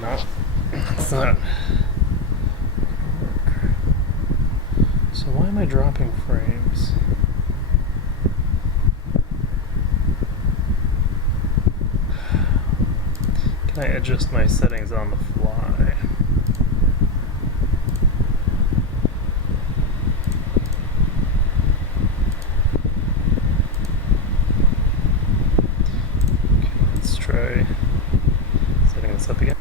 not. It's not. So why am I dropping frames? Can I adjust my settings on the fly? Okay, let's try setting this up again.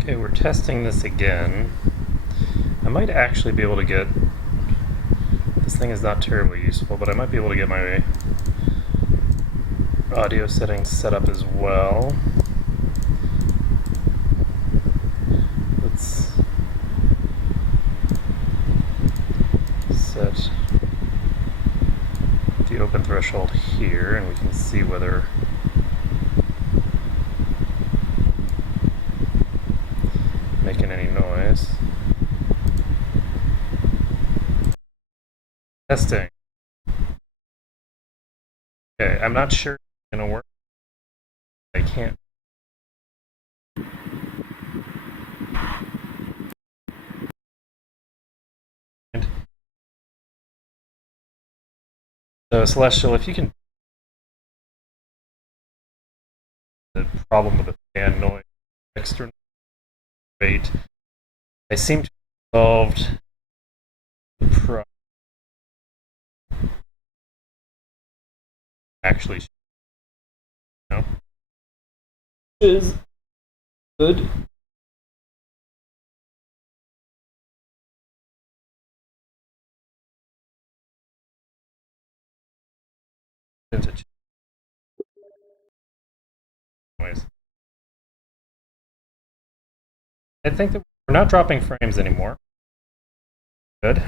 Okay, we're testing this again. I might actually be able to get... This thing is not terribly useful, but I might be able to get my audio settings set up as well. Let's set the open threshold here, and we can see whether making any noise. Testing. Okay, I'm not sure it's gonna work. I can't. So Celestial, if you can, the problem with the fan noise, external rate, I seem to have solved the problem. Actually, no, is good. Vintage noise. I think that we're not dropping frames anymore. Good.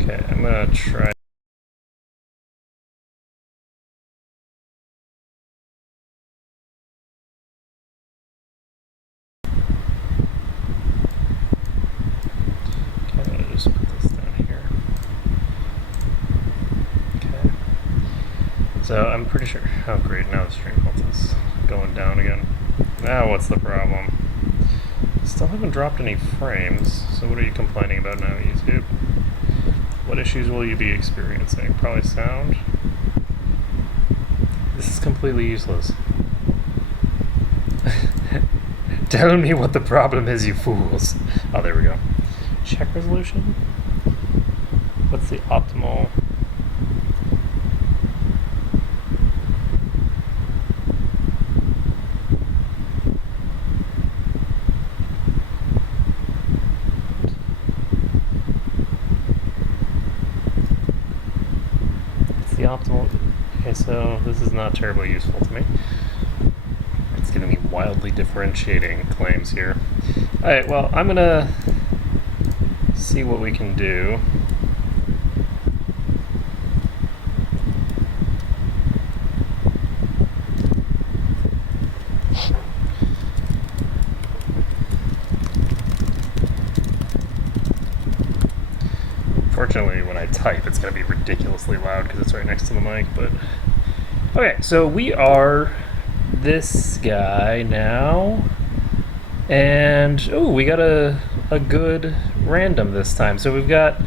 Okay, I'm gonna try. Okay, I'm gonna just put this down here. Okay. So I'm pretty sure. Oh, great! Now the stream health is going down again. Now what's the problem? Still haven't dropped any frames. So what are you complaining about now, YouTube? What issues will you be experiencing? Probably sound. This is completely useless. Tell me what the problem is, you fools. Oh, there we go. Check resolution? What's the optimal? What's the optimal? Okay, so this is not terribly useful to me. It's giving me wildly differentiating claims here. Alright, well, I'm gonna see what we can do. Unfortunately, when I type, it's going to be ridiculously loud because it's right next to the mic, but... Okay, so we are this guy now, and, oh, we got a good random this time. So we've got...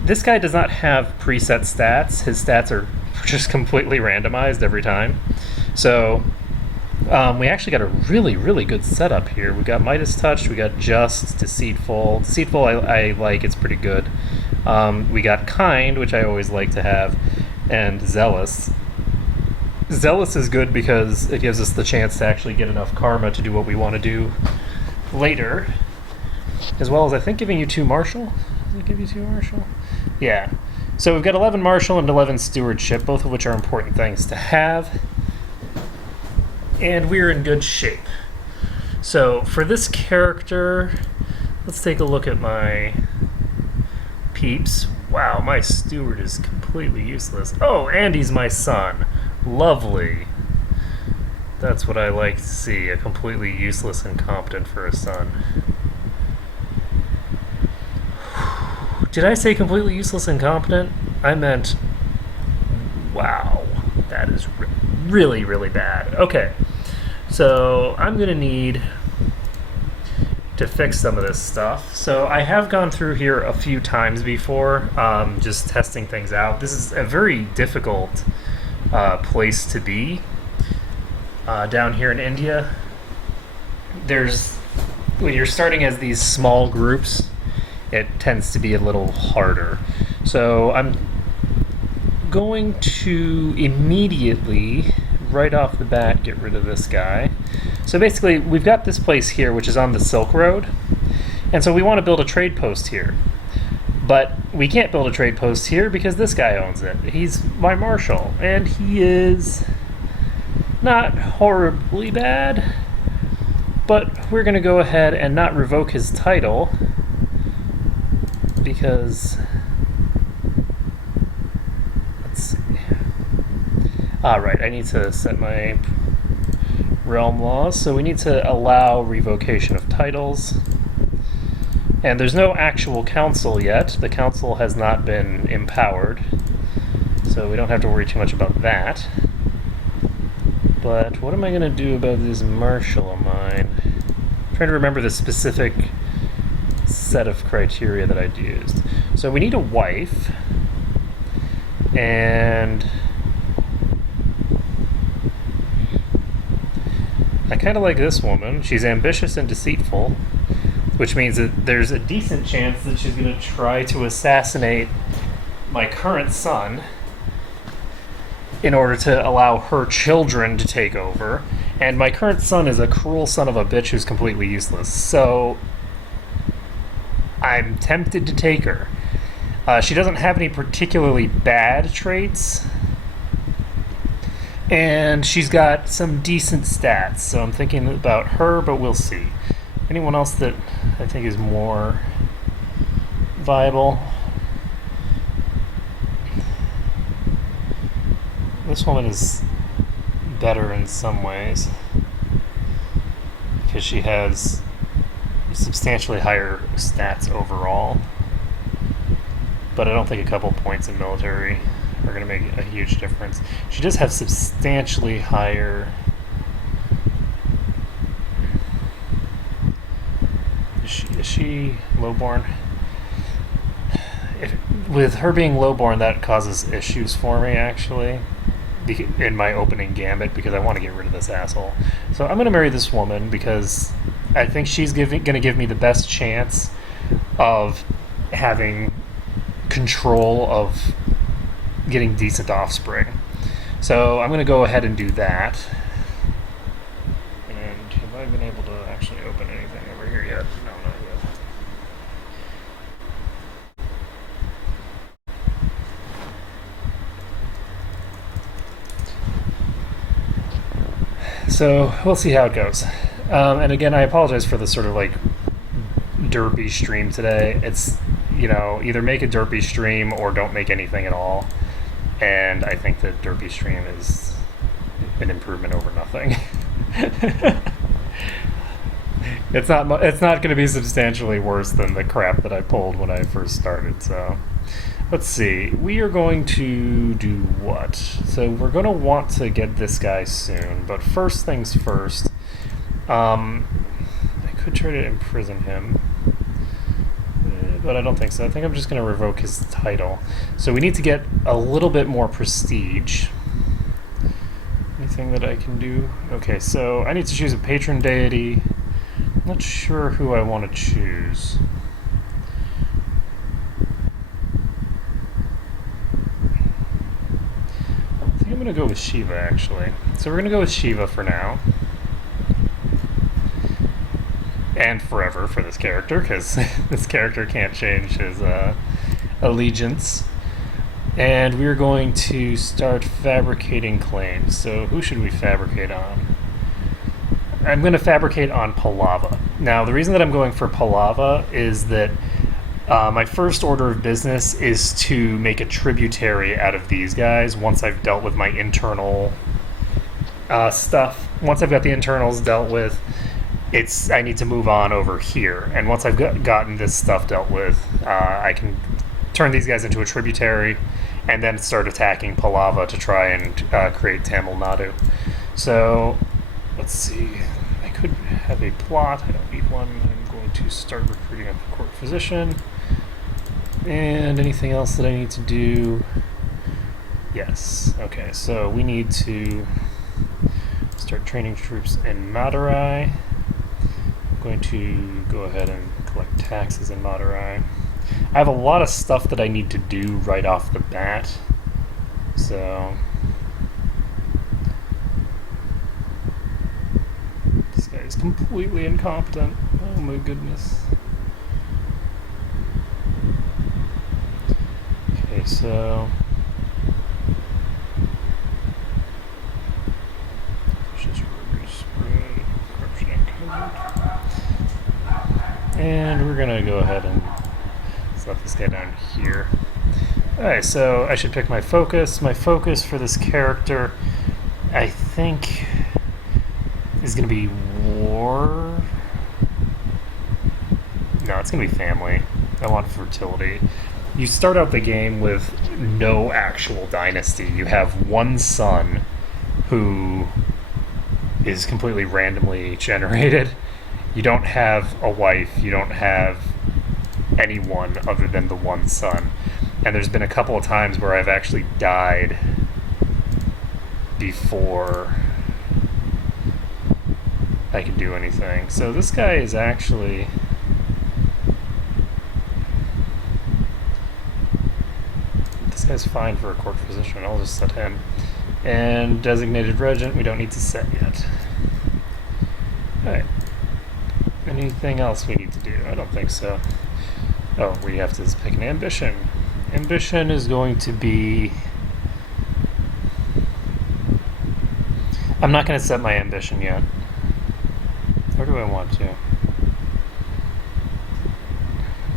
This guy does not have preset stats. His stats are just completely randomized every time. So We actually got a really, really good setup here. We got Midas Touch, we got Just, Deceitful. Deceitful I like, it's pretty good. We got Kind, which I always like to have, and Zealous. Zealous is good because it gives us the chance to actually get enough karma to do what we want to do later. As well as, I think, giving you 2 Martial. Does it give you 2 Martial? Yeah. So we've got 11 Martial and 11 Stewardship, both of which are important things to have. And we're in good shape. So for this character, let's take a look at my peeps. Wow, my steward is completely useless. Oh, and he's my son. Lovely. That's what I like to see, a completely useless incompetent for a son. Did I say completely useless incompetent? I meant, wow, that is really, really bad. Okay, so I'm going to need to fix some of this stuff. So I have gone through here a few times before, just testing things out. This is a very difficult place to be down here in India. When you're starting as these small groups, it tends to be a little harder. So I'm going to immediately, right off the bat, get rid of this guy. So basically, we've got this place here, which is on the Silk Road, and so we want to build a trade post here. But we can't build a trade post here because this guy owns it. He's my marshal, and he is not horribly bad, but we're going to go ahead and not revoke his title because, let's see. Right, I need to set my realm laws, so we need to allow revocation of titles. And there's no actual council yet. The council has not been empowered, so we don't have to worry too much about that. But what am I going to do about this marshal of mine? I'm trying to remember the specific set of criteria that I'd used. So we need a wife, and I kind of like this woman. She's ambitious and deceitful, which means that there's a decent chance that she's going to try to assassinate my current son in order to allow her children to take over. And my current son is a cruel son of a bitch who's completely useless. So I'm tempted to take her. She doesn't have any particularly bad traits, and she's got some decent stats, so I'm thinking about her, but we'll see. Anyone else that I think is more viable? This woman is better in some ways because she has substantially higher stats overall, but I don't think a couple points in military are going to make a huge difference. She does have substantially higher. Is she lowborn? With her being lowborn, that causes issues for me, actually, in my opening gambit, because I want to get rid of this asshole. So I'm going to marry this woman because I think she's going to give me the best chance of having control of getting decent offspring. So I'm going to go ahead and do that. And have I been able to actually open anything over here yet? No, not yet. So we'll see how it goes. And again, I apologize for the sort of like derpy stream today. It's, either make a derpy stream or don't make anything at all. And I think the derpy stream is an improvement over nothing. It's not going to be substantially worse than the crap that I pulled when I first started. So let's see. We are going to do what? So we're going to want to get this guy soon. But first things first, I could try to imprison him, but I don't think so. I think I'm just going to revoke his title. So we need to get a little bit more prestige. We need anything that I can do? Okay, so I need to choose a patron deity. I'm not sure who I want to choose. I think I'm going to go with Shiva, actually. So we're going to go with Shiva for now. And forever for this character, because this character can't change his allegiance. And we're going to start fabricating claims. So who should we fabricate on? I'm going to fabricate on Palava. Now, the reason that I'm going for Palava is that my first order of business is to make a tributary out of these guys once I've dealt with my internal stuff. Once I've got the internals dealt with, I need to move on over here. And once I've gotten this stuff dealt with, I can turn these guys into a tributary and then start attacking Palava to try and create Tamil Nadu. So, let's see. I could have a plot. I don't need one. I'm going to start recruiting a court physician. And anything else that I need to do? Yes. Okay, so we need to start training troops in Madurai. I'm going to go ahead and collect taxes in Madurai. I have a lot of stuff that I need to do right off the bat, so this guy is completely incompetent. Oh my goodness. Okay, so and we're gonna go ahead and let this guy down here. Alright, so I should pick my focus. My focus for this character, I think, is going to be war. No, it's going to be family. I want fertility. You start out the game with no actual dynasty. You have one son who is completely randomly generated. You don't have a wife. You don't have anyone other than the one son. And there's been a couple of times where I've actually died before I can do anything. So this guy is actually... This guy's fine for a court physician. I'll just set him. And designated regent, we don't need to set yet. Alright. Anything else we need to do? I don't think so. Oh, we have to pick an ambition. Ambition is going to be... I'm not going to set my ambition yet. Or do I want to?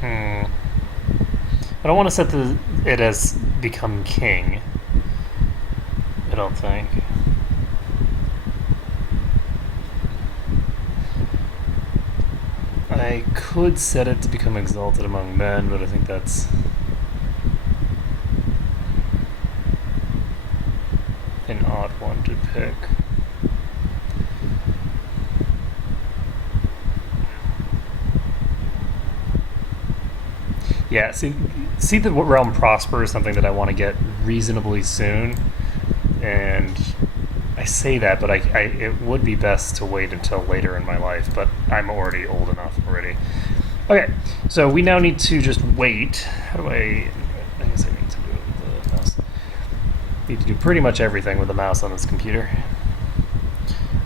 I don't want to set it as become king. I don't think. I could set it to become exalted among men, but I think that's an odd one to pick. Yeah, see the realm prosper is something that I want to get reasonably soon, and I say that, but it would be best to wait until later in my life, but I'm already old enough already. Okay, so we now need to just wait. How do I guess I need to do it with the mouse. Need to do pretty much everything with the mouse on this computer.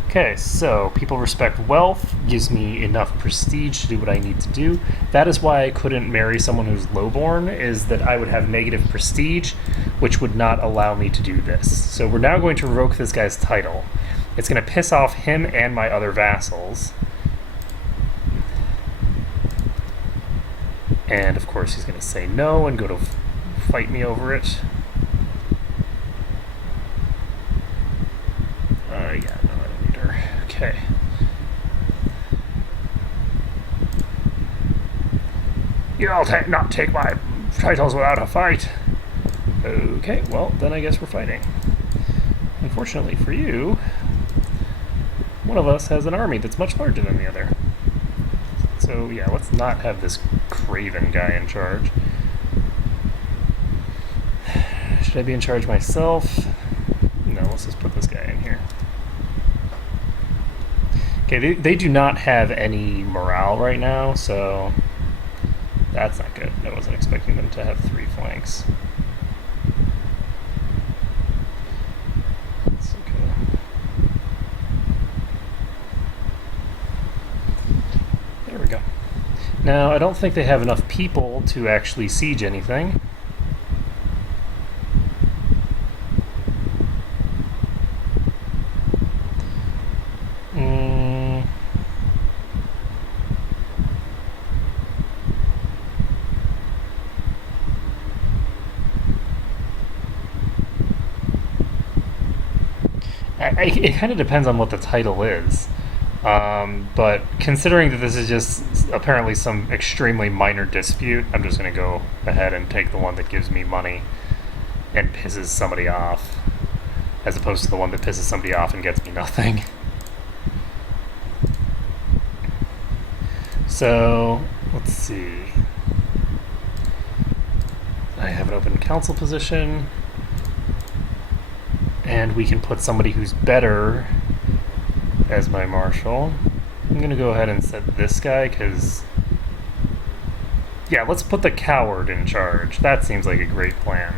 Okay, so people respect wealth, gives me enough prestige to do what I need to do. That is why I couldn't marry someone who's lowborn, is that I would have negative prestige, which would not allow me to do this. So we're now going to revoke this guy's title. It's going to piss off him and my other vassals. And of course he's going to say no and go to fight me over it. Yeah, no, I don't need her. Okay. You'll not take my titles without a fight. Okay, well, then I guess we're fighting. Unfortunately for you, one of us has an army that's much larger than the other. So, yeah, let's not have this craven guy in charge. Should I be in charge myself? No, let's just put this guy in here. Okay, they do not have any morale right now, so that's not good. I wasn't expecting them to have 3 flanks. That's okay. There we go. Now, I don't think they have enough people to actually siege anything. It kind of depends on what the title is. But considering that this is just apparently some extremely minor dispute, I'm just going to go ahead and take the one that gives me money and pisses somebody off, as opposed to the one that pisses somebody off and gets me nothing. So, let's see. I have an open council position, and we can put somebody who's better as my marshal. I'm going to go ahead and set this guy because, yeah, let's put the coward in charge. That seems like a great plan.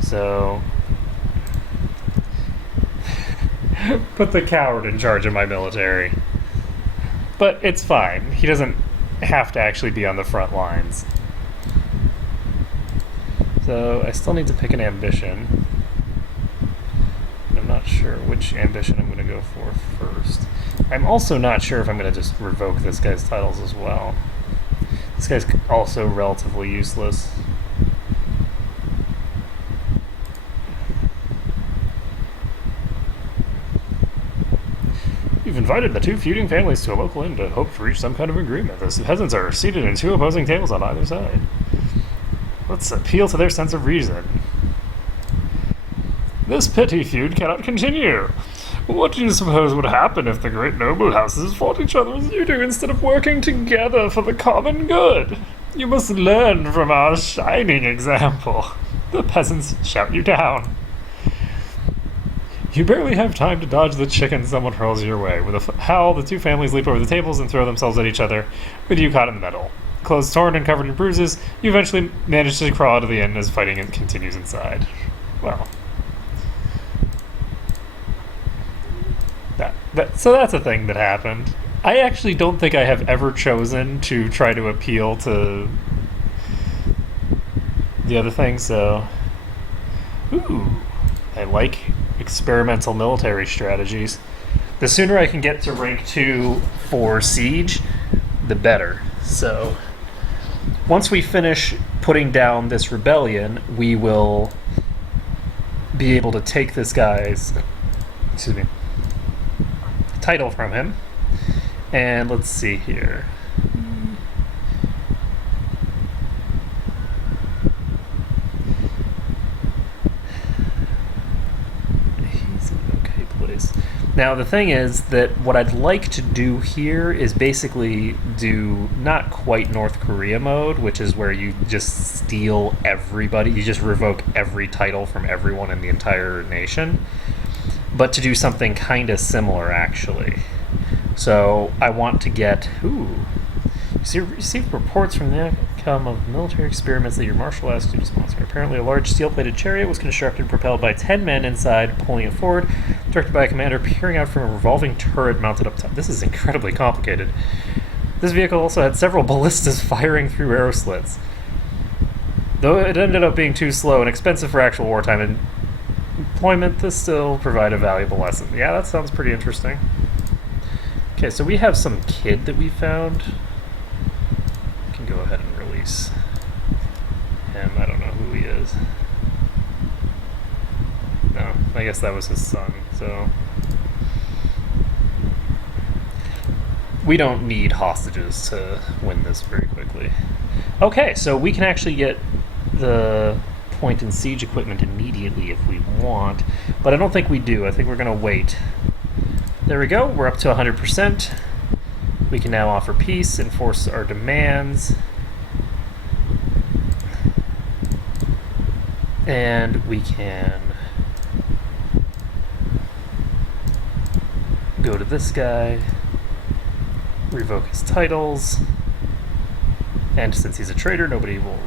So, put the coward in charge of my military. But it's fine. He doesn't have to actually be on the front lines. So, I still need to pick an ambition. I'm not sure which ambition I'm going to go for first. I'm also not sure if I'm going to just revoke this guy's titles as well. This guy's also relatively useless. You've invited the 2 feuding families to a local inn to hope to reach some kind of agreement. The peasants are seated in 2 opposing tables on either side. Let's appeal to their sense of reason. This petty feud cannot continue. What do you suppose would happen if the great noble houses fought each other as you do instead of working together for the common good? You must learn from our shining example. The peasants shout you down. You barely have time to dodge the chicken someone hurls your way. With a howl, the 2 families leap over the tables and throw themselves at each other, with you caught in the middle. Clothes torn and covered in bruises, you eventually manage to crawl out of the inn as fighting continues inside. Well... So that's a thing that happened. I actually don't think I have ever chosen to try to appeal to the other thing, so... Ooh, I like experimental military strategies. The sooner I can get to rank 2 for siege, the better. So, once we finish putting down this rebellion, we will be able to take this guy's... Excuse me. Title from him. And let's see here. He's in an okay place. Now the thing is that what I'd like to do here is basically do not quite North Korea mode, which is where you just steal everybody, you just revoke every title from everyone in the entire nation. But to do something kind of similar, actually. So I want to get... Ooh. You received reports from the outcome of military experiments that your marshal asked you to sponsor. Apparently a large steel-plated chariot was constructed and propelled by 10 men inside, pulling it forward, directed by a commander peering out from a revolving turret mounted up top. This is incredibly complicated. This vehicle also had several ballistas firing through arrow slits. Though it ended up being too slow and expensive for actual wartime and employment, this still provide a valuable lesson. Yeah, that sounds pretty interesting. Okay, so we have some kid that we found. We can go ahead and release him. I don't know who he is. No, I guess that was his son, so... We don't need hostages to win this very quickly. Okay, so we can actually get the point and siege equipment immediately if we want, but I don't think we do. I think we're going to wait. There we go. We're up to 100%. We can now offer peace, enforce our demands, and we can go to this guy, revoke his titles, and since he's a traitor, nobody will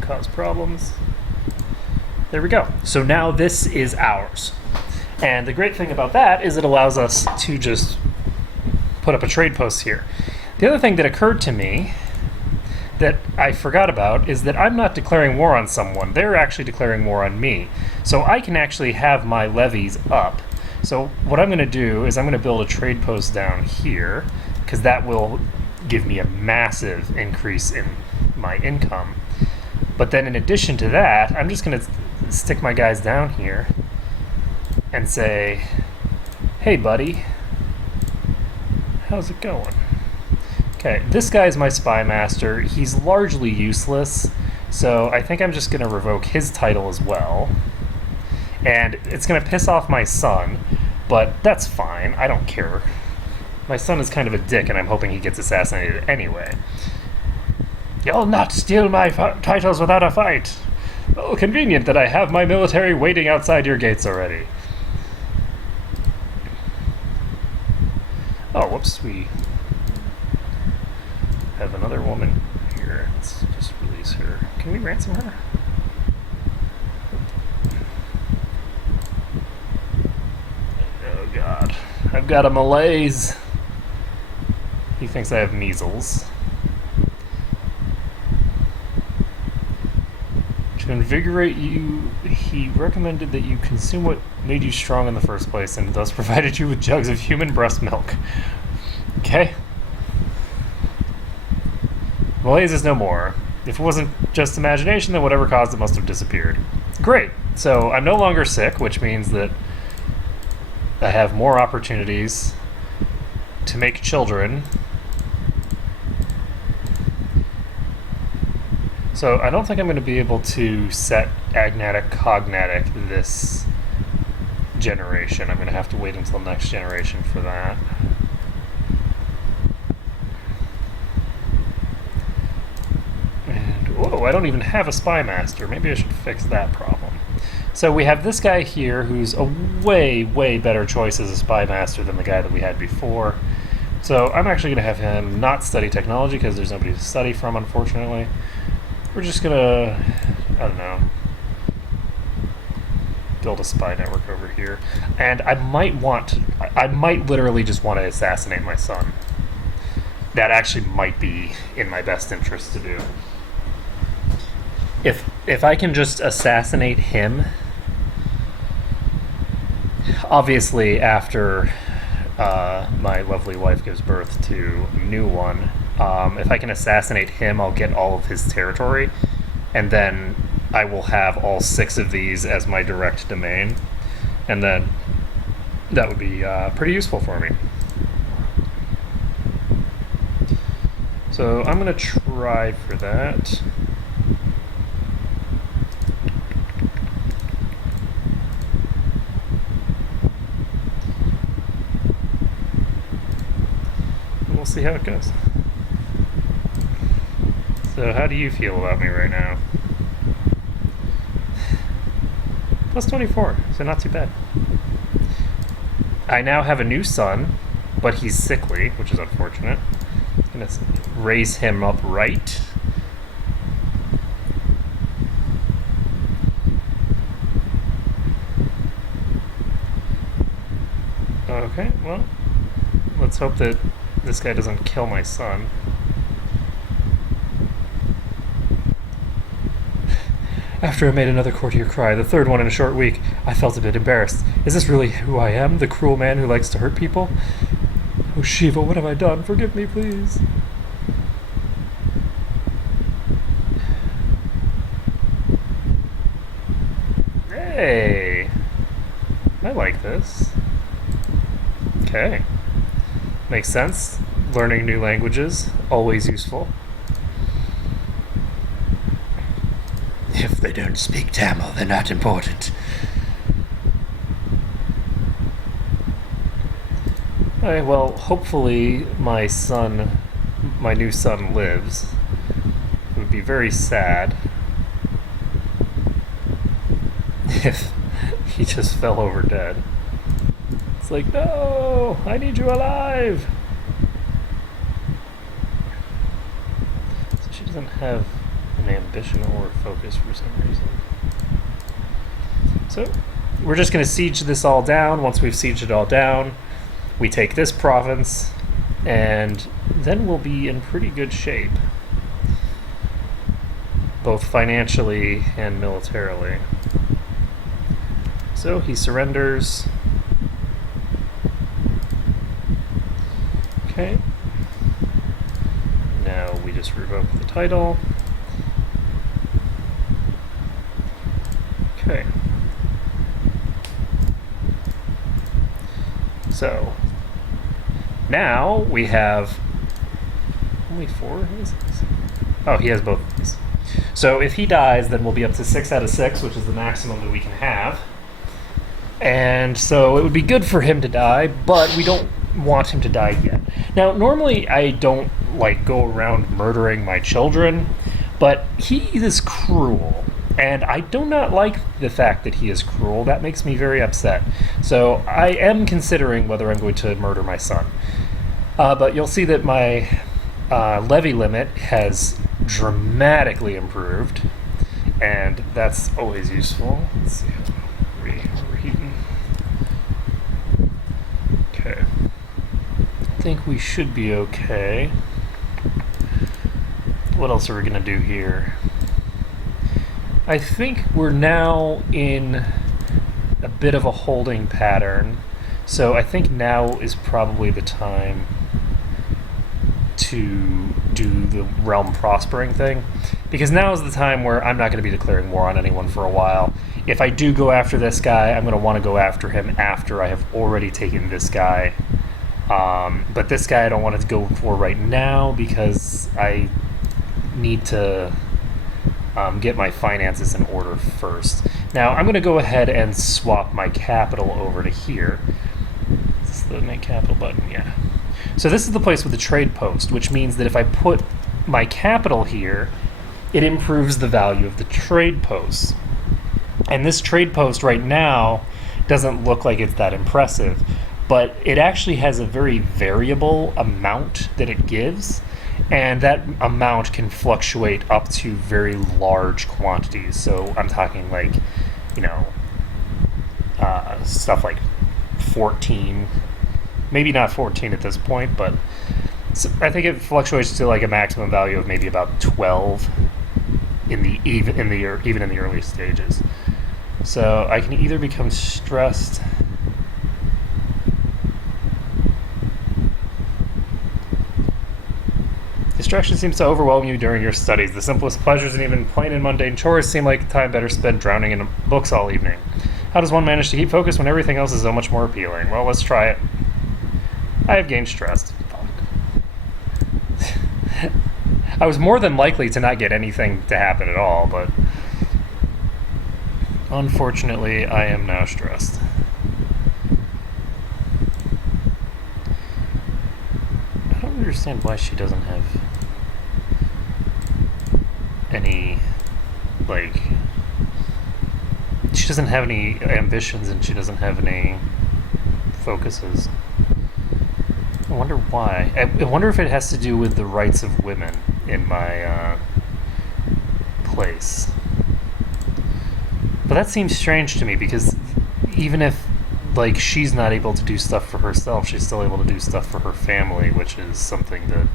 cause problems. There we go. So now this is ours. And the great thing about that is it allows us to just put up a trade post here. The other thing that occurred to me that I forgot about is that I'm not declaring war on someone. They're actually declaring war on me. So I can actually have my levies up. So what I'm going to do is I'm going to build a trade post down here, because that will give me a massive increase in my income. But then in addition to that, I'm just going to stick my guys down here and say, hey buddy, how's it going? Okay, this guy's my spy master. He's largely useless, so I think I'm just going to revoke his title as well. And it's going to piss off my son, but that's fine. I don't care. My son is kind of a dick, and I'm hoping he gets assassinated anyway. You'll not steal my titles without a fight. Oh, convenient that I have my military waiting outside your gates already. Oh, whoops, we have another woman here. Let's just release her. Can we ransom her? Oh god. I've got a malaise. He thinks I have measles. To invigorate you, he recommended that you consume what made you strong in the first place and thus provided you with jugs of human breast milk. Okay? Malaise is no more. If it wasn't just imagination, then whatever caused it must have disappeared. Great. So I'm no longer sick, which means that I have more opportunities to make children. So I don't think I'm going to be able to set agnatic cognatic this generation. I'm going to have to wait until next generation for that. And, whoa, I don't even have a spy master. Maybe I should fix that problem. So we have this guy here who's a way, way better choice as a spy master than the guy that we had before. So I'm actually going to have him not study technology because there's nobody to study from, unfortunately. We're just going to, I don't know, build a spy network over here. And I might literally just want to assassinate my son. That actually might be in my best interest to do. If I can just assassinate him, obviously after my lovely wife gives birth to a new one, if I can assassinate him, I'll get all of his territory, and then I will have all 6 of these as my direct domain, and then that would be pretty useful for me. So I'm going to try for that. We'll see how it goes. So how do you feel about me right now? Plus 24, so not too bad. I now have a new son, but he's sickly, which is unfortunate. I'm going to raise him up right. Okay, well, let's hope that this guy doesn't kill my son. After I made another courtier cry, the 3rd one in a short week, I felt a bit embarrassed. Is this really who I am, the cruel man who likes to hurt people? Oh Shiva, what have I done? Forgive me, please. Hey! I like this. Okay. Makes sense. Learning new languages, always useful. If they don't speak Tamil, they're not important. Alright, well, hopefully my new son lives. It would be very sad if he just fell over dead. It's like, no, I need you alive. So she doesn't have an ambition or focus for some reason. So we're just going to siege this all down. Once we've sieged it all down, we take this province, and then we'll be in pretty good shape, both financially and militarily. So he surrenders. Okay. Now we just revoke the title. Okay. So now we have only 4 of these. Oh, he has both of these. So if he dies, then we'll be up to 6 out of 6, which is the maximum that we can have. And so it would be good for him to die, but we don't want him to die yet. Now, normally I don't go around murdering my children, but he is cruel. And I do not like the fact that he is cruel. That makes me very upset. So I am considering whether I'm going to murder my son. But you'll see that my levy limit has dramatically improved, and that's always useful. Let's see how overheating. Okay. I think we should be okay. What else are we going to do here? I think we're now in a bit of a holding pattern, so I think now is probably the time to do the realm prospering thing, because now is the time where I'm not going to be declaring war on anyone for a while. If I do go after this guy, I'm going to want to go after him after I have already taken this guy. But this guy I don't want to go for right now because I need to get my finances in order first. Now I'm going to go ahead and swap my capital over to here. Is this the main capital button? Yeah. So this is the place with the trade post, which means that if I put my capital here, it improves the value of the trade posts. And this trade post right now doesn't look like it's that impressive, but it actually has a very variable amount that it gives, and that amount can fluctuate up to very large quantities. So I'm talking stuff like 14, maybe not 14 at this point, but I think it fluctuates to a maximum value of maybe about 12 even in the early stages. So I can either become stressed. Distraction seems to overwhelm you during your studies. The simplest pleasures and even plain and mundane chores seem like time better spent drowning in books all evening. How does one manage to keep focus when everything else is so much more appealing? Well, let's try it. I have gained stress. Fuck. I was more than likely to not get anything to happen at all, but unfortunately, I am now stressed. I don't understand why she doesn't have any, she doesn't have any ambitions and she doesn't have any focuses. I wonder why. I wonder if it has to do with the rights of women in my place. But that seems strange to me, because even if she's not able to do stuff for herself, she's still able to do stuff for her family, which is something that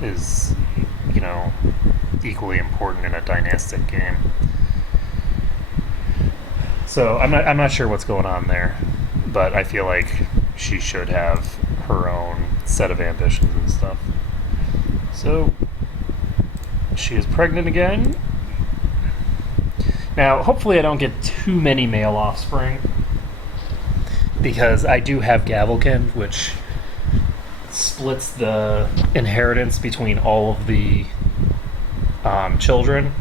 is, equally important in a dynastic game. So I'm not sure what's going on there, but I feel like she should have her own set of ambitions and stuff. So she is pregnant again. Now, hopefully I don't get too many male offspring, because I do have Gavelkind, which splits the inheritance between all of the children,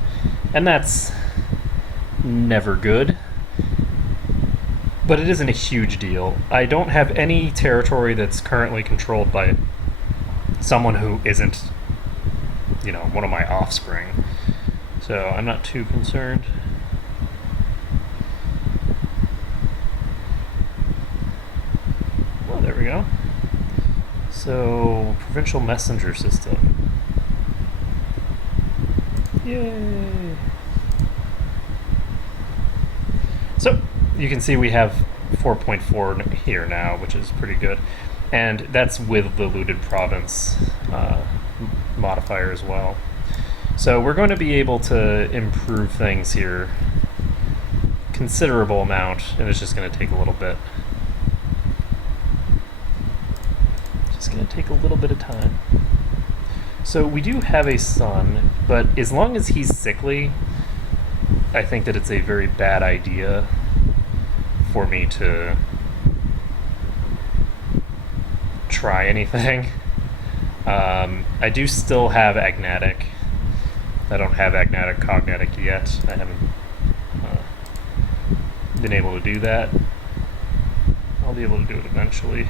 and that's never good. But it isn't a huge deal. I don't have any territory that's currently controlled by someone who isn't, one of my offspring. So I'm not too concerned. we go. So, provincial messenger system. Yay! So, you can see we have 4.4 here now, which is pretty good. And that's with the looted province modifier as well. So we're going to be able to improve things here considerable amount, and it's just going to take a little bit. Just going to take a little bit of time. So we do have a son, but as long as he's sickly, I think that it's a very bad idea for me to try anything. I do still have agnatic. I don't have agnatic cognatic yet. I haven't been able to do that. I'll be able to do it eventually.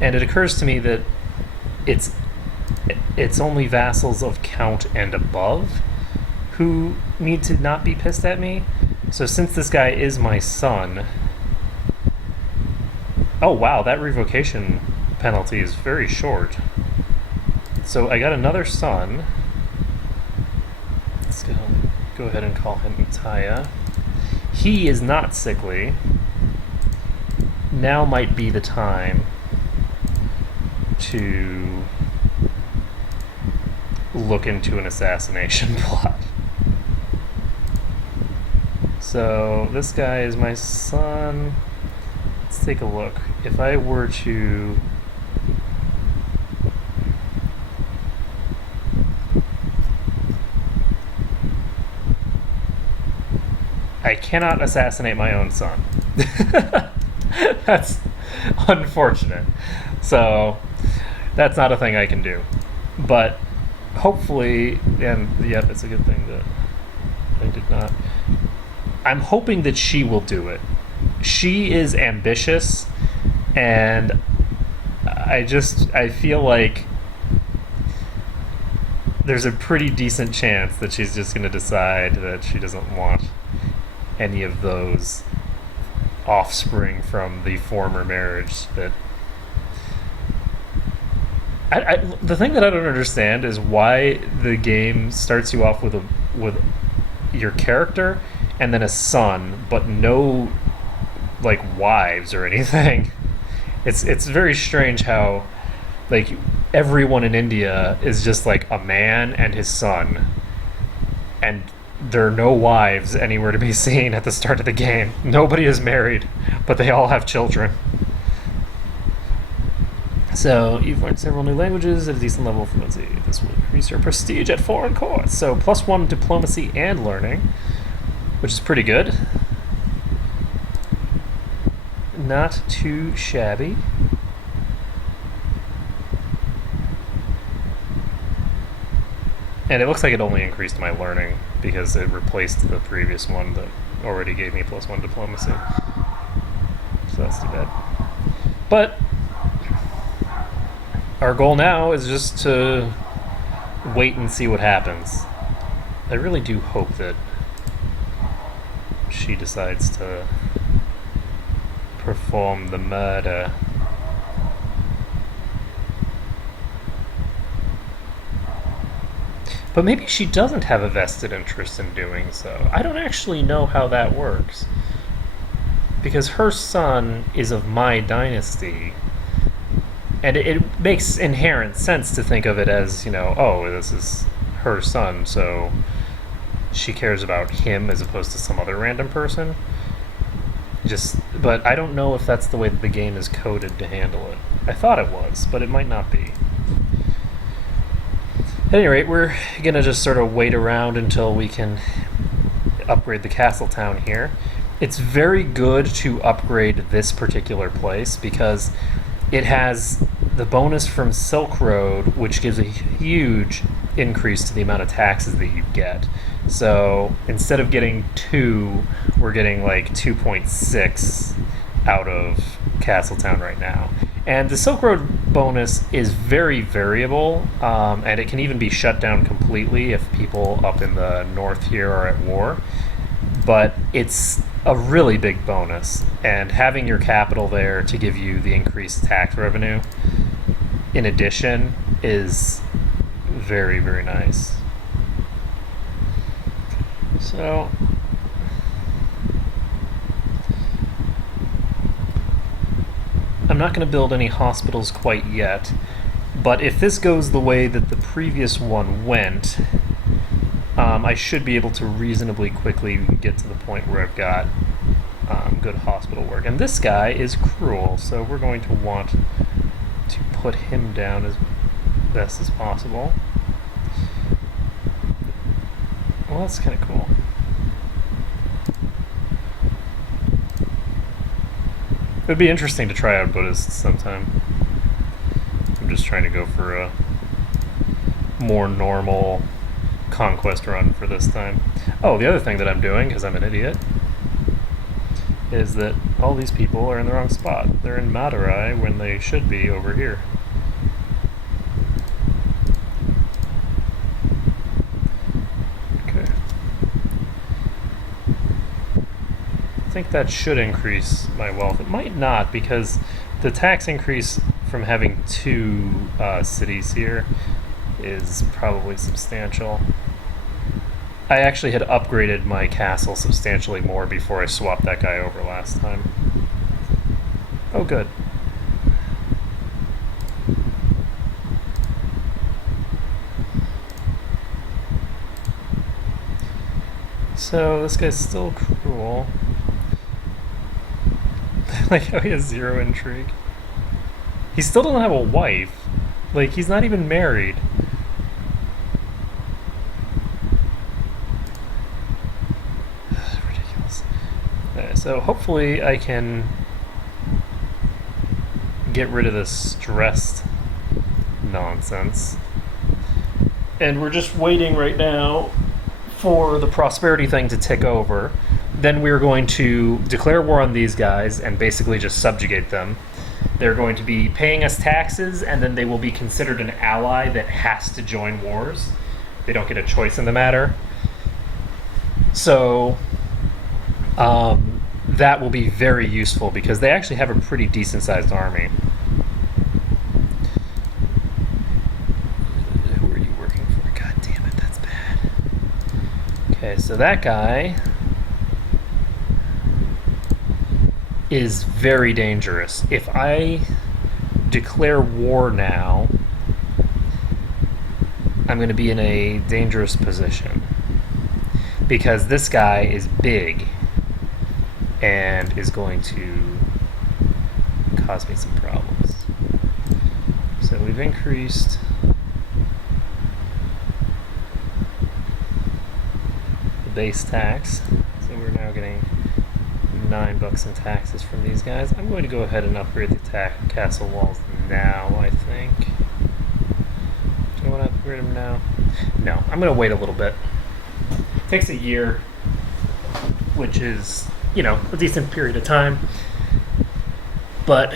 And it occurs to me that it's only vassals of Count and above who need to not be pissed at me. So since this guy is my son... Oh wow, that revocation penalty is very short. So I got another son. Let's go ahead and call him Itaya. He is not sickly. Now might be the time to look into an assassination plot. So this guy is my son. Let's take a look. If I were to... I cannot assassinate my own son. That's unfortunate. So that's not a thing I can do. But hopefully, and yep, it's a good thing that I did not. I'm hoping that she will do it. She is ambitious, and I feel like there's a pretty decent chance that she's just going to decide that she doesn't want any of those offspring from the former marriage. That the thing that I don't understand is why the game starts you off with your character and then a son, but no like wives or anything. It's very strange how like everyone in India is just like a man and his son, and there are no wives anywhere to be seen at the start of the game. Nobody is married, but they all have children. So you've learned several new languages at a decent level of fluency. This will increase your prestige at foreign courts. So +1 diplomacy and learning, which is pretty good. Not too shabby. And it looks like it only increased my learning because it replaced the previous one that already gave me +1 diplomacy. So that's too bad. But our goal now is just to wait and see what happens. I really do hope that she decides to perform the murder. But maybe she doesn't have a vested interest in doing so. I don't actually know how that works. Because her son is of my dynasty. And it makes inherent sense to think of it as, oh, this is her son, so she cares about him as opposed to some other random person. But I don't know if that's the way that the game is coded to handle it. I thought it was, but it might not be. At any rate, we're going to just sort of wait around until we can upgrade the castle town here. It's very good to upgrade this particular place because it has the bonus from Silk Road, which gives a huge increase to the amount of taxes that you get. So instead of getting 2, we're getting like 2.6 out of Castletown right now. And the Silk Road bonus is very variable, and it can even be shut down completely if people up in the north here are at war. but it's a really big bonus. And having your capital there to give you the increased tax revenue, in addition, is very, very nice. So, I'm not going to build any hospitals quite yet, but if this goes the way that the previous one went, I should be able to reasonably quickly get to the point where I've got good hospital work. And this guy is cruel, so we're going to want to put him down as best as possible. Well, that's kind of cool. It would be interesting to try out Buddhists sometime. I'm just trying to go for a more normal conquest run for this time. Oh, the other thing that I'm doing, because I'm an idiot, is that all these people are in the wrong spot. They're in Madurai when they should be over here. Okay. I think that should increase my wealth. It might not, because the tax increase from having two cities here is probably substantial. I actually had upgraded my castle substantially more before I swapped that guy over last time. Oh, good. So this guy's still cruel. Like how he has zero intrigue. He still doesn't have a wife. Like, he's not even married. Ridiculous. So hopefully I can get rid of this stressed nonsense. And we're just waiting right now for the prosperity thing to tick over. Then we're going to declare war on these guys and basically just subjugate them. They're going to be paying us taxes, and then they will be considered an ally that has to join wars. They don't get a choice in the matter. So that will be very useful because they actually have a pretty decent-sized army. Who are you working for? God damn it, that's bad. Okay, so that guy is very dangerous. If I declare war now, I'm going to be in a dangerous position because this guy is big and is going to cause me some problems. So we've increased the base tax, so we're now getting $9 in taxes from these guys. I'm going to go ahead and upgrade the castle walls now, I think. Do I want to upgrade them now? No, I'm going to wait a little bit. It takes a year, which is, a decent period of time. But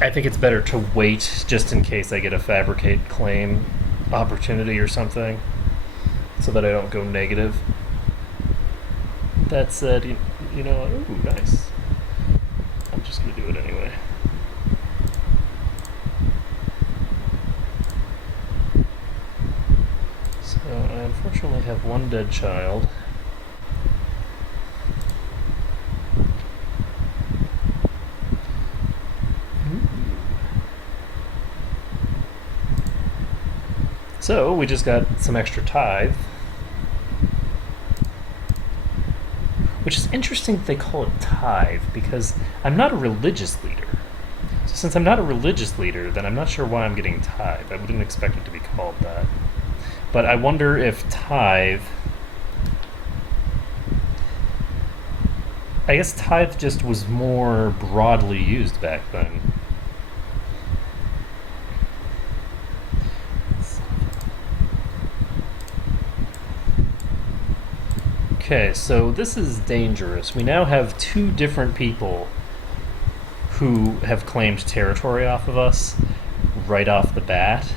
I think it's better to wait just in case I get a fabricate claim opportunity or something so that I don't go negative. That said, ooh, nice. I'm just going to do it anyway. So I unfortunately have one dead child. So we just got some extra tithe. Which is interesting that they call it tithe, because I'm not a religious leader. So since I'm not a religious leader, then I'm not sure why I'm getting tithe. I wouldn't expect it to be called that. But I wonder if tithe... I guess tithe just was more broadly used back then. Okay, so this is dangerous. We now have two different people who have claimed territory off of us right off the bat.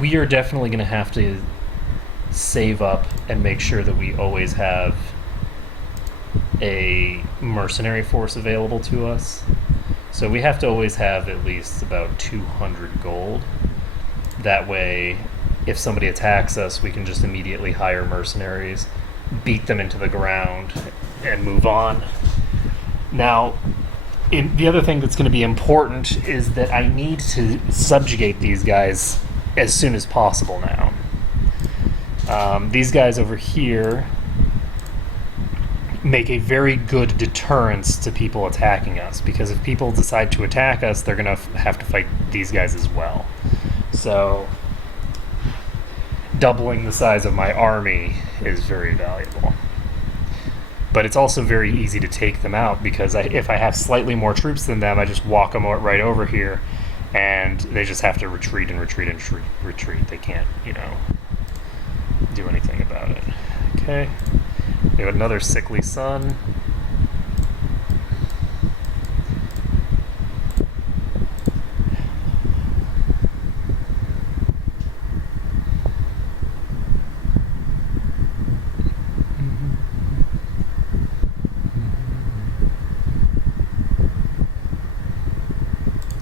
We are definitely going to have to save up and make sure that we always have a mercenary force available to us. So we have to always have at least about 200 gold. That way, if somebody attacks us, we can just immediately hire mercenaries, beat them into the ground, and move on. Now, the other thing that's going to be important is that I need to subjugate these guys as soon as possible now. These guys over here make a very good deterrence to people attacking us, because if people decide to attack us, they're going to have to fight these guys as well. So doubling the size of my army is very valuable. But it's also very easy to take them out, because if I have slightly more troops than them, I just walk them right over here, and they just have to retreat and retreat and retreat. They can't, do anything about it. Okay. We have another sickly son.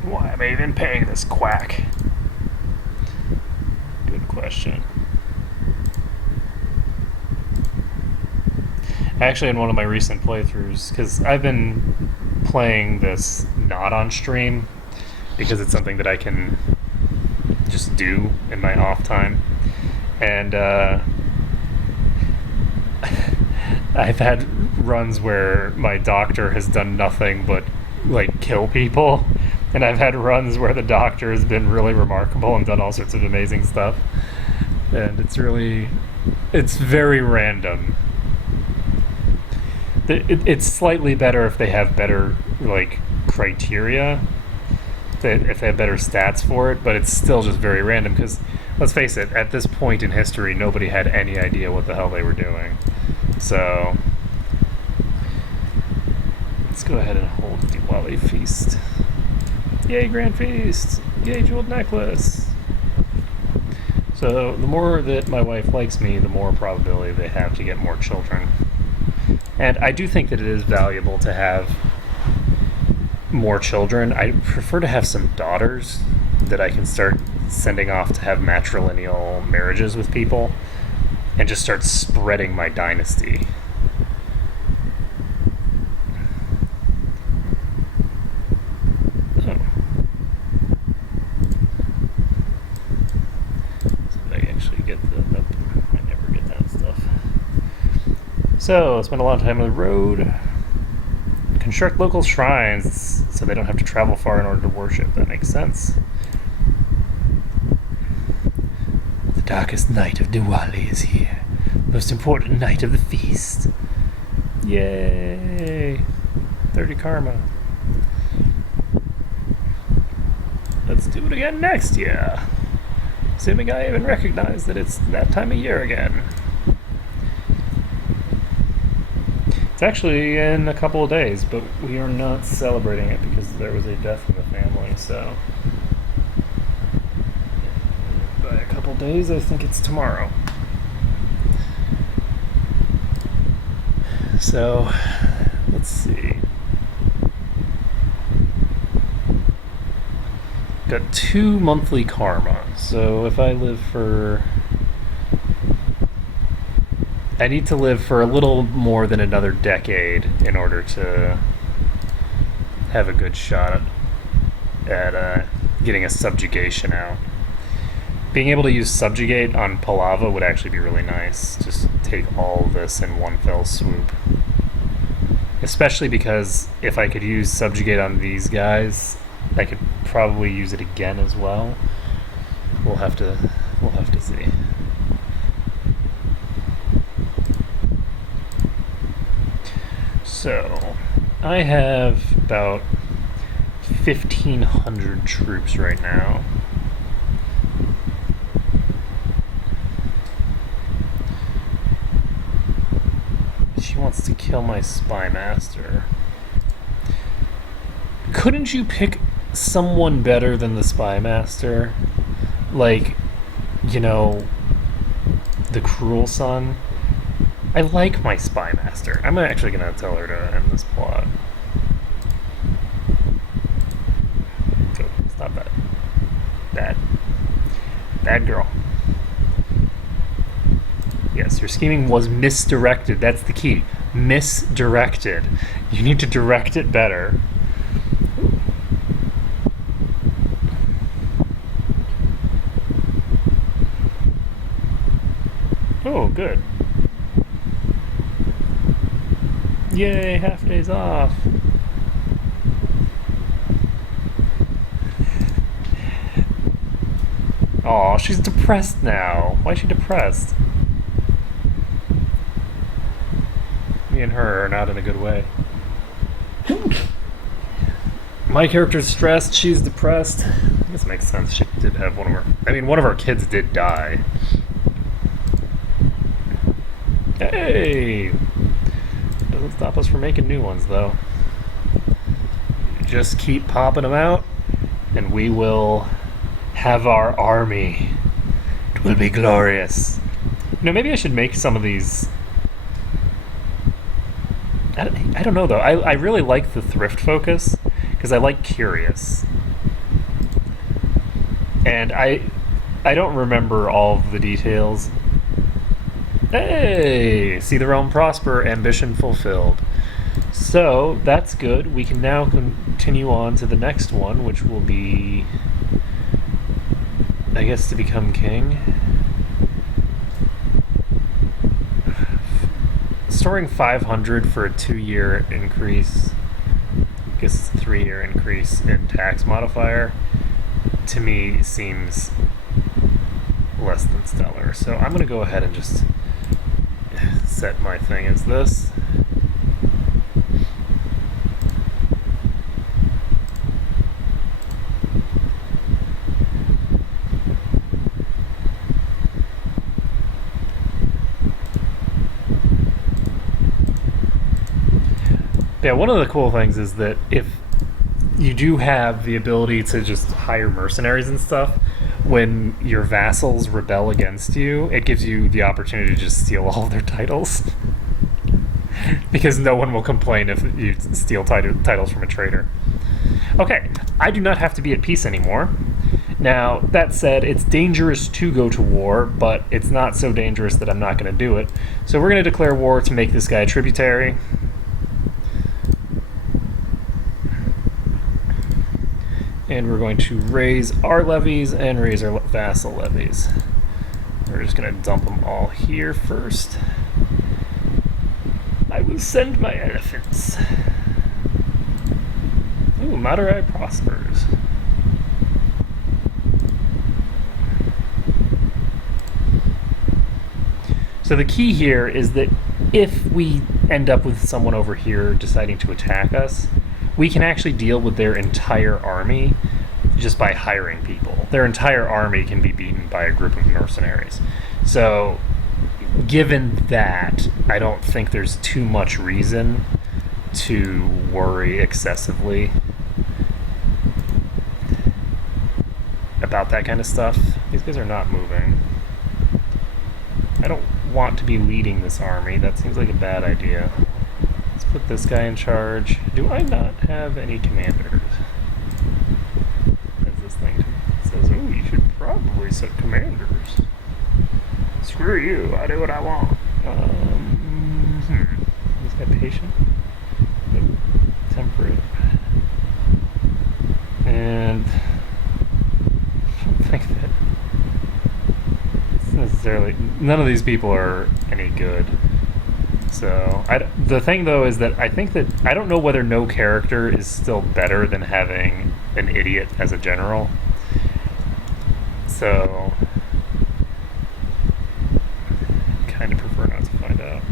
Why am I even paying this quack? Good question. Actually, in one of my recent playthroughs, because I've been playing this not on stream, because it's something that I can just do in my off time. And I've had runs where my doctor has done nothing but kill people, and I've had runs where the doctor has been really remarkable and done all sorts of amazing stuff. And it's very random. It's slightly better if they have better criteria, if they have better stats for it, but it's still just very random, because let's face it, at this point in history nobody had any idea what the hell they were doing. So let's go ahead and hold Diwali feast. Yay, grand feast! Yay, jeweled necklace! So the more that my wife likes me, the more probability they have to get more children. And I do think that it is valuable to have more children. I prefer to have some daughters that I can start sending off to have matrilineal marriages with people and just start spreading my dynasty. Oh. So did I actually get the... Nope, I never get that stuff. So, spend a long time on the road. Construct local shrines so they don't have to travel far in order to worship. That makes sense. The darkest night of Diwali is here. Most important night of the feast. Yay! 30 karma. Let's do it again next year. Assuming I even recognize that it's that time of year again. It's actually in a couple of days, but we are not celebrating it because there was a death in the family, so by a couple of days, I think it's tomorrow. So, let's see. Got 2 monthly karma, so if I live for... I need to live for a little more than another decade in order to have a good shot at getting a subjugation out. Being able to use subjugate on Palava would actually be really nice. Just take all of this in one fell swoop. Especially because if I could use subjugate on these guys, I could probably use it again as well. We'll have to see. So, I have about 1,500 troops right now. She wants to kill my spy master. Couldn't you pick someone better than the spy master? The cruel son? I like my spy master. I'm actually gonna tell her to end this plot. So, stop that. Bad girl. Yes, your scheming was misdirected. That's the key. Misdirected. You need to direct it better. Oh, good. Yay, half days off. Aw, she's depressed now. Why is she depressed? Me and her are not in a good way. My character's stressed, she's depressed. This makes sense. She did have one of her... I mean, one of our kids did die. Hey! Doesn't stop us from making new ones, though. Just keep popping them out, and we will have our army. It will be glorious. You know, maybe I should make some of these... I don't know, though. I really like the thrift focus, because I like curious. And I don't remember all of the details. Hey! See the realm prosper, ambition fulfilled. So, that's good. We can now continue on to the next one, which will be... I guess to become king. Storing 500 for a 2-year increase, I guess it's a 3-year increase in tax modifier, to me seems less than stellar. So I'm going to go ahead and just set my thing as this. Yeah, one of the cool things is that if you do have the ability to just hire mercenaries and stuff, when your vassals rebel against you, it gives you the opportunity to just steal all of their titles. Because no one will complain if you steal titles from a traitor. Okay, I do not have to be at peace anymore. Now, that said, it's dangerous to go to war, but it's not so dangerous that I'm not going to do it. So we're going to declare war to make this guy a tributary. And we're going to raise our levies and raise our vassal levies. We're just going to dump them all here first. I will send my elephants. Ooh, Madurai prospers. So the key here is that if we end up with someone over here deciding to attack us, we can actually deal with their entire army just by hiring people. Their entire army can be beaten by a group of mercenaries. So, given that, I don't think there's too much reason to worry excessively about that kind of stuff. These guys are not moving. I don't want to be leading this army. That seems like a bad idea. Put this guy in charge. Do I not have any commanders? As this thing says, oh, you should probably set commanders. Screw you, I do what I want. Is this guy patient? Nope. Temperate. And I don't think that it's necessarily... None of these people are any good. So, the thing though is that I think that I don't know whether no character is still better than having an idiot as a general. So, kind of prefer not to find out.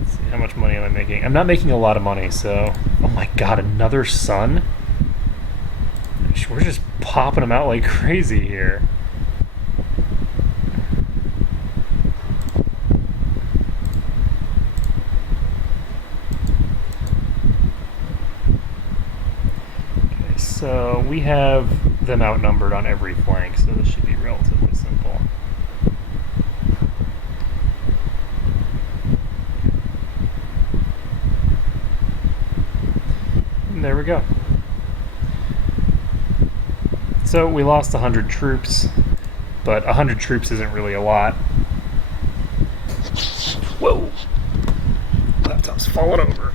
Let's see, how much money am I making? I'm not making a lot of money, so... Oh my god, another son? We're just popping them out like crazy here. So we have them outnumbered on every flank, so this should be relatively simple. There we go. So we lost 100 troops, but 100 troops isn't really a lot. Whoa! Laptop's falling over.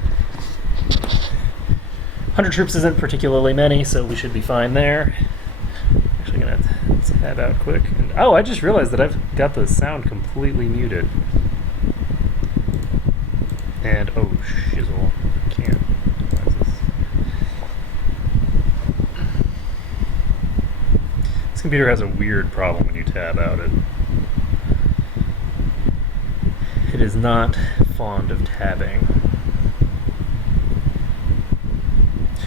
100 troops isn't particularly many, so we should be fine there. Actually gonna tab out quick. And, oh, I just realized that I've got the sound completely muted. And, oh, shizzle. Can't. Why is this computer has a weird problem when you tab out it. It is not fond of tabbing.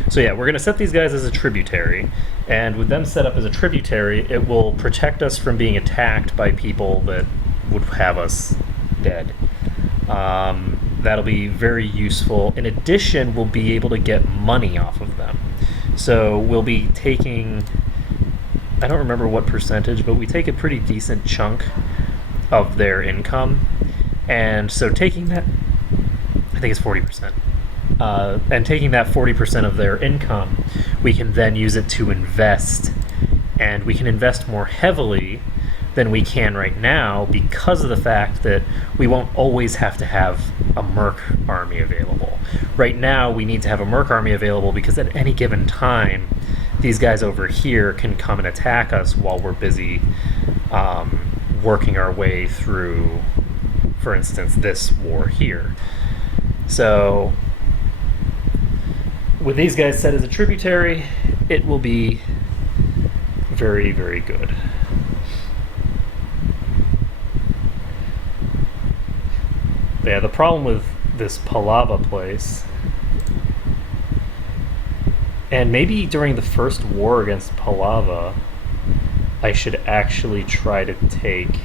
So yeah, we're going to set these guys as a tributary, and with them set up as a tributary, it will protect us from being attacked by people that would have us dead. That'll be very useful. In addition, we'll be able to get money off of them. So we'll be taking, I don't remember what percentage, but we take a pretty decent chunk of their income. And so taking that, I think it's 40%. And taking that 40% of their income, we can then use it to invest. And we can invest more heavily than we can right now because of the fact that we won't always have to have a merc army available. Right now, we need to have a merc army available because at any given time, these guys over here can come and attack us while we're busy working our way through, for instance, this war here. So with these guys set as a tributary, it will be very, very good. But yeah, the problem with this Palava place, and maybe during the first war against Palava, I should actually try to take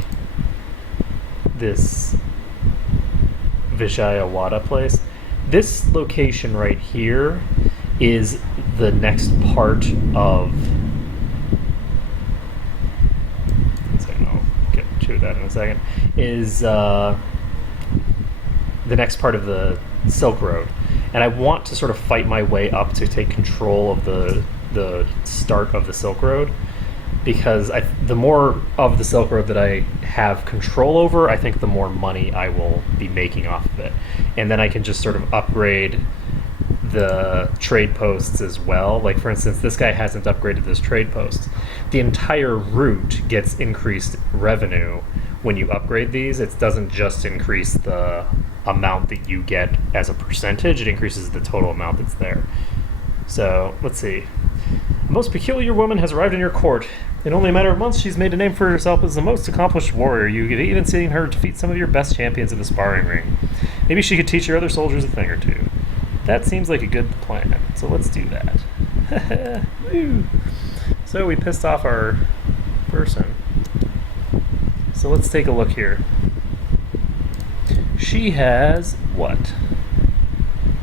this Vijayawada place. This location right here is the next part of... I'll get to that in a second. Is the next part of the Silk Road. And I want to sort of fight my way up to take control of the start of the Silk Road, because the more of the Silk Road that I have control over, I think the more money I will be making off of it. And then I can just sort of upgrade the trade posts as well. Like, for instance, this guy hasn't upgraded this trade post. The entire route gets increased revenue when you upgrade these. It doesn't just increase the amount that you get as a percentage, it increases the total amount that's there. So, let's see. A most peculiar woman has arrived in your court. In only a matter of months, she's made a name for herself as the most accomplished warrior. You've even seen her defeat some of your best champions in the sparring ring. Maybe she could teach your other soldiers a thing or two. That seems like a good plan, so let's do that. Woo. So we pissed off our person. So let's take a look here. She has, what?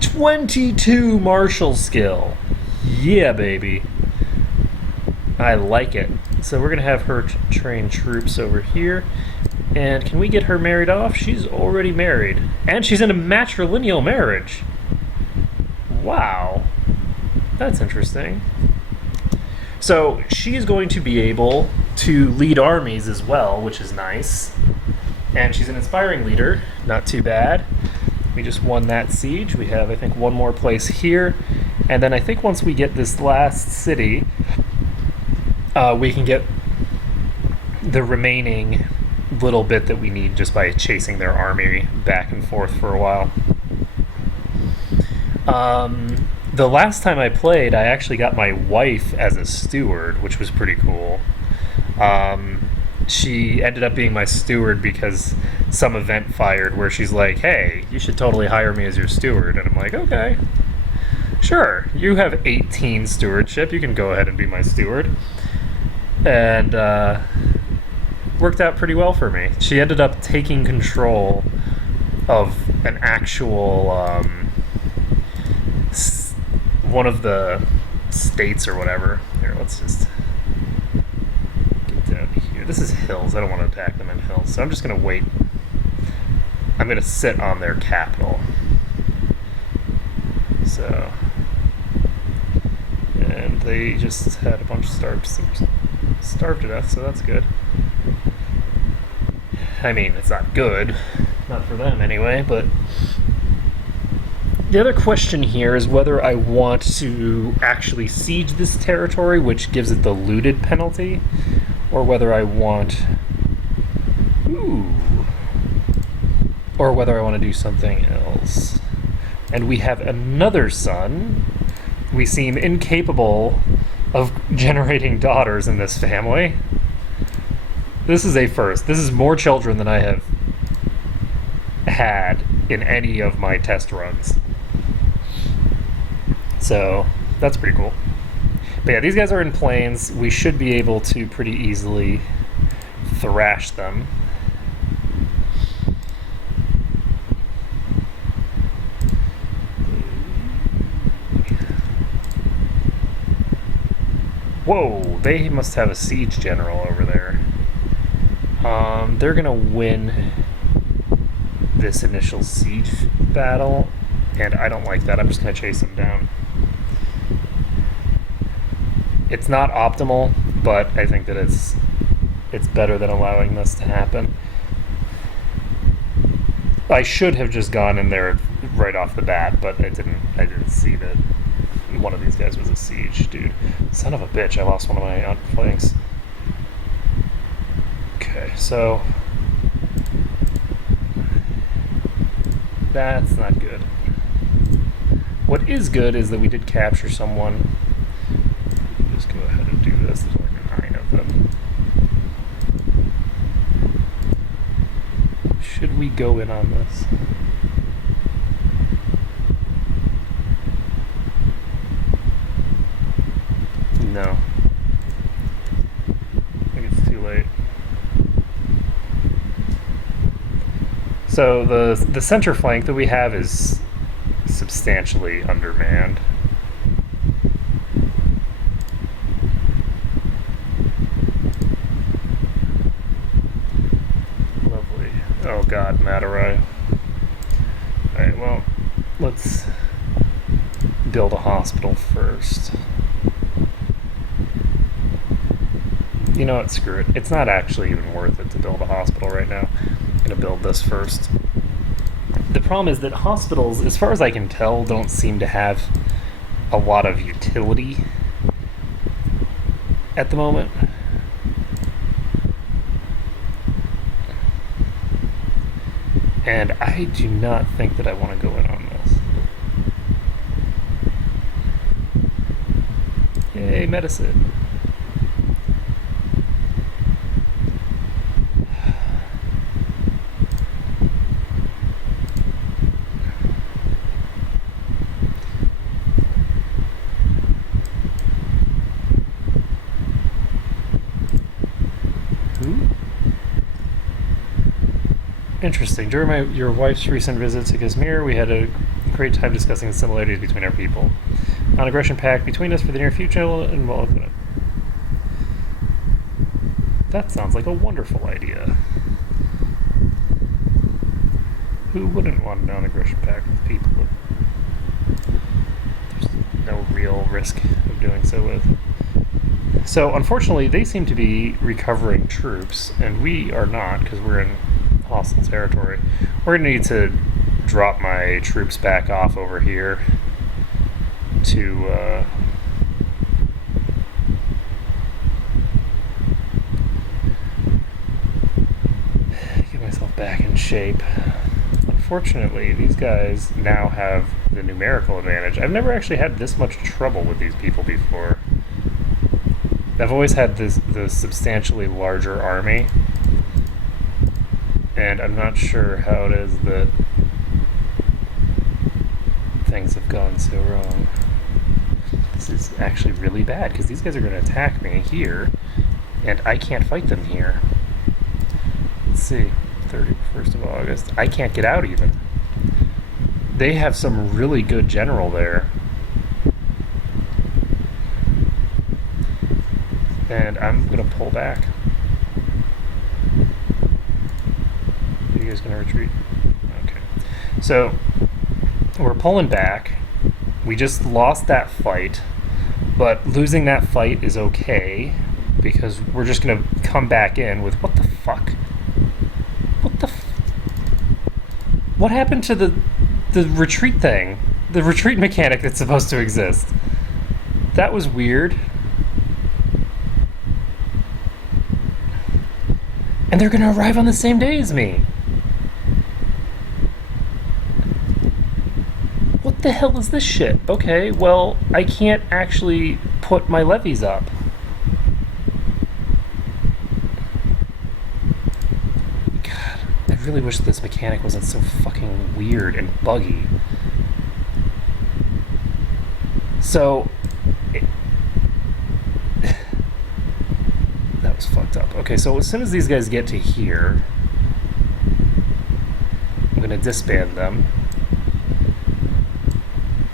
22 martial skill. Yeah, baby. I like it. So we're going to have her train troops over here. And can we get her married off? She's already married. And she's in a matrilineal marriage. Wow. That's interesting. So she's going to be able to lead armies as well, which is nice. And she's an inspiring leader. Not too bad. We just won that siege. We have, I think, one more place here. And then I think once we get this last city, we can get the remaining little bit that we need just by chasing their army back and forth for a while. The last time I played, I actually got my wife as a steward, which was pretty cool. She ended up being my steward because some event fired where she's like, hey, you should totally hire me as your steward. And I'm like, okay, sure. You have 18 stewardship. You can go ahead and be my steward. And worked out pretty well for me. She ended up taking control of an actual one of the states or whatever. Here, let's just get down here. This is hills. I don't want to attack them in hills, so I'm just going to wait. I'm going to sit on their capital. So and they just had a bunch of starved to death, so that's good. I mean, it's not good, not for them anyway, but the other question here is whether I want to actually siege this territory, which gives it the looted penalty, or whether I want... Ooh. Or whether I want to do something else. And we have another son. We seem incapable of generating daughters in this family. This is a first. This is more children than I have had in any of my test runs. So, that's pretty cool. But yeah, these guys are in planes. We should be able to pretty easily thrash them. Whoa, they must have a siege general over there. They're gonna win this initial siege battle, and I don't like that. I'm just gonna chase them down. It's not optimal, but I think that it's better than allowing this to happen. I should have just gone in there right off the bat, but I didn't see that one of these guys was a siege dude. Son of a bitch, I lost one of my flanks. Okay, so that's not good. What is good is that we did capture someone. Just go ahead and do this. There's like 9 of them. Should we go in on this? No. I think it's too late. So the center flank that we have is substantially undermanned. Lovely. Oh god, Matarai. Alright, well, let's build a hospital first. You know what, screw it. It's not actually even worth it to build a hospital right now. I'm going to build this first. The problem is that hospitals, as far as I can tell, don't seem to have a lot of utility at the moment. And I do not think that I want to go in on this. Yay, medicine. Interesting. During your wife's recent visit to Kashmir, we had a great time discussing the similarities between our people. Non-aggression pact between us for the near future and well, that sounds like a wonderful idea. Who wouldn't want a non-aggression pact with people there's no real risk of doing so with? So, unfortunately, they seem to be recovering troops, and we are not, because we're in hostile territory. We're going to need to drop my troops back off over here to get myself back in shape. Unfortunately, these guys now have the numerical advantage. I've never actually had this much trouble with these people before. I've always had the substantially larger army, and I'm not sure how it is that things have gone so wrong. This is actually really bad, because these guys are going to attack me here, and I can't fight them here. Let's see, 31st of August. I can't get out even. They have some really good general there. And I'm going to pull back. Are you guys going to retreat? Okay. So, we're pulling back. We just lost that fight. But losing that fight is okay, because we're just gonna come back in with what the fuck? What happened to the retreat thing? The retreat mechanic that's supposed to exist. That was weird. And they're gonna arrive on the same day as me. What the hell is this shit? Okay, well, I can't actually put my levies up. God, I really wish this mechanic wasn't so fucking weird and buggy. So, that was fucked up. Okay, so as soon as these guys get to here, I'm gonna disband them.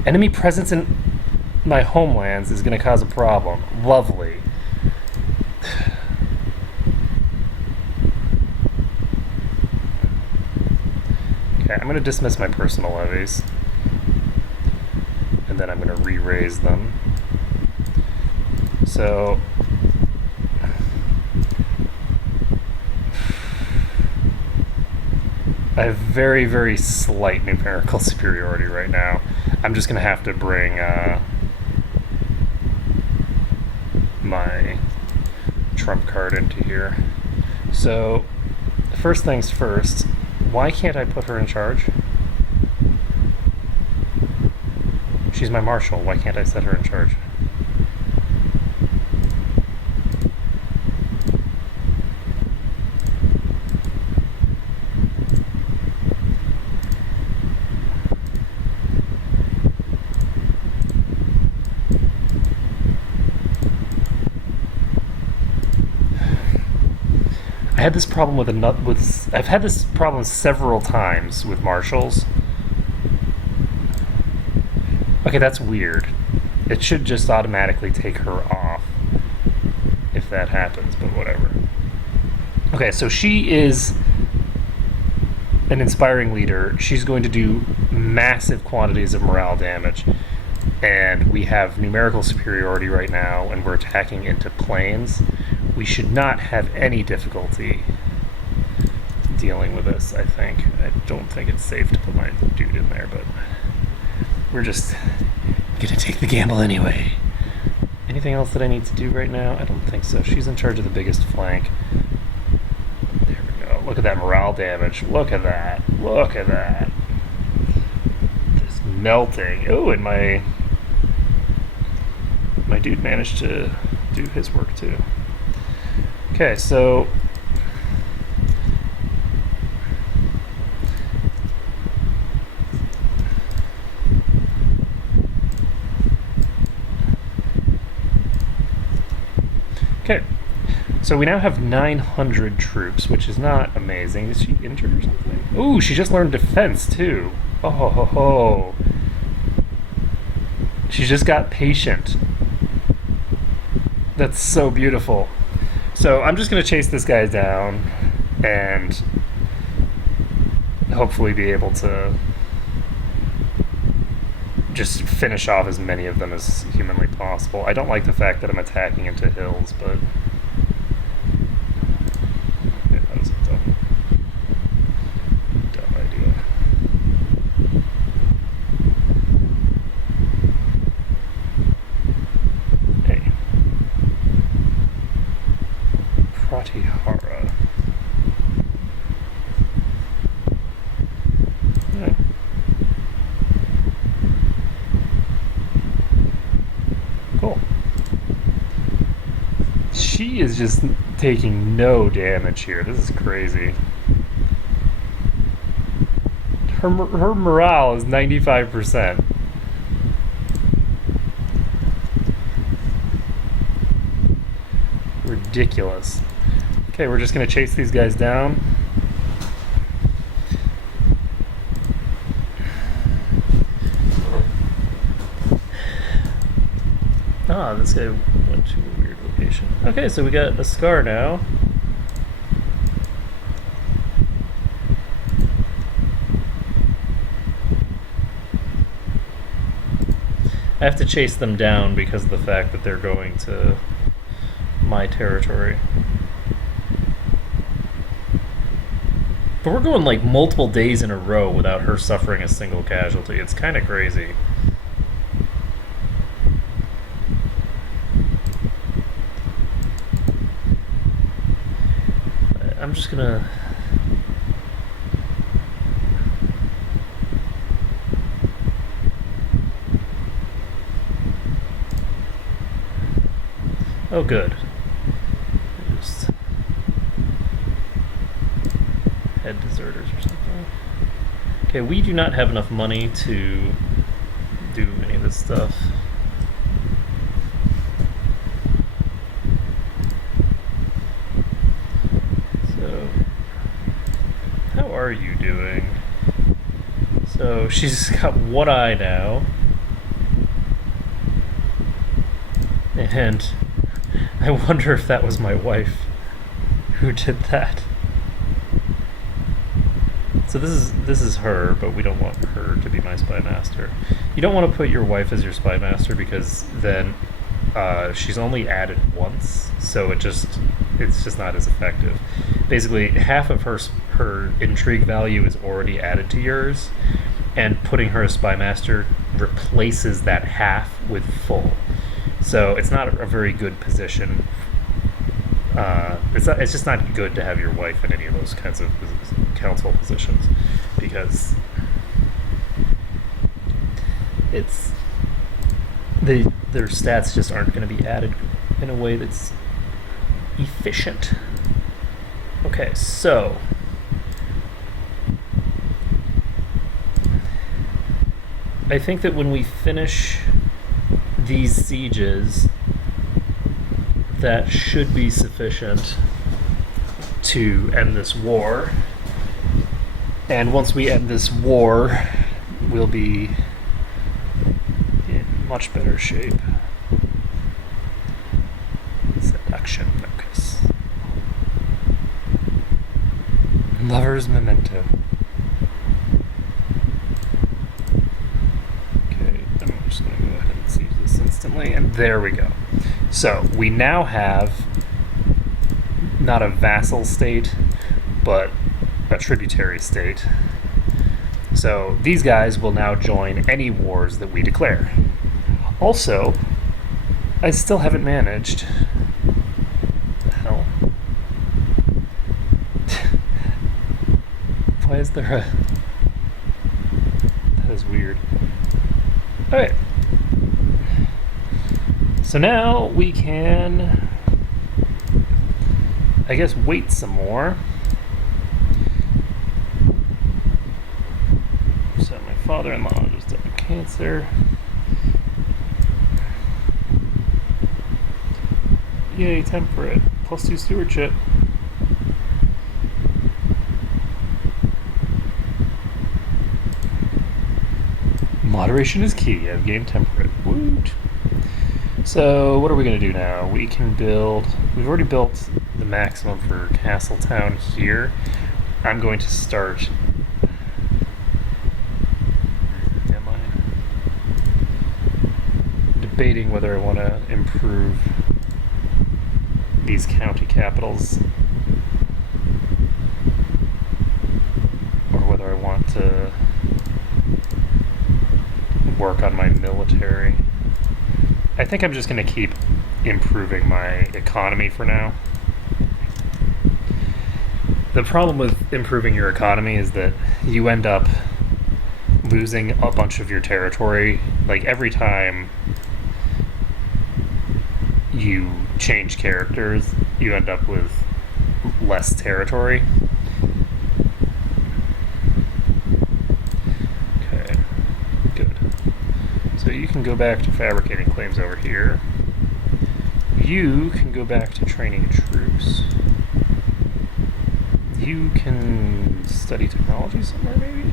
Enemy presence in my homelands is gonna cause a problem. Lovely. Okay, I'm gonna dismiss my personal levies. And then I'm gonna re-raise them. So I have very, very slight numerical superiority right now. I'm just going to have to bring my trump card into here. So, first things first, why can't I put her in charge? She's my marshal. Why can't I set her in charge? I had this problem I've had this problem several times with marshals. Okay, that's weird. It should just automatically take her off if that happens, but whatever. Okay, so she is an inspiring leader. She's going to do massive quantities of morale damage. And we have numerical superiority right now, and we're attacking into planes. We should not have any difficulty dealing with this, I think. I don't think it's safe to put my dude in there, but we're just gonna take the gamble anyway. Anything else that I need to do right now? I don't think so. She's in charge of the biggest flank. There we go. Look at that morale damage. Look at that. Look at that. Just melting. Oh, and my dude managed to do his work too. Okay, so we now have 900 troops, which is not amazing. Is she injured or something? Ooh, she just learned defense too. Oh ho ho ho. She just got patient. That's so beautiful. So I'm just going to chase this guy down and hopefully be able to just finish off as many of them as humanly possible. I don't like the fact that I'm attacking into hills, but yeah, that was a dumb idea. Hey. Pratihara. Yeah. Cool. She is just taking no damage here. This is crazy. Her morale is 95%. Ridiculous. Okay, we're just going to chase these guys down. Ah, this guy went to a weird location. Okay, so we got a scar now. I have to chase them down because of the fact that they're going to my territory. But we're going like multiple days in a row without her suffering a single casualty. It's kind of crazy. I'm just gonna... Oh, good. Just head deserters or something. Okay, we do not have enough money to do any of this stuff. So, how are you doing? So, she's got one eye now. And I wonder if that was my wife who did that. So this is her, but we don't want her to be my spy master. You don't want to put your wife as your spy master because then she's only added once, so it's just not as effective. Basically, half of her intrigue value is already added to yours, and putting her as spy master replaces that half with full. So it's not a very good position. It's just not good to have your wife in any of those kinds of council positions because their stats just aren't going to be added in a way that's efficient. Okay, so I think that when we finish these sieges, that should be sufficient to end this war. And once we end this war, we'll be in much better shape. Seduction focus. Lover's memento. Okay, I'm just going to go ahead and siege this instantly, and there we go. So we now have not a vassal state, but a tributary state. So these guys will now join any wars that we declare. Also, I still haven't managed. What the hell? Why is there a... That is weird. Alright. So now we can, I guess, wait some more. So my father-in-law just died of cancer. Yay, temperate. +2 stewardship. Moderation is key. I've gained temperate. Woot! So what are we going to do now? We can build... We've already built the maximum for Castletown here. I'm going to start... Am I? Debating whether I want to improve these county capitals or whether I want to work on my military. I think I'm just going to keep improving my economy for now. The problem with improving your economy is that you end up losing a bunch of your territory. Like every time you change characters, you end up with less territory. Okay, good. So you can go back to fabricating claims over here. You can go back to training troops. You can study technology somewhere, maybe?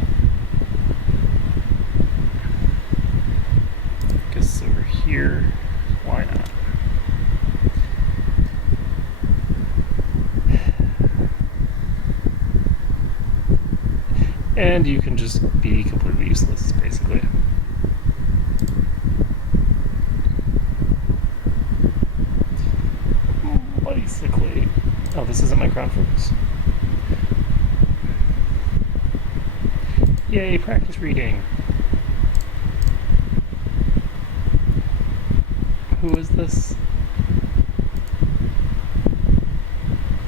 I guess over here. Why not? And you can just be completely useless, basically. basically... Oh, this isn't my crown focus. Yay, practice reading. Who is this?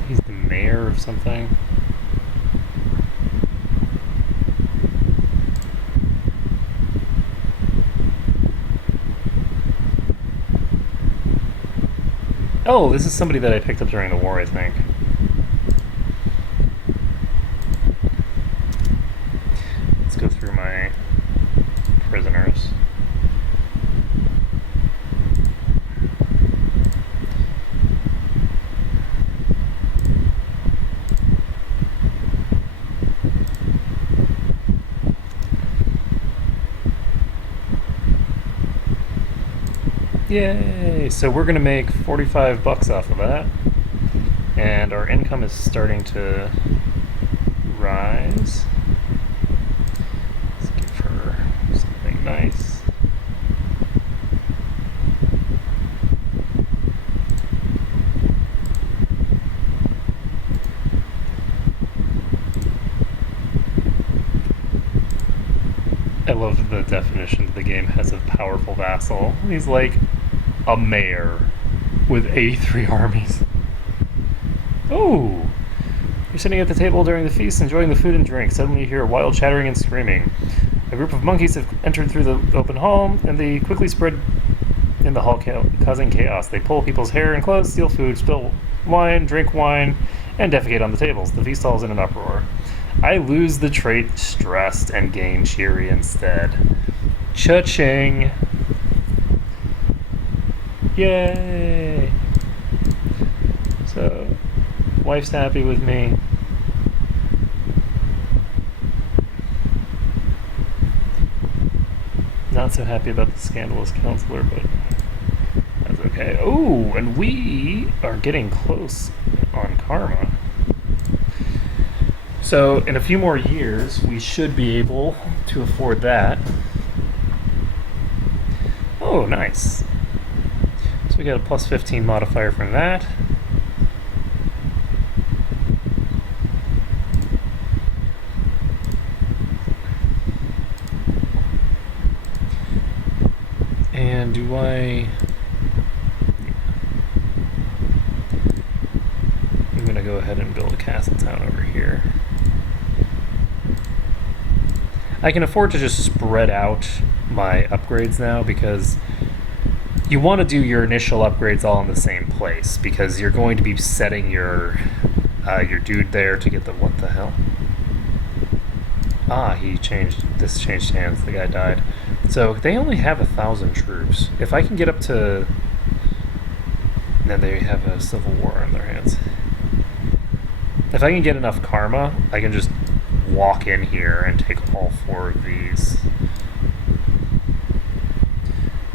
He's the mayor of something. Oh, this is somebody that I picked up during the war, I think. Let's go through my prisoners. Yay! So we're gonna make 45 bucks off of that, and our income is starting to rise. Let's give her something nice. I love the definition that the game has of powerful vassal. He's like a mayor with 83 armies. Oh! You're sitting at the table during the feast, enjoying the food and drink. Suddenly you hear wild chattering and screaming. A group of monkeys have entered through the open hall, and they quickly spread in the hall, causing chaos. They pull people's hair and clothes, steal food, spill wine, drink wine, and defecate on the tables. The feast hall is in an uproar. I lose the trait stressed and gain cheery instead. Cha-ching! Yay! So, wife's happy with me. Not so happy about the scandalous counselor, but that's okay. Oh, and we are getting close on karma. So, in a few more years, we should be able to afford that. Oh, nice. So we got a plus 15 modifier from that. And do I... I'm going to go ahead and build a castle town over here. I can afford to just spread out my upgrades now because you want to do your initial upgrades all in the same place because you're going to be setting your dude there to get the... What the hell? Ah, this changed hands. The guy died. So they only have 1,000 troops. If I can get up to... Then they have a civil war on their hands. If I can get enough karma, I can just walk in here and take all 4 of these.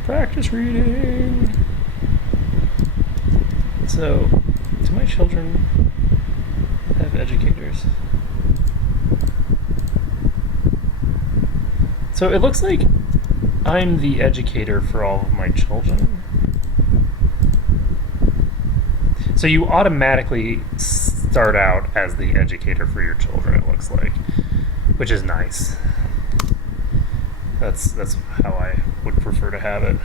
Practice reading. So, do my children have educators? So it looks like I'm the educator for all of my children. So you automatically start out as the educator for your children, it looks like, which is nice. That's how I would prefer to have it.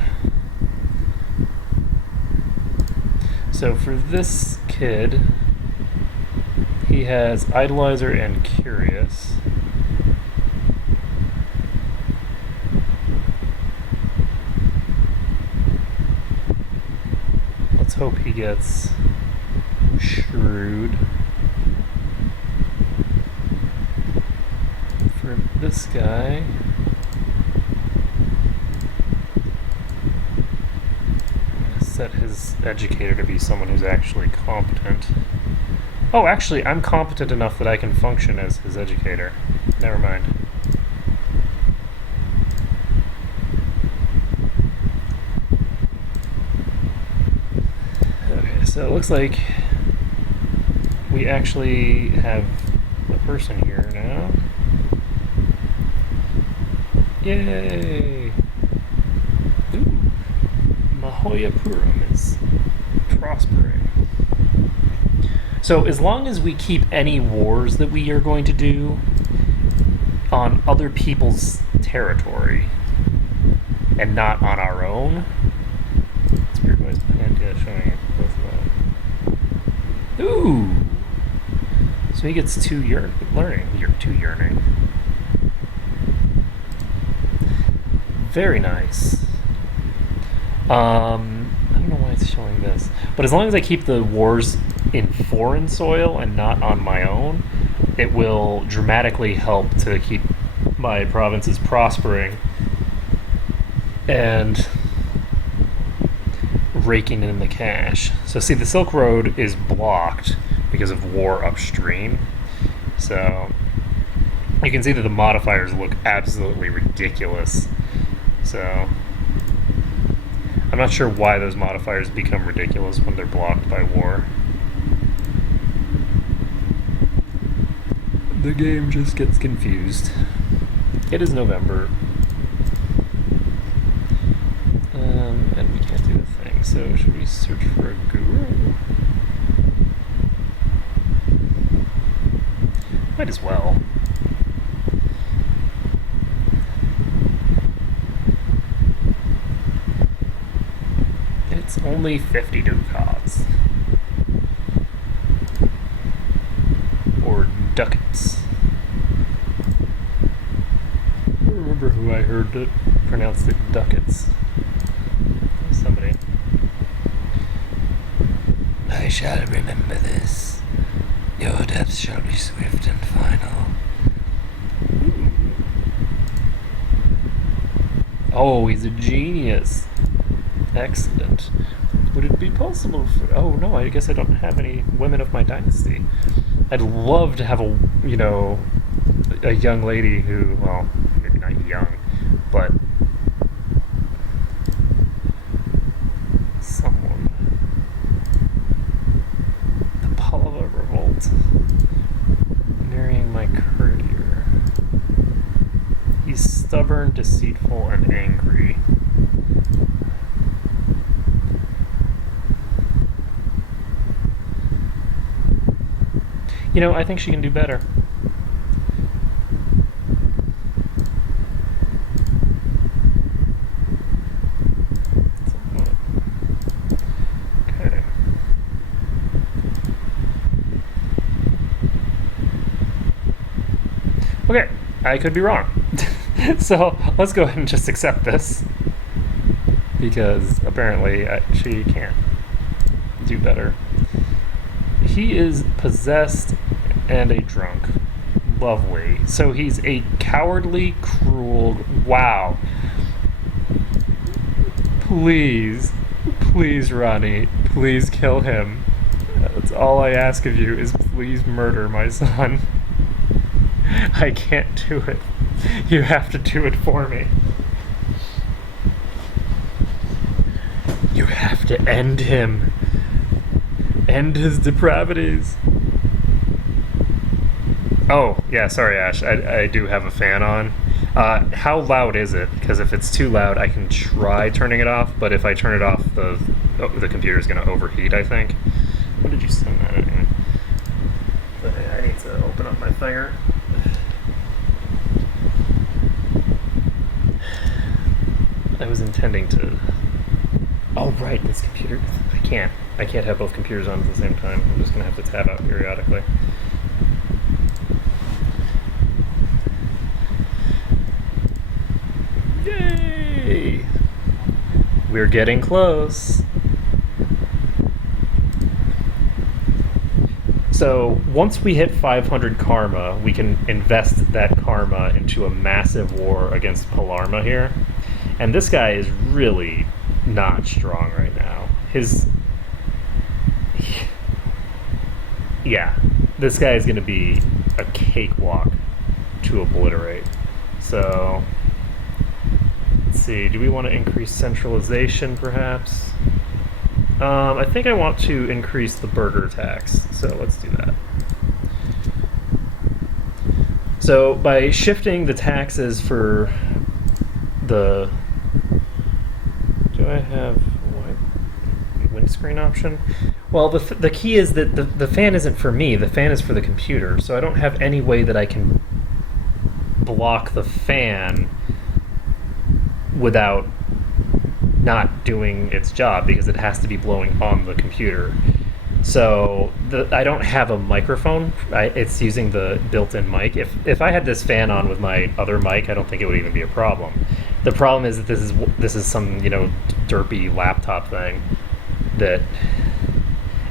So for this kid, he has Idolizer and Curious. Let's hope he gets Shrewd. For this guy, I'm going to set his educator to be someone who's actually competent. Oh, actually, I'm competent enough that I can function as his educator. Never mind. Okay, so it looks like we actually have a person here now. Yay! Ooh, Mahoyapuram is prospering. So as long as we keep any wars that we are going to do on other people's territory and not on our own. Spirit Boy's Pandia showing it both of them. Ooh! So he gets 2 learning. You're 2 yearning. Very nice. I don't know why it's showing this. But as long as I keep the wars in foreign soil and not on my own, it will dramatically help to keep my provinces prospering and raking in the cash. So see, the Silk Road is blocked because of war upstream. So you can see that the modifiers look absolutely ridiculous. So I'm not sure why those modifiers become ridiculous when they're blocked by war. The game just gets confused. It is November. And we can't do the thing, so should we search for a guru? Might as well. It's only 50 ducats. Or ducats. I don't remember who I heard that pronounced it ducats. Somebody. I shall remember this. Your death shall be swift and final. Ooh. Oh, he's a genius. Excellent. Would it be possible for... Oh, no, I guess I don't have any women of my dynasty. I'd love to have a young lady who, well, maybe not young, but someone. The Pallava Revolt. Marrying my courtier. He's stubborn, deceitful, and angry. You know, I think she can do better. Okay. Okay, I could be wrong. So let's go ahead and just accept this. Because apparently she can't do better. He is possessed and a drunk. Lovely. So he's a cowardly, cruel... Wow. Please. Please, Ronnie. Please kill him. That's all I ask of you is please murder my son. I can't do it. You have to do it for me. You have to end him. End his depravities. Oh, yeah, sorry, Ash. I do have a fan on. How loud is it? Because if it's too loud, I can try turning it off, but if I turn it off, the computer's going to overheat, I think. When did you send that anyway? I need to open up my finger. I was intending to... Oh, right, this computer... I can't have both computers on at the same time. I'm just going to have to tab out periodically. Yay! We're getting close. So once we hit 500 karma, we can invest that karma into a massive war against Palarma here. And this guy is really not strong right now. Yeah, this guy is going to be a cakewalk to obliterate. So, let's see, do we want to increase centralization perhaps? I think I want to increase the burger tax, so let's do that. So, by shifting the taxes for the... Do I have... split screen option. Well, the key is that the fan isn't for me. The fan is for the computer. So I don't have any way that I can block the fan without not doing its job, because it has to be blowing on the computer. So I don't have a microphone. It's using the built-in mic. If I had this fan on with my other mic, I don't think it would even be a problem. The problem is that this is some derpy laptop thing that,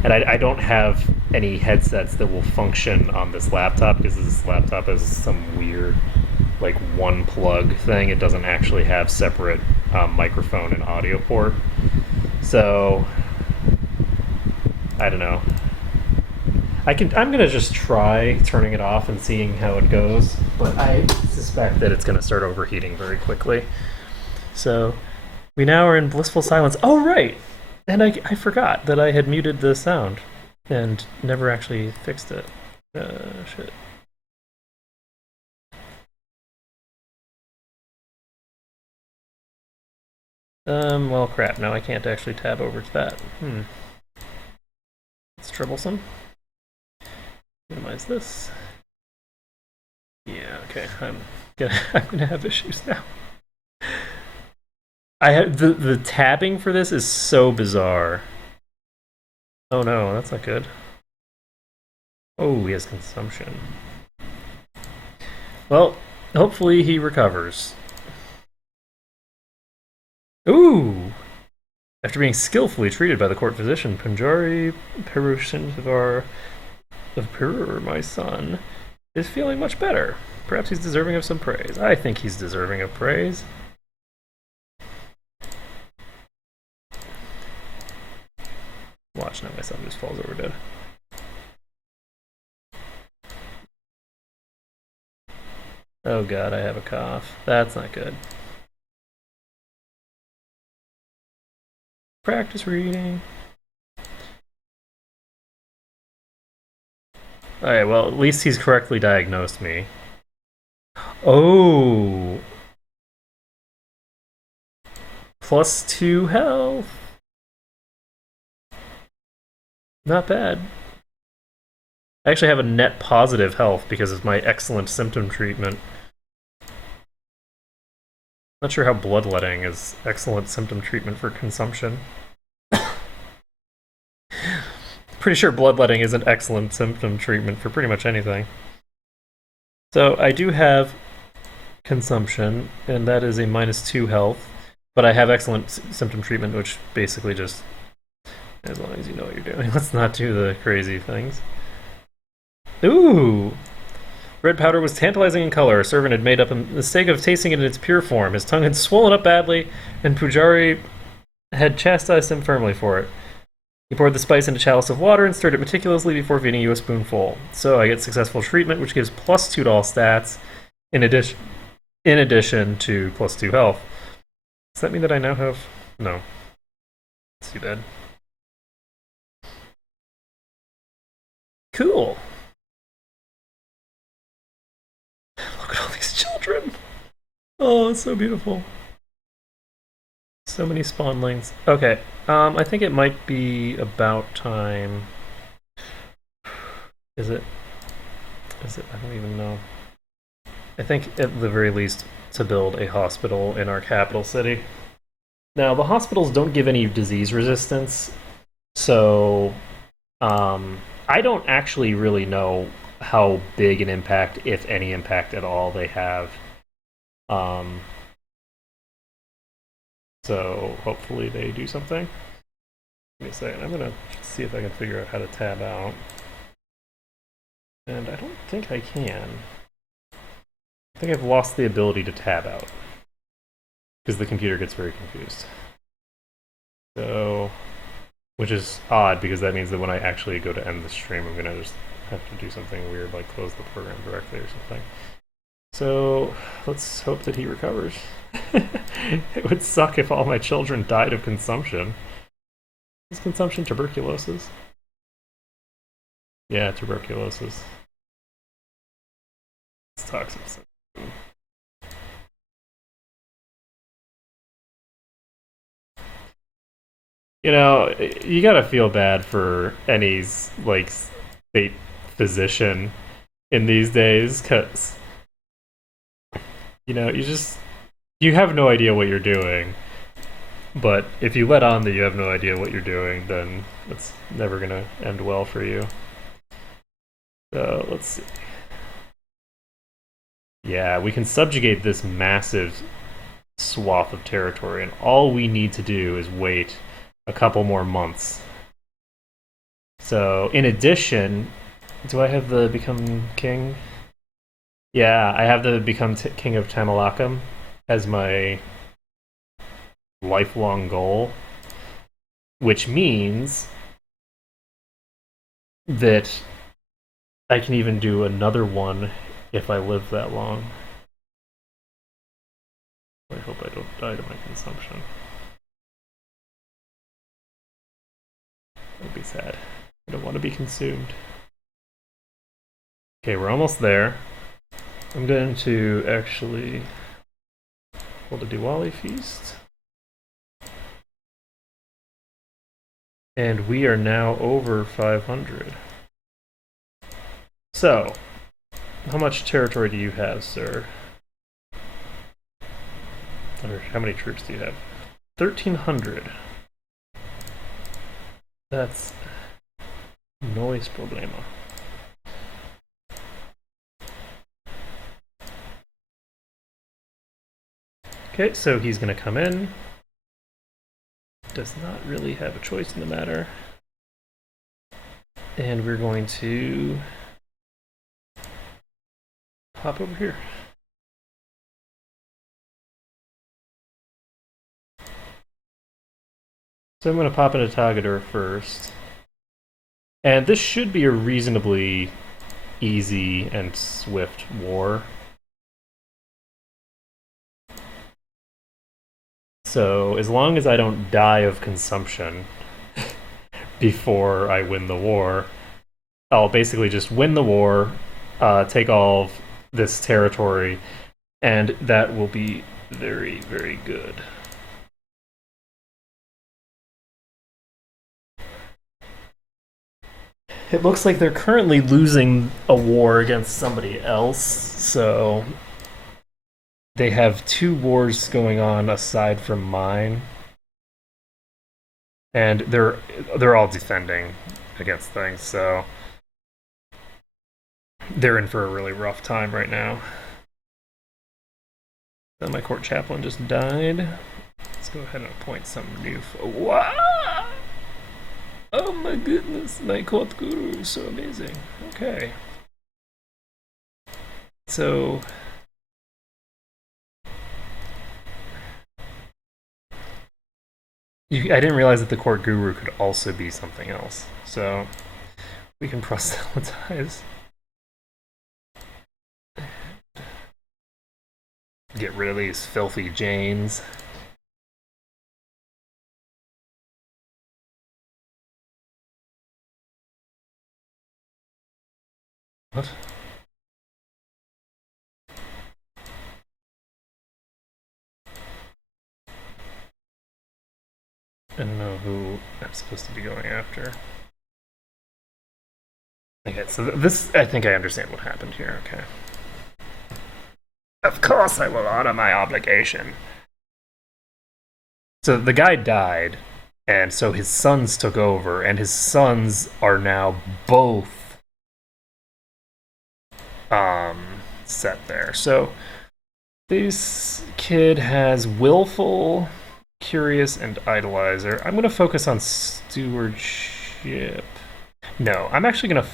and I don't have any headsets that will function on this laptop, because this laptop has some weird like one plug thing. It doesn't actually have separate microphone and audio port. So I don't know. I'm gonna just try turning it off and seeing how it goes, but I suspect that it's gonna start overheating very quickly. So we now are in blissful silence. Oh right, and I forgot that I had muted the sound and never actually fixed it. Shit. Well, crap. Now I can't actually tab over to that. It's troublesome. Minimize this. Yeah, okay. I'm gonna have issues now. The tabbing for this is so bizarre. Oh no, that's not good. Oh, he has consumption. Well, hopefully he recovers. Ooh! After being skillfully treated by the court physician, Punjari Perushinvar of Perur, my son, is feeling much better. Perhaps he's deserving of some praise. I think he's deserving of praise. Watch now, my son just falls over dead. Oh god, I have a cough. That's not good. Practice reading. Alright, well, at least he's correctly diagnosed me. Oh! +2 health. Not bad. I actually have a net positive health because of my excellent symptom treatment. Not sure how bloodletting is excellent symptom treatment for consumption. Pretty sure bloodletting is an excellent symptom treatment for pretty much anything. So I do have consumption, and that is a -2 health, but I have excellent symptom treatment, which basically just, as long as you know what you're doing, let's not do the crazy things. Ooh! Red powder was tantalizing in color. A servant had made up a mistake of tasting it in its pure form. His tongue had swollen up badly, and Pujari had chastised him firmly for it. He poured the spice into a chalice of water and stirred it meticulously before feeding you a spoonful. So I get successful treatment, which gives +2 to all stats, in addition to +2 health. Does that mean that I now have... No. It's too bad. Cool. Look at all these children. Oh, it's so beautiful. So many spawnlings. Okay, I think it might be about time. Is it? I don't even know. I think at the very least to build a hospital in our capital city. Now, the hospitals don't give any disease resistance, so I don't actually really know how big an impact, if any impact at all, they have. So hopefully they do something. Give me a second. I'm gonna see if I can figure out how to tab out. And I don't think I can. I think I've lost the ability to tab out, because the computer gets very confused. So, which is odd, because that means that when I actually go to end the stream, I'm gonna just have to do something weird, like close the program directly or something. So, let's hope that he recovers. It would suck if all my children died of consumption. Is consumption tuberculosis? Yeah, tuberculosis. It's toxic. You gotta feel bad for any like state physician in these days, because you have no idea what you're doing. But if you let on that you have no idea what you're doing, then it's never gonna end well for you. So let's see. Yeah, we can subjugate this massive swath of territory, and all we need to do is wait a couple more months. So, in addition, do I have the become king? Yeah, I have the become king of Tamalakam as my lifelong goal, which means that I can even do another one if I live that long. I hope I don't die to my consumption. That would be sad. I don't want to be consumed. Okay, we're almost there. I'm going to actually hold a Diwali feast. And we are now over 500. So, how much territory do you have, sir? Or how many troops do you have? 1,300. That's no es problema. Okay, so he's going to come in. Does not really have a choice in the matter. And we're going to hop over here. So I'm going to pop into Tagador first. And this should be a reasonably easy and swift war. So as long as I don't die of consumption before I win the war, I'll basically just win the war, take all of this territory, and that will be very, very good. It looks like they're currently losing a war against somebody else, so they have 2 wars going on aside from mine, and they're all defending against things, so they're in for a really rough time right now. Then my court chaplain just died. Let's go ahead and appoint some new. Wow! Oh my goodness, my court guru is so amazing. Okay, so I didn't realize that the court guru could also be something else. So we can proselytize. Get rid of these filthy Janes. What? I don't know who I'm supposed to be going after. Okay, so this, I think I understand what happened here. Okay. Of course I will honor my obligation. So the guy died, and so his sons took over, and his sons are now both set there. So this kid has willful, curious, and idolizer. I'm going to focus on stewardship. No, I'm actually going to.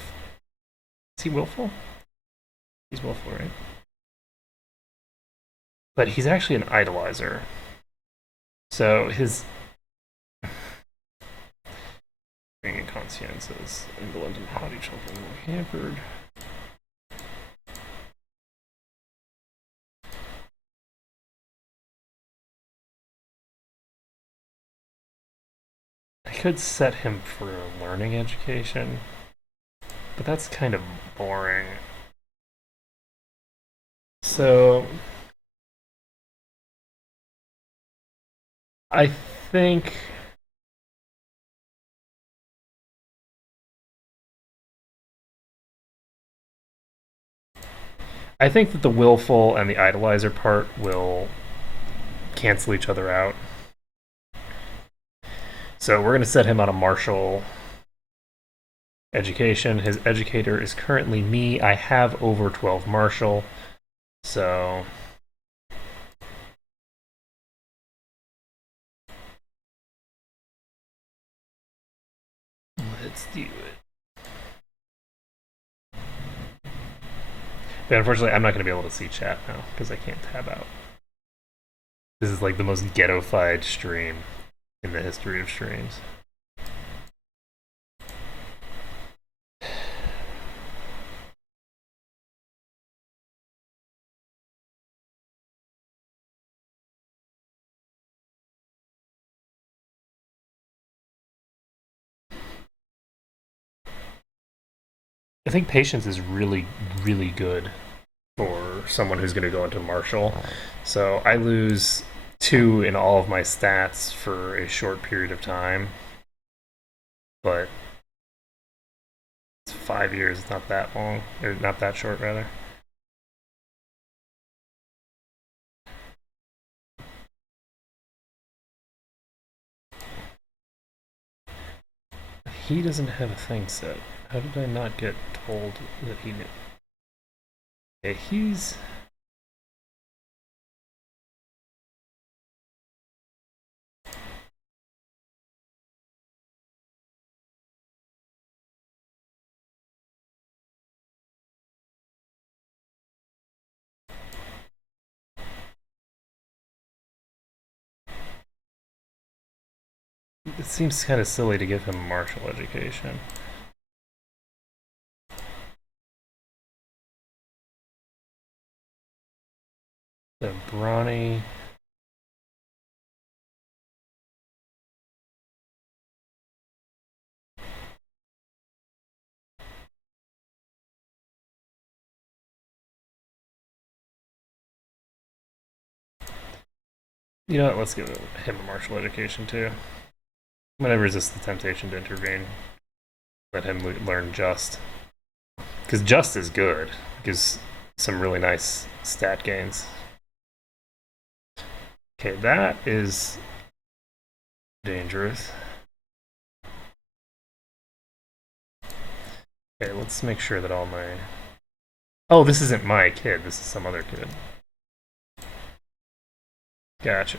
Is he willful? He's willful, right? But he's actually an idolizer. So his. Bringing consciences, indolent and haughty children were hampered. I could set him for a learning education, but that's kind of boring. So I think I think that the willful and the idolizer part will cancel each other out. So we're going to set him on a martial education. His educator is currently me. I have over 12 martial. So let's do it. But unfortunately, I'm not going to be able to see chat now because I can't tab out. This is like the most ghetto-fied stream in the history of streams. I think patience is really, really good for someone who's going to go into martial. So I lose 2 in all of my stats for a short period of time. But it's 5 years, it's not that long. Or not that short, rather. He doesn't have a thing set. How did I not get told that he knew? Okay, he's... It seems kind of silly to give him martial education. The brawny... You know what, let's give him a martial education too. I'm gonna resist the temptation to intervene. Let him learn just. Because just is good. Gives some really nice stat gains. Okay, that is dangerous. Okay, let's make sure that all my... Oh, this isn't my kid. This is some other kid. Gotcha.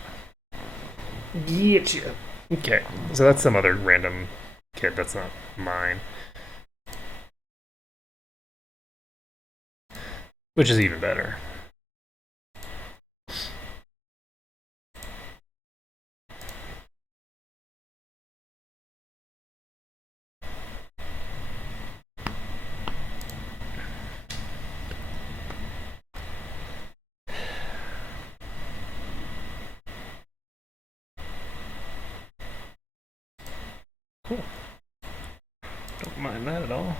Getcha. Okay, so that's some other random kid. That's not mine. Which is even better. Cool. Don't mind that at all.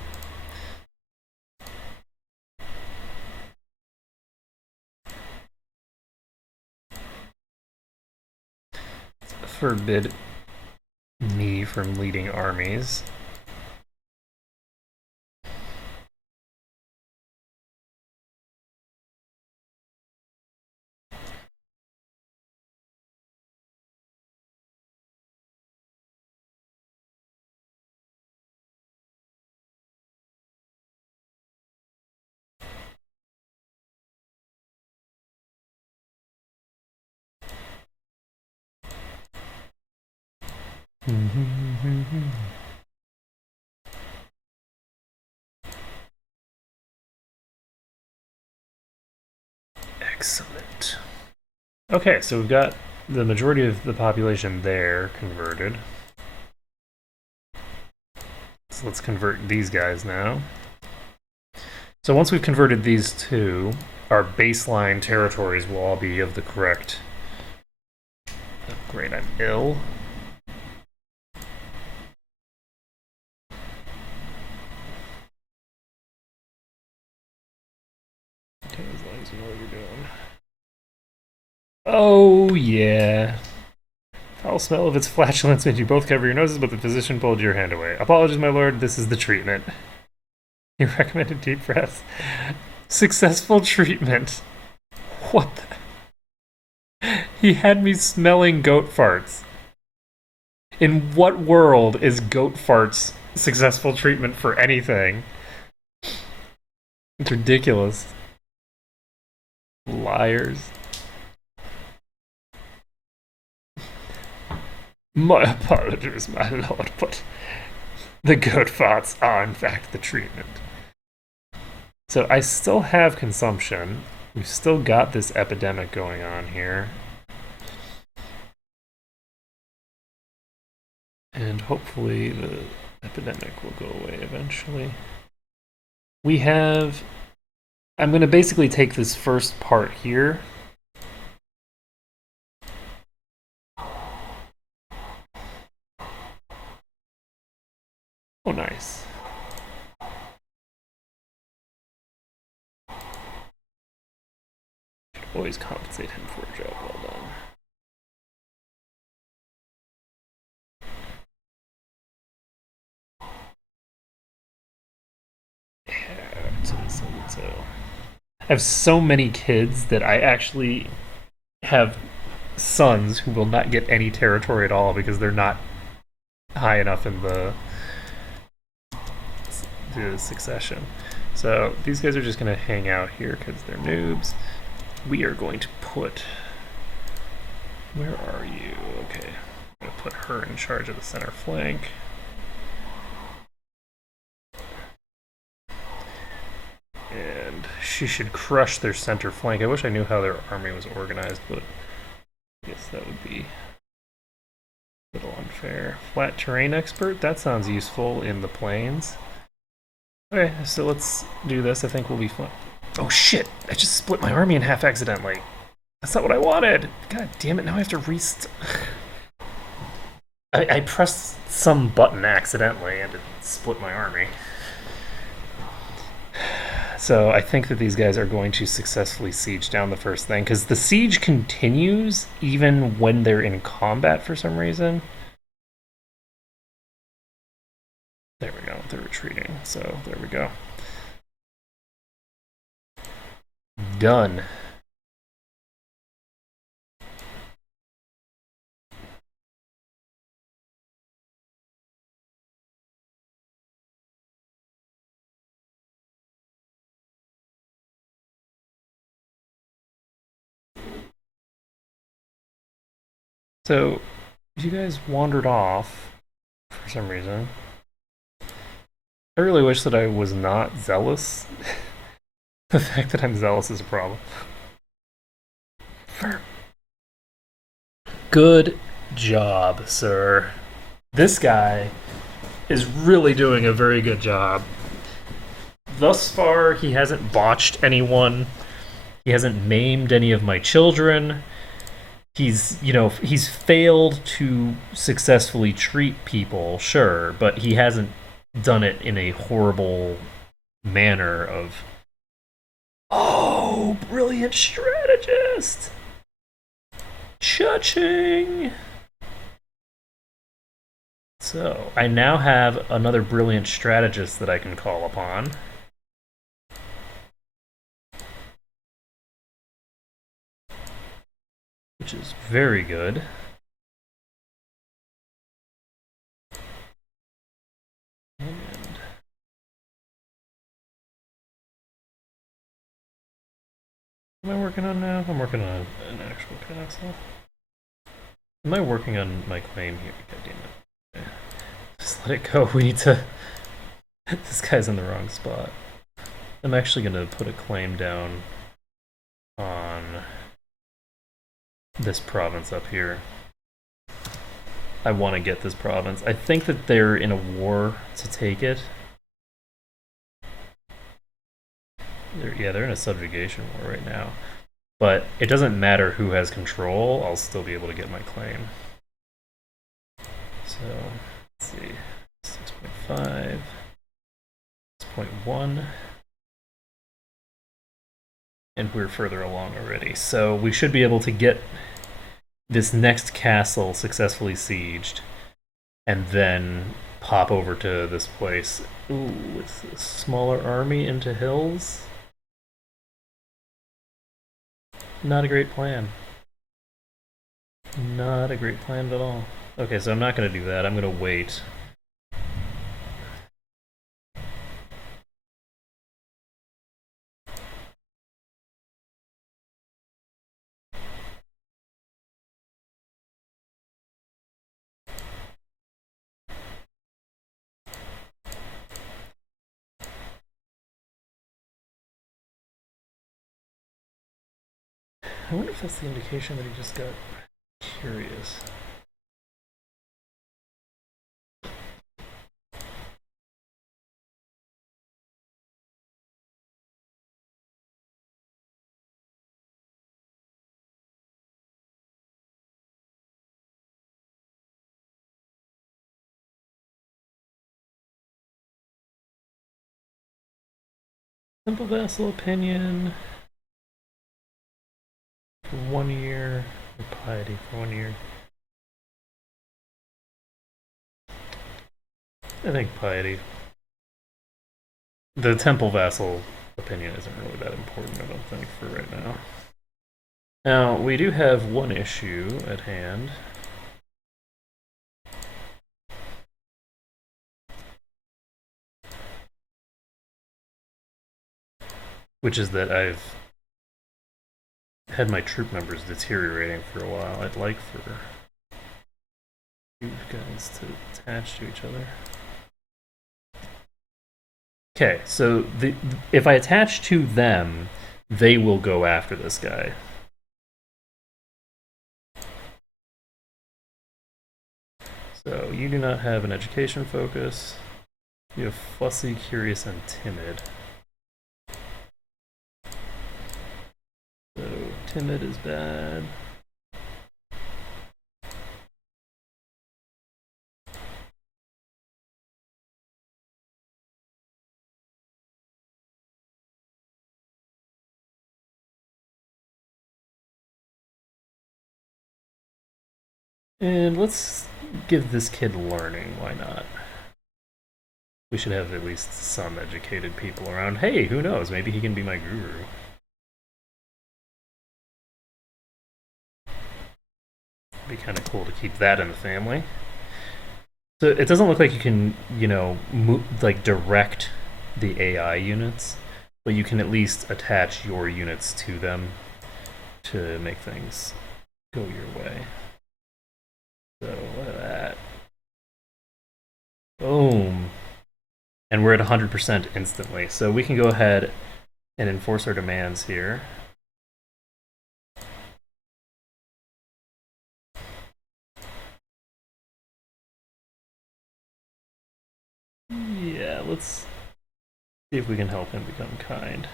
Forbid me from leading armies. Excellent. Okay, so we've got the majority of the population there converted. So let's convert these guys now. So once we've converted these two, our baseline territories will all be of the correct... Oh, great, I'm ill. Okay, as long as you know what you're doing. Oh, yeah. Foul smell of its flatulence made you both cover your noses, but the physician pulled your hand away. Apologies, my lord, this is the treatment. You recommended deep breaths. Successful treatment. What He had me smelling goat farts. In what world is goat farts successful treatment for anything? It's ridiculous. Liars. My apologies, my lord, but the goat farts are in fact the treatment. So I still have consumption. We've still got this epidemic going on here. And hopefully the epidemic will go away eventually. We have... I'm going to basically take this first part here. Oh, nice. Should always compensate him for a job well done. So I have so many kids that I actually have sons who will not get any territory at all because they're not high enough in the succession. So these guys are just going to hang out here because they're noobs. We are going to put... Where are you? Okay. I'm going to put her in charge of the center flank. And she should crush their center flank. I wish I knew how their army was organized, but I guess that would be a little unfair. Flat terrain expert? That sounds useful in the plains. Okay, so let's do this. I think we'll be fine. Oh shit! I just split my army in half accidentally. That's not what I wanted! God damn it, now I have to I pressed some button accidentally and it split my army. So I think that these guys are going to successfully siege down the first thing, because the siege continues even when they're in combat for some reason. There we go, they're retreating, so there we go. Done. So, you guys wandered off for some reason. I really wish that I was not zealous. The fact that I'm zealous is a problem. Good job, sir. This guy is really doing a very good job. Thus far, he hasn't botched anyone. He hasn't maimed any of my children. He's failed to successfully treat people, sure, but he hasn't done it in a horrible manner of, oh, brilliant strategist! Cha-ching! So, I now have another brilliant strategist that I can call upon. Which is very good. And what am I working on now? I'm working on an actual castle. Am I working on my claim here? God damn it. Okay. Just let it go. We need to... This guy's in the wrong spot. I'm actually going to put a claim down on this province up here. I want to get this province. I think that they're in a war to take it. They're in a subjugation war right now. But it doesn't matter who has control, I'll still be able to get my claim. So, let's see. 6.5, 6.1. And we're further along already. So we should be able to get this next castle successfully sieged and then pop over to this place. Ooh, with a smaller army into hills. Not a great plan. Not a great plan at all. Okay, so I'm not going to do that. I'm going to wait. I wonder if that's the indication that he just got curious. Simple vassal opinion for 1 year, or piety for 1 year. I think piety. The temple vassal opinion isn't really that important, I don't think, for right now. Now, we do have one issue at hand. Which is that I've had my troop numbers deteriorating for a while. I'd like for you guys to attach to each other. Okay, so if I attach to them, they will go after this guy. So you do not have an education focus. You have fussy, curious, and timid. So timid is bad. And let's give this kid learning, why not? We should have at least some educated people around. Hey, who knows? Maybe he can be my guru. Be kind of cool to keep that in the family. So it doesn't look like you can, like direct the AI units, but you can at least attach your units to them to make things go your way. So look at that. Boom. And we're at 100% instantly. So we can go ahead and enforce our demands here. Yeah, let's see if we can help him become kind.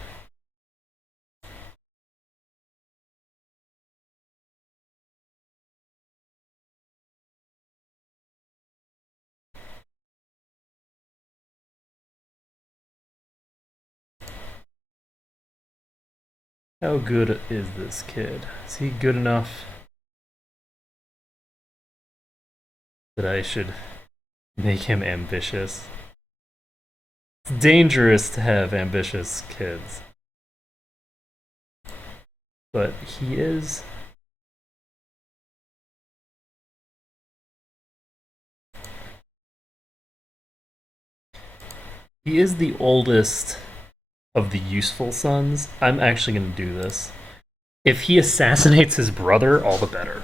How good is this kid? Is he good enough that I should make him ambitious? It's dangerous to have ambitious kids. But he is. He is the oldest of the useful sons. I'm actually going to do this. If he assassinates his brother, all the better.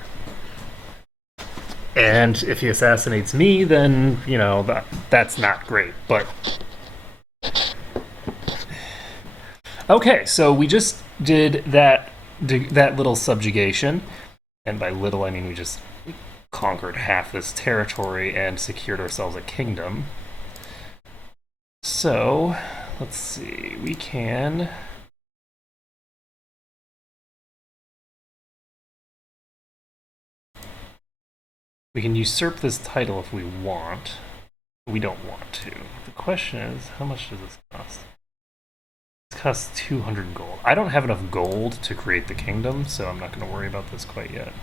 And if he assassinates me, then, that's not great. But. Okay, so we just did that little subjugation. And by little, I mean we just conquered half this territory and secured ourselves a kingdom. So, let's see, we can usurp this title if we want. We don't want to. The question is, how much does this cost? This costs 200 gold. I don't have enough gold to create the kingdom, so I'm not going to worry about this quite yet.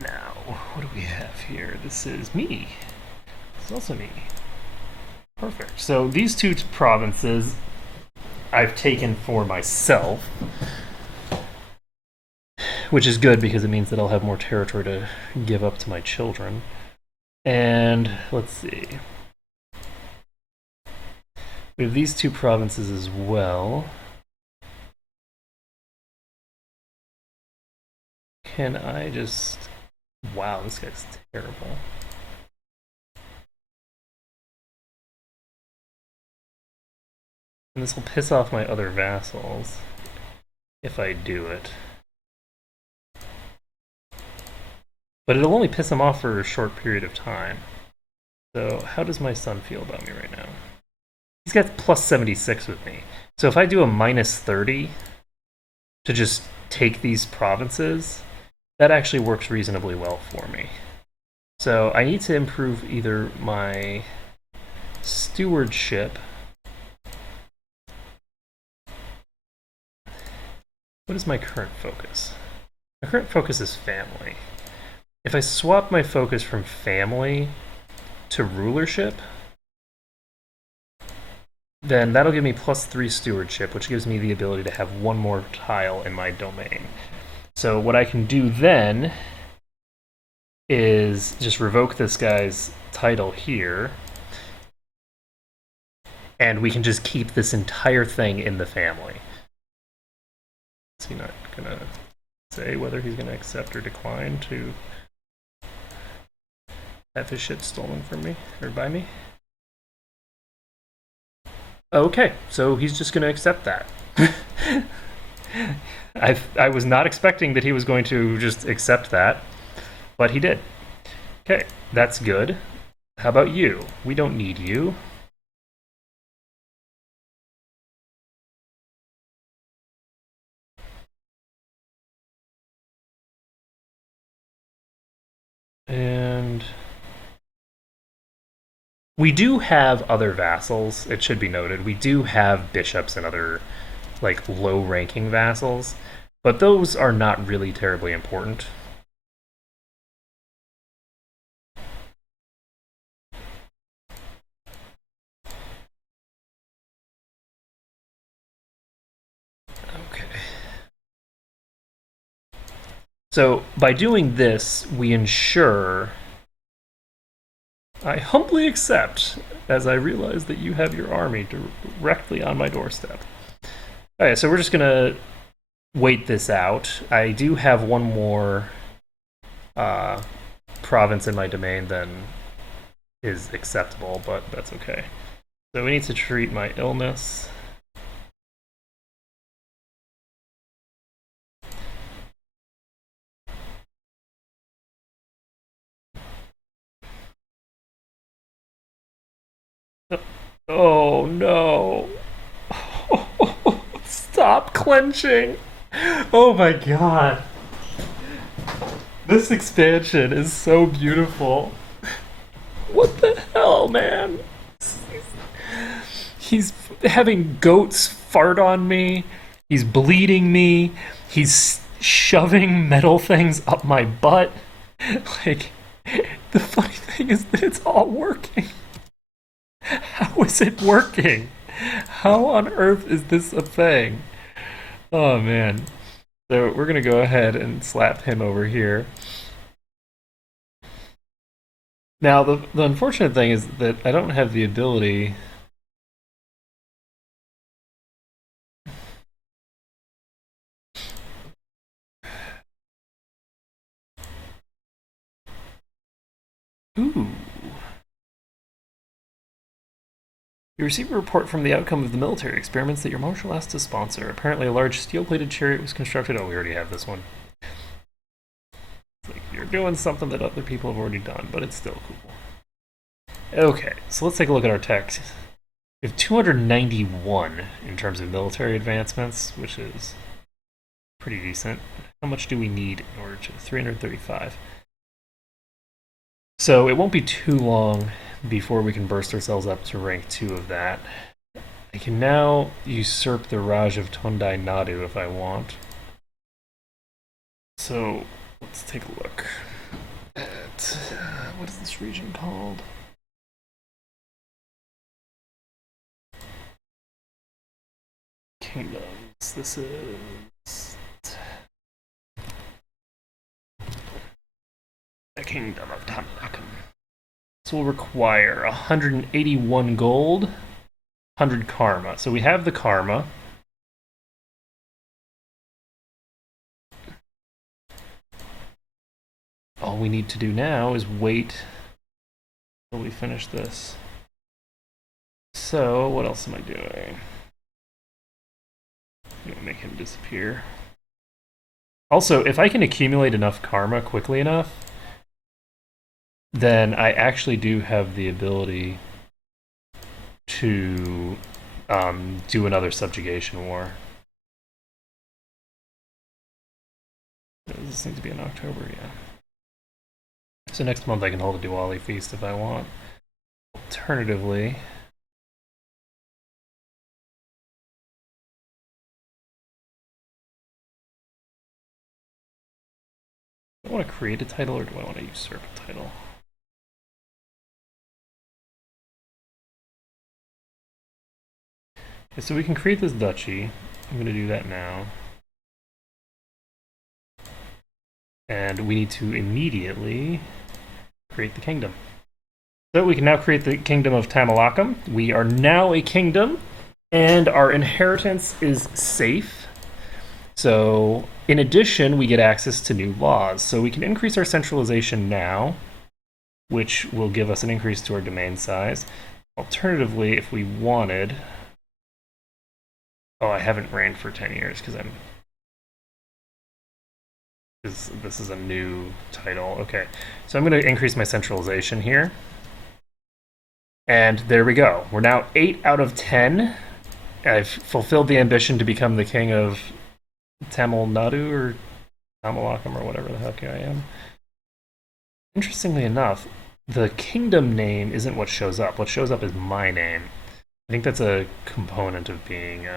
Now, what do we have here? This is me. This is also me. Perfect. So these two provinces, I've taken for myself, which is good because it means that I'll have more territory to give up to my children. And let's see. We have these two provinces as well. Can I just... Wow, this guy's terrible. And this will piss off my other vassals if I do it. But it'll only piss him off for a short period of time. So how does my son feel about me right now? He's got plus 76 with me. So if I do a minus 30 to just take these provinces, that actually works reasonably well for me. So I need to improve either my stewardship. What is my current focus? My current focus is family. If I swap my focus from family to rulership, then that'll give me plus 3 stewardship, which gives me the ability to have one more tile in my domain. So what I can do then is just revoke this guy's title here, and we can just keep this entire thing in the family. Is he not gonna say whether he's gonna accept or decline to have his shit stolen from me or by me? Okay, so he's just gonna accept that. I was not expecting that he was going to just accept that, but he did. Okay, that's good. How about you? We don't need you. And we do have other vassals, it should be noted. We do have bishops and other like low-ranking vassals, but those are not really terribly important. Okay. So by doing this, we ensure I humbly accept as I realize that you have your army directly on my doorstep. Okay, so we're just gonna wait this out. I do have one more province in my domain than is acceptable, but that's okay. So we need to treat my illness. Oh no. Stop clenching. Oh my god. This expansion is so beautiful. What the hell, man? He's having goats fart on me. He's bleeding me. He's shoving metal things up my butt. Like, the funny thing is that it's all working. How is it working? How on earth is this a thing? Oh man. So we're gonna go ahead and slap him over here. Now the unfortunate thing is that I don't have the ability. Ooh. You receive a report from the outcome of the military experiments that your marshal asked to sponsor. Apparently a large steel-plated chariot was constructed. Oh, we already have this one. It's like, you're doing something that other people have already done, but it's still cool. Okay, so let's take a look at our text. We have 291 in terms of military advancements, which is pretty decent. How much do we need in order to... 335. So it won't be too long before we can burst ourselves up to rank 2 of that. I can now usurp the Raj of Tondai Nadu if I want. So let's take a look at what is this region called? kingdoms. This is the kingdom of Tamilakam. This will require 181 gold, 100 karma. So we have the karma. All we need to do now is wait until we finish this. So, what else am I doing? I'm gonna make him disappear. Also, if I can accumulate enough karma quickly enough, then I actually do have the ability to do another subjugation war. Does this need to be in October? Yeah. So next month I can hold a Diwali feast if I want. Alternatively, do I want to create a title or do I want to usurp a title? Okay, so we can create this duchy. I'm going to do that now. And we need to immediately create the kingdom. So we can now create the kingdom of Tamilakam. We are now a kingdom, and our inheritance is safe. So in addition, we get access to new laws. So we can increase our centralization now, which will give us an increase to our domain size. Alternatively, if we wanted... Oh, I haven't reigned for 10 years because this is a new title. Okay, so I'm going to increase my centralization here. And there we go. We're now 8 out of 10. I've fulfilled the ambition to become the king of Tamil Nadu or Tamilakam or whatever the heck I am. Interestingly enough, the kingdom name isn't what shows up. What shows up is my name. I think that's a component of being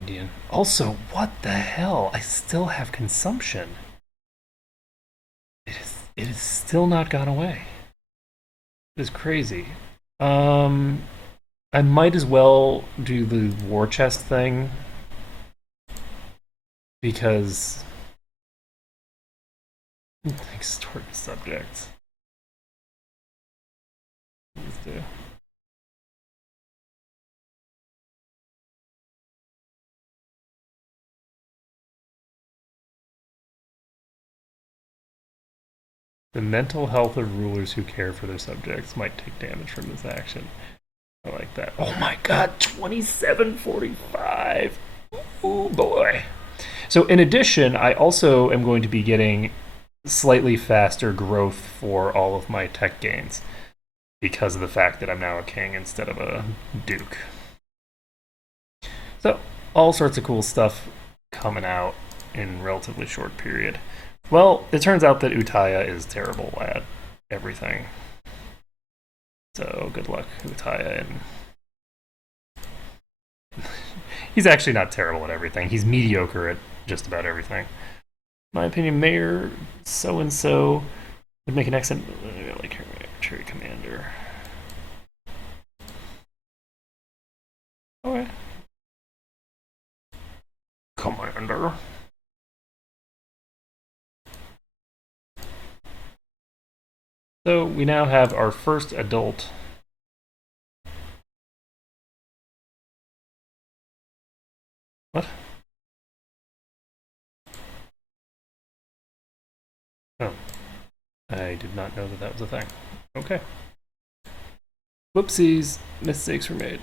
Indian. Also, what the hell? I still have consumption. It is still not gone away. It is crazy. I might as well do the war chest thing because extort subjects. Let's do. The mental health of rulers who care for their subjects might take damage from this action. I like that. Oh my god, 2745. Oh boy. So in addition, I also am going to be getting slightly faster growth for all of my tech gains because of the fact that I'm now a king instead of a duke. So all sorts of cool stuff coming out in a relatively short period. Well, it turns out that Utaya is terrible at everything. So good luck, Utaya. And he's actually not terrible at everything. He's mediocre at just about everything. In my opinion, Mayor so-and-so would make an excellent military commander. Okay. Commander. So we now have our first adult. What? Oh. I did not know that that was a thing. Okay. Whoopsies. Mistakes were made.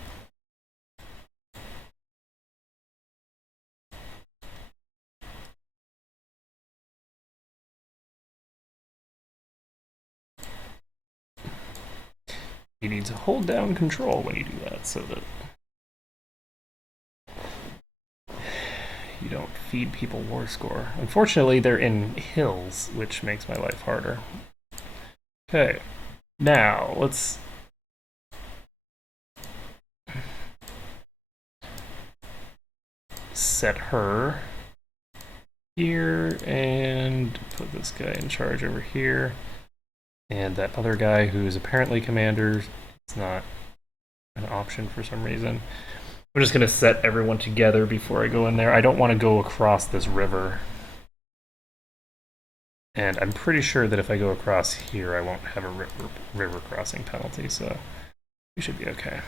You need to hold down control when you do that so that you don't feed people war score. Unfortunately, they're in hills, which makes my life harder. Okay, now let's set her here and put this guy in charge over here. And that other guy who is apparently commander, it's not an option for some reason. I'm just going to set everyone together before I go in there. I don't want to go across this river. And I'm pretty sure that if I go across here, I won't have a river crossing penalty, so we should be okay.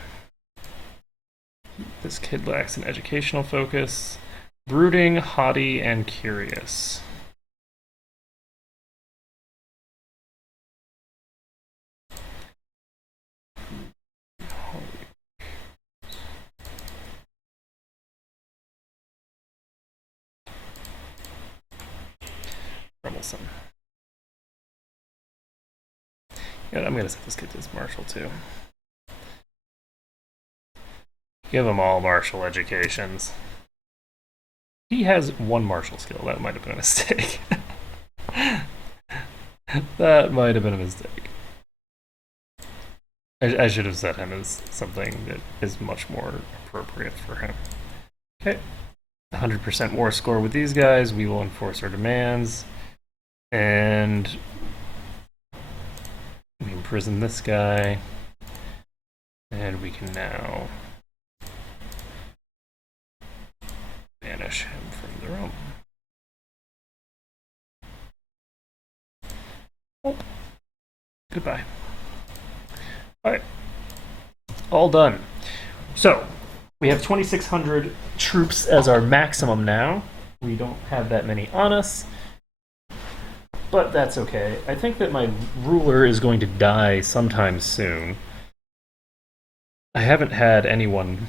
This kid lacks an educational focus. Brooding, haughty, and curious. Troublesome. Yeah, I'm gonna set this kid to his martial too. Give them all martial educations. He has one martial skill. That might have been a mistake. That might have been a mistake. I should have set him as something that is much more appropriate for him. Okay. 100% war score with these guys. We will enforce our demands. And we imprison this guy. And we can now banish him from the realm. Oh. Goodbye. Alright. All done. So, we have 2,600 troops as our maximum now. We don't have that many on us. But that's okay. I think that my ruler is going to die sometime soon. I haven't had anyone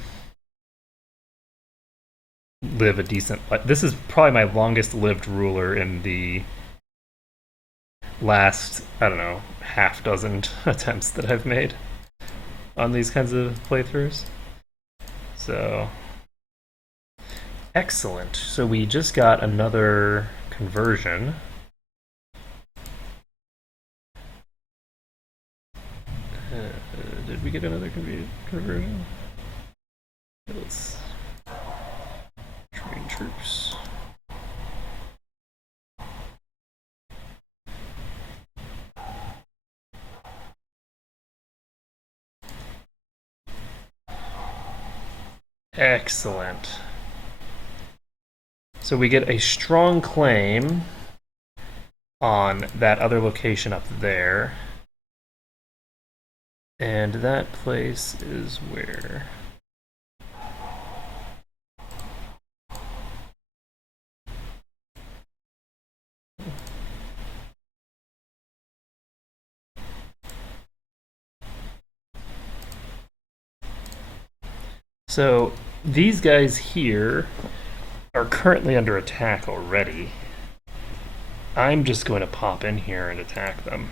live a decent life. This is probably my longest lived ruler in the last, I don't know, half dozen attempts that I've made on these kinds of playthroughs. So, excellent. So we just got another conversion. Did we get another conversion? Let's train troops. Excellent. So we get a strong claim on that other location up there. And that place is where? So these guys here are currently under attack already. I'm just going to pop in here and attack them.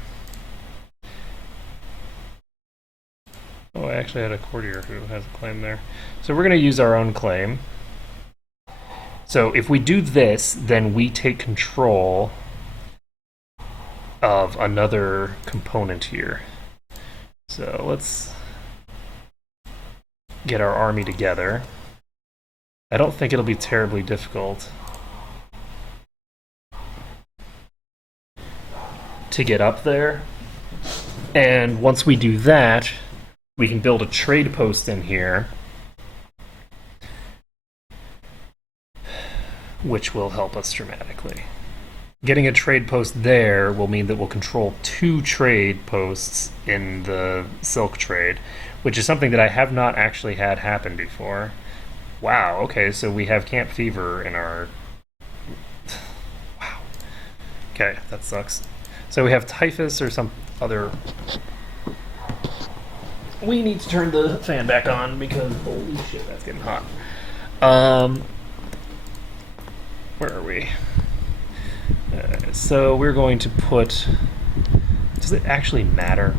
Oh, I actually had a courtier who has a claim there. So we're going to use our own claim. So if we do this, then we take control of another component here. So let's get our army together. I don't think it'll be terribly difficult to get up there. And once we do that, we can build a trade post in here, which will help us dramatically. Getting a trade post there will mean that we'll control 2 trade posts in the silk trade, which is something that I have not actually had happen before. Wow, okay, so we have camp fever in our... Wow. Okay, that sucks. So we have typhus or some other... We need to turn the fan back on because holy shit, that's getting hot. Where are we? So we're going to put... Does it actually matter?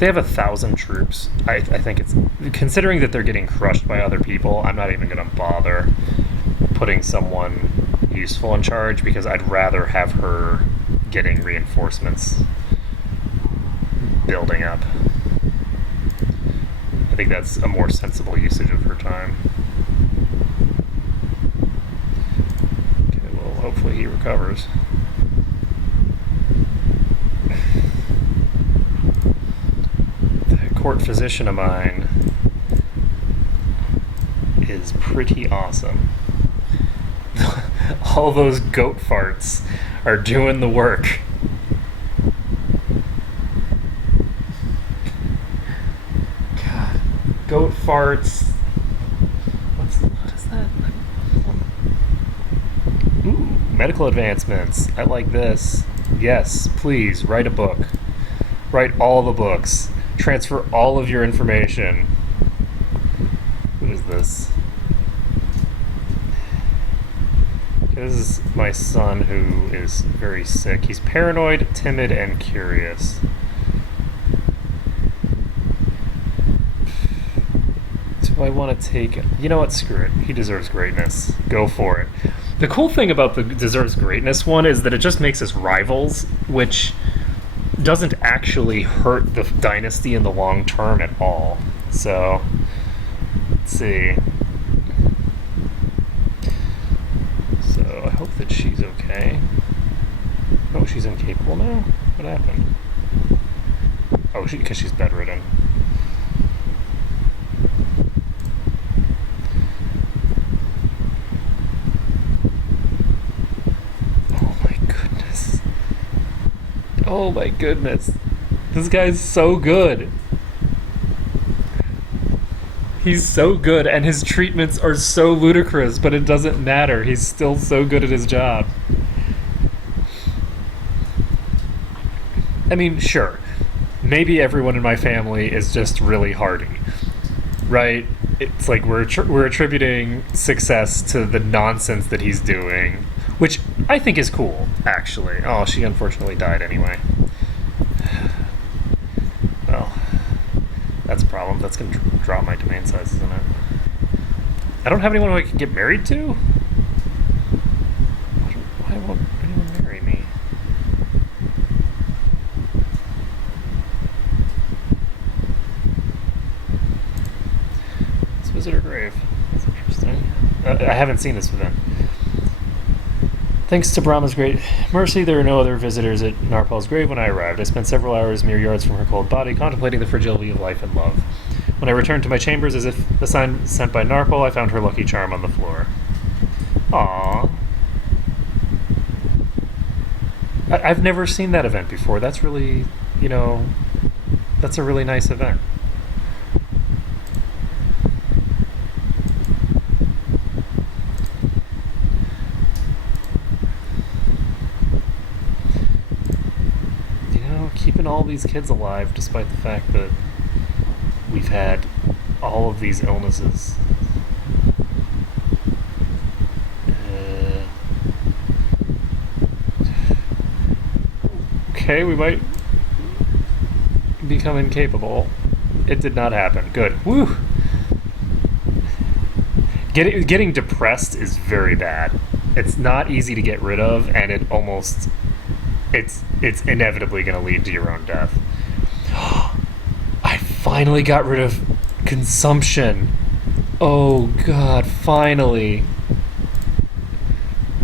They have 1,000 troops. I think it's... Considering that they're getting crushed by other people, I'm not even going to bother putting someone useful in charge because I'd rather have her getting reinforcements building up. I think that's a more sensible usage of her time. Okay, well, hopefully he recovers. court physician of mine is pretty awesome. All those goat farts are doing the work. God, goat farts. What is that? Ooh, medical advancements. I like this. Yes, please, write a book. Write all the books. Transfer all of your information. Who is this? This is my son who is very sick. He's paranoid, timid, and curious. Do I want to take it? You know what? Screw it. He deserves greatness. Go for it. The cool thing about the deserves greatness one is that it just makes us rivals, which doesn't actually hurt the dynasty in the long term at all. So, let's see. So, I hope that she's okay. Oh, she's incapable now? What happened? Oh, because she's bedridden. Oh my goodness. This guy's so good. He's so good, and his treatments are so ludicrous, but it doesn't matter. He's still so good at his job. I mean, sure. Maybe everyone in my family is just really hardy, right? It's like we're attributing success to the nonsense that he's doing, which I think is cool, actually. Oh, she unfortunately died anyway. Well, that's a problem. That's going to drop my domain size, isn't it? I don't have anyone who I can get married to? Why won't anyone marry me? Let's visit her grave. That's interesting. I haven't seen this event. Thanks to Brahma's great mercy, there were no other visitors at Narpal's grave when I arrived. I spent several hours mere yards from her cold body, contemplating the fragility of life and love. When I returned to my chambers, as if a sign sent by Narpal, I found her lucky charm on the floor. Aww. I've never seen that event before. That's really, that's a really nice event. Keeping all these kids alive despite the fact that we've had all of these illnesses. Okay, we might become incapable. It did not happen. Good. Woo! Getting depressed is very bad. It's not easy to get rid of, and it almost... It's inevitably going to lead to your own death. I finally got rid of consumption. Oh God, finally.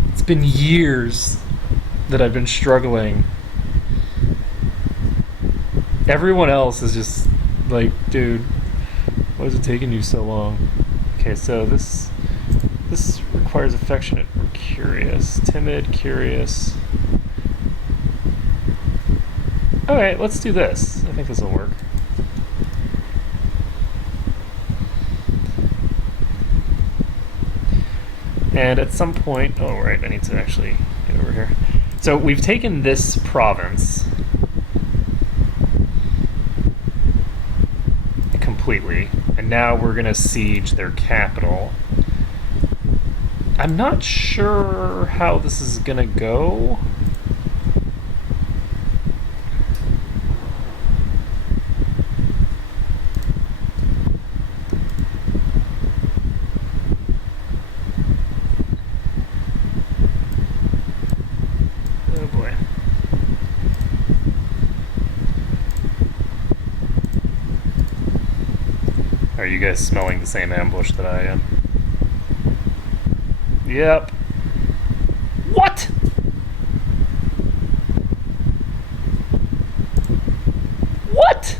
It's been years that I've been struggling. Everyone else is just like, dude, why is it taking you so long? Okay, so this requires affectionate or curious. Timid, curious. Alright, let's do this. I think this will work. And at some point... Oh, right, I need to actually get over here. So we've taken this province completely, and now we're going to siege their capital. I'm not sure how this is going to go. Are you guys smelling the same ambush that I am? Yep. What? What?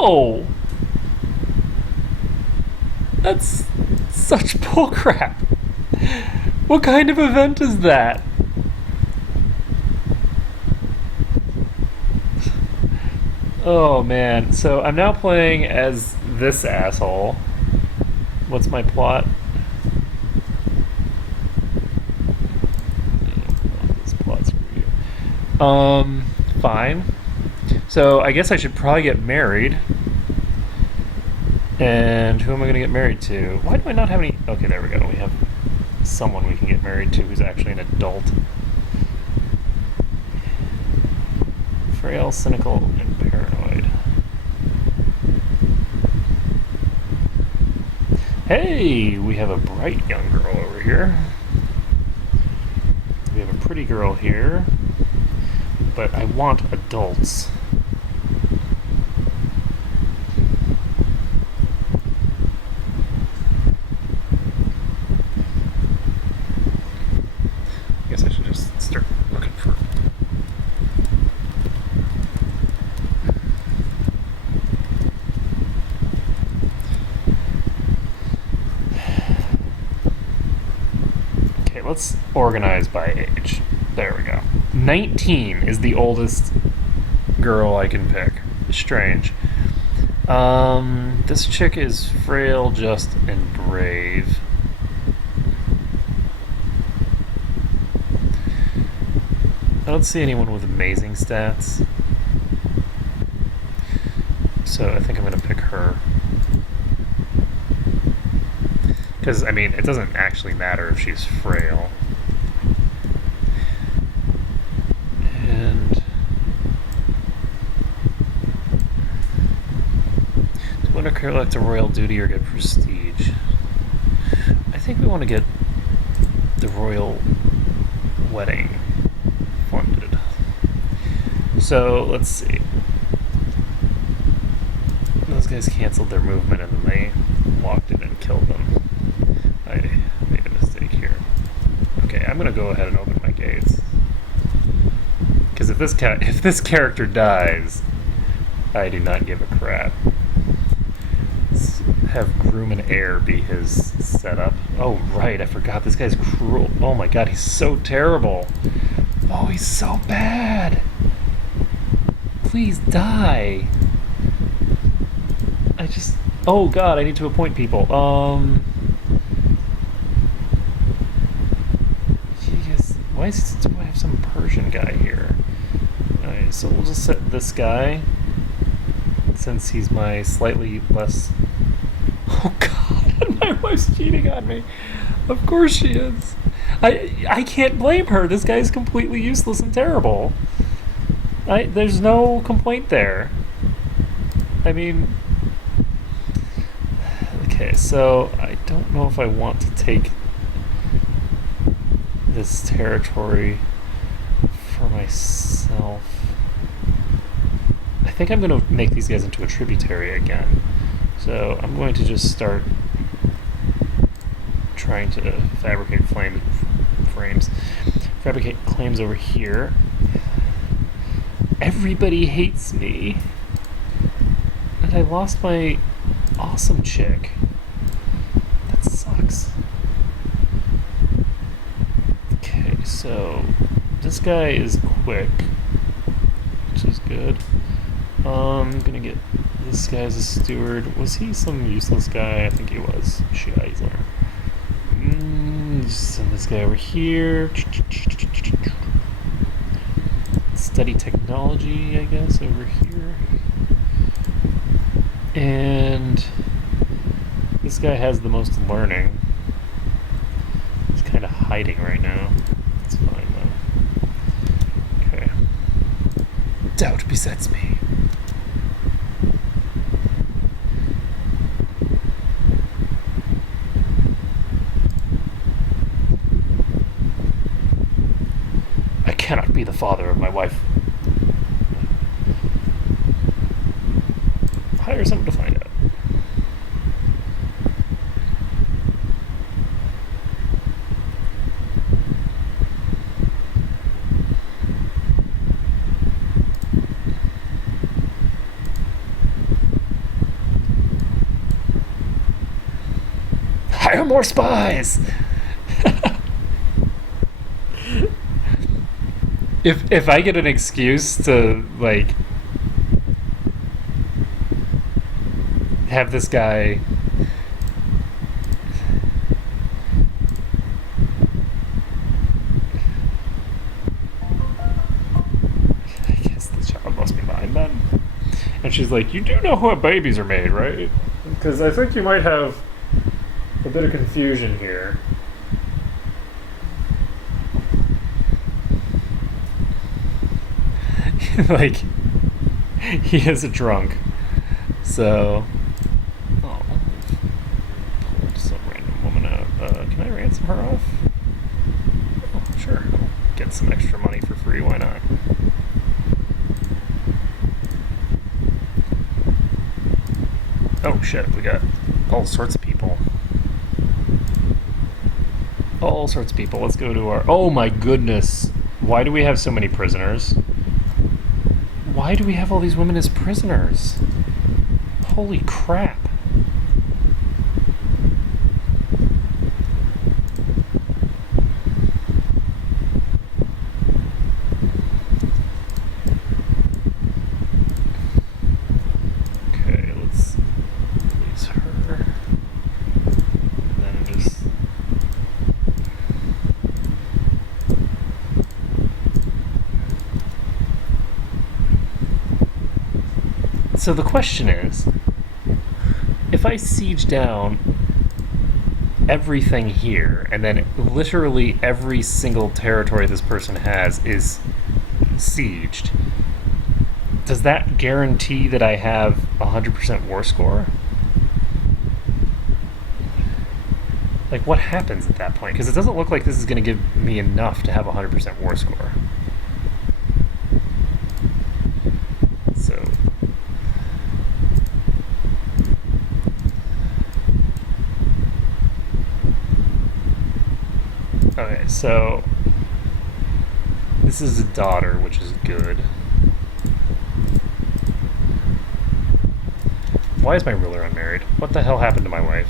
No! That's such bullcrap. What kind of event is that? Oh man, so I'm now playing as this asshole. What's my plot? This plot's for you. Fine. So I guess I should probably get married. And who am I going to get married to? Why do I not have any? Okay, there we go. We have someone we can get married to who's actually an adult. Frail, cynical, and paranoid. Hey, we have a bright young girl over here. We have a pretty girl here. But I want adults. I guess I should just start looking for... Okay, let's organize by age. There we go. 19 is the oldest girl I can pick. Strange. This chick is frail, just, and brave. I don't see anyone with amazing stats. So I think I'm going to pick her. Because, I mean, it doesn't actually matter if she's frail. And... do we want to collect a royal duty or get prestige? I think we want to get the royal wedding funded. So, let's see. Those guys canceled their movement and then they walked in and killed them. I made a mistake here. Okay, I'm gonna go ahead and open my gates. Because if this character dies, I do not give a crap. Let's have Groom and Heir be his setup. Oh right, I forgot this guy's cruel. Oh my god, he's so terrible. Oh, he's so bad. Please die. Oh god, I need to appoint people. Why do I have some Persian guy here? Alright, so we'll just set this guy, since he's my slightly less... Oh god, my wife's cheating on me. Of course she is. I can't blame her. This guy is completely useless and terrible. There's no complaint there. I mean... Okay, so I don't know if I want to take this territory for myself. I think I'm going to make these guys into a tributary again. So I'm going to just start trying to fabricate claims over here. Everybody hates me. And I lost my awesome chick. That sucks. Okay, so this guy is quick, which is good. I'm gonna get this guy as a steward. Was he some useless guy? I think he was. Shizer. Send this guy over here. Study technology, I guess, over here. And this guy has the most learning. He's kind of hiding right now. It's fine though. Okay. Doubt besets me. I cannot be the father of my wife. Hire someone to find out. Hire more spies. If I get an excuse to like have this guy I guess the child must be mine then. And she's like, you do know how babies are made, right? Because I think you might have a bit of confusion here. Like, he is a drunk. So, oh, pull some random woman out. Can I ransom her off? Oh, sure. I'll get some extra money for free. Why not? Oh shit, we got all sorts of people. All sorts of people. Let's go to our. Oh my goodness. Why do we have so many prisoners? Why do we have all these women as prisoners? Holy crap. Okay, let's release her. And then just. So the question is, if I siege down everything here, and then literally every single territory this person has is sieged, does that guarantee that I have 100% war score? Like, what happens at that point? Because it doesn't look like this is going to give me enough to have 100% war score. So... Okay, so this is a daughter, which is good. Why is my ruler unmarried? What the hell happened to my wife?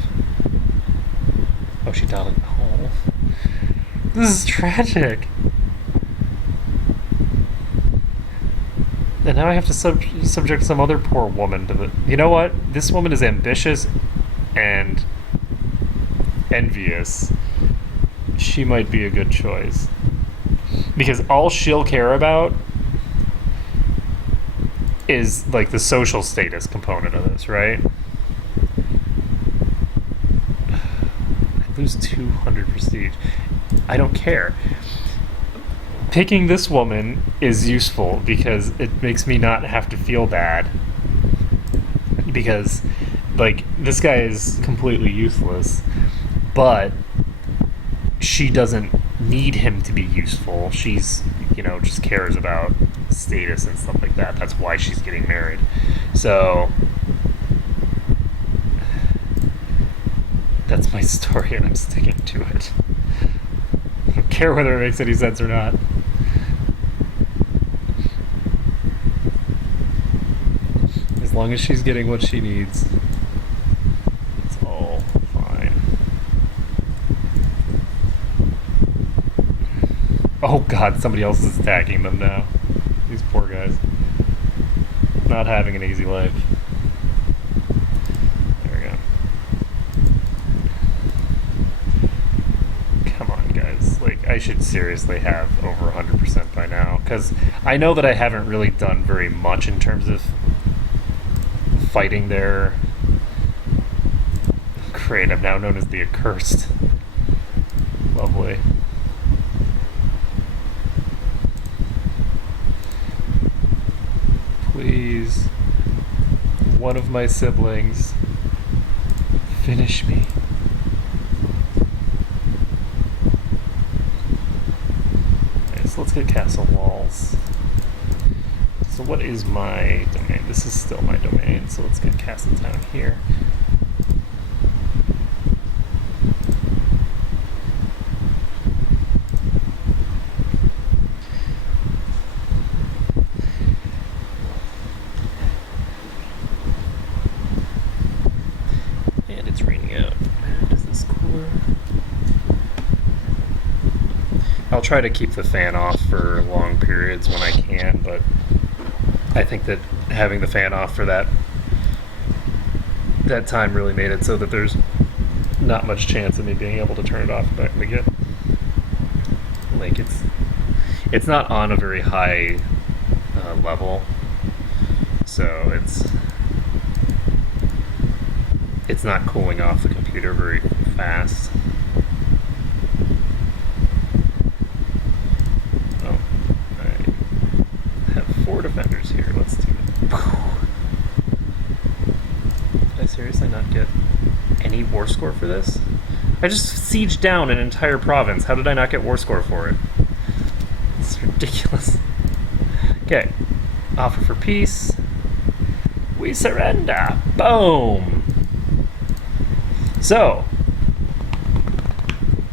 Oh, she died. Oh, this is tragic. And now I have to subject some other poor woman to the. You know what? This woman is ambitious and envious. She might be a good choice. Because all she'll care about is like the social status component of this, right? I lose 200 prestige. I don't care. Picking this woman is useful because it makes me not have to feel bad. Because, like, this guy is completely useless. But she doesn't need him to be useful. She's, just cares about status and stuff like that. That's why she's getting married. So that's my story and I'm sticking to it. I don't care whether it makes any sense or not. As long as she's getting what she needs, it's all fine. Oh god, somebody else is attacking them now. These poor guys. Not having an easy life. There we go. Come on, guys. Like, I should seriously have over 100% by now. Because I know that I haven't really done very much in terms of fighting their... Great, I'm now known as the Accursed. Lovely. Please, one of my siblings, finish me. Okay, so let's get castle walls. So what is my domain? This is still my domain, so let's get castle town here. And it's raining out. Does this cool I'll try to keep the fan off for long periods when I can, but I think that having the fan off for that time really made it so that there's not much chance of me being able to turn it off back again. Like it's not on a very high level, so it's not cooling off the computer very fast. Oh, I have 4 defenders here. Let's do it. Did I seriously not get any war score for this? I just sieged down an entire province. How did I not get war score for it? It's ridiculous. Okay. Offer for peace. We surrender. Boom. So,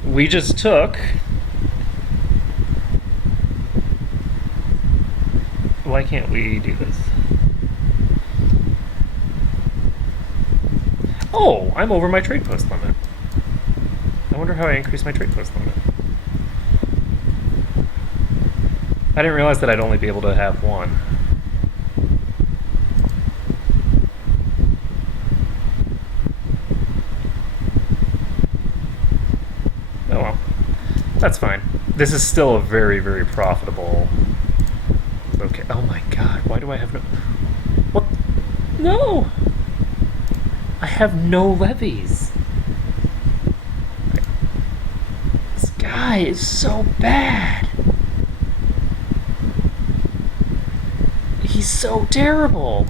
we just took... Why can't we do this? Oh, I'm over my trade post limit. I wonder how I increased my trade post limit. I didn't realize that I'd only be able to have 1. Oh well. That's fine. This is still a very, very profitable... Okay. Oh my god, why do I have no... What? No! I have no levies. This guy is so bad. He's so terrible.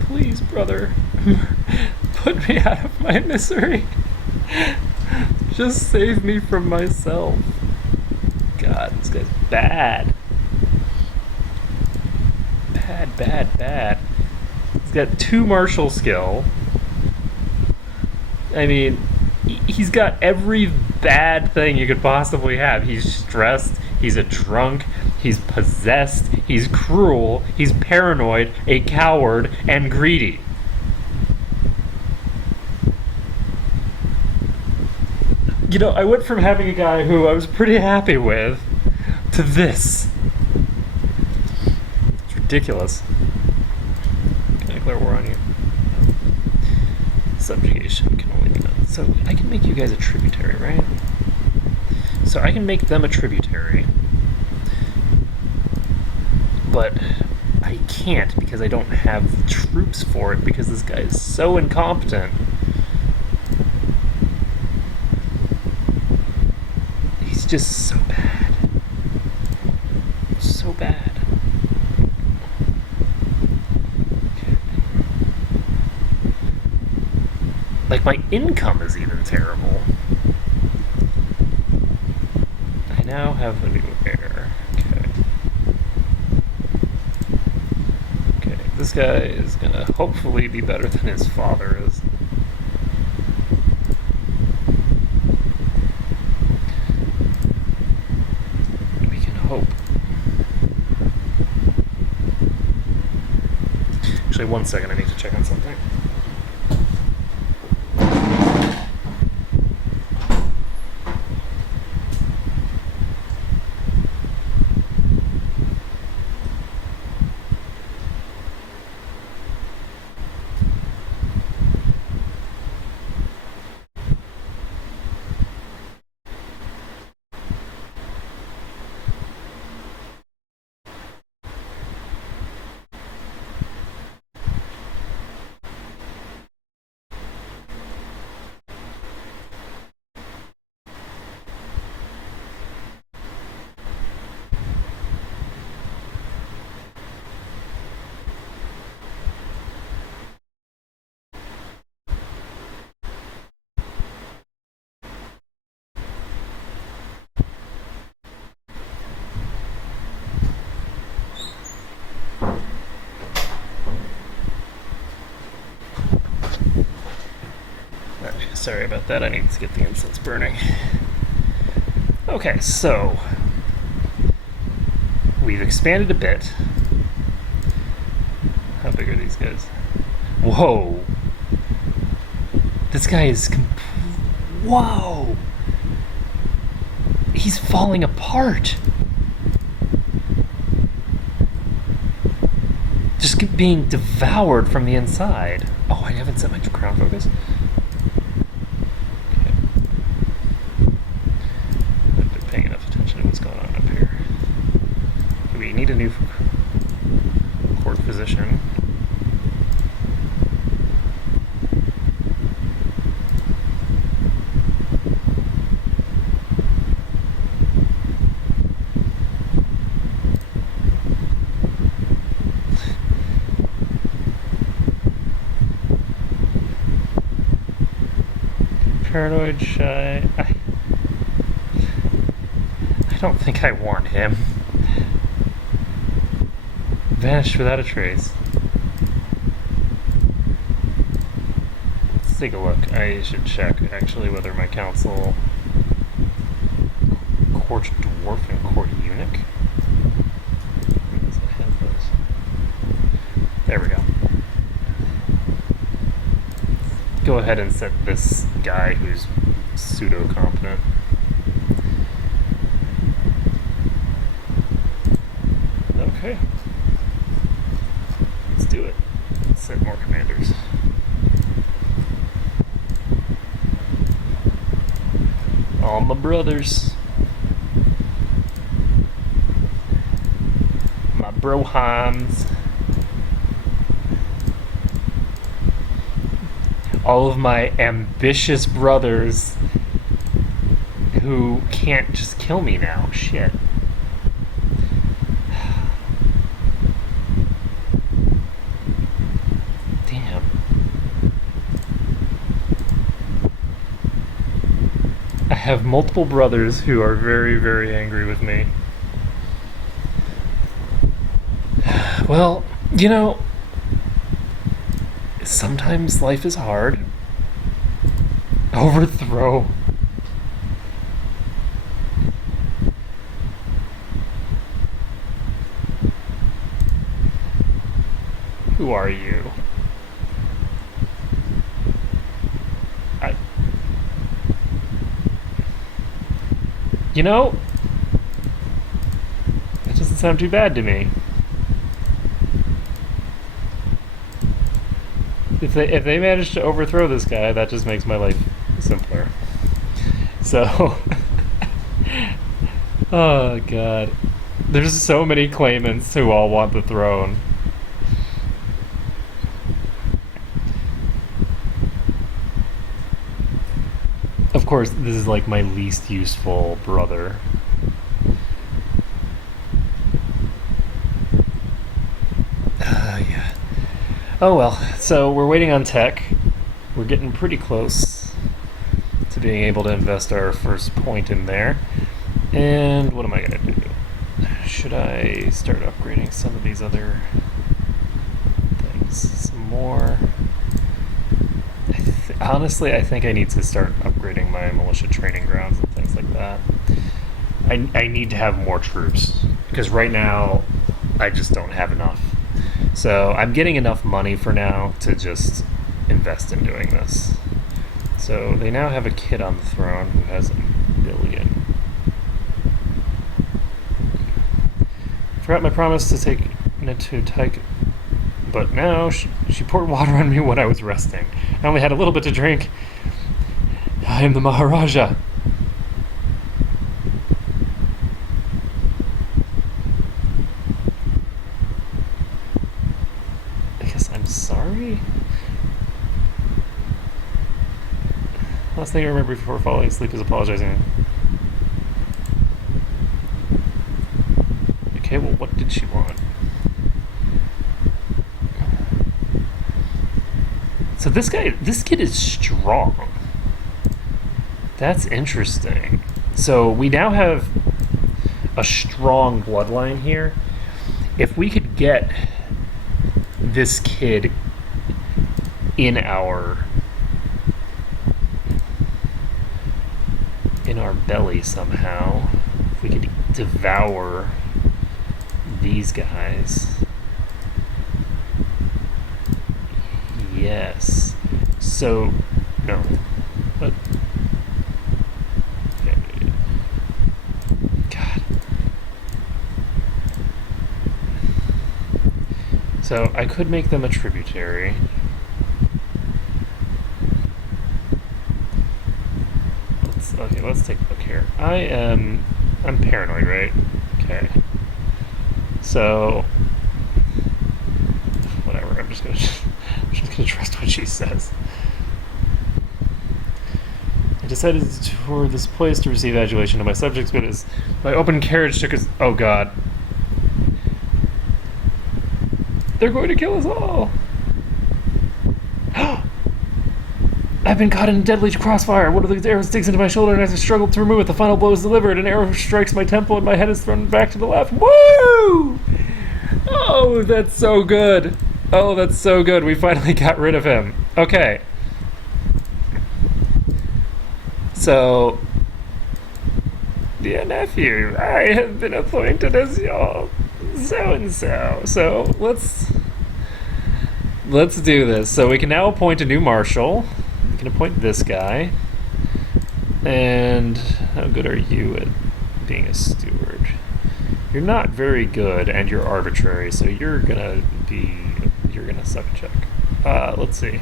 Please, brother, put me out of my misery. Just save me from myself. God, this guy's bad. Bad. He's got 2 martial skill. I mean, he's got every bad thing you could possibly have. He's stressed, he's a drunk, he's possessed, he's cruel, he's paranoid, a coward, and greedy. You know, I went from having a guy who I was pretty happy with to this. It's ridiculous. Can I declare war on you? No. Subjugation can only be done. So I can make you guys a tributary, right? So I can make them a tributary. But I can't because I don't have troops for it because this guy is so incompetent. He's just so bad. So bad. Okay. Like, my income is even terrible. I now have a new heir. Okay, this guy is gonna hopefully be better than his father is. We can hope. Actually, 1 second, I need to check on something. Sorry about that, I need to get the incense burning. Okay, so we've expanded a bit. How big are these guys? Whoa! This guy is... Whoa! He's falling apart. Just being devoured from the inside. Oh, I haven't set my crown focus. Okay. I've been paying enough attention to what's going on up here. We need a new court position. Paranoid, shy. I don't think I want him. Vanished without a trace. Let's take a look. I should check actually whether my council court dwarf and court eunuch. There we go. Go ahead and set this guy who's pseudo-competent. Okay. Let's do it. Let's set more commanders. All my brothers. My broheims. All of my ambitious brothers who can't just kill me now. Shit. Damn. I have multiple brothers who are very, very angry with me. Well, you know, sometimes life is hard. Overthrow. Who are you? You know, that doesn't sound too bad to me. If they manage to overthrow this guy, that just makes my life simpler. So, oh god, there's so many claimants who all want the throne. Of course, this is like my least useful brother. Yeah. Oh well, so we're waiting on tech. We're getting pretty close to being able to invest our first point in there. And what am I going to do? Should I start upgrading some of these other things some more? Honestly, I think I need to start upgrading my militia training grounds and things like that. I need to have more troops, because right now I just don't have enough. So I'm getting enough money for now to just invest in doing this. So they now have a kid on the throne who has $1 billion. Forgot my promise to take Nadu Tyke, but now she poured water on me when I was resting. I only had a little bit to drink. I am the Maharaja. I guess I'm sorry? Last thing I remember before falling asleep is apologizing. Okay, well, what did she want? So this kid is strong. That's interesting. So we now have a strong bloodline here. If we could get this kid in our belly somehow, if we could devour these guys. Yes. So No. What? Okay. God. So I could make them a tributary. Let's take a look here. I'm paranoid, right? Okay. So whatever. I'm just gonna trust what she says. I decided to tour this place to receive adulation of my subjects, but as my open carriage took us. Oh God. They're going to kill us all! I've been caught in a deadly crossfire. One of the arrows digs into my shoulder, and as I struggle to remove it, the final blow is delivered. An arrow strikes my temple, and my head is thrown back to the left. Woo! Oh, that's so good. Oh, that's so good. We finally got rid of him. Okay. So, dear nephew, I have been appointed as your so-and-so. So, let's do this. So we can now appoint a new marshal. We can appoint this guy. And how good are you at being a steward? You're not very good, and you're arbitrary, so you're gonna suck a check. Let's see.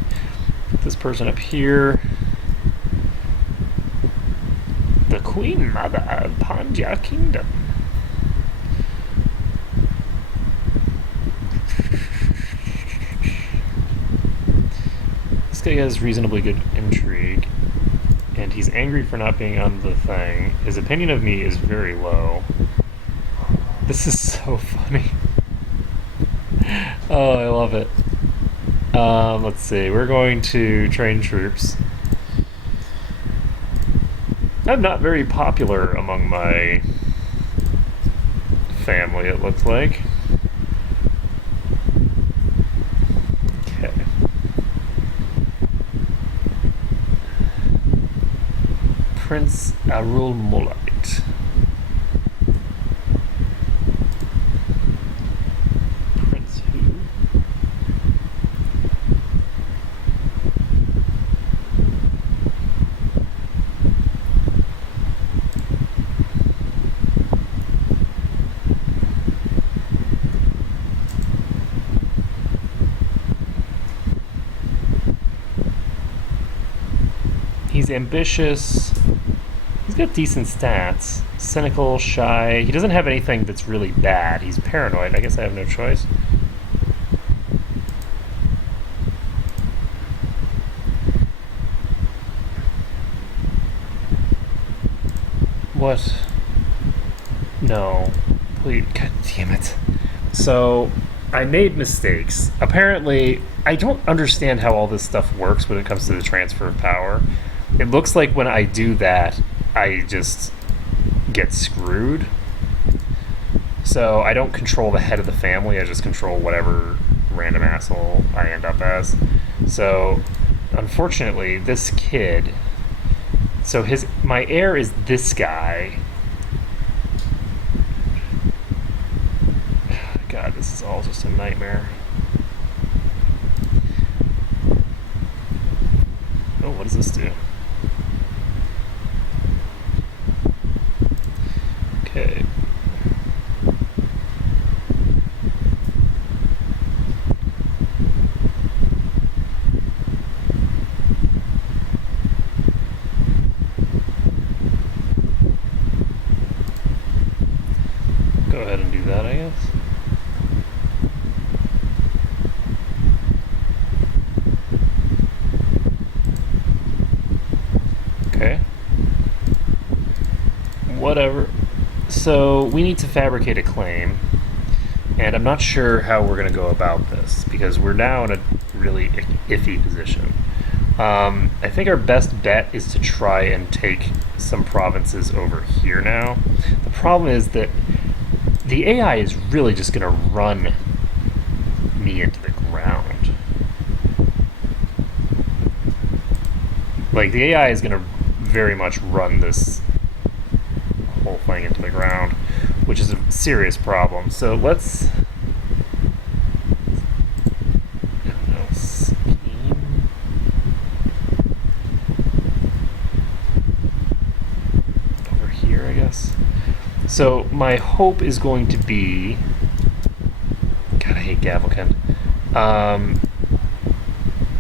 Put this person up here. The Queen Mother of Pandya Kingdom. This guy has reasonably good intrigue, and he's angry for not being on the thing. His opinion of me is very low. This is so funny. Oh, I love it. Let's see. We're going to train troops. I'm not very popular among my family, it looks like. Okay. Prince Arul Molite. Prince who? He's ambitious. He's got decent stats. Cynical, shy. He doesn't have anything that's really bad. He's paranoid. I guess I have no choice. What? No. Please. God damn it. So, I made mistakes. Apparently, I don't understand how all this stuff works when it comes to the transfer of power. It looks like when I do that, I just get screwed. So I don't control the head of the family, I just control whatever random asshole I end up as. So, unfortunately, this kid... So my heir is this guy. God, this is all just a nightmare. Oh, what does this do? Okay. Go ahead and do that, I guess. Okay. Whatever. So we need to fabricate a claim, and I'm not sure how we're going to go about this because we're now in a really iffy position. I think our best bet is to try and take some provinces over here now. The problem is that the AI is really just going to run me into the ground. Like, the AI is going to very much run this whole thing into the ground, which is a serious problem. So let's... So my hope is going to be. God, I hate Gavelkind.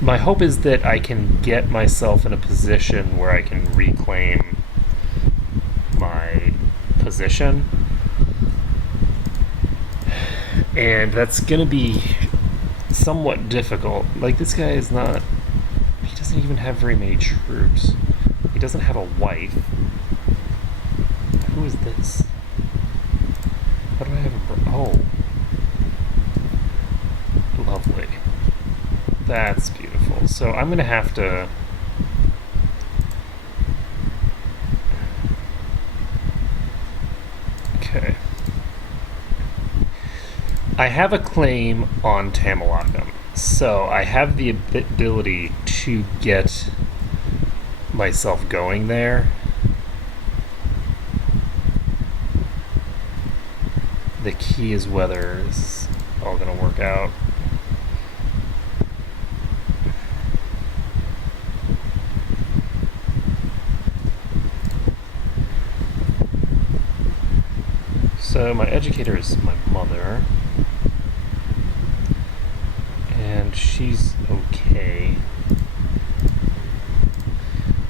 My hope is that I can get myself in a position where I can reclaim my position. And that's going to be somewhat difficult. Like, this guy is not. He doesn't even have very many troops. He doesn't have a wife. Who is this? How do I have a. Oh. Lovely. That's beautiful. So I'm going to have to. Okay. I have a claim on Tamalakam, so I have the ability to get myself going there. The key is whether it's all going to work out. So my educator is my mother. And she's okay.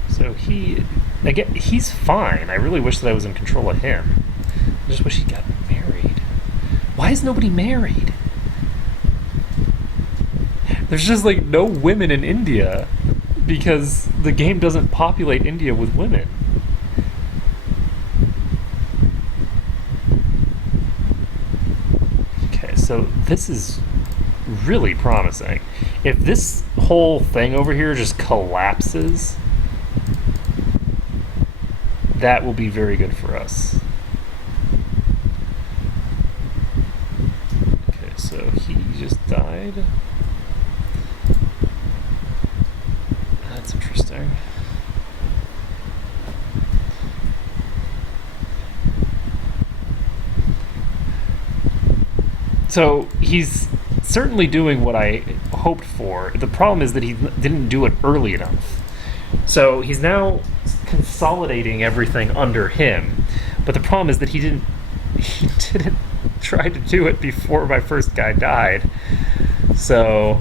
So he's fine. I really wish that I was in control of him. I just wish he got married. Why is nobody married? There's just like no women in India because the game doesn't populate India with women. Okay, so this is really promising. If this whole thing over here just collapses, that will be very good for us. Okay, so he just died. That's interesting. So he's certainly doing what I hoped for. The problem is that he didn't do it early enough. So he's now consolidating everything under him. But the problem is that he didn't try to do it before my first guy died. So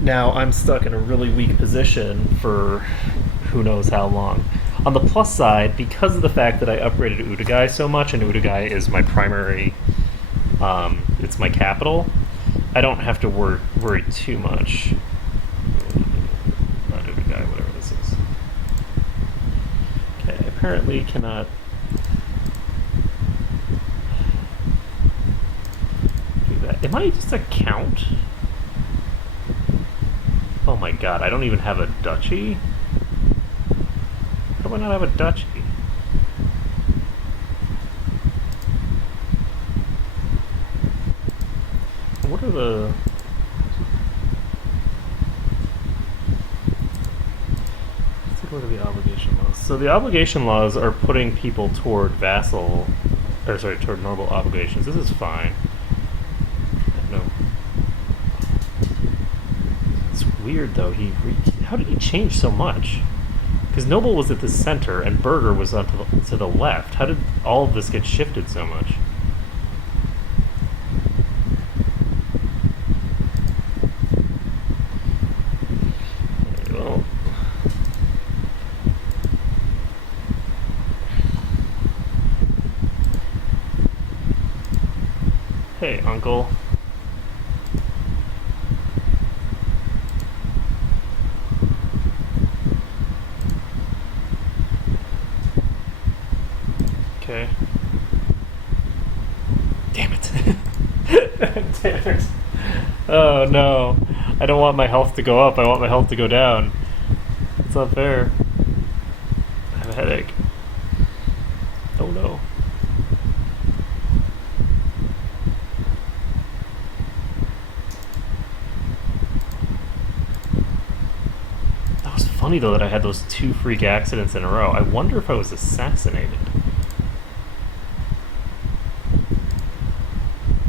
now I'm stuck in a really weak position for who knows how long. On the plus side, because of the fact that I upgraded Udagai so much, and Udagai is my primary, it's my capital, I don't have to worry too much. Not Udagai, whatever this is. Okay, apparently cannot do that. Am I just a count? Oh my god, I don't even have a duchy? How do I not have a duchy? What are the... Let's take a look at the obligation laws. So the obligation laws are putting people toward toward normal obligations. This is fine. No. It's weird though. How did he change so much? Because Noble was at the center and Burger was to the left. How did all of this get shifted so much? Well, hey, Uncle. Okay. Damn it. Damn it. Oh no. I don't want my health to go up, I want my health to go down. It's not fair. I have a headache. Oh no. That was funny though that I had those 2 freak accidents in a row. I wonder if I was assassinated.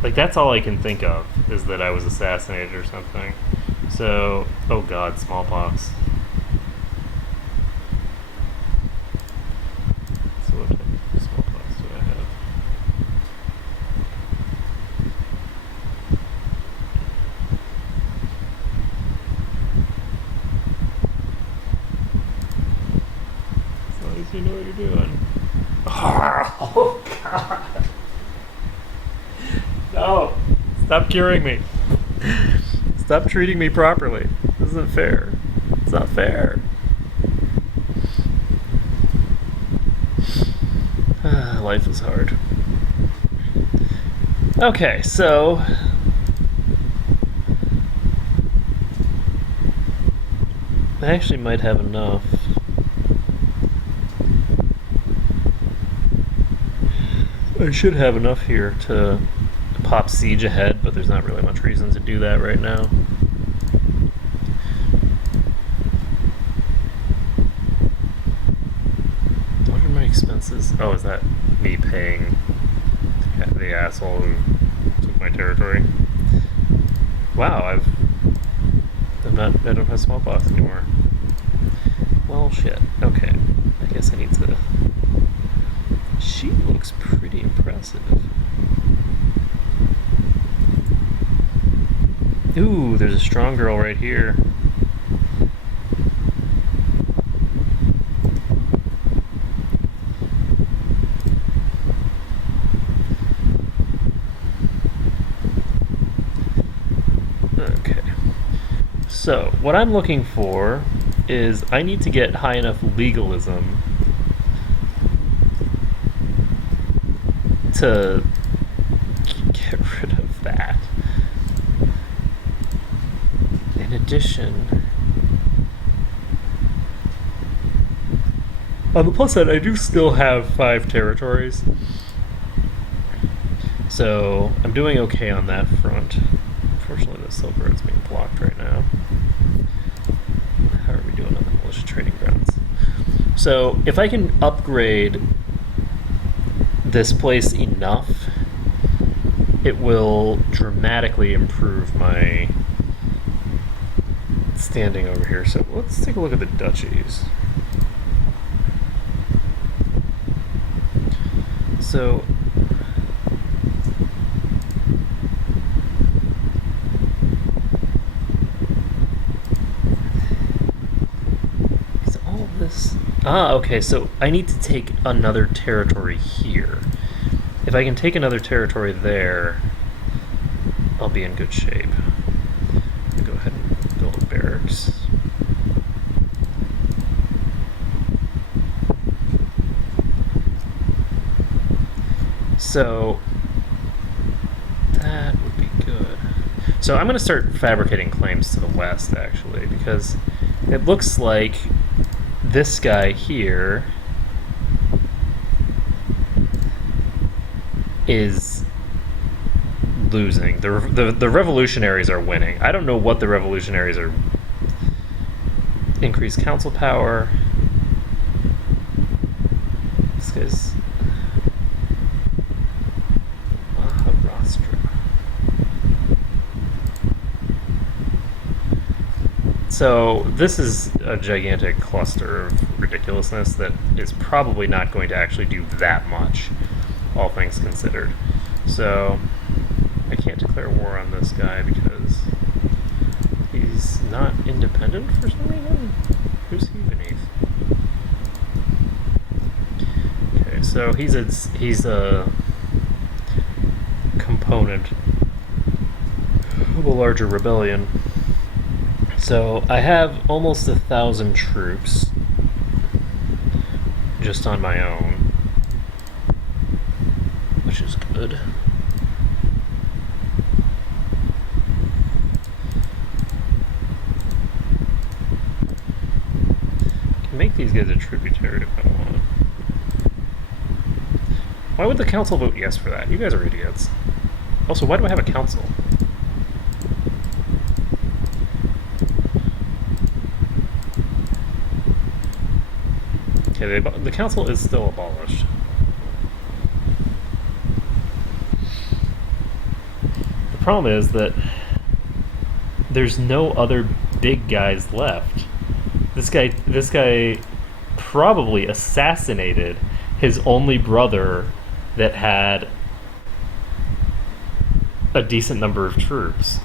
Like, that's all I can think of, is that I was assassinated or something. So, oh god, smallpox. what you're doing. Oh, God. No. Stop curing me. Stop treating me properly. This isn't fair. It's not fair. Life is hard. Okay, so I actually might have enough. I should have enough here to pop siege ahead, but there's not really much reason to do that right now. What are my expenses? Oh, is that me paying the asshole who took my territory? Wow, I don't have smallpox anymore. Well, shit. Okay, I guess I need to. She looks pretty impressive. Ooh, there's a strong girl right here. Okay. So, what I'm looking for is I need to get high enough legalism to get rid of that. In addition, on the plus side, I do still have 5 territories, so I'm doing okay on that front. Unfortunately, the silver is being blocked right now. How are we doing on the militia trading grounds? So if I can upgrade this place enough, it will dramatically improve my standing over here. So let's take a look at the duchies. So is all of this? Okay, so I need to take another territory here. If I can take another territory there, I'll be in good shape. Go ahead and build a barracks. So that would be good. So I'm going to start fabricating claims to the west, actually, because it looks like this guy here is losing. The revolutionaries are winning. I don't know what the revolutionaries are. Increased council power. This guy's Maharashtra. So this is a gigantic cluster of ridiculousness that is probably not going to actually do that much, all things considered. So I can't declare war on this guy because he's not independent for some reason. Who's he beneath? Okay, so he's a component of a larger rebellion. So I have almost 1,000 troops just on my own, which is good. I can make these guys a tributary if I want. Why would the council vote yes for that? You guys are idiots. Also, why do I have a council? Okay, the council is still abolished. The problem is that there's no other big guys left. This guy probably assassinated his only brother that had a decent number of troops.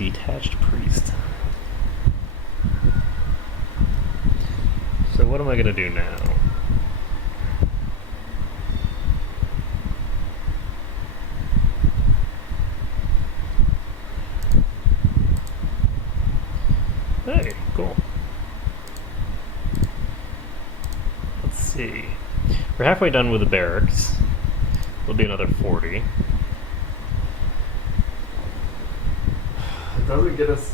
detached priest. So what am I gonna do now? Hey, cool. Let's see. We're halfway done with the barracks. There'll be another 40. It doesn't get us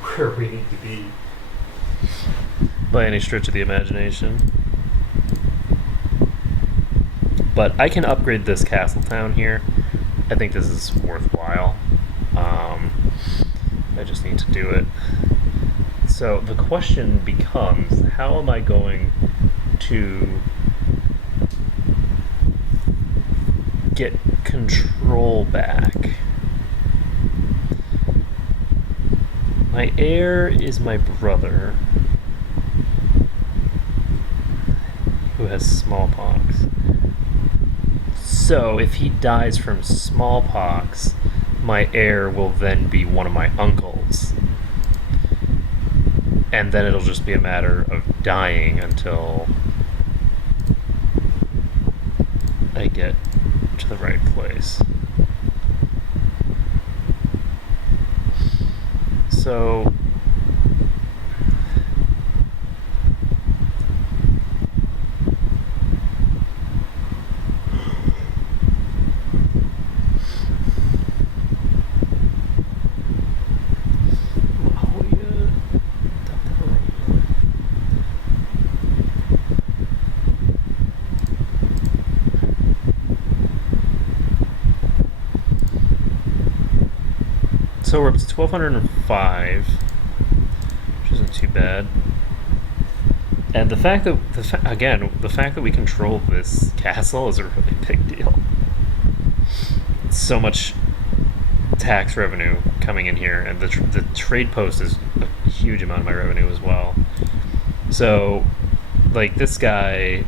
where we need to be by any stretch of the imagination. But I can upgrade this castle town here. I think this is worthwhile. I just need to do it. So the question becomes, how am I going to get control back? My heir is my brother, who has smallpox. So if he dies from smallpox, my heir will then be one of my uncles. And then it'll just be a matter of dying until I get to the right place. So we're up to 1,205, which isn't too bad. And the fact that, the fact that we control this castle is a really big deal. So much tax revenue coming in here, and the trade post is a huge amount of my revenue as well. So, like, this guy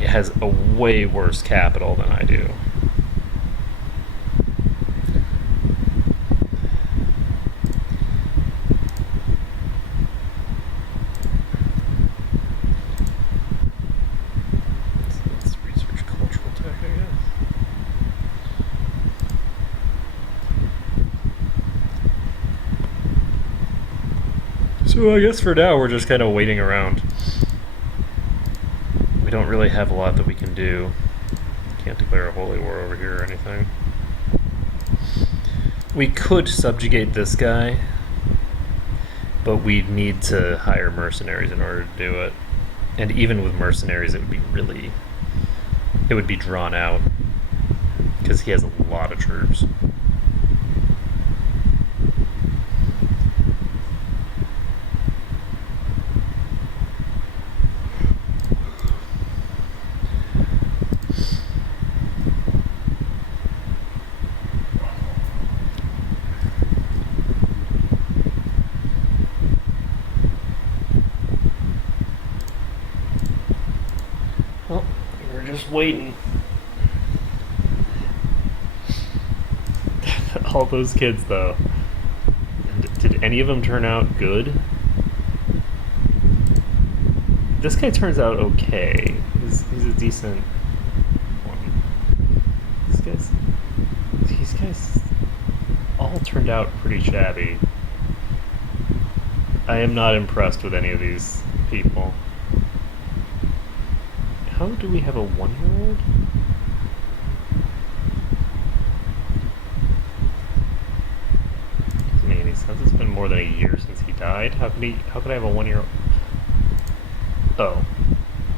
has a way worse capital than I do. So I guess for now we're just kind of waiting around. We don't really have a lot that we can do. Can't declare a holy war over here or anything. We could subjugate this guy, but we'd need to hire mercenaries in order to do it. And even with mercenaries, it would be drawn out because he has a lot of troops. Waiting. All those kids, though. Did any of them turn out good? This guy turns out okay. He's a decent one. These guys all turned out pretty shabby. I am not impressed with any of these people. How do we have a 1-year-old? Doesn't make any sense. It's been more than a year since he died. How could I have a 1-year-old? Oh,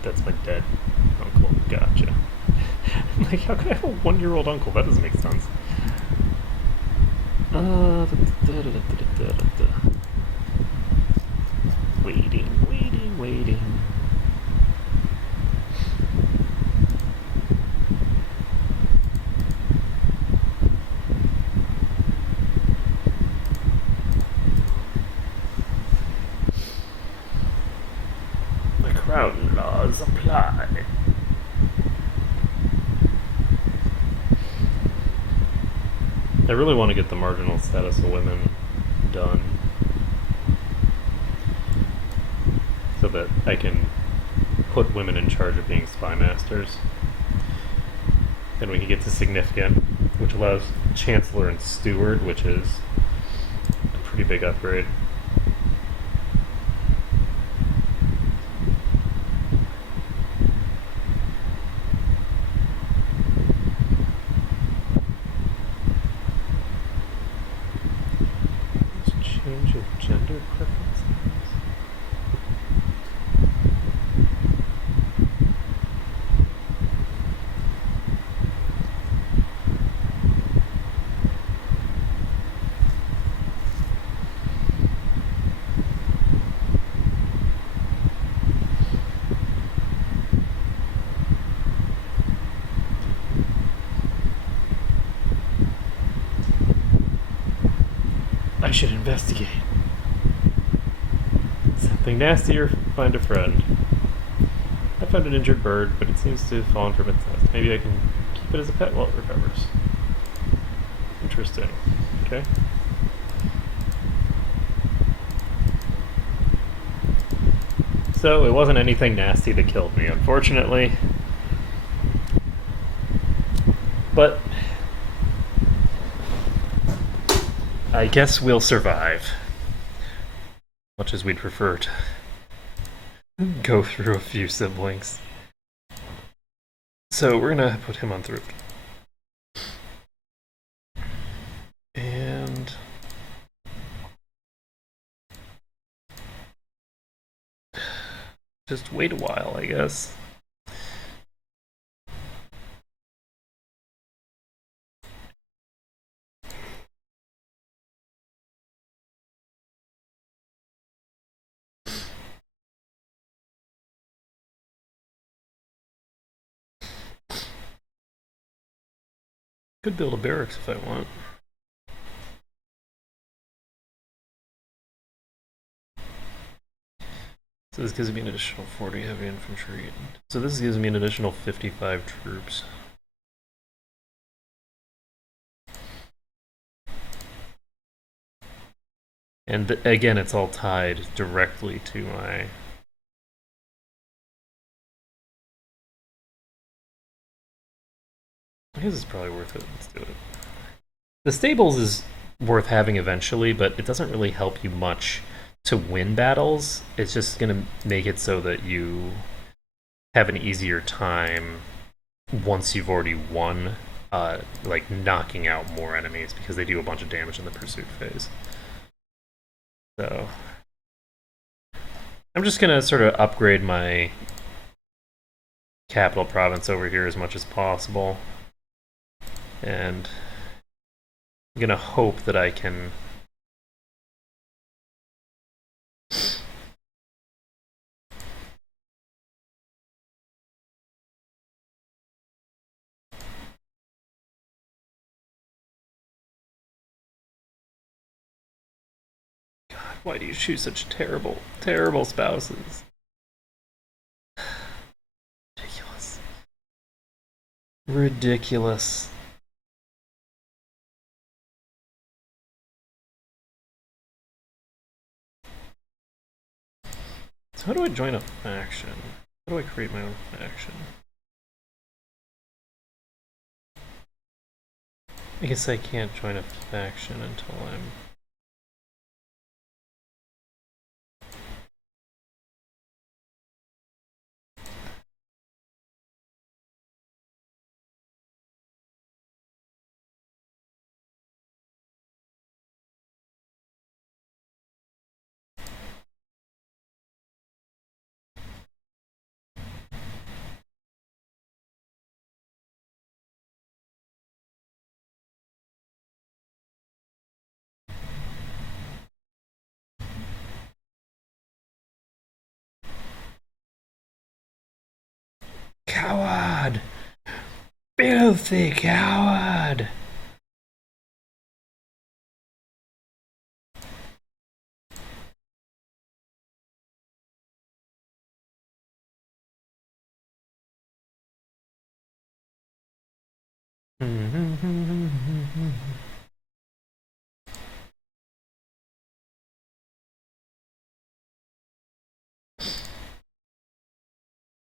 that's my dead uncle. Gotcha. I'm like, how could I have a 1-year-old uncle? That doesn't make sense. Waiting. Crown laws apply. I really want to get the marginal status of women done so that I can put women in charge of being spy masters. Then we can get to significant, which allows chancellor and steward, which is a pretty big upgrade. Change of gender preferences. I should investigate. Something nasty or find a friend. I found an injured bird, but it seems to have fallen from its nest. Maybe I can keep it as a pet while it recovers. Interesting. Okay. So it wasn't anything nasty that killed me, unfortunately. But I guess we'll survive. Much as we'd prefer to go through a few siblings. So we're gonna put him on thrift. And just wait a while, I guess. Could build a barracks if I want. So this gives me an additional 40 heavy infantry. So this gives me an additional 55 troops. And again, it's all tied directly to my... I guess it's probably worth it. Let's do it. The stables is worth having eventually, but it doesn't really help you much to win battles. It's just going to make it so that you have an easier time once you've already won, like knocking out more enemies because they do a bunch of damage in the pursuit phase. So I'm just going to sort of upgrade my capital province over here as much as possible. And I'm going to hope that I can... God, why do you choose such terrible, terrible spouses? Ridiculous. Ridiculous. So how do I join a faction? How do I create my own faction? I guess I can't join a faction until I'm... Coward! Filthy coward!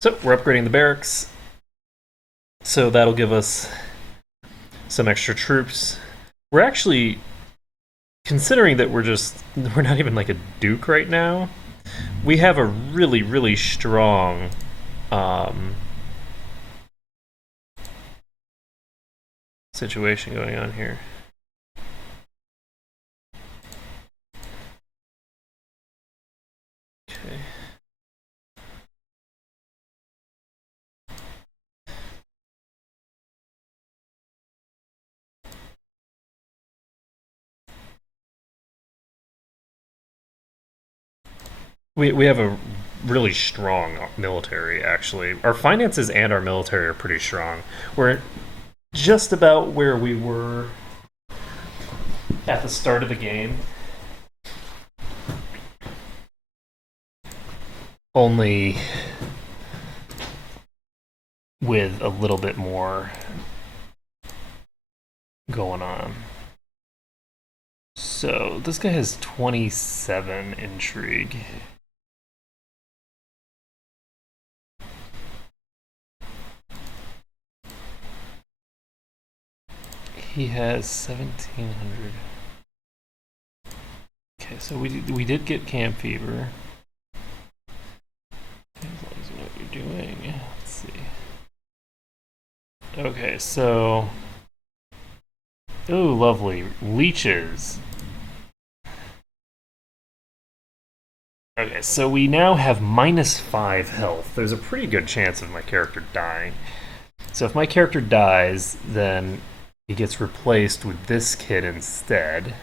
So we're upgrading the barracks. So that'll give us some extra troops. We're actually considering that we're not even like a duke right now. We have a really strong um, situation going on here. Okay. We have a really strong military, actually. Our finances and our military are pretty strong. We're just about where we were at the start of the game. Only with a little bit more going on. So this guy has 27 intrigue. He has 1700. Okay, so we did get camp fever. As long as you know what you're doing. Let's see. Okay, so. Ooh, lovely. Leeches. Okay, so we now have -5 health. There's a pretty good chance of my character dying. So if my character dies, then he gets replaced with this kid instead.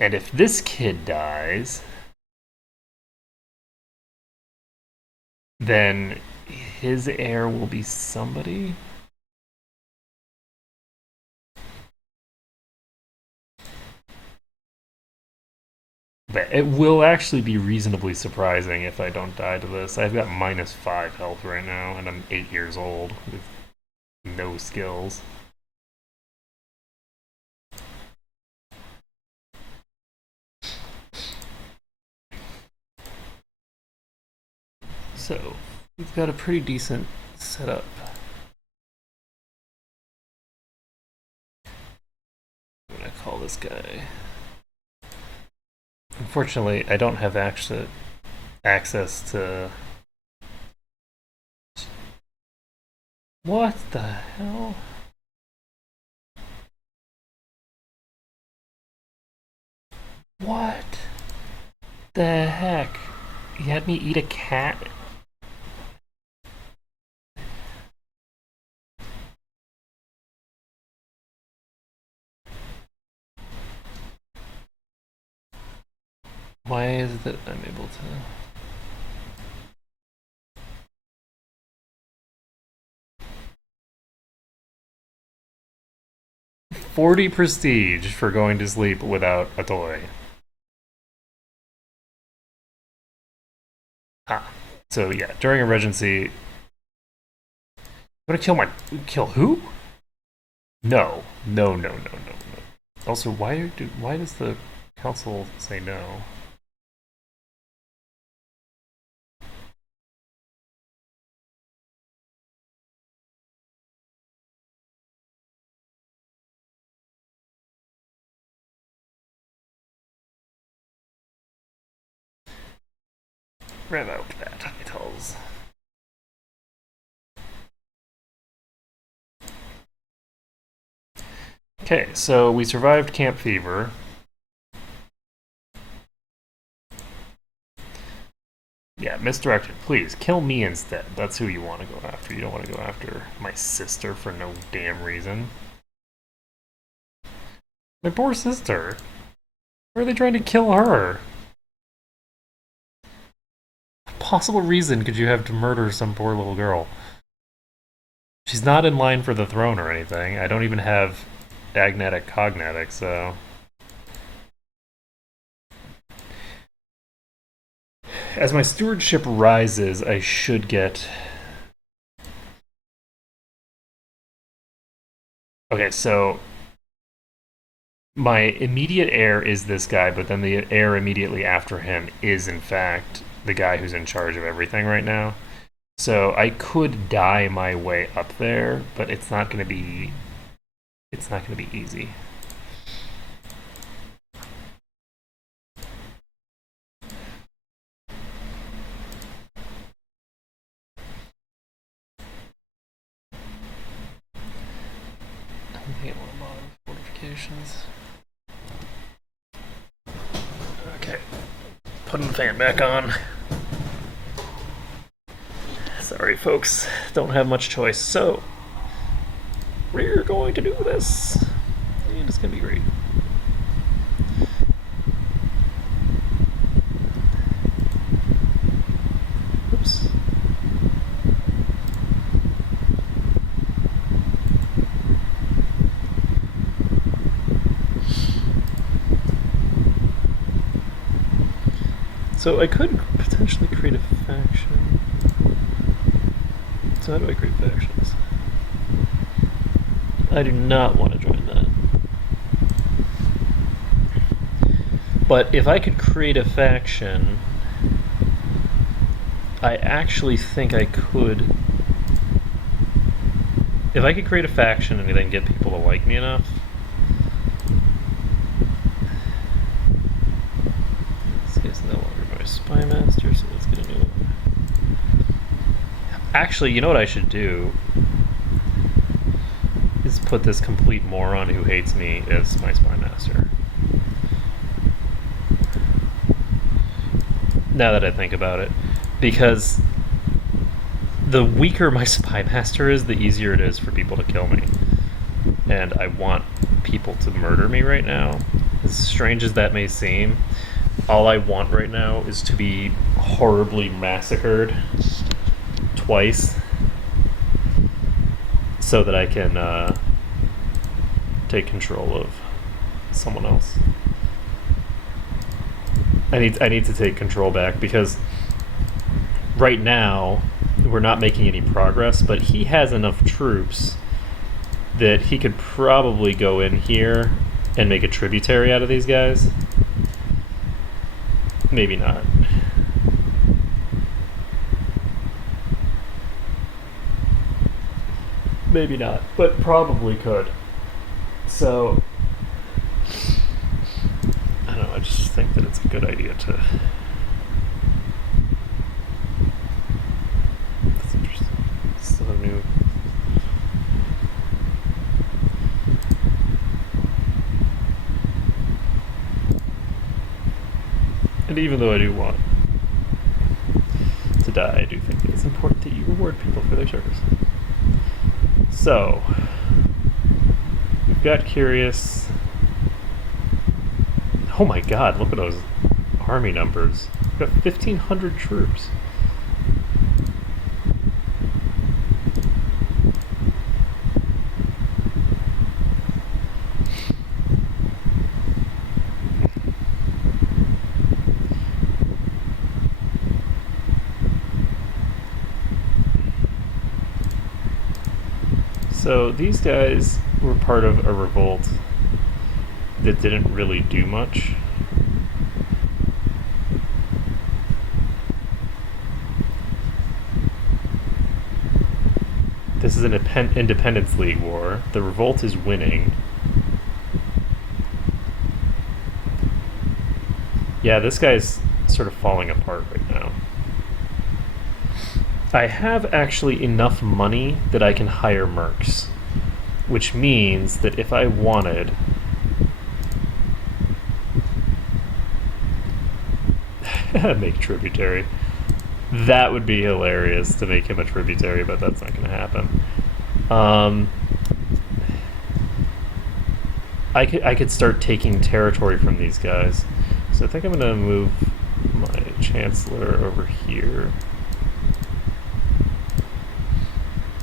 And if this kid dies, then his heir will be somebody. But it will actually be reasonably surprising if I don't die to this. I've got -5 health right now, and I'm 8 years old with no skills. So, we've got a pretty decent setup. I'm gonna call this guy. Unfortunately, I don't have access to. What the hell? What the heck? He had me eat a cat? Why is it that I'm able to. 40 prestige for going to sleep without a toy. Ah. So yeah, during a regency. I'm gonna kill who? No. No. Also, why does the council say no? Revoke that titles. Okay, so we survived Camp Fever. Yeah, misdirected. Please, kill me instead. That's who you want to go after. You don't want to go after my sister for no damn reason. My poor sister. Why are they trying to kill her? What possible reason could you have to murder some poor little girl? She's not in line for the throne or anything. I don't even have agnatic cognatic, so. As my stewardship rises, I should get. Okay, so my immediate heir is this guy, but then the heir immediately after him is, in fact, the guy who's in charge of everything right now. So I could die my way up there, but it's not going to be easy. I don't think I want to bother with fortifications. Okay, putting the fan back on. Sorry, folks, don't have much choice. So we're going to do this, and it's gonna be great. Oops. So I could potentially create a faction. So how do I create factions? I do not want to join that. But if I could create a faction, I actually think I could. If I could create a faction and then get people to like me enough. This guy's no longer my spy master, so let's get a new one. Actually, you know what I should do? Is put this complete moron who hates me as my spy master. Now that I think about it. Because the weaker my spy master is, the easier it is for people to kill me. And I want people to murder me right now. As strange as that may seem, all I want right now is to be horribly massacred twice so that I can take control of someone else. I need to take control back because right now we're not making any progress, but he has enough troops that he could probably go in here and make a tributary out of these guys. Maybe not. Maybe not, but probably could. So, I don't know, I just think that it's a good idea to. That's interesting. Still have new. And even though I do want to die, I do think that it's important that you reward people for their service. So, we've got Curious. Oh my god, look at those army numbers. We've got 1,500 troops. So these guys were part of a revolt that didn't really do much. This is an Independence League war. The revolt is winning. Yeah, this guy's sort of falling apart right now. I have actually enough money that I can hire mercs, which means that if I wanted, make tributary. That would be hilarious to make him a tributary, but that's not going to happen. I could start taking territory from these guys. So I think I'm going to move my Chancellor over here.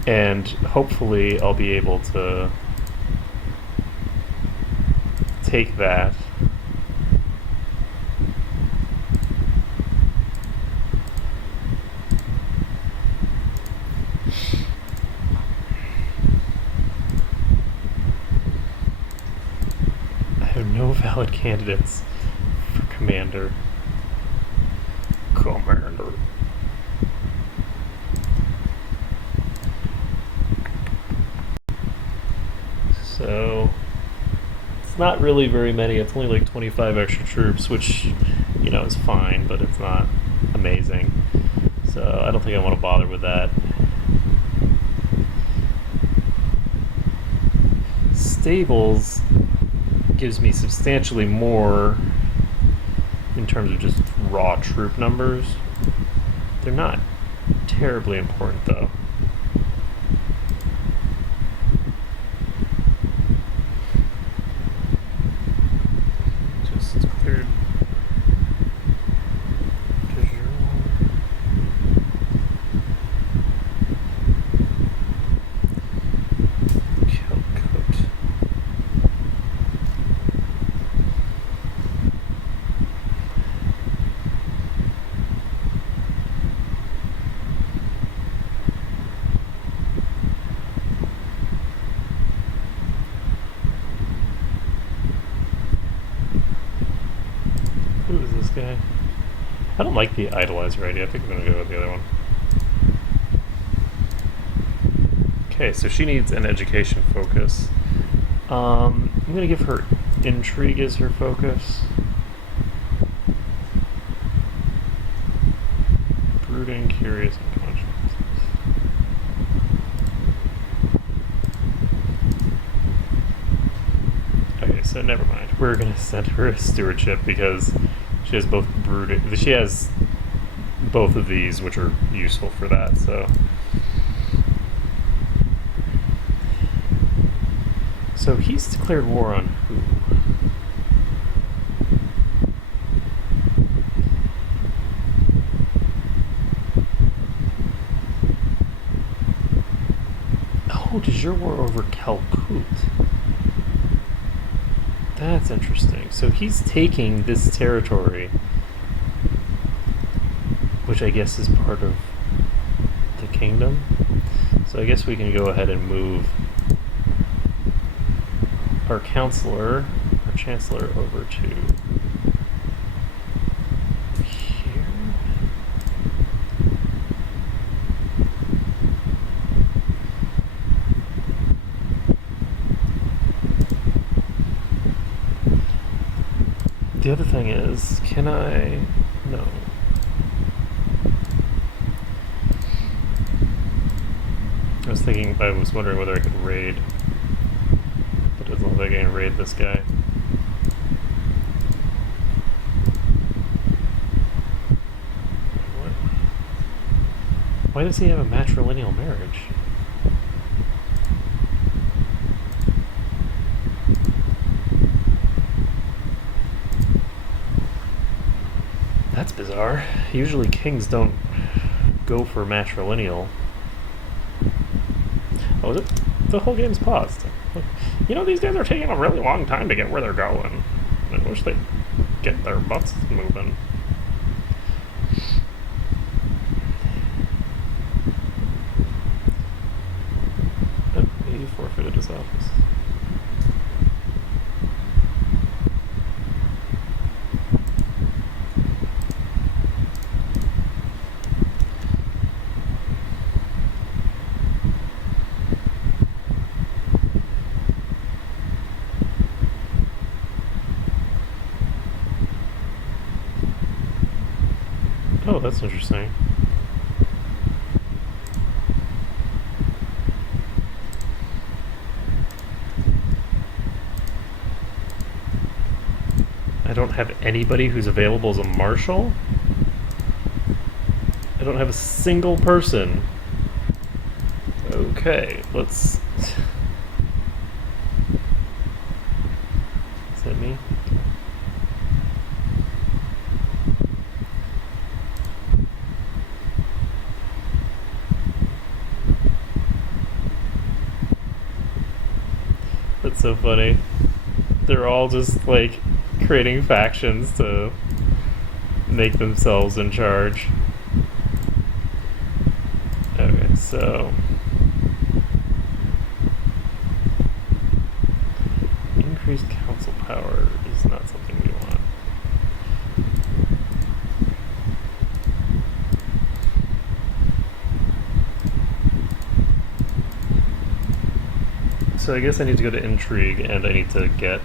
And hopefully I'll be able to take that. I have no valid candidates for commander. not really very many. It's only like 25 extra troops, which, you know, is fine, but it's not amazing. So I don't think I want to bother with that. Stables gives me substantially more in terms of just raw troop numbers. They're not terribly important, though. Just cleared. Who is this guy? I don't like the idolizer idea. I think I'm going to go with the other one. Okay, so she needs an education focus. I'm going to give her intrigue as her focus. Brooding, curious, and conscious. Okay, so never mind. We're going to send her a stewardship because she has both brooding. She has both of these, which are useful for that, so. So he's declared war on who? Oh, does your war over Calcut? That's interesting. So he's taking this territory, which I guess is part of the kingdom. So I guess we can go ahead and move our chancellor over to here. The other thing is, can I... No. I was wondering whether I could raid. But it doesn't look like I can raid this guy. What? Why does he have a matrilineal marriage? That's bizarre. Usually kings don't go for matrilineal. Oh, is it? The whole game's paused. You know, these guys are taking a really long time to get where they're going. I wish they'd get their butts moving. Oh, he forfeited his office. Oh, that's interesting. I don't have anybody who's available as a marshal? I don't have a single person. Okay, let's... Is that me? That's so funny. They're all just like creating factions to make themselves in charge. Okay, so increased council power is not something we want. So I guess I need to go to intrigue and I need to get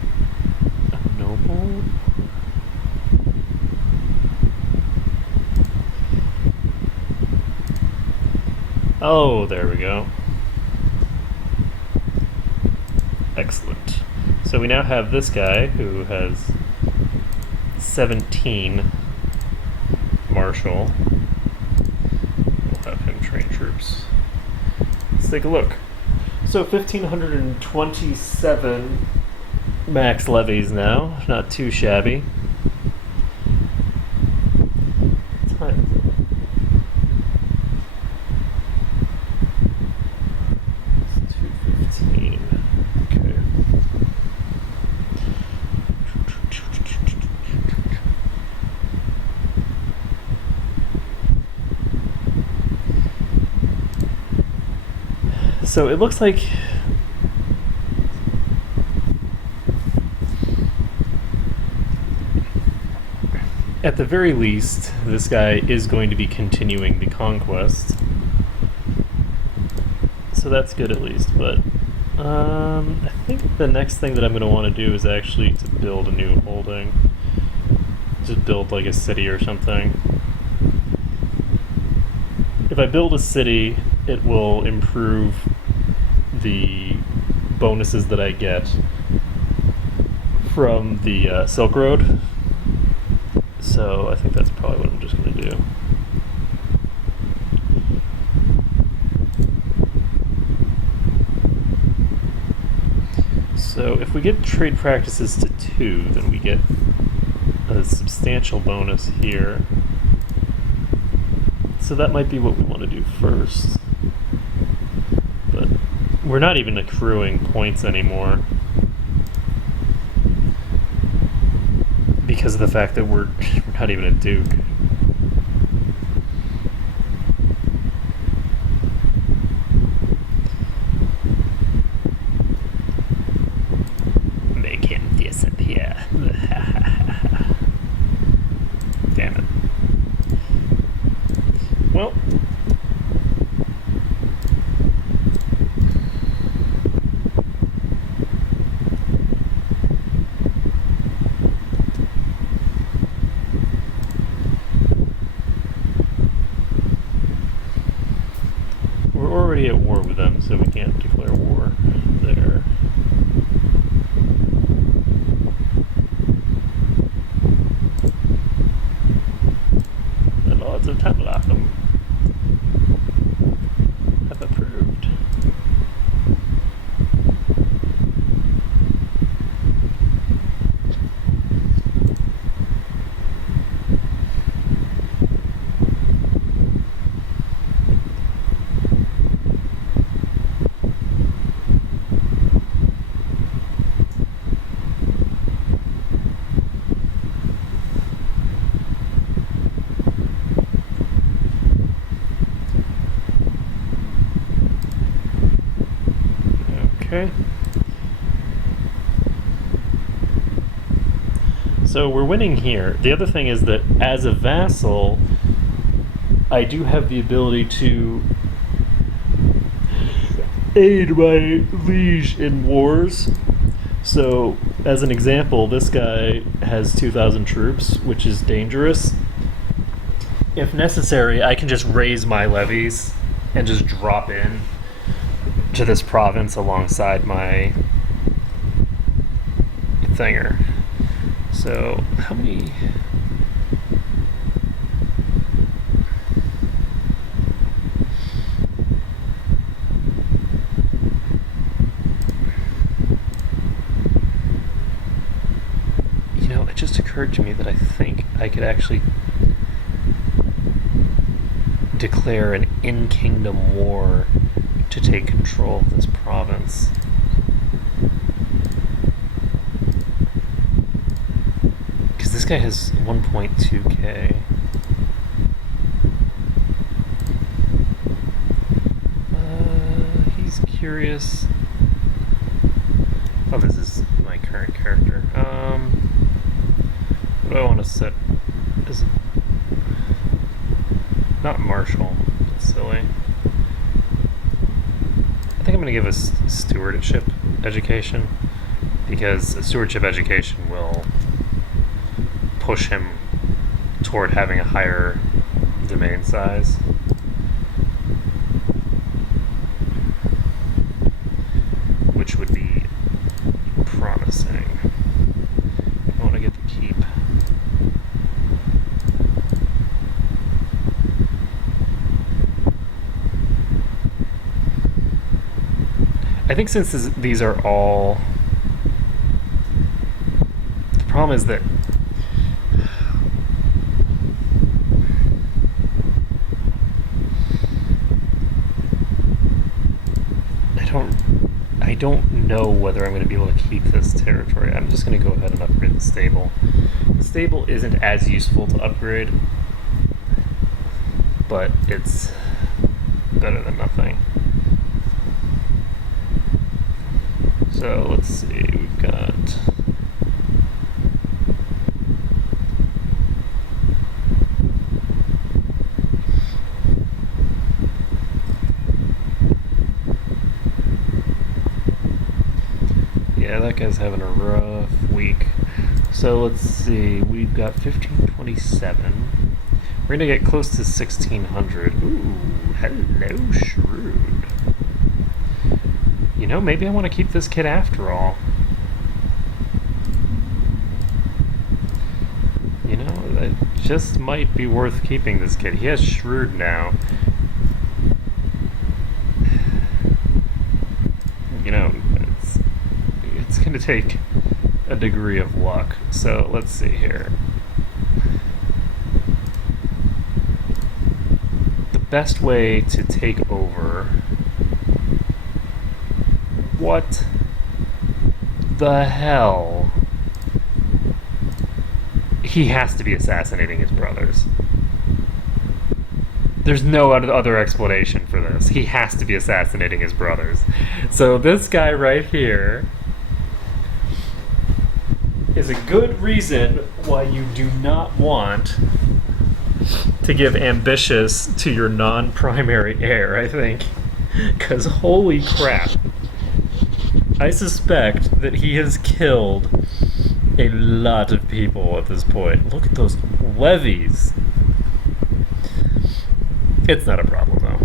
Oh, there we go. Excellent. So we now have this guy who has 17 martial. We'll have him train troops. Let's take a look. So 1,527 max levies now. Not too shabby. Time. It's 215. Okay. So it looks like at the very least, this guy is going to be continuing the conquest. So that's good at least, but I think the next thing that I'm going to want to do is actually to build a new holding. Just build like a city or something. If I build a city, it will improve the bonuses that I get from the Silk Road. So I think that's probably what I'm just going to do. So if we get trade practices to 2, then we get a substantial bonus here. So that might be what we want to do first. But we're not even accruing points anymore because of the fact that we're not even a duke. Make him disappear. Damn it. Well, we're already at war with them, so we can't declare war there. The Lords of Tamalacum have approved. Okay. So we're winning here. The other thing is that as a vassal, I do have the ability to aid my liege in wars. So, as an example, this guy has 2,000 troops, which is dangerous. If necessary, I can just raise my levies and just drop in to this province alongside my thinger. So, how many... You know, it just occurred to me that I think I could actually declare an in-kingdom war to take control of this province. Because this guy has 1.2k. He's curious. Oh, this is my current character. What do I want to set? Is it not martial? That's silly. I think I'm going to give a stewardship education, because a stewardship education will push him toward having a higher domain size. Which would be promising. I want to get the keep. I think since these are all... The problem is that I don't know whether I'm going to be able to keep this territory. I'm just going to go ahead and upgrade the stable. The stable isn't as useful to upgrade, but it's better than nothing. So let's see, we've got... Yeah, that guy's having a rough week. So let's see, we've got 1527. We're gonna get close to 1600. Ooh, hello, Shrewd. You know, maybe I want to keep this kid after all. You know, it just might be worth keeping this kid. He has Shrewd now. You know, it's going to take a degree of luck. So let's see here. The best way to take over... What the hell? He has to be assassinating his brothers. There's no other explanation for this. He has to be assassinating his brothers. So this guy right here is a good reason why you do not want to give ambitious to your non-primary heir, I think. Because holy crap. I suspect that he has killed a lot of people at this point. Look at those levies. It's not a problem, though.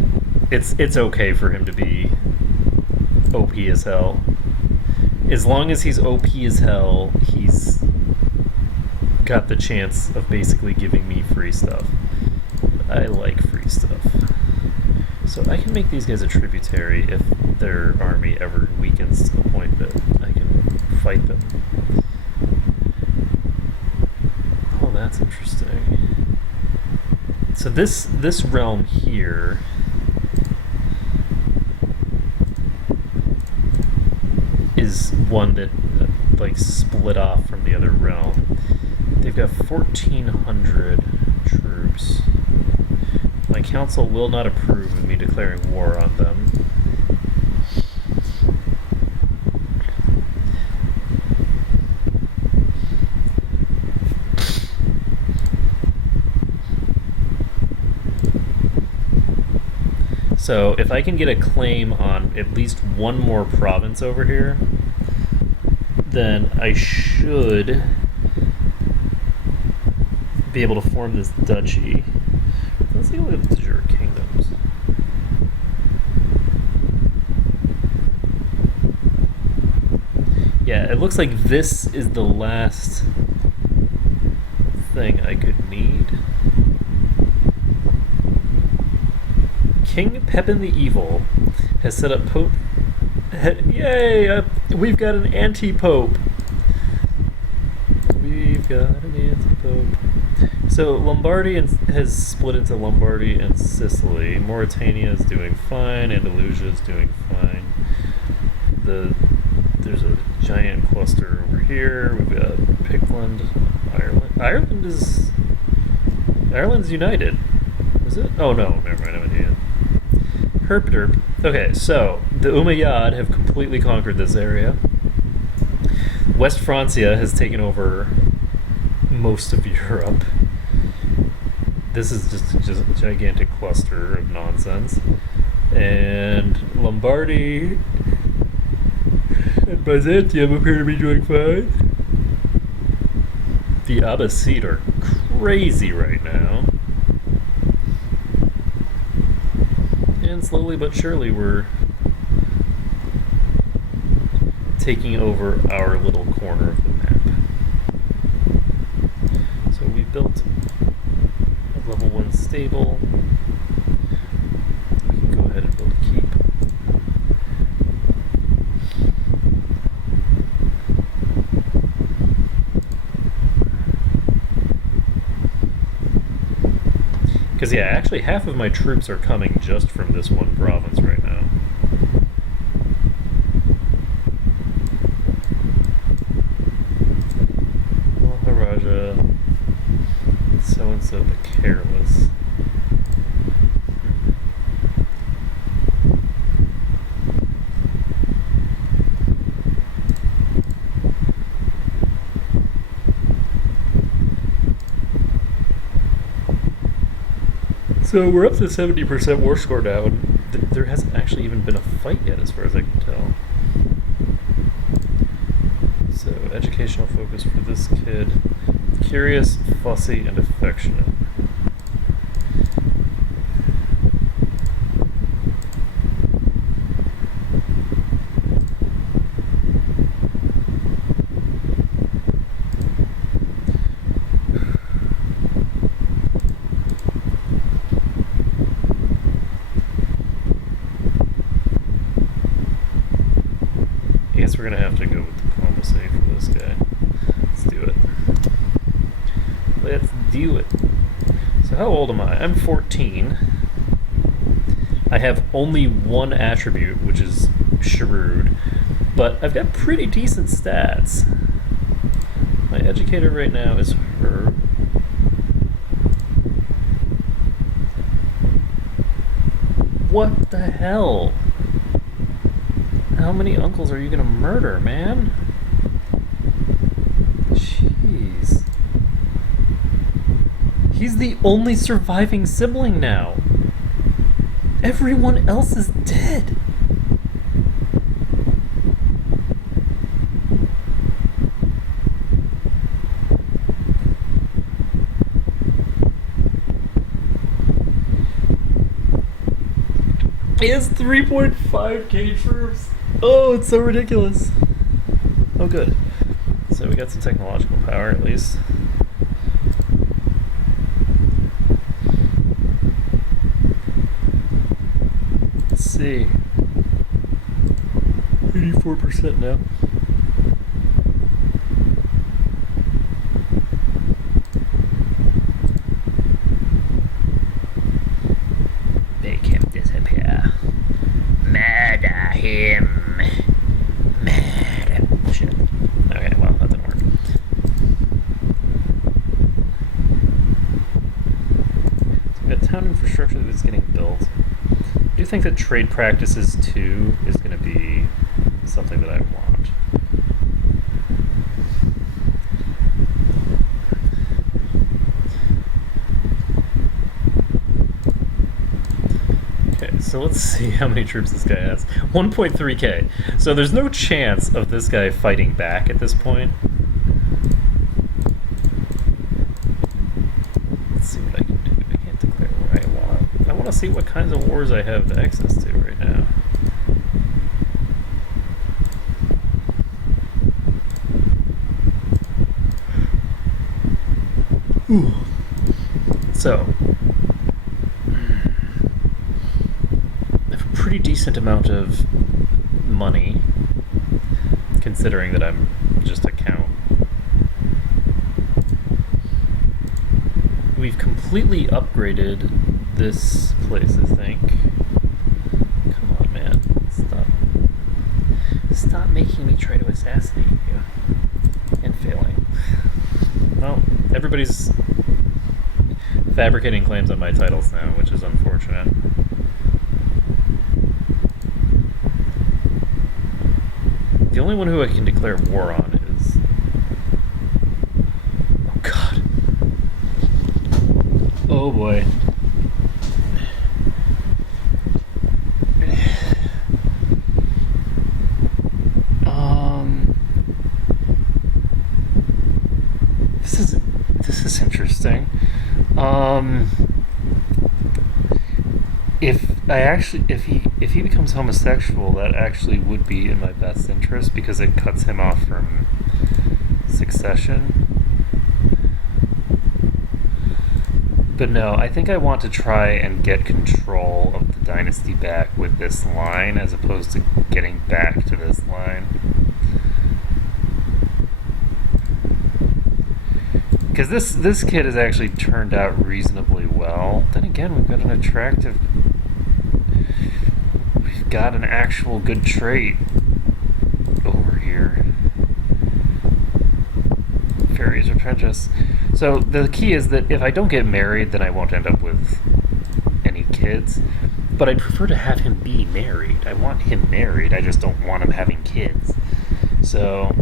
It's okay for him to be OP as hell. As long as he's OP as hell, he's got the chance of basically giving me free stuff. I like free stuff. So I can make these guys a tributary if their army ever weakens to the point that I can fight them. Oh, that's interesting. So this realm here is one that like split off from the other realm. They've got 1,400 troops. My council will not approve of me declaring war on them. So if I can get a claim on at least one more province over here, then I should be able to form this duchy. Let's see what the Jur kingdoms. Yeah, it looks like this is the last thing I could need. King Pepin the Evil has set up Pope... Yay! We've got an anti-pope! We've got an anti-pope. So Lombardy has split into Lombardy and Sicily. Mauritania is doing fine. Andalusia is doing fine. There's a giant cluster over here. We've got Pickland, Ireland. Ireland's united. Is it? Oh no, never mind. I'm an idiot. Herpderp. Okay, so the Umayyad have completely conquered this area. West Francia has taken over most of Europe. This is just a gigantic cluster of nonsense. And Lombardy and Byzantium appear to be doing fine. The Abbasid are crazy right now. And slowly but surely we're taking over our little corner of the map. So we built a level 1 stable. We can go ahead and build a keep. Because, yeah, actually half of my troops are coming just from this one province right now. Maharaja, so-and-so the Careless. So we're up to 70% war score now, and there hasn't actually even been a fight yet, as far as I can tell. So educational focus for this kid: curious, fussy, and affectionate. I guess we're gonna have to go with diplomacy for this guy. Let's do it. Let's do it. So how old am I? I'm 14. I have only one attribute, which is shrewd, but I've got pretty decent stats. My educator right now is her. What the hell? How many uncles are you gonna murder, man? Jeez. He's the only surviving sibling now. Everyone else is dead. He has 3.5k troops. Oh, it's so ridiculous. Oh, good. So we got some technological power at least. Let's see. 84% now. Make him disappear. Murder him. Murder. Shit. Okay, well, that didn't work. So we've got town infrastructure that's getting built. I do think that trade practices too is going to be something that I want. Okay, so let's see how many troops this guy has. 1.3k. So there's no chance of this guy fighting back at this point. Let's see what I can do. I can't declare where I want. I want to see what kinds of wars I have access to right now. Ooh. So, I have a pretty decent amount of money, considering that I'm just a count. We've completely upgraded this place, I think. Come on, man. Stop making me try to assassinate you. And failing. Well, everybody's fabricating claims on my titles now, which is unfortunate. The only one who I can declare war on is... Oh, God. Oh, boy. This is if he becomes homosexual, that actually would be in my best interest because it cuts him off from succession. But no, I think I want to try and get control of the dynasty back with this line as opposed to getting back to this line. Because this kid has actually turned out reasonably well. Then again, we've got an actual good trait over here. Fairy's Apprentice. So the key is that if I don't get married, then I won't end up with any kids. But I'd prefer to have him be married. I want him married. I just don't want him having kids. So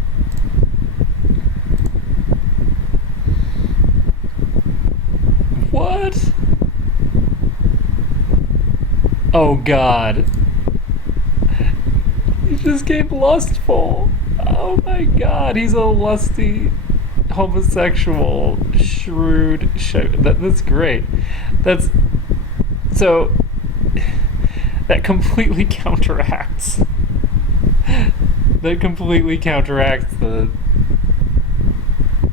what? Oh God. He just came lustful. Oh my God, he's a lusty homosexual, shrewd. That's great. That's so. That completely counteracts. That completely counteracts the.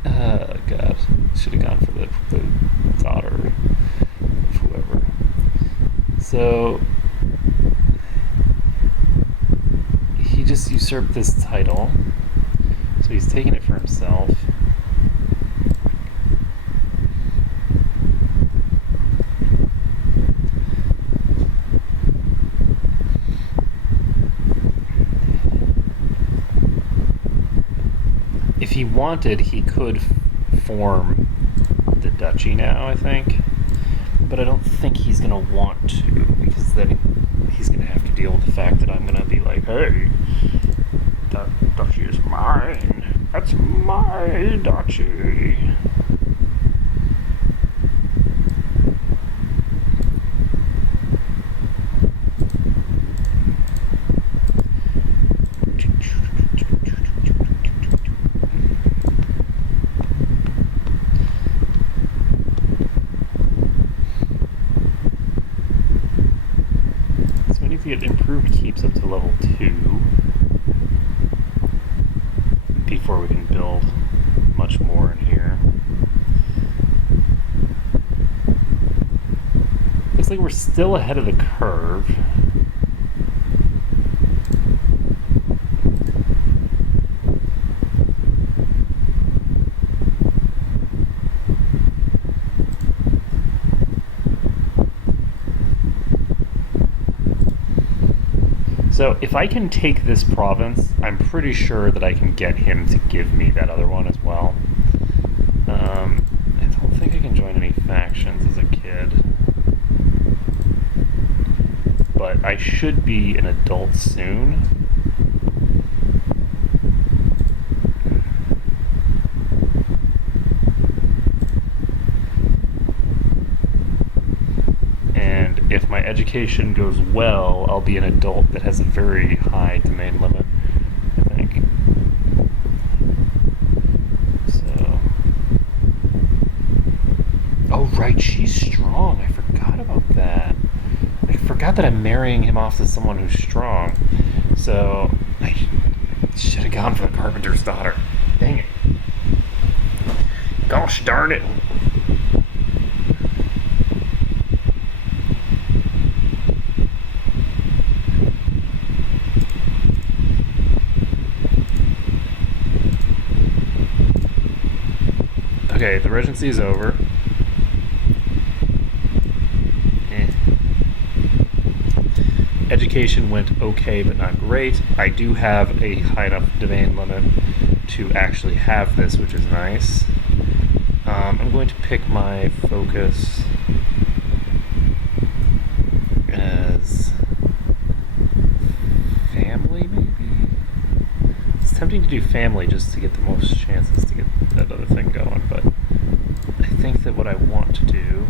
God, should have gone for the daughter of whoever. So he just usurped this title. So he's taking it for himself. If he wanted, he could form the duchy now, I think. But I don't think he's going to want to, because then he's going to have to deal with the fact that I'm going to be like, hey, that duchy is mine. That's my duchy. Get improved keeps up to level 2 before we can build much more in here. Looks like we're still ahead of the curve. So if I can take this province, I'm pretty sure that I can get him to give me that other one as well. I don't think I can join any factions as a kid. But I should be an adult soon. If my education goes well, I'll be an adult that has a very high domain limit, I think. So. Oh, right, she's strong. I forgot about that. I forgot that I'm marrying him off to someone who's strong. So, I should have gone for the carpenter's daughter. Dang it. Gosh darn it. Okay, the regency is over. Education went okay, but not great. I do have a high enough domain limit to actually have this, which is nice. I'm going to pick my focus as family, maybe? It's tempting to do family just to get the most chances to get that other thing going, but I think that what I want to do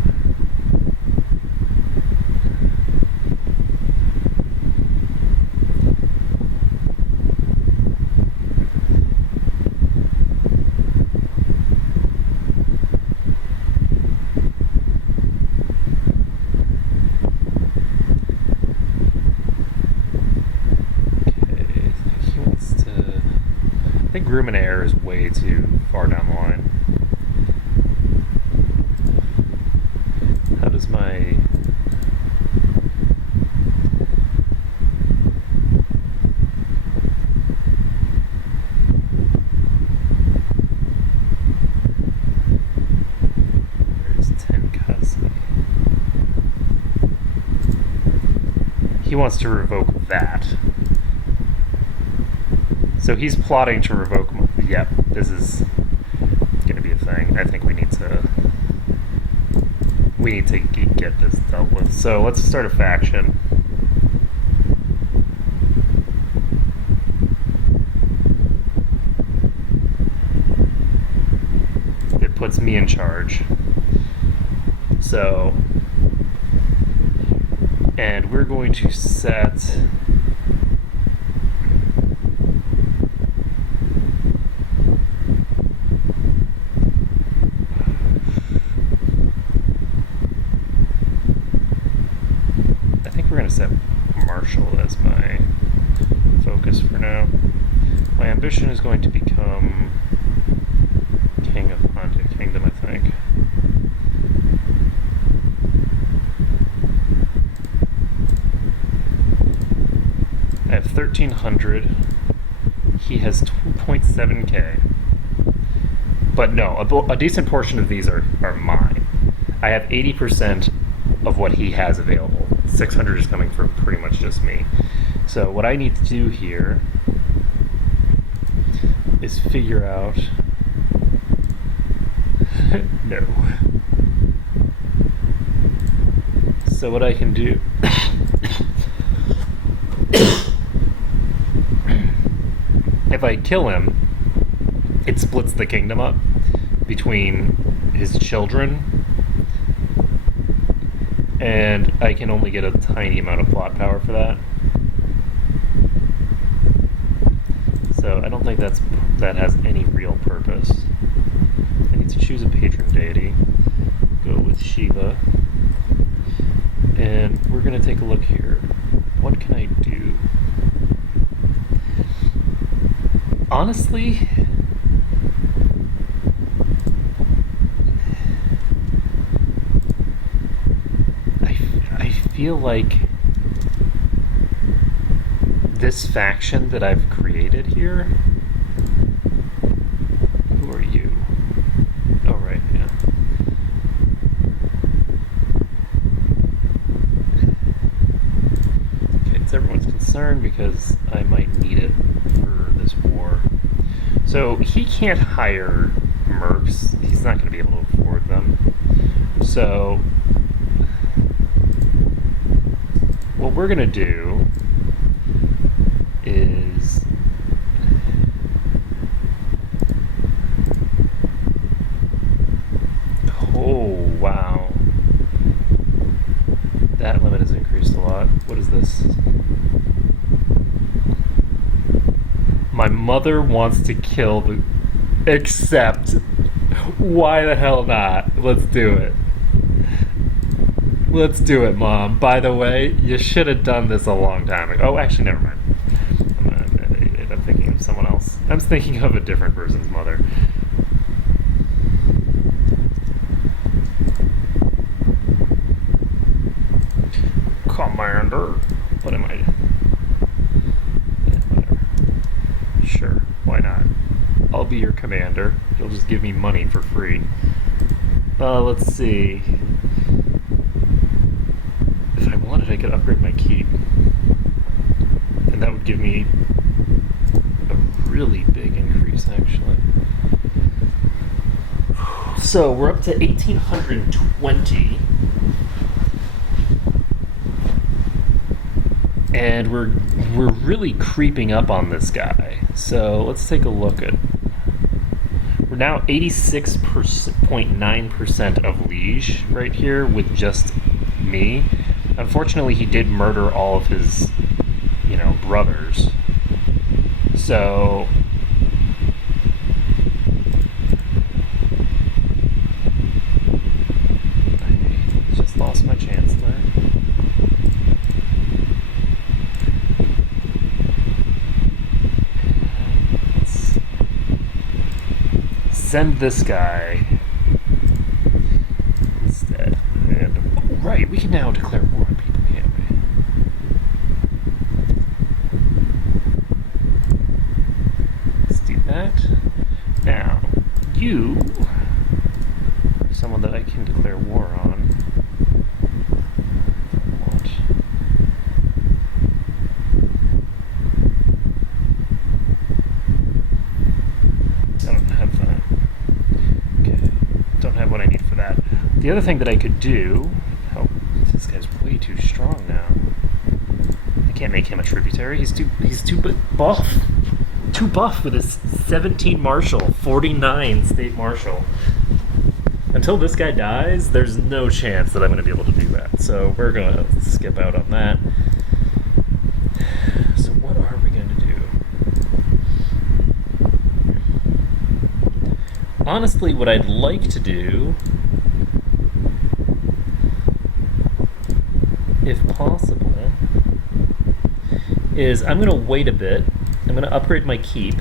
think Ruminaire is way too far down the line. How does my... There's Tenkasi. He wants to revoke that. So he's plotting to revoke... Yep, this is going to be a thing. I think we need to get this dealt with. So let's start a faction. It puts me in charge. So... And we're going to set... We're going to set Marshall as my focus for now. My ambition is going to become King of Pontic Kingdom, I think. I have 1,300. He has 2.7k. But no, a decent portion of these are mine. I have 80% of what he has available. 600 is coming from pretty much just me. So what I need to do here is figure out... No. So what I can do... If I kill him, it splits the kingdom up between his children, and I can only get a tiny amount of plot power for that. So I don't think that has any real purpose. I need to choose a patron deity. Go with Shiva. And we're going to take a look here. What can I do? Honestly, I feel like this faction that I've created here... Who are you? Oh, right, yeah. Okay, it's everyone's concern because I might need it for this war. So he can't hire mercs. He's not going to be able to afford them. So what we're going to do is oh wow, that limit has increased a lot. What is this? My mother wants to kill the... Except, why the hell not? Let's do it. Let's do it, Mom. By the way, you should have done this a long time ago. Oh, actually, never mind. I'm thinking of someone else. I'm thinking of a different person's mother. Commander. What am I... Sure, why not? I'll be your commander. You'll just give me money for free. Let's see. If I wanted, I could upgrade my keep. And that would give me a really big increase, actually. So, we're up to 1,820. And we're really creeping up on this guy. So let's take a look at... We're now 86.9% of liege right here with just me. Unfortunately, he did murder all of his, brothers. So... I just lost my chance there. send this guy instead. And, oh, right, we can now declare war on people, can't we? Let's do that. Now, you are someone that I can declare war on. What? I don't have that. Okay. Don't have what I need for that. The other thing that I could do... Oh, this guy's way too strong now. I can't make him a tributary. He's too buff. Too buff with his 17 martial, 49 state martial. Until this guy dies, there's no chance that I'm going to be able to do that. So we're going to skip out on that. So what are we going to do? Honestly, what I'd like to do, if possible, is I'm going to wait a bit. I'm going to upgrade my keep.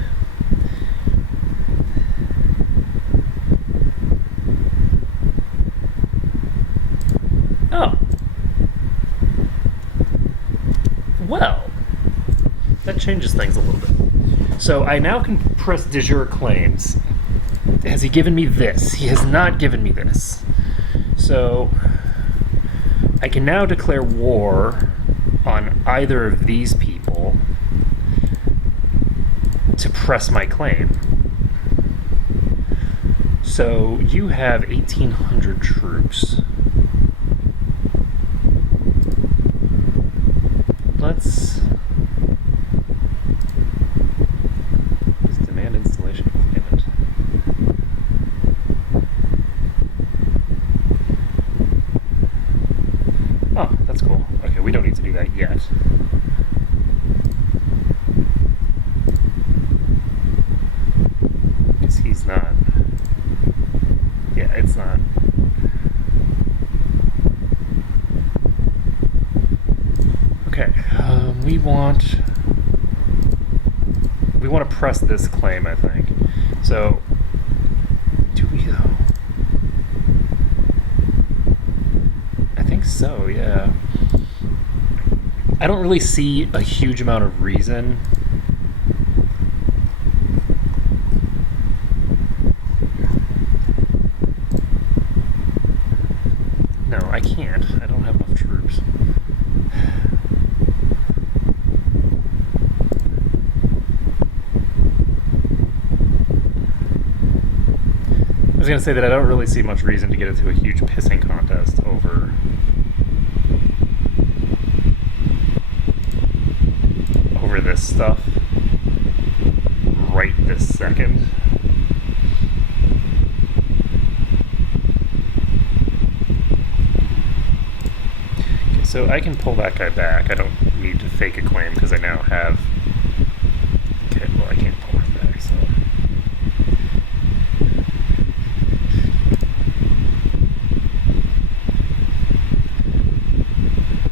Oh. Well, that changes things a little bit. So I now can press de jure claims. Has he given me this? He has not given me this. So I can now declare war on either of these people to press my claim. So you have 1,800 troops. Let's demand installation of payment. Oh, that's cool. Okay, we don't need to do that yet. Because he's not. Yeah, it's not. Okay, we want to press this claim, I think. So, do we though? I think so, yeah. I don't really see a huge amount of reason. No, I can't. I don't have enough troops. I was going to say that I don't really see much reason to get into a huge pissing contest over this stuff right this second. Okay, so I can pull that guy back. I don't need to fake a claim because I now have... Okay, well, I can't pull him back, so...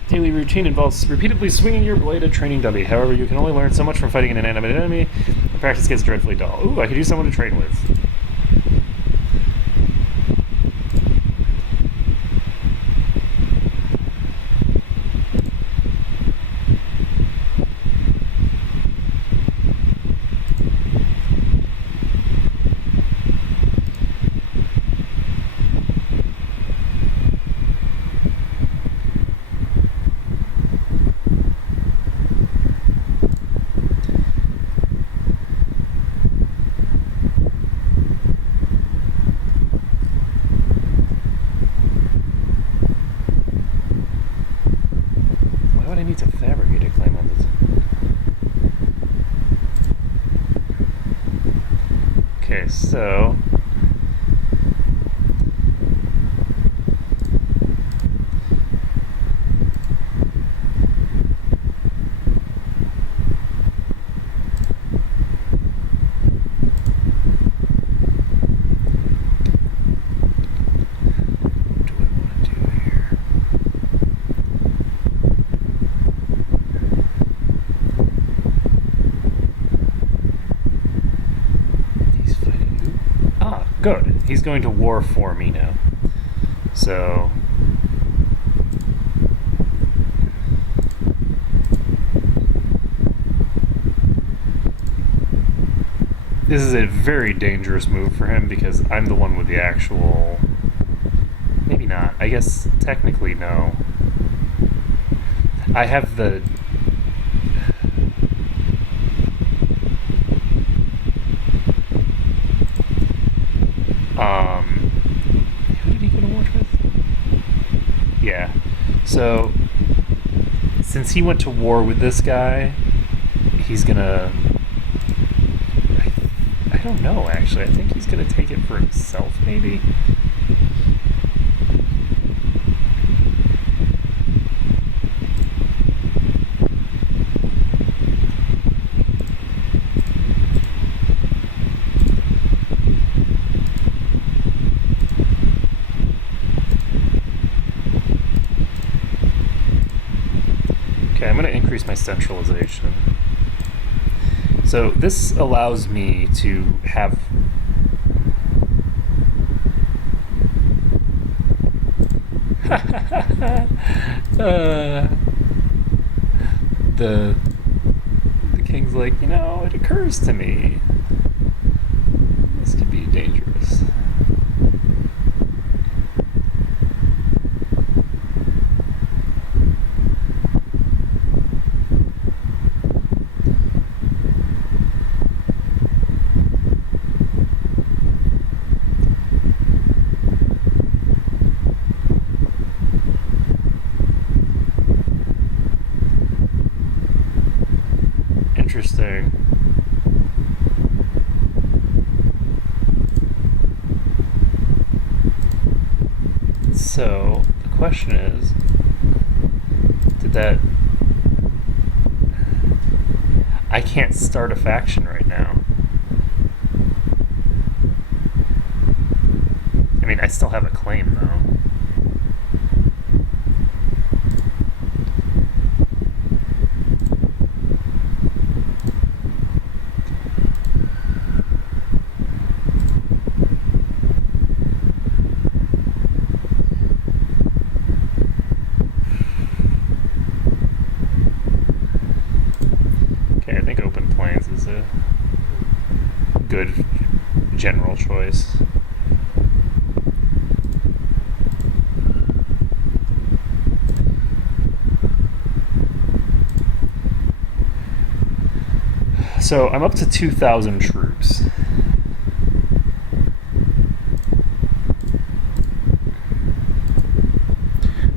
Daily routine involves repeatedly swinging your blade at training dummy. However, you can only learn so much from fighting an inanimate enemy. The practice gets dreadfully dull. Ooh, I could use someone to train with. To fabricate a claim on this. Okay, so Good. He's going to war for me now. So... this is a very dangerous move for him because I'm the one with the actual... maybe not. I guess technically no. I have the... who did he go to war with? Yeah. So, since he went to war with this guy, he's gonna... I don't know, actually. I think he's gonna take it for himself, maybe? Okay, I'm going to increase my centralization. So this allows me to have... the king's like, you know, it occurs to me this could be dangerous. Interesting. So, the question is, did that... I can't start a faction right now. I mean, I still have a claim, though. Good general choice. So I'm up to 2,000 troops.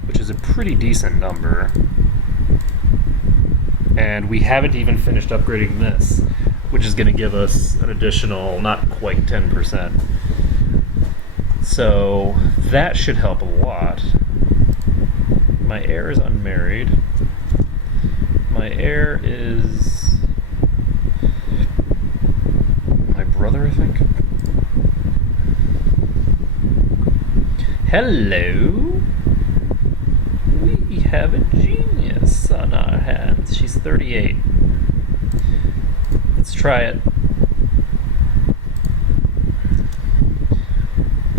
Which is a pretty decent number. And we haven't even finished upgrading this, which is going to give us an additional, not quite 10%. So that should help a lot. My heir is unmarried. My heir is my brother, I think. Hello. We have a genius on our hands. She's 38. Let's try it.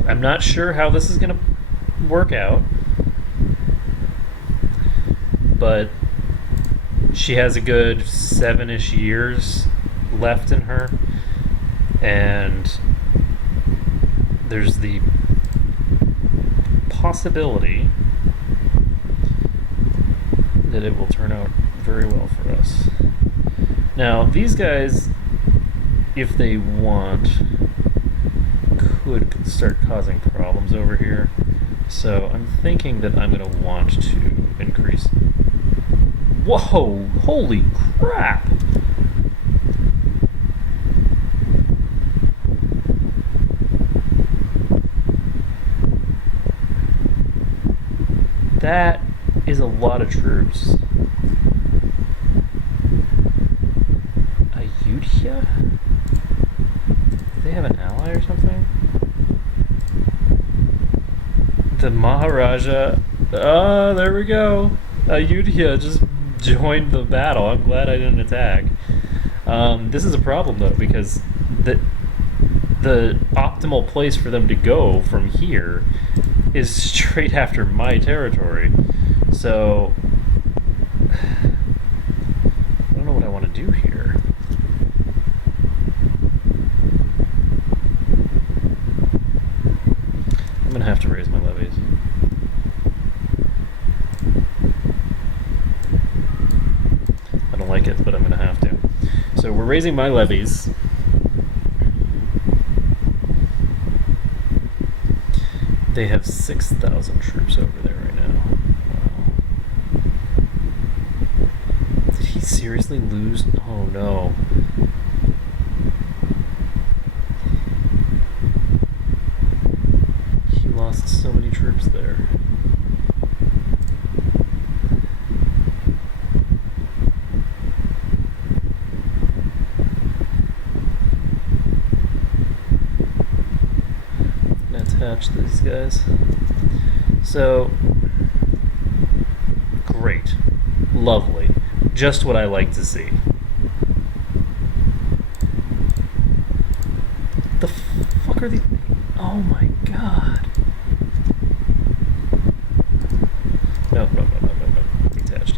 I'm not sure how this is going to work out, but she has a good 7-ish years left in her, and there's the possibility that it will turn out very well for us. Now, these guys, if they want, could start causing problems over here. So I'm thinking that I'm going to want to increase... Whoa! Holy crap! That is a lot of troops. Ayodhya? Do they have an ally or something? The Maharaja... Oh, there we go. Ayodhya just joined the battle. I'm glad I didn't attack. This is a problem, though, because the the optimal place for them to go from here is straight after my territory. So I don't know what I want to do here. I'm gonna have to raise my levies. I don't like it, but I'm gonna have to. So we're raising my levies. They have 6,000 troops over there right now. Wow. Did he seriously lose? Oh no. He lost so many troops there. Attach these guys. So great, lovely, just what I like to see. The fuck are these? Oh my god! No. Detach.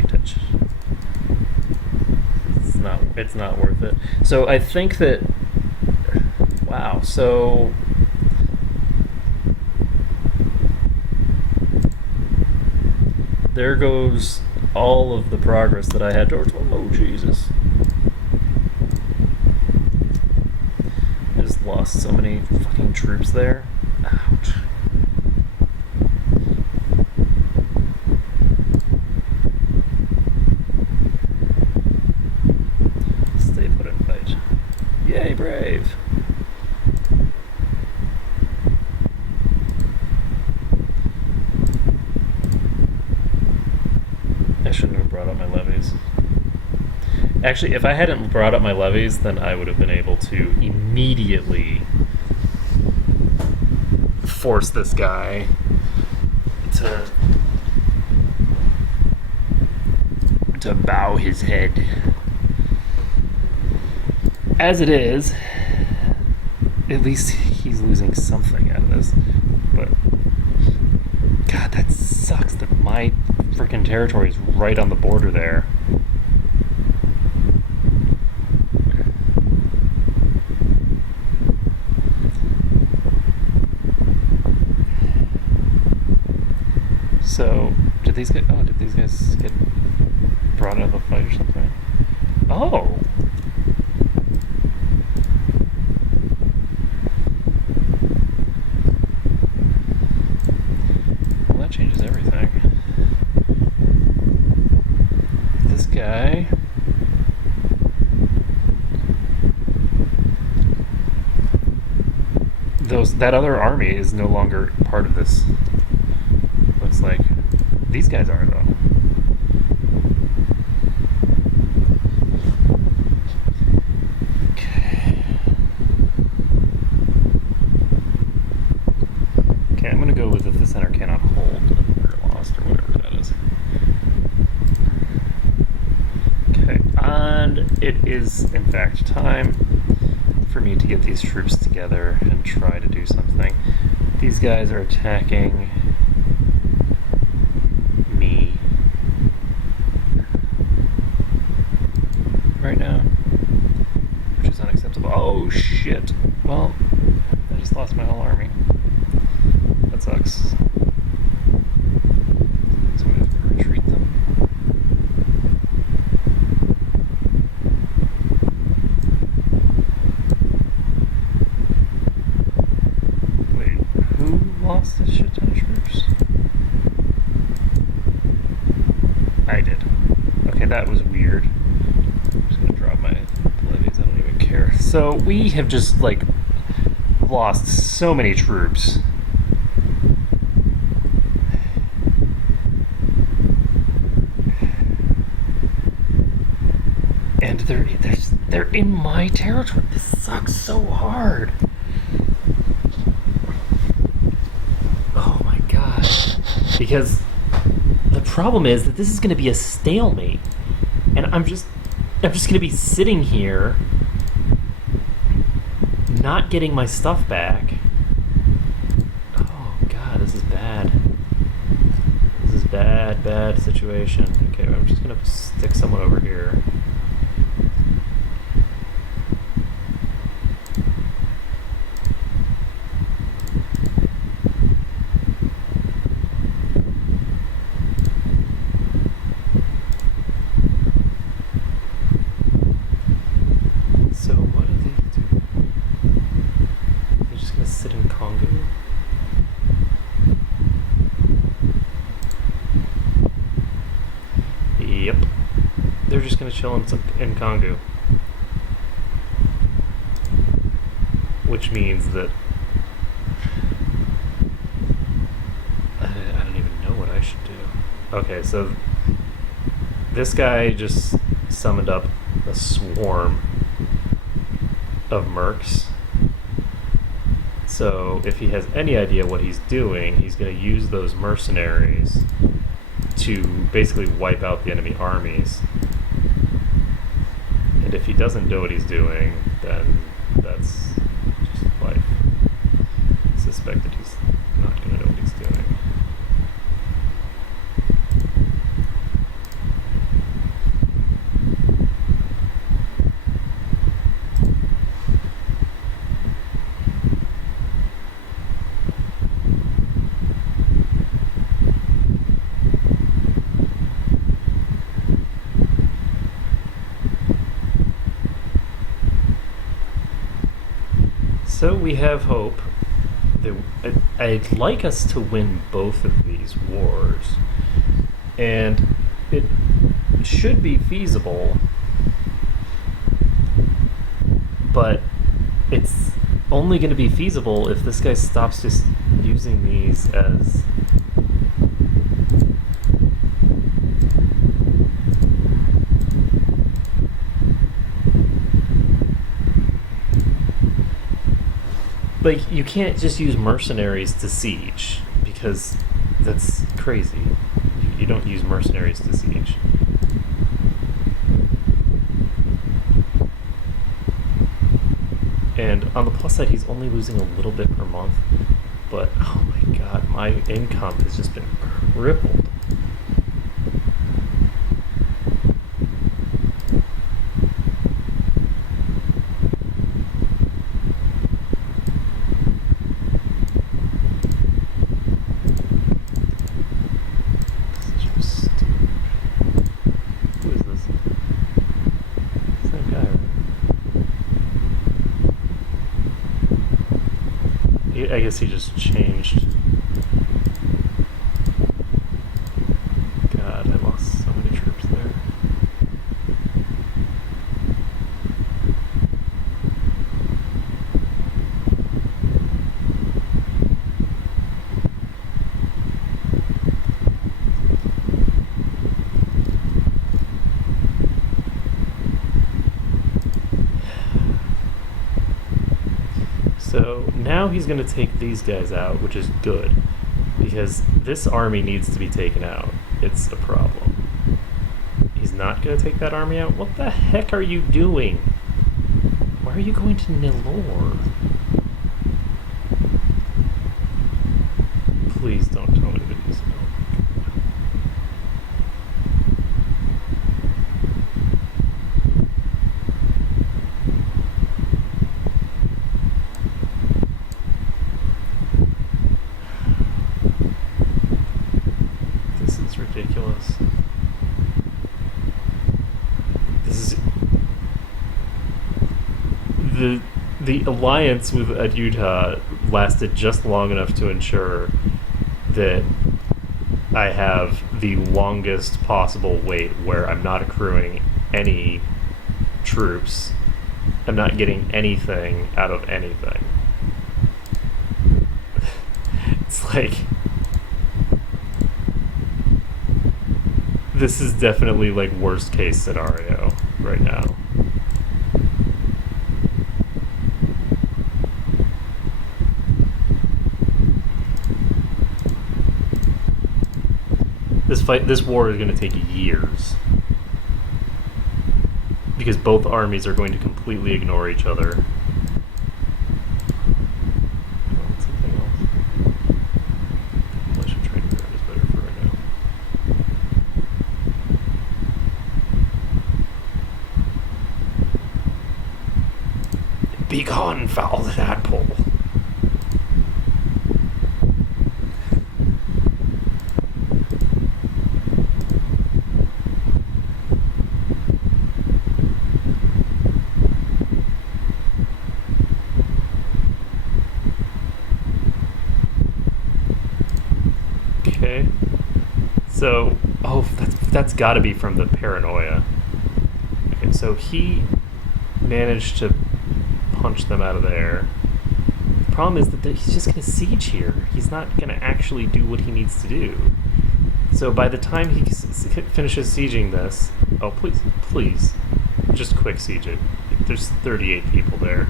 It's not worth it. So I think that. Wow. So. There goes all of the progress that I had towards. Oh, Jesus. I just lost so many fucking troops there. Ouch. Stay put and fight. Yay, brave. I shouldn't have brought up my levies. Actually, if I hadn't brought up my levies, then I would have been able to immediately force this guy to bow his head. As it is, at least he's losing something out of this. But God, that sucks that my freaking territory is right on the border there. So, did these guys get brought out of a fight or something? Oh! Well, that changes everything. This guy... that other army is no longer part of this. Looks like these guys are, though. Okay, I'm gonna go with if the center cannot hold, we're lost, or whatever that is. Okay, and it is in fact time for me to get these troops together and try to do something. These guys are attacking me right now, which is unacceptable. Oh shit. Well, I just lost my whole army. That sucks. So we have to retreat them. Wait, who lost a shit ton of troops? I did. Okay, that was weird. I'm just gonna drop my levies, I don't even care. So we have just, like, lost so many troops. And they're in my territory. This sucks so hard. Oh my gosh. Because the problem is that this is going to be a stalemate, and I'm just going to be sitting here not getting my stuff back. Oh god, this is bad. This is bad situation. Okay, I'm just gonna stick someone over here. So what do they do? They're just gonna sit in Congo? Yep. They're just gonna chill in Congo. Which means that I don't even know what I should do. Okay, so this guy just summoned up a swarm of mercs. So if he has any idea what he's doing, he's going to use those mercenaries to basically wipe out the enemy armies. And if he doesn't know what he's doing, then that's just life. I suspect that he's not going to know what he's doing. So we have hope. I'd like us to win both of these wars. And it should be feasible. But it's only going to be feasible if this guy stops just using these as... Like, you can't just use mercenaries to siege, because that's crazy. You don't use mercenaries to siege. And on the plus side, he's only losing a little bit per month, but oh my god, my income has just been crippled. I guess he just changed. God, I lost so many troops there. So now he's going to take these guys out, which is good, because this army needs to be taken out. It's a problem. He's not going to take that army out? What the heck are you doing? Why are you going to Nilor? Please don't tell me that he's... ridiculous. This is the alliance with Utah lasted just long enough to ensure that I have the longest possible wait where I'm not accruing any troops. I'm not getting anything out of anything. It's like... This is definitely, like, worst case scenario right now. This war is going to take years. Because both armies are going to completely ignore each other. Be gone, foul tadpole. Okay. So, that's got to be from the paranoia. Okay, so he managed to punch them out of there. The problem is that he's just going to siege here. He's not going to actually do what he needs to do. So by the time he finishes sieging this... Oh, please. Just quick siege it. There's 38 people there.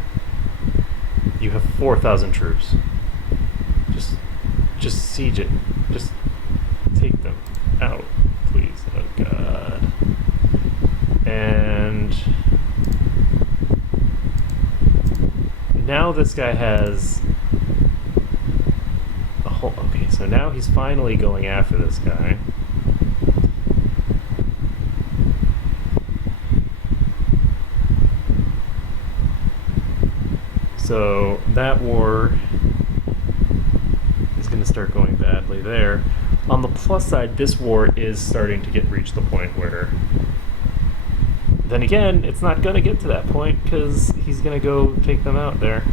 You have 4,000 troops. Just siege it. Just take them out, please. Oh, God. And... now this guy has a whole... Okay, so now he's finally going after this guy. So that war is going to start going badly there. On the plus side, this war is starting to reach the point where... Then again, it's not going to get to that point because he's going to go take them out there.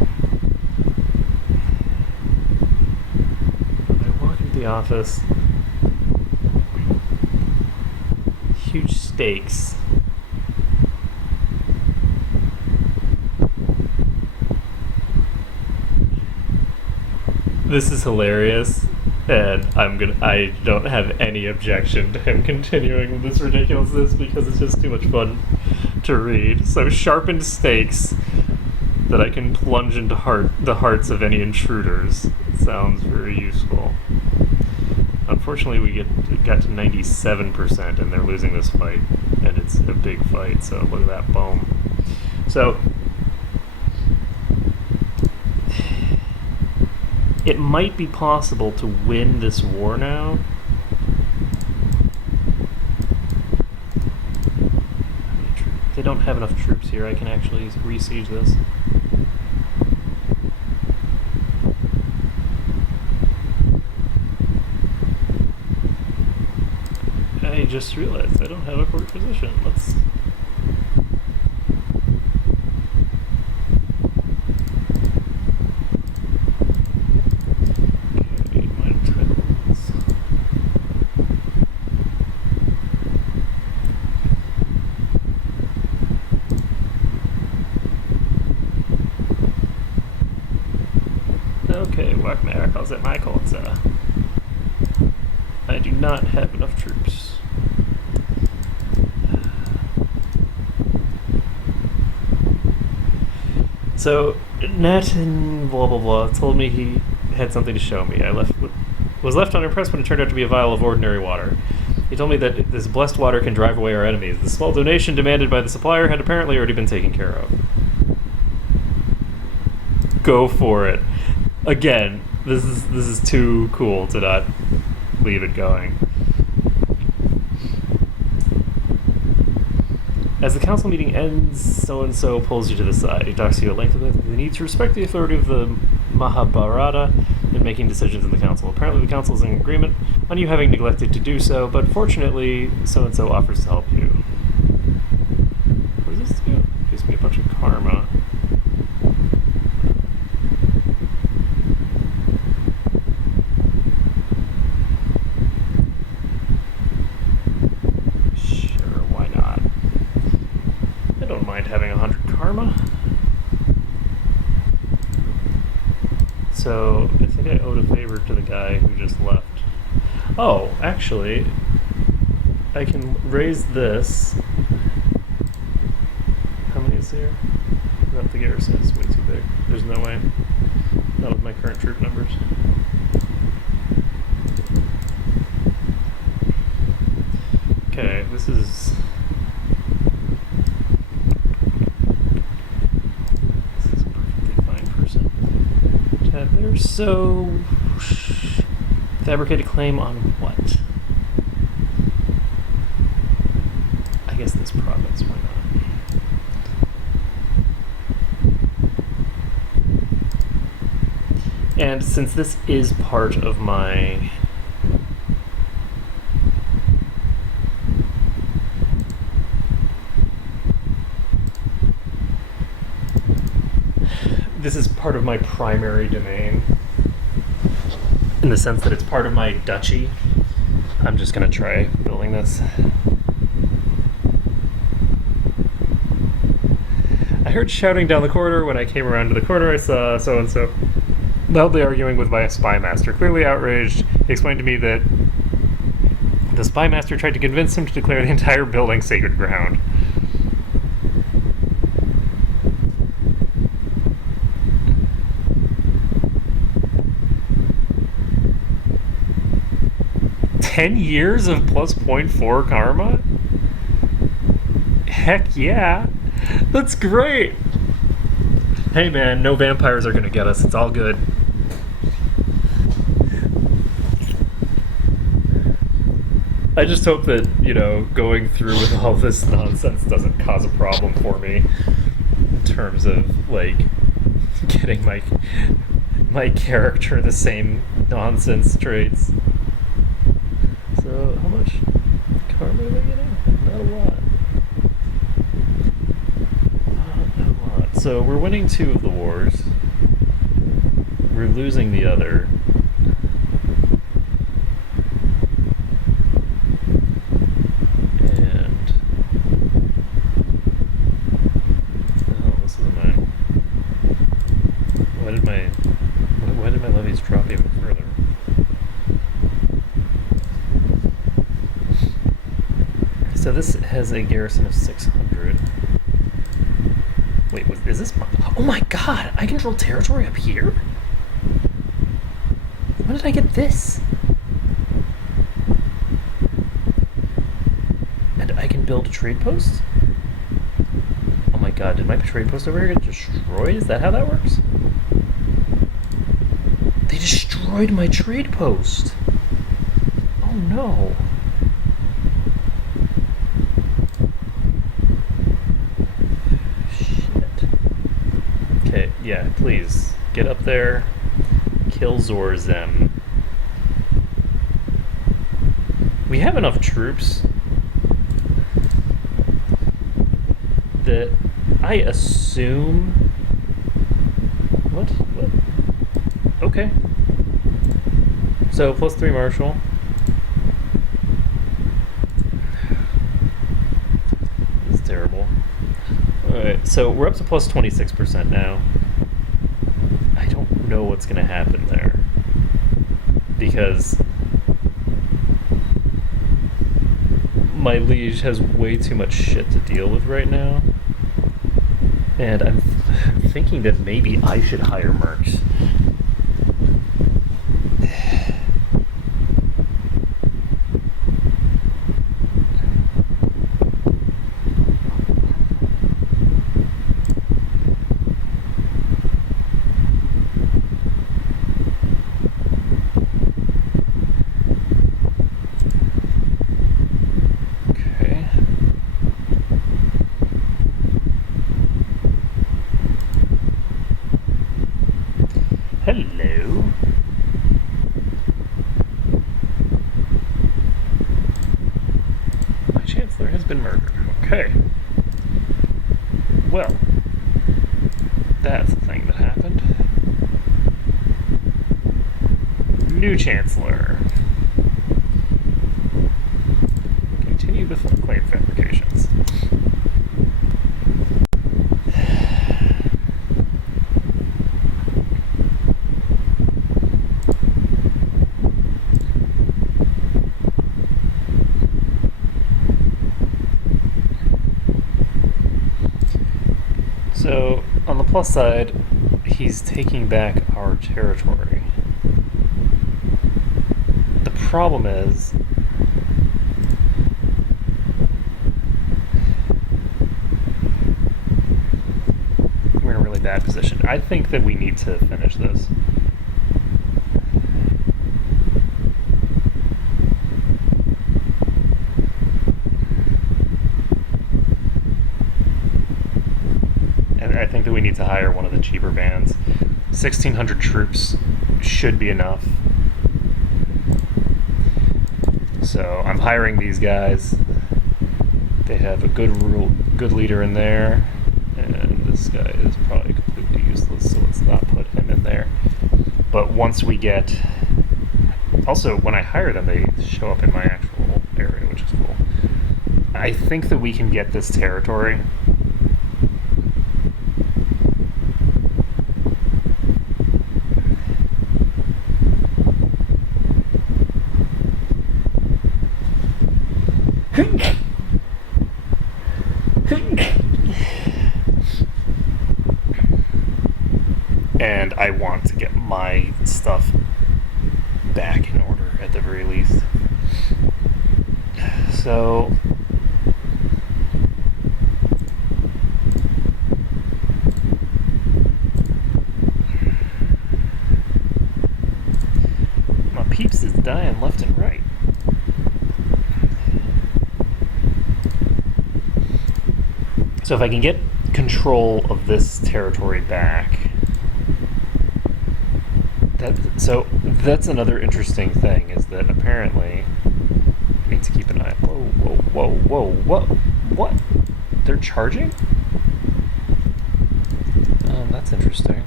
I walk into the office. Huge stakes. This is hilarious. And I don't have any objection to him continuing with this ridiculousness because it's just too much fun to read. So, sharpened stakes that I can plunge into the hearts of any intruders. Sounds very useful. Unfortunately, we got to 97% and they're losing this fight. And it's a big fight, so look at that, boom. So... it might be possible to win this war now. They don't have enough troops here. I can actually re-siege this. I just realized I don't have a port position. Let's... Okay, work miracles at my court, sir. I do not have enough troops. So, Nat and blah blah blah told me he had something to show me. I was left unimpressed when it turned out to be a vial of ordinary water. He told me that this blessed water can drive away our enemies. The small donation demanded by the supplier had apparently already been taken care of. Go for it. Again, this is too cool to not leave it going. As the council meeting ends, so-and-so pulls you to the side. He talks to you at length about the need to respect the authority of the Mahabharata in making decisions in the council. Apparently the council is in agreement on you having neglected to do so, but fortunately, so-and-so offers to help you. What does this do? It gives me a bunch of karma. Having 100 karma. So, I think I owed a favor to the guy who just left. Oh, actually, I can raise this. How many is there? Not the garrison, it's way too big. There's no way. Not with my current troop numbers. Okay, this is... So, fabricated claim on what? I guess this province, why And since this is part of my... This is part of my primary domain, in the sense that it's part of my duchy. I'm just going to try building this. I heard shouting down the corridor. When I came around to the corner, I saw so-and-so loudly arguing with my spy master. Clearly outraged, he explained to me that the spy master tried to convince him to declare the entire building sacred ground. $10 of plus 0.4 karma? Heck yeah. That's great. Hey man, no vampires are gonna get us. It's all good. I just hope that, going through with all this nonsense doesn't cause a problem for me in terms of, like, getting my character the same nonsense traits. So, how much karma am I getting? Not a lot. Not a lot. So, we're winning 2 of the wars. We're losing the other. And... oh, this isn't mine. Why did my levies drop even further? So this has a garrison of 600. Wait, is this my... oh my god! I control territory up here? When did I get this? And I can build a trade post? Oh my god, did my trade post over here get destroyed? Is that how that works? They destroyed my trade post! Oh no. Yeah, please, get up there, kill Zorzem. We have enough troops that I assume... What? Okay. So, +3 Marshal. This is terrible. Alright, so we're up to +26% now. I don't know what's going to happen there. Because my liege has way too much shit to deal with right now. And I'm thinking that maybe I should hire mercs. Hello. My chancellor has been murdered. Okay. Well, that's the thing that happened. New chancellor. Continue with claim fabrications. So, on the plus side, he's taking back our territory. The problem is, we're in a really bad position. I think that we need to finish this. I think that we need to hire one of the cheaper bands. 1,600 troops should be enough. So I'm hiring these guys. They have a good leader in there, and this guy is probably completely useless, so let's not put him in there. But once we get... Also, when I hire them, they show up in my actual area, which is cool. I think that we can get this territory. And I want to get my stuff back in order at the very least. So my peeps is dying left and right. So if I can get control of this territory back, so that's another interesting thing, is that apparently I need to keep an eye. Whoa, what? They're charging? That's interesting.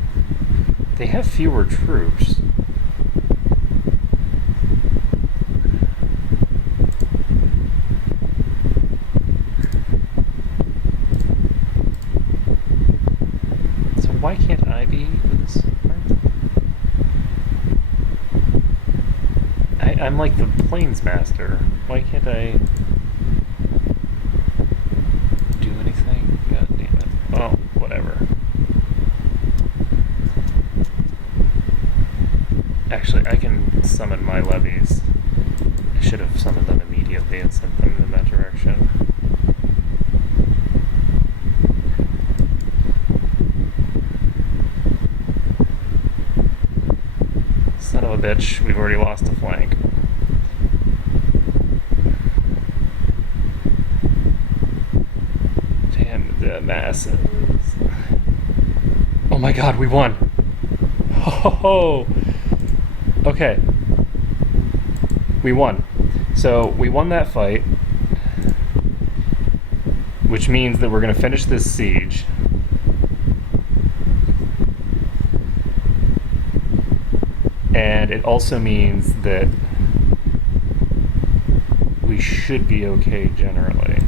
They have fewer troops. So why can't I be with this? I'm like the plains master. Why can't I do anything? God damn it. Oh, whatever. Actually, I can summon my levies. I should have summoned them immediately and sent them in that direction. Son of a bitch, we've already lost a flank. Damn the masses. Oh my god, we won! Ho ho ho! Okay. We won. So, we won that fight, which means that we're going to finish this siege. And it also means that we should be okay generally.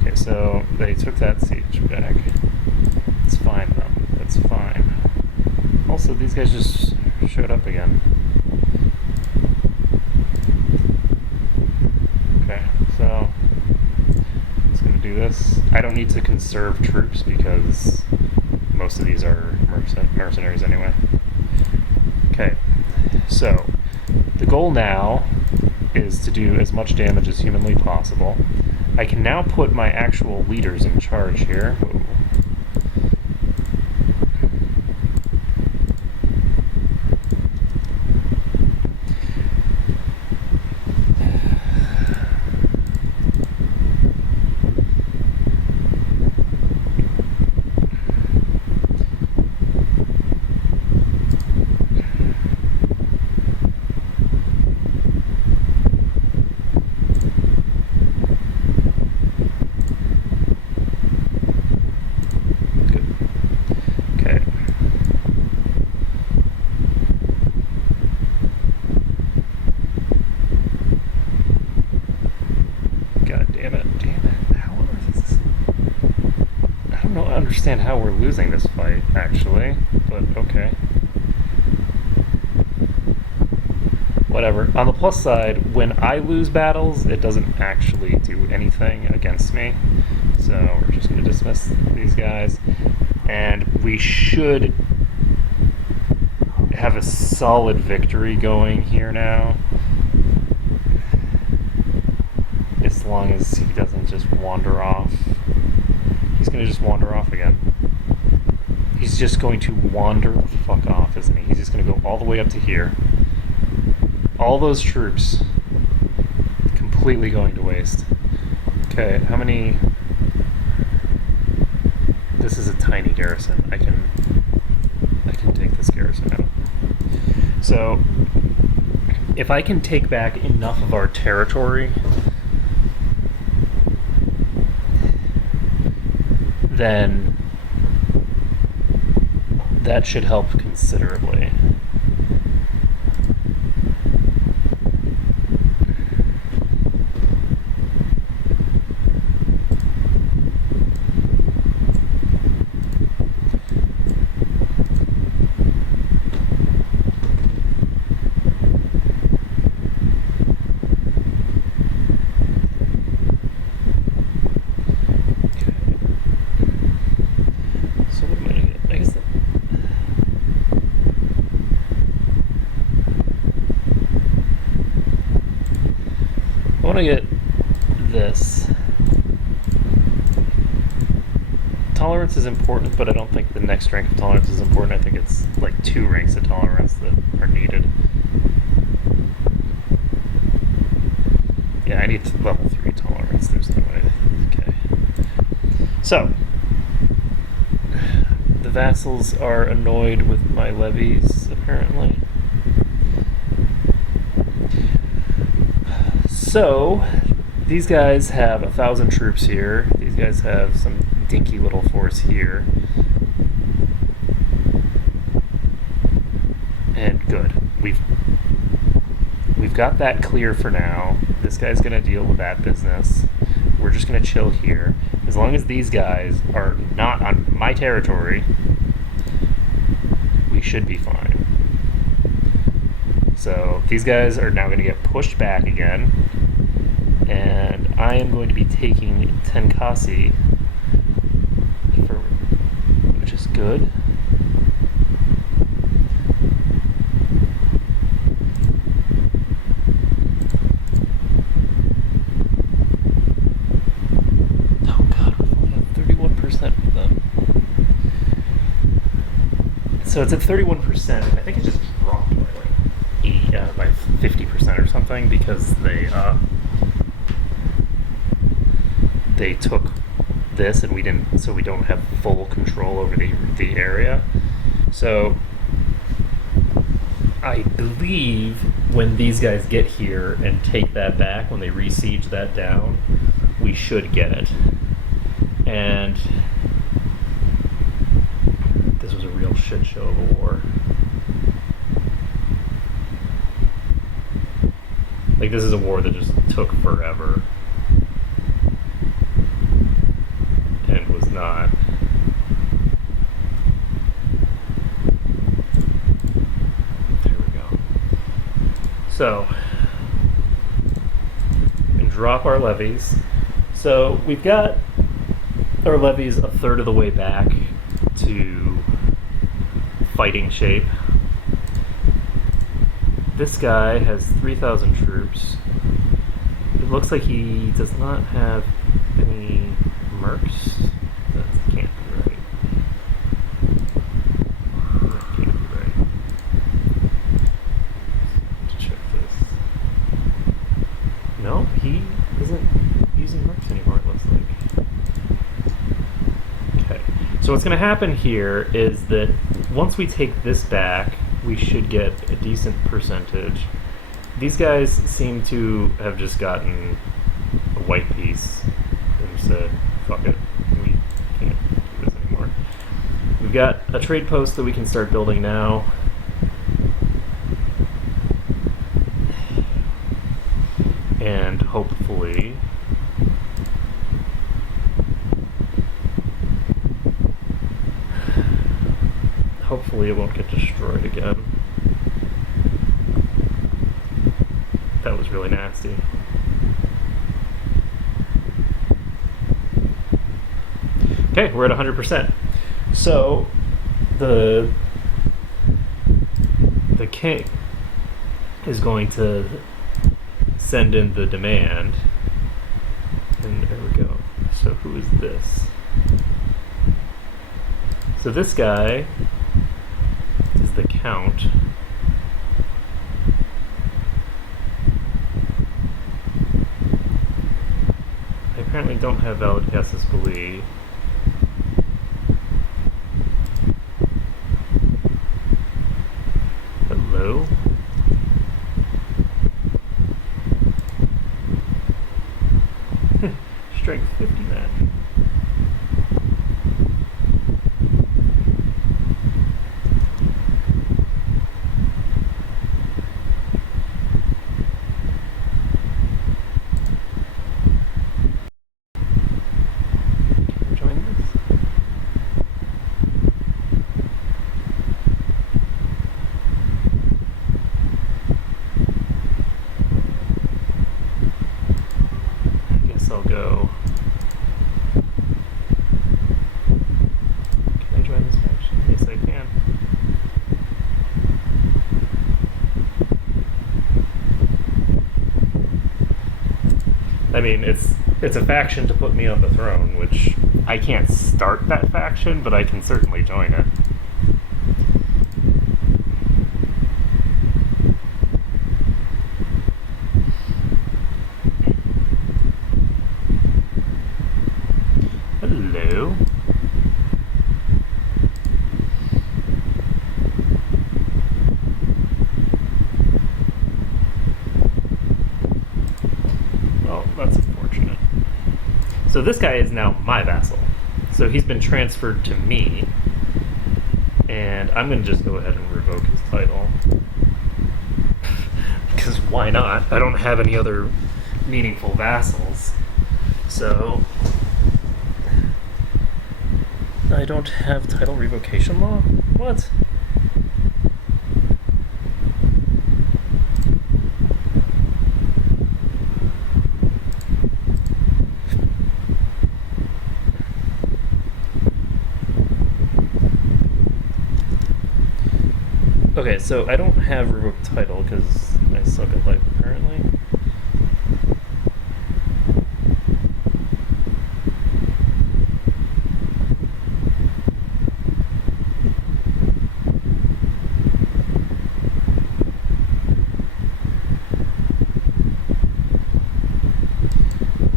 Okay, so they took that siege back. It's fine though. That's fine. Also, these guys just showed up again. Okay, so I'm just gonna do this. I don't need to conserve troops because most of these are mercenaries anyway. Okay, so the goal now is to do as much damage as humanly possible. I can now put my actual leaders in charge here. Ooh. Understand how we're losing this fight, actually, but okay. Whatever. On the plus side, when I lose battles, it doesn't actually do anything against me. So we're just going to dismiss these guys. And we should have a solid victory going here now. As long as he doesn't just wander off. He's going to just wander off again. He's just going to wander the fuck off, isn't he? He's just going to go all the way up to here. All those troops completely going to waste. Okay, how many... this is a tiny garrison. I can take this garrison out. So if I can take back enough of our territory, then that should help considerably. I want to get this. Tolerance is important, but I don't think the next rank of tolerance is important. I think it's like 2 ranks of tolerance that are needed. Yeah, I need level 3 tolerance. There's no way. Okay. So, the vassals are annoyed with my levies, apparently. So, these guys have 1,000 troops here. These guys have some dinky little force here. And good. We've got that clear for now. This guy's going to deal with that business. We're just going to chill here. As long as these guys are not on my territory, we should be fine. So, these guys are now going to get pushed back again. And I am going to be taking Tenkasi, which is good. Oh god, we've only got 31% of them. So it's at 31%. I think it just dropped by like by 50% or something because they took this and we didn't, so we don't have full control over the area. So I believe when these guys get here and take that back, when they re-siege that down, we should get it. And this was a real shit show of a war. Like, this is a war that just took forever. And was not. There we go. So, and drop our levies. So, we've got our levies a third of the way back to fighting shape. This guy has 3,000 troops. It looks like he does not have any mercs. That can't be right. That can't be right. Let's check this. No, he isn't using mercs anymore, it looks like. Okay. So what's going to happen here is that once we take this back, we should get a decent percentage. These guys seem to have just gotten a white piece and said, fuck it, we can't do this anymore. We've got a trade post that we can start building now. And hopefully it won't get destroyed again. That was really nasty. Okay, we're at 100%. So the king is going to send in the demand. And there we go. So who is this? So this guy is the count. I apparently don't have valid casus belli. Strength 50 men. Join this. I guess I'll go. Can I join this faction? Yes, I can. I mean, it's a faction to put me on the throne, which I can't start that faction, but I can certainly join it. Hello. Well, that's unfortunate. So this guy is now my vassal. So he's been transferred to me. And I'm going to just go ahead and revoke his title. Because why not? I don't have any other meaningful vassals. So I don't have title revocation law? What? Okay, so I don't have revoked title because I suck at life apparently.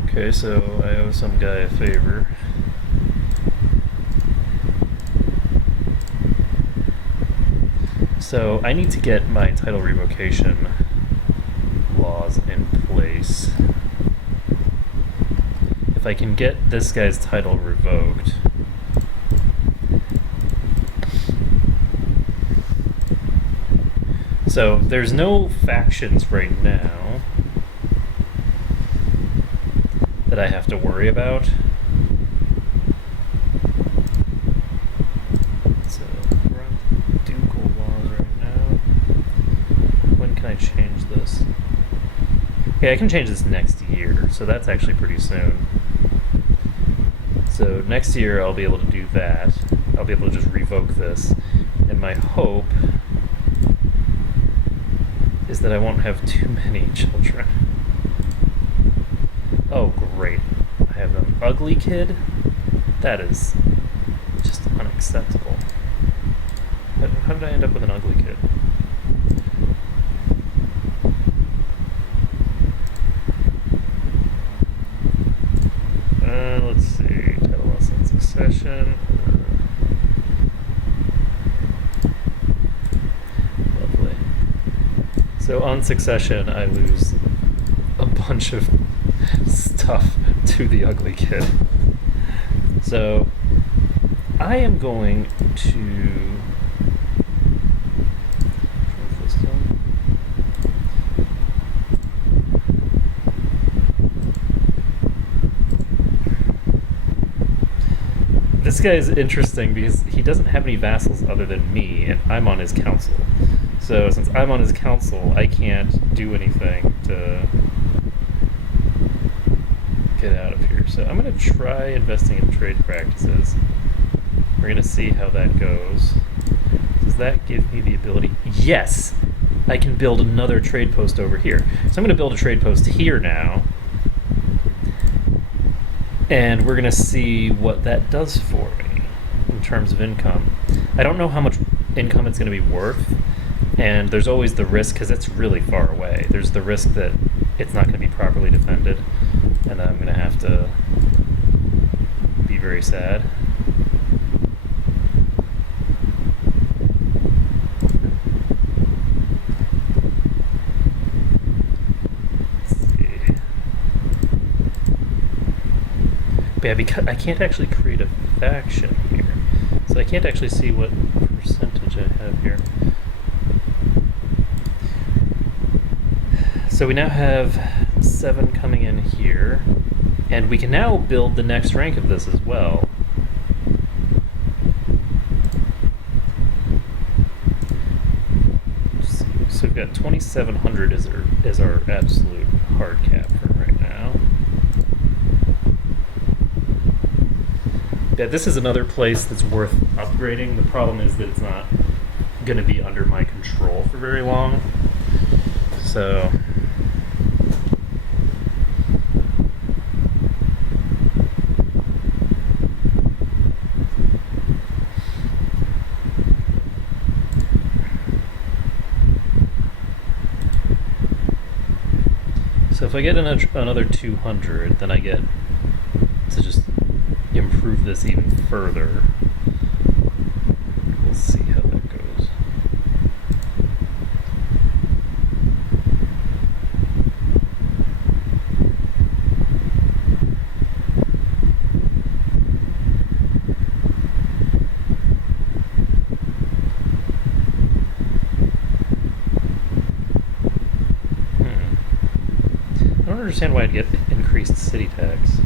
Okay, so I owe some guy a favor. So I need to get my title revocation laws in place. If I can get this guy's title revoked, so there's no factions right now that I have to worry about. So we're on ducal laws right now. When can I change this? Okay, I can change this next year, so that's actually pretty soon. So next year I'll be able to do that. I'll be able to just revoke this. And my hope is that I won't have too many children. Oh, great. I have an ugly kid? That is just unacceptable. How did I end up with an ugly kid? Let's see. Title loss on succession. Lovely. So on succession, I lose a bunch of stuff to the ugly kid. So I am going to this guy is interesting because he doesn't have any vassals other than me, and I'm on his council. So since I'm on his council, I can't do anything to get out of here. So I'm going to try investing in trade practices. We're going to see how that goes. Does that give me the ability? Yes! I can build another trade post over here. So I'm going to build a trade post here now. And we're going to see what that does for me in terms of income. I don't know how much income it's going to be worth. And there's always the risk, because it's really far away. There's the risk that it's not going to be properly defended. And I'm going to have to be very sad. Let's see. Yeah, because I can't actually create a faction here. So I can't actually see what percentage I have here. So we now have 7 coming in here. And we can now build the next rank of this as well. So we've got 2,700 as our absolute hard cap for right now. Yeah, this is another place that's worth upgrading. The problem is that it's not going to be under my control for very long. So if I get another 200, then I get to just improve this even further. We'll see how that goes. I don't understand why I'd get increased city tax.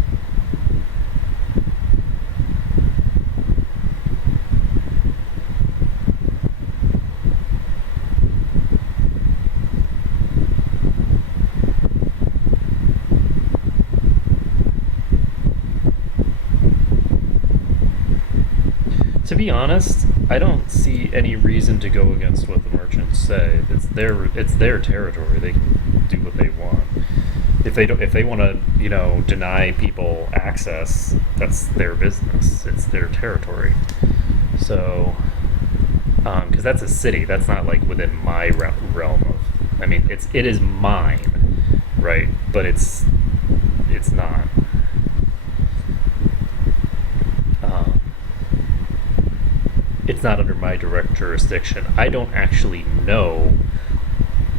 To be honest, I don't see any reason to go against what the merchants say. It's their territory. They can do what they want. If they want to, deny people access, that's their business. It's their territory. So, because that's a city. That's not like within my realm of. I mean, it is mine, right? But it's not. It's not under my direct jurisdiction. I don't actually know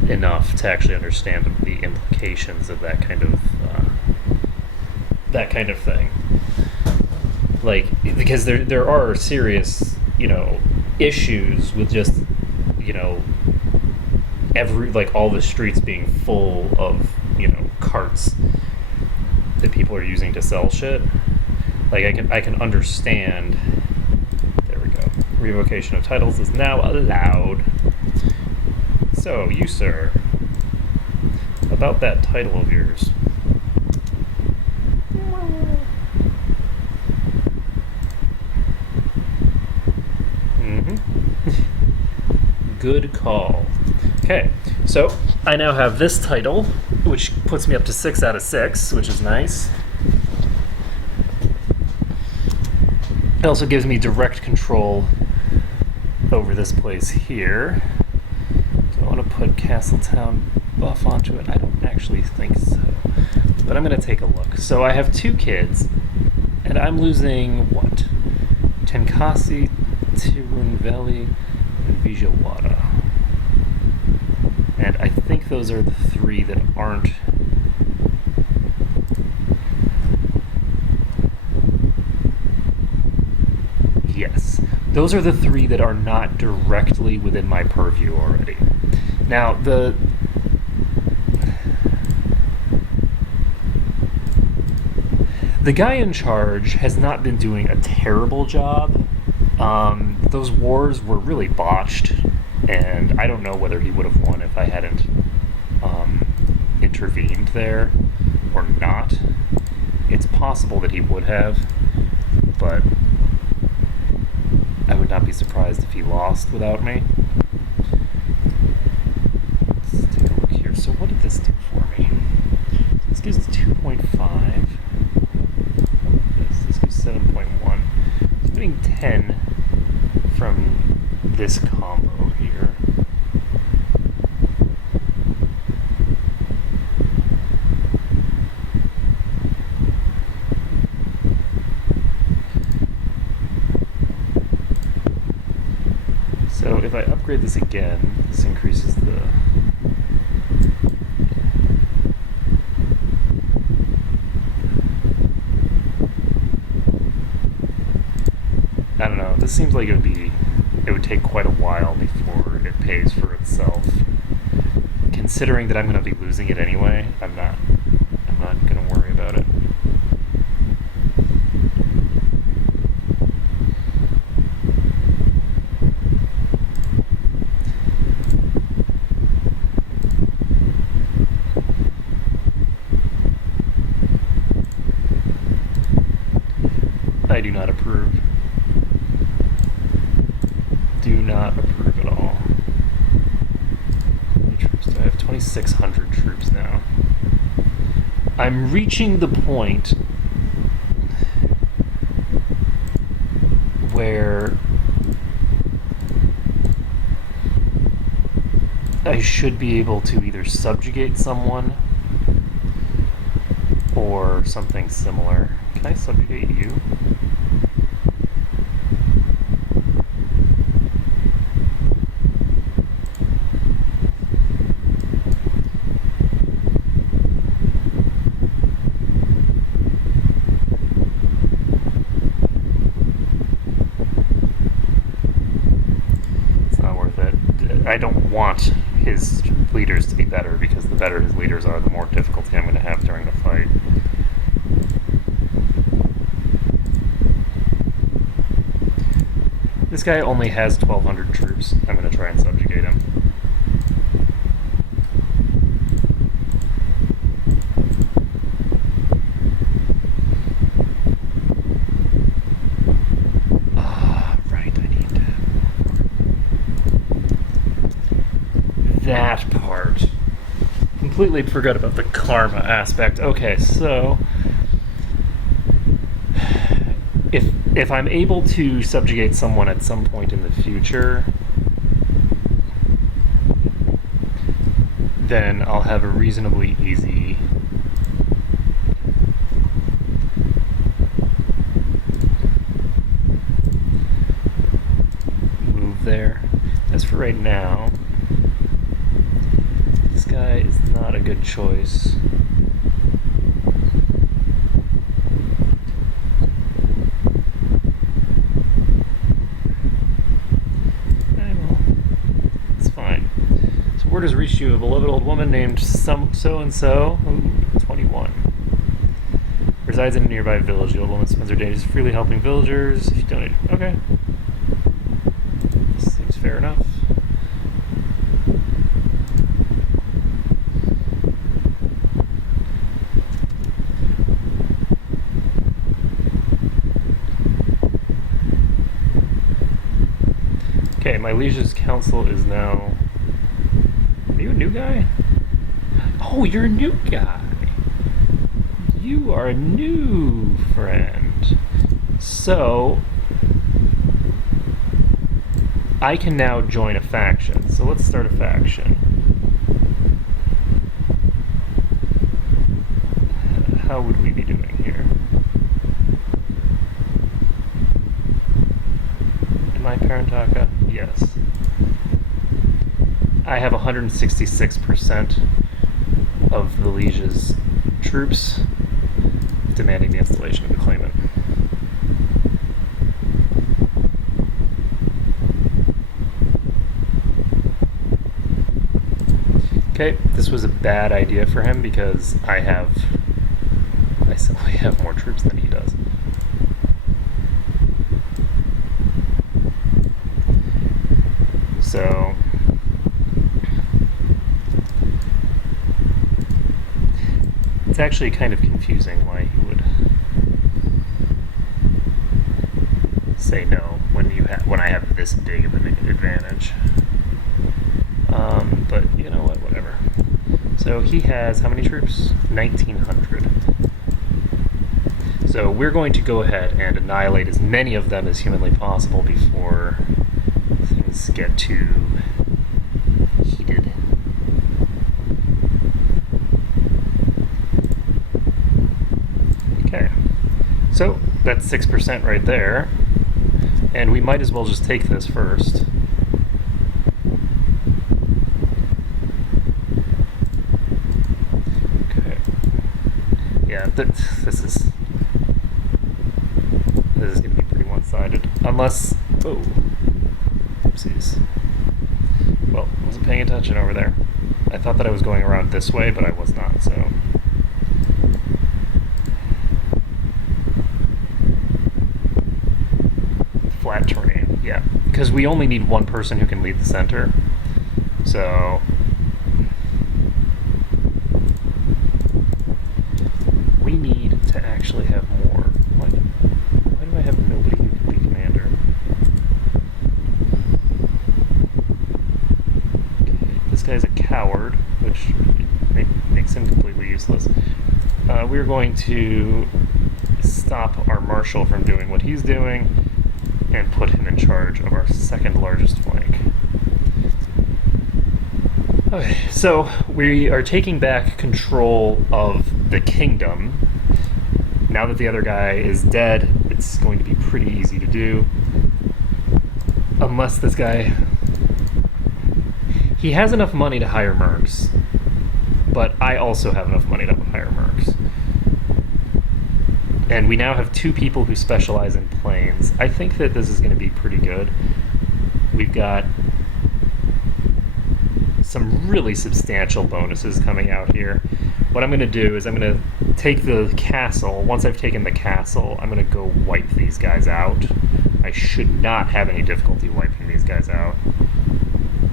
enough to actually understand the implications of that kind of thing. Like, because there are serious, issues with just, all the streets being full of, carts that people are using to sell shit. Like, I can understand. There we go. Revocation of titles is now allowed. So, you, sir, about that title of yours. Good call. Okay, so I now have this title, which puts me up to 6 out of 6, which is nice. It also gives me direct control over this place here. Do I want to put Castletown buff onto it? I don't actually think so, but I'm going to take a look. So I have 2 kids, and I'm losing what? Tenkasi, Tirunelveli, and Vijayawada. And I think those are the 3 that aren't. Yes, those are the 3 that are not directly within my purview already. Now, the guy in charge has not been doing a terrible job. Those wars were really botched, and I don't know whether he would have won if I hadn't intervened there or not. It's possible that he would have, but I would not be surprised if he lost without me. Let's take a look here. So what did this do for me? This gives 2.5. This gives 7.1. It's getting 10 from this combo here. So if I upgrade this again, this increases the... This seems like it would take quite a while before it pays for itself. Considering that I'm going to be losing it anyway, I'm not going to worry about it. I do not approve. Do not approve at all. How many troops do I have? 2,600 troops now. I'm reaching the point where I should be able to either subjugate someone or something similar. Can I subjugate you? It's not worth it. I don't want his leaders to be better, because the better his leaders are, the more difficulty I'm going to have during the fight. This guy only has 1,200 troops. I'm going to try and subjugate him. Right, I need that part. Completely forgot about the karma aspect. Okay, so if I'm able to subjugate someone at some point in the future, then I'll have a reasonably easy move there. As for right now, this guy is not a good choice. Word has reached you, a beloved old woman named so-and-so, 21. Resides in a nearby village. The old woman spends her days freely helping villagers. She donated. Okay. Seems fair enough. Okay, my liege's council is now... Are you a new guy? Oh, you're a new guy. You are a new friend. So, I can now join a faction. So let's start a faction. How would we be doing here? Am I Parentaka? Yes. I have 166% of the liege's troops demanding the installation of the claimant. Okay, this was a bad idea for him because I simply have more troops than he does. So it's actually kind of confusing why he would say no when I have this big of an advantage. But you know what? Whatever. So he has how many troops? 1,900. So we're going to go ahead and annihilate as many of them as humanly possible before things get too heated. Okay, so that's 6% right there, and we might as well just take this first. Okay, yeah, this is going to be pretty one-sided. Unless... Oh. Oopsies. Well, I wasn't paying attention over there. I thought that I was going around this way, but I was not, so... Flat terrain, yeah. Because we only need one person who can lead the center. So... we need to actually have more. Why do I have nobody who can be commander? This guy's a coward, which makes him completely useless. We're going to stop our marshal from doing what he's doing and put him in charge of our second largest flank. Okay, so we are taking back control of the kingdom. Now that the other guy is dead, it's going to be pretty easy to do. Unless this guy... He has enough money to hire mercs, but I also have enough money to hire mercs. And we now have 2 people who specialize in planes. I think that this is going to be pretty good. We've got some really substantial bonuses coming out here. What I'm going to do is I'm going to take the castle. Once I've taken the castle, I'm going to go wipe these guys out. I should not have any difficulty wiping these guys out.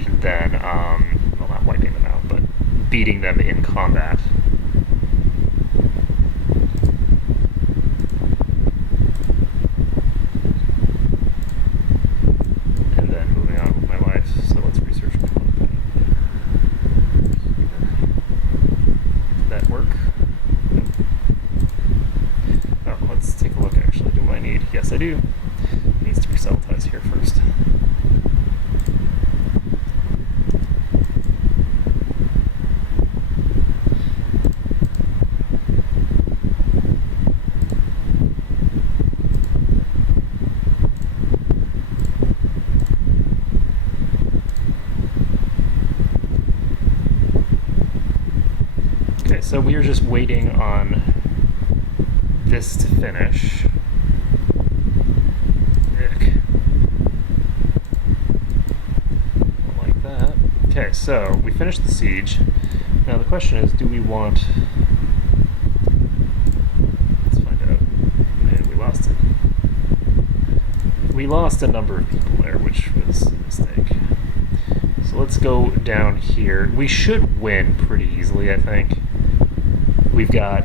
And then, well, not wiping them out, but beating them in combat. And then moving on with my life. So let's research combat. Did that work? Nope. Oh, let's take a look actually. Do I need? Yes, I do. It needs to be cellitized here first. So we are just waiting on this to finish. Ick. Like that. Okay, so we finished the siege. Now the question is, do we want... Let's find out. Man, we lost it. We lost a number of people there, which was a mistake. So let's go down here. We should win pretty easily, I think. We've got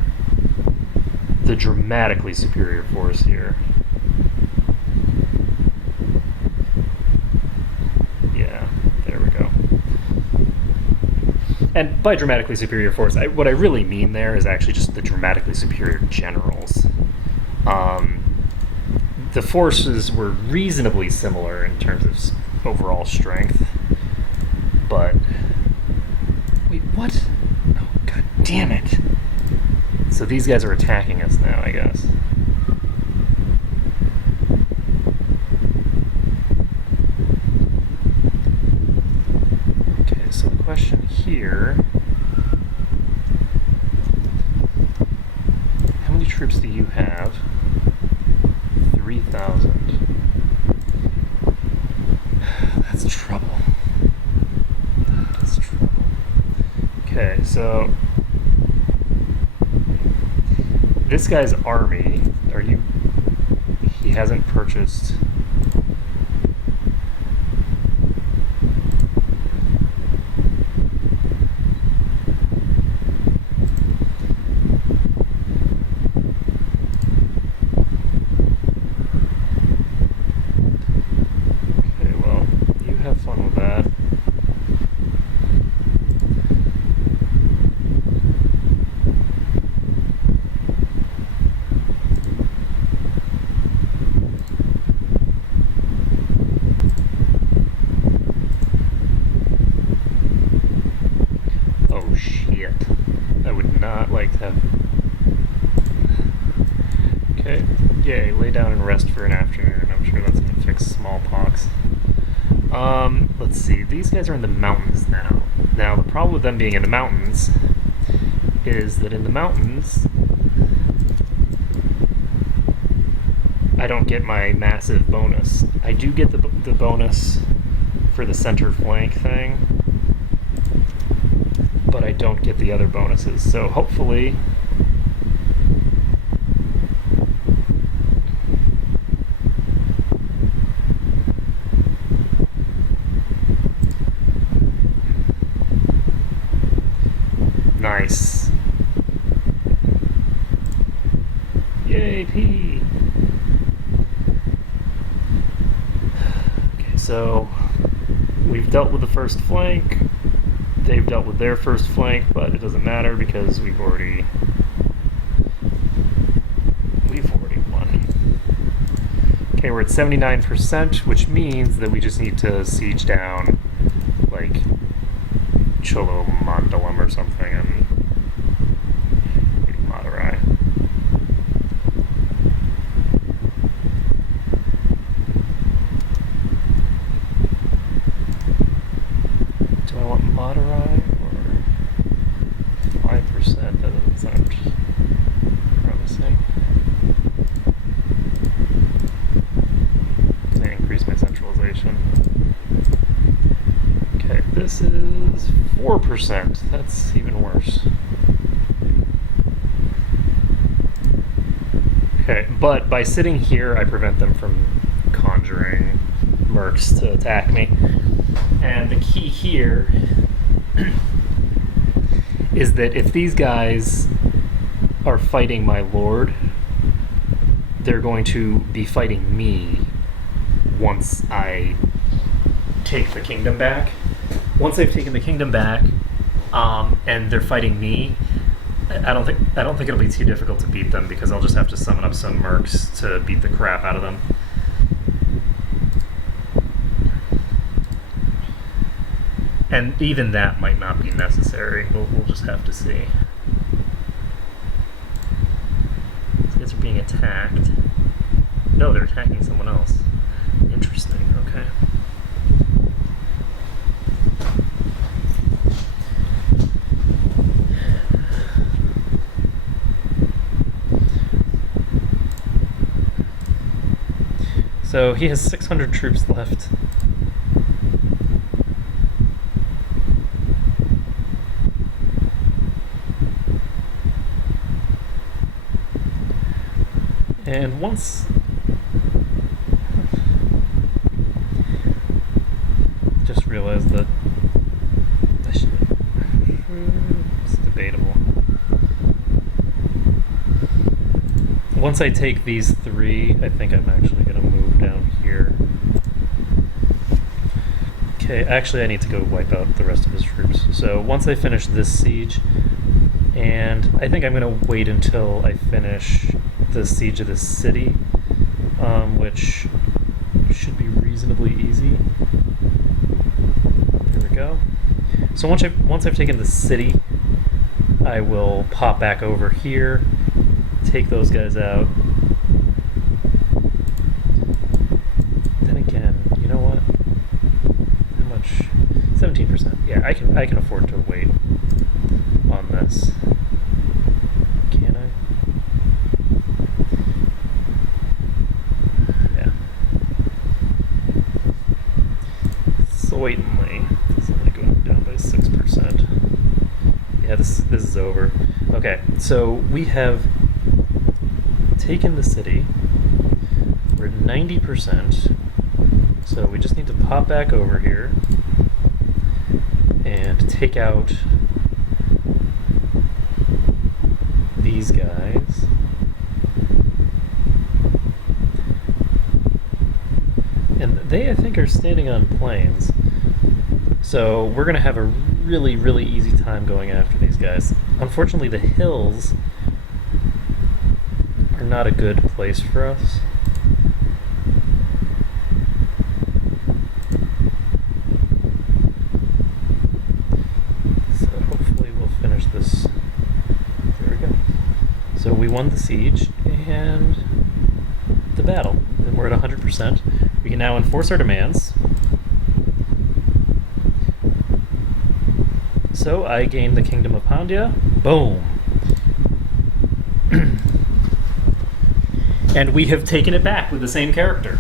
the dramatically superior force here. Yeah, there we go. And by dramatically superior force, what I really mean there is actually just the dramatically superior generals. The forces were reasonably similar in terms of overall strength, but... Wait, what? Oh, god damn it! So these guys are attacking us now, I guess. Okay, so the question here... How many troops do you have? 3,000. That's trouble. That is trouble. Okay, so... This guy's army, he hasn't purchased... Okay, well, you have fun with that. Okay, yay, lay down and rest for an afternoon. I'm sure that's going to fix smallpox. Let's see, these guys are in the mountains now. Now, the problem with them being in the mountains is that in the mountains, I don't get my massive bonus. I do get the bonus for the center flank thing, but I don't get the other bonuses. So hopefully... Nice. Yay, P! Okay, so we've dealt with the first flank. They've dealt with their first flank, but it doesn't matter because we've already won. Okay, we're at 79%, which means that we just need to siege down, like, Cholo Mandalam or something, and Madurai. Do I want Madurai or 5%? That doesn't sound promising. Can I increase my centralization? Okay, this is 4%. That's even worse. Okay, but by sitting here, I prevent them from conjuring mercs to attack me. And the key here is that if these guys are fighting my lord, they're going to be fighting me once I take the kingdom back. Once they've taken the kingdom back, and they're fighting me, I don't think it'll be too difficult to beat them because I'll just have to summon up some mercs to beat the crap out of them. And even that might not be necessary. We'll just have to see. These guys are being attacked. No, they're attacking someone else. Interesting, okay. So he has 600 troops left. And once... just realized that I should... it's debatable. Once I take these three, I think I'm actually going to move down here. Okay, actually I need to go wipe out the rest of his troops. So once I finish this siege, and I think I'm going to wait until I finish the siege of the city, which should be reasonably easy. There we go. So once I've taken the city, I will pop back over here, take those guys out. Then again, you know what? How much? 17%. Yeah, I can afford to wait on this. Can I? Yeah. Slightly. It's only going down by 6%. Yeah, this is over. Okay, so we have taken the city. We're at 90%. So we just need to pop back over here and take out these guys. And they, I think, are standing on plains. So we're going to have a really, really easy time going after these guys. Unfortunately, the hills are not a good place for us. So hopefully we'll finish this. There we go. So we won the siege and the battle. And we're at 100%. We can now enforce our demands. So I gained the Kingdom of Pandya. Boom. And we have taken it back with the same character.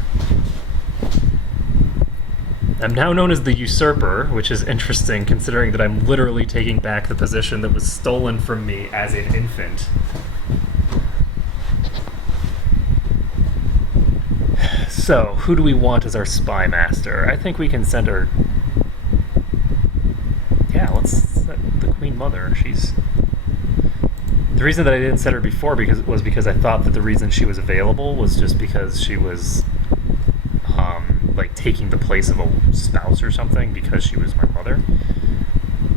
I'm now known as the Usurper, which is interesting considering that I'm literally taking back the position that was stolen from me as an infant. So, who do we want as our spy master? I think we can send her... Yeah, let's set the Queen Mother. She's... The reason that I didn't set her before was because I thought that the reason she was available was just because she was... like taking the place of a spouse or something because she was my mother.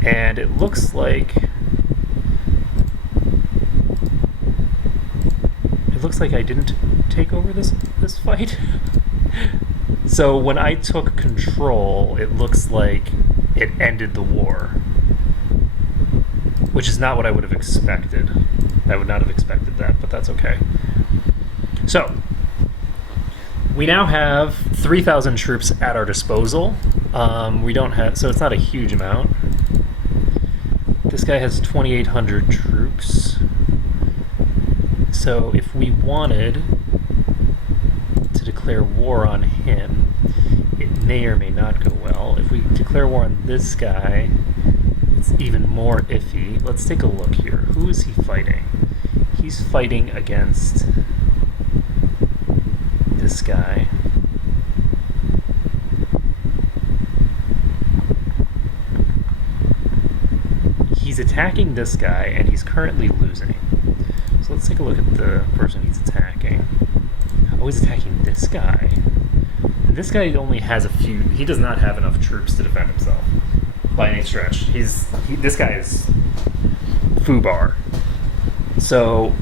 And it looks like I didn't take over this fight. So when I took control, it looks like it ended the war, which is not what I would have expected. I would not have expected that, but that's okay. So we now have 3,000 troops at our disposal. We don't have, so it's not a huge amount. This guy has 2,800 troops. So if we wanted to declare war on him, it may or may not go well. If we declare war on this guy, it's even more iffy. Let's take a look here. Who is he fighting? He's fighting against this guy. He's attacking this guy, and he's currently losing. So let's take a look at the person he's attacking. Oh, he's attacking this guy. And this guy only has a few... He does not have enough troops to defend himself by any stretch. This guy is foobar. So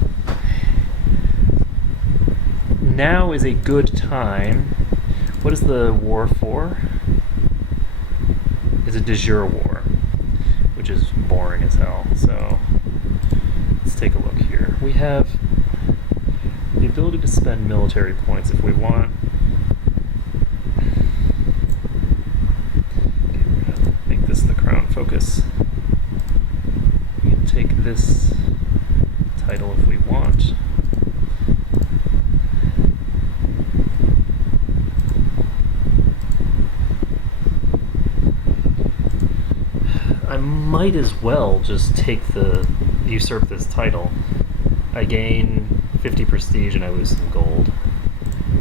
now is a good time. What is the war for? It's a de jure war, which is boring as hell. So let's take a look here. We have the ability to spend military points if we want. Okay, we're gonna make this the crown focus. We can take this title if we want. I might as well just usurp this title. I gain 50 prestige and I lose some gold.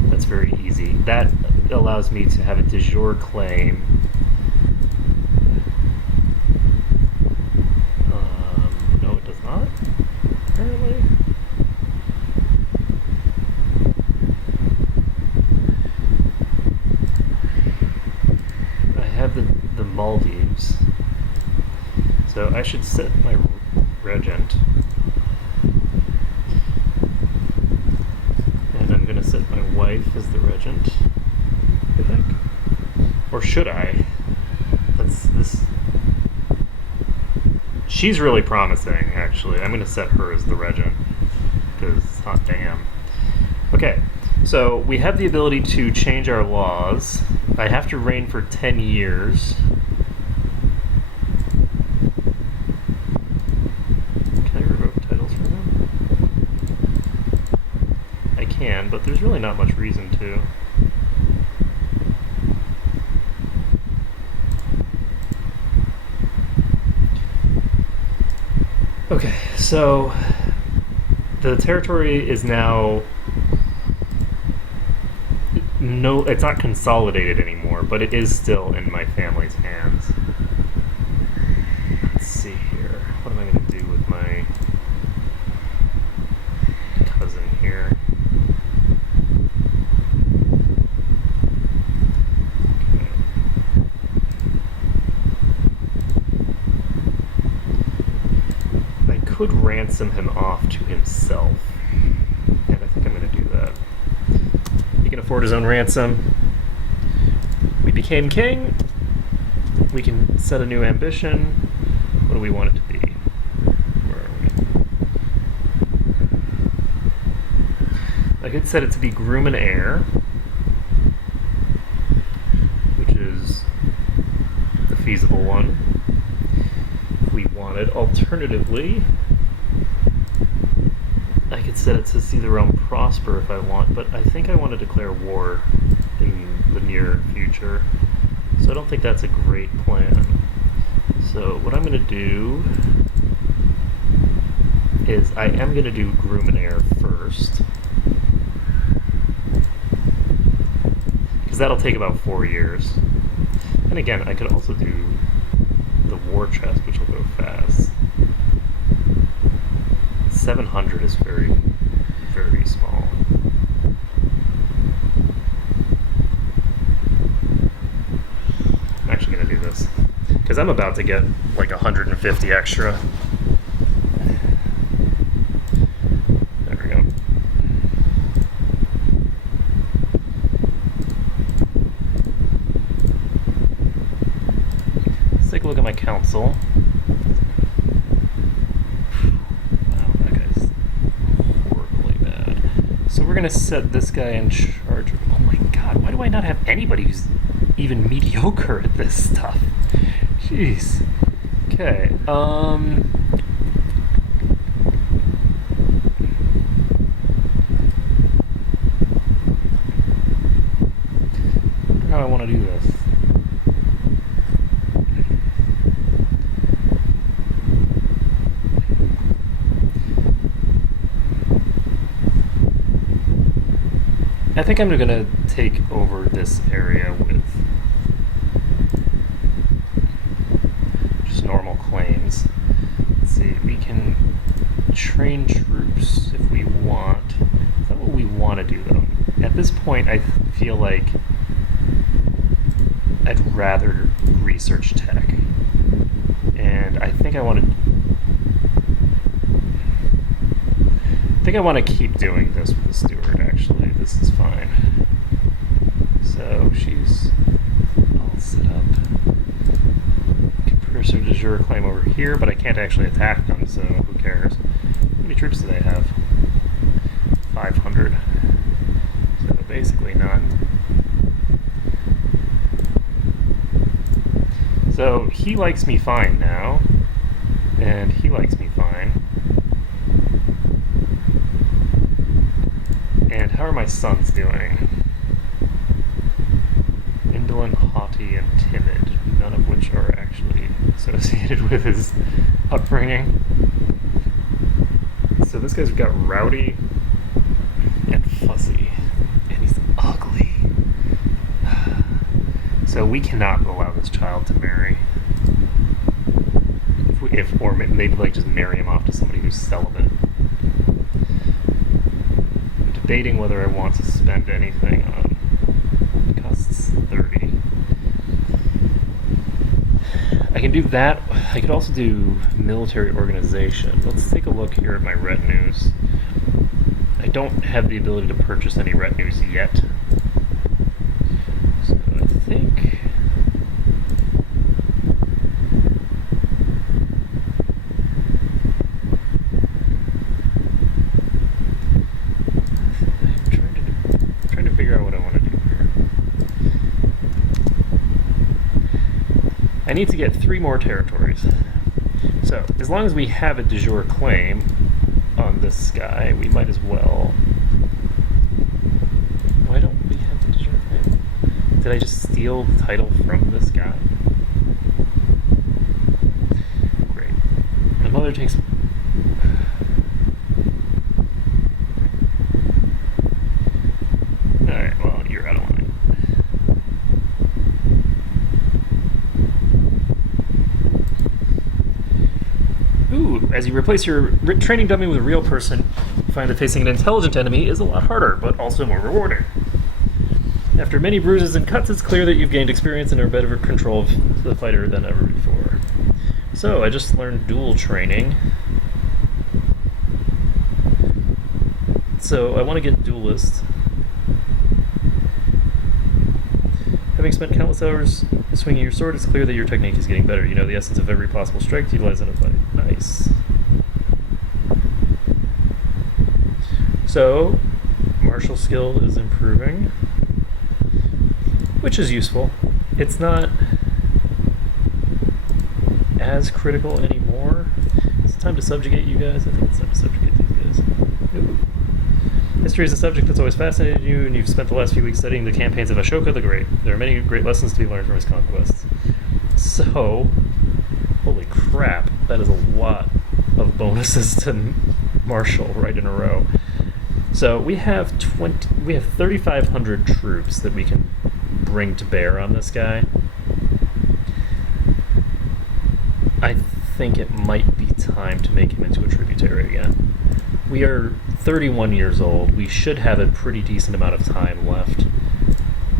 That's very easy. That allows me to have a de jure claim. No, it does not, apparently. I have the Maldives. So I should set my regent. And I'm going to set my wife as the regent, I think. Or should I? She's really promising, actually. I'm going to set her as the regent, because hot damn. Okay, so we have the ability to change our laws. I have to reign for 10 years. But there's really not much reason to. Okay, so the territory is now it's not consolidated anymore, but it is still in my family's hands. Let's see here. What am I going to do with my cousin here? Could ransom him off to himself, and I think I'm going to do that. He can afford his own ransom. We became king. We can set a new ambition. What do we want it to be? Where are we? I could set it to be groom and heir, which is the feasible one. If we wanted. Alternatively, I could set it to see the realm prosper if I want, but I think I want to declare war in the near future. So I don't think that's a great plan. So what I'm going to do is I am going to do Gruminair first. Because that'll take about 4 years. And again, I could also do the war chest, which will go fast. 700 is very, very small. I'm actually going to do this. Because I'm about to get like 150 extra. There we go. Let's take a look at my council. We're going to set this guy in charge. Oh my god, why do I not have anybody who's even mediocre at this stuff? Jeez. Okay, I wonder how I want to do this. I think I'm going to take over this area with just normal claims. Let's see, we can train troops if we want. Is that what we want to do, though? At this point, I feel like I'd rather research tech. And I think I want to... I think I want to keep doing this with the steward, actually. This is fine. So she's all set up. Cursor de jure claim over here, but I can't actually attack them, so who cares? How many troops do they have? 500. So basically none. So he likes me fine now, and he likes me fine. And how are my sons doing? Indolent, haughty, and timid, none of which are actually associated with his upbringing. So this guy's got rowdy and fussy, and he's ugly. So we cannot allow this child to marry. Or maybe like just marry him off to somebody who's celibate. Debating whether I want to spend anything on. It costs 30. I can do that. I could also do military organization. Let's take a look here at my retinues. I don't have the ability to purchase any retinues yet. So I think... I need to get 3 more territories. So, as long as we have a de jure claim on this guy, we might as well... Why don't we have the de jure claim? Did I just steal the title from this guy? Great. My mother takes... Alright, well, you're out of line. Ooh, as you replace your training dummy with a real person, you find that facing an intelligent enemy is a lot harder, but also more rewarding. After many bruises and cuts, it's clear that you've gained experience and are better control of the fighter than ever before. So, I just learned dual training. So, I want to get duelist. Having spent countless hours swinging your sword, it's clear that your technique is getting better. You know the essence of every possible strike to utilize in a fight. Nice. So, martial skill is improving, which is useful. It's not as critical anymore. Is it time to subjugate you guys? I think it's time to subjugate these guys. Ooh. History is a subject that's always fascinated you, and you've spent the last few weeks studying the campaigns of Ashoka the Great. There are many great lessons to be learned from his conquests. So, holy crap, that is a lot of bonuses to Marshall right in a row. So we have 3,500 troops that we can bring to bear on this guy. I think it might be time to make him into a tributary again. We are 31 years old. We should have a pretty decent amount of time left.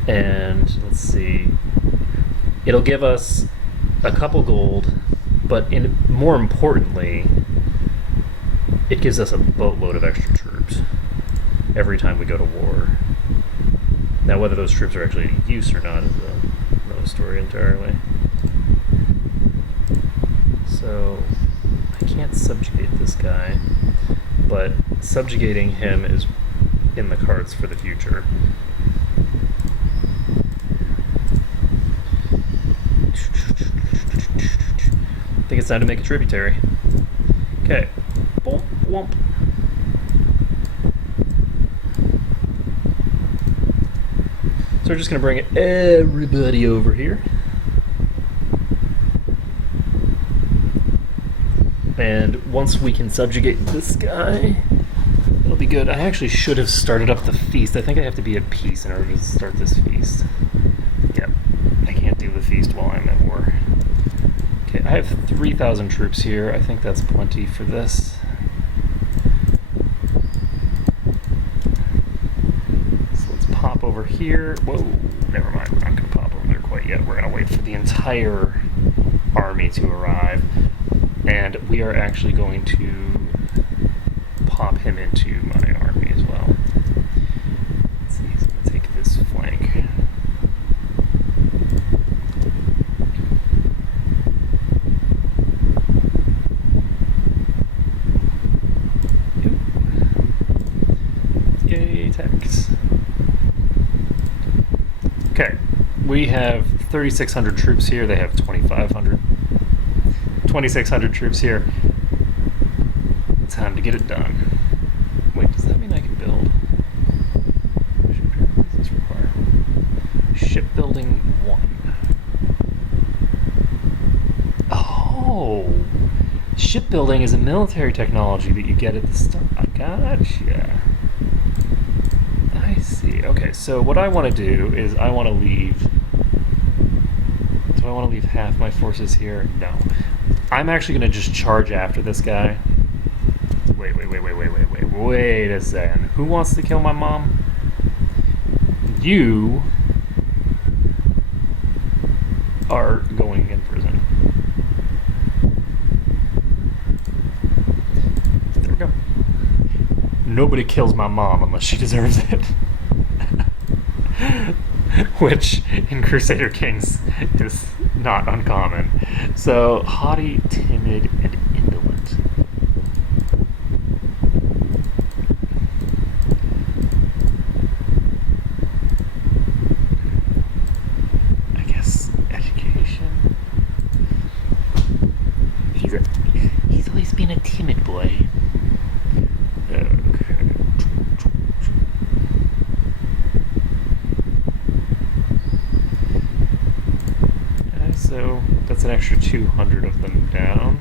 And let's see. It'll give us a couple gold, but more importantly, it gives us a boatload of extra troops every time we go to war. Now, whether those troops are actually in use or not is another story entirely. So, I can't subjugate this guy, but subjugating him is in the cards for the future. I think it's time to make a tributary. Okay. Boom, womp. So we're just going to bring everybody over here. And once we can subjugate this guy, it'll be good. I actually should have started up the feast. I think I have to be at peace in order to start this feast. Yep. I can't do the feast while I'm at war. Okay, I have 3,000 troops here. I think that's plenty for this. So let's pop over here. Whoa, never mind. We're not going to pop over there quite yet. We're going to wait for the entire army to arrive. And we are actually going to pop him into my army as well. Let's see, he's going to take this flank. Yay, attacks. Okay, we have 3,600 troops here. They have 2,500. 2,600 troops here. Time to get it done. Wait, does that mean I can build? What does this require? Shipbuilding 1. Oh! Shipbuilding is a military technology that you get at the start. Gotcha. I see. Okay, so what I want to do is I want to leave... Do I want to leave half my forces here? No. I'm actually going to just charge after this guy. Wait a second. Who wants to kill my mom? You are going in prison. There we go. Nobody kills my mom unless she deserves it. Which, in Crusader Kings, is not uncommon. So, haughty, timid, and indolent. I guess education. He's always been a timid boy. So that's an extra 200 of them down.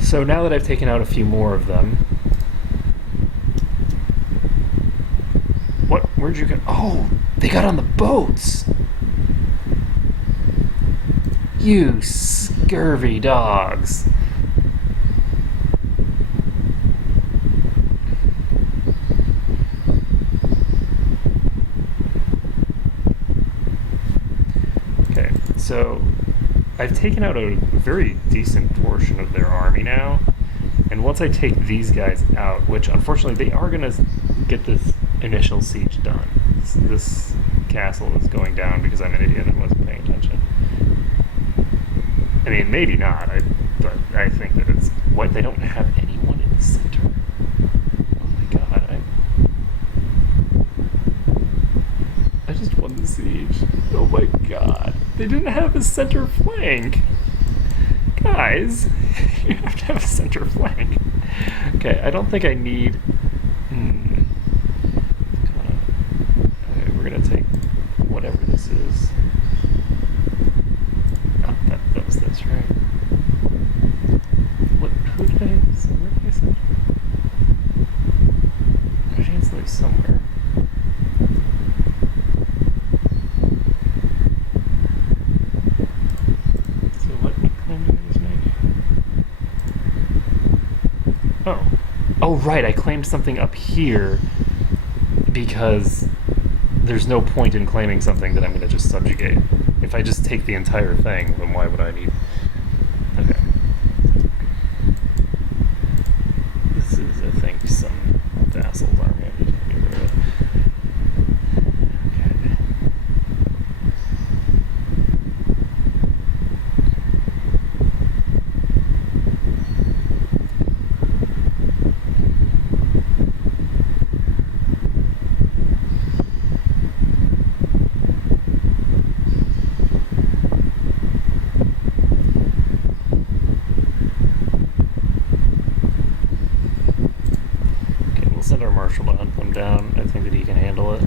So now that I've taken out a few more of them... What? Where'd you get... Oh! They got on the boats! You scurvy dogs! So, I've taken out a very decent portion of their army now, and once I take these guys out, which unfortunately they are going to get this initial siege done. This castle is going down because I'm an idiot and wasn't paying attention. I mean, maybe not, but I think that it's... What, they don't have anyone in the center? Oh my god, I just won the siege. Oh my god. They didn't have a center flank. Guys, you have to have a center flank. Okay, I don't think I need... Okay, we're gonna take whatever this is. Oh, that was this, right? Who did I... Where did I say? Machine's like somewhere. So what claim did I just make? Oh. Oh, right, I claimed something up here because there's no point in claiming something that I'm going to just subjugate. If I just take the entire thing, then why would I need... Okay. This is, I think, some vassals army I need to get rid of. Okay. Send our marshal to hunt them down. I think that he can handle it.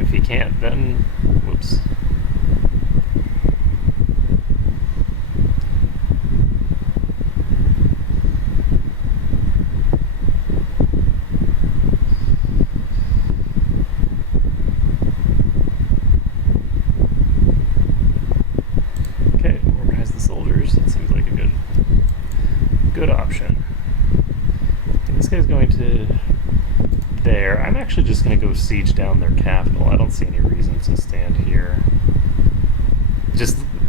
If he can't, then... Whoops. Okay, organize the soldiers. That seems like a good option. This guy's going to there. I'm actually just going to go siege down their capital. I don't see any reason to stand here.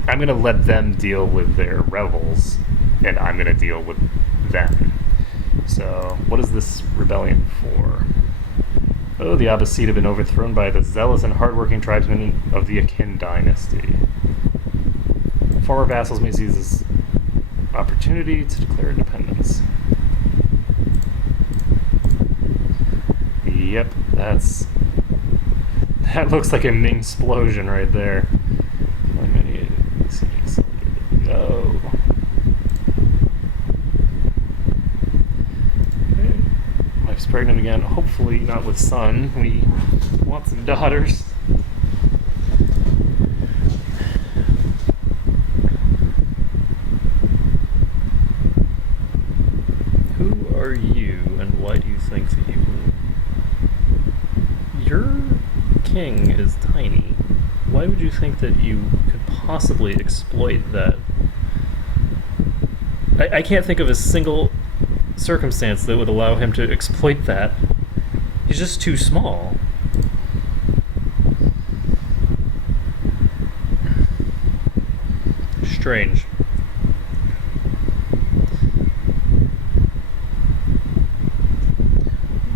I'm going to let them deal with their rebels, and I'm going to deal with them. So, what is this rebellion for? Oh, the Abbasid have been overthrown by the zealous and hardworking tribesmen of the Akin dynasty. Former vassals may seize this opportunity to declare independence. Yep, that looks like a Ming explosion right there. How many soldiers? Go. Okay. Wife's pregnant again. Hopefully not with son. We want some daughters. Who are you, and why do you think that you... Your king is tiny. Why would you think that you could possibly exploit that? I can't think of a single circumstance that would allow him to exploit that. He's just too small. Strange.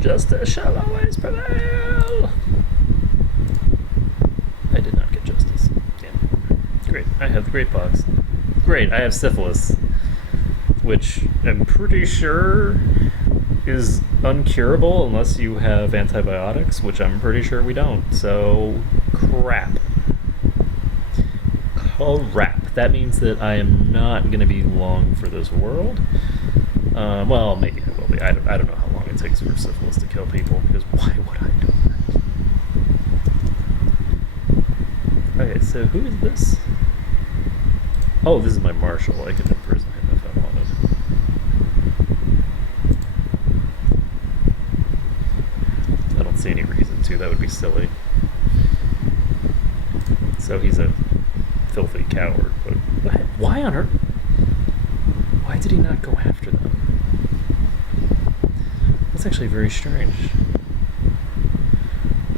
Justice shall always prevail! I did not get justice. Damn. Great, I have the great pox. Great, I have syphilis. Which I'm pretty sure is uncurable unless you have antibiotics, which I'm pretty sure we don't. So, crap. Crap. That means that I am not going to be long for this world. Well, maybe I will be. I don't know how long it takes for syphilis to kill people, because why would I do that? Okay, so who is this? Oh, this is my marshal. I could imprison him if I wanted. I don't see any reason to. That would be silly. So he's a filthy coward, but why on earth? Why did he not go after them? That's actually very strange.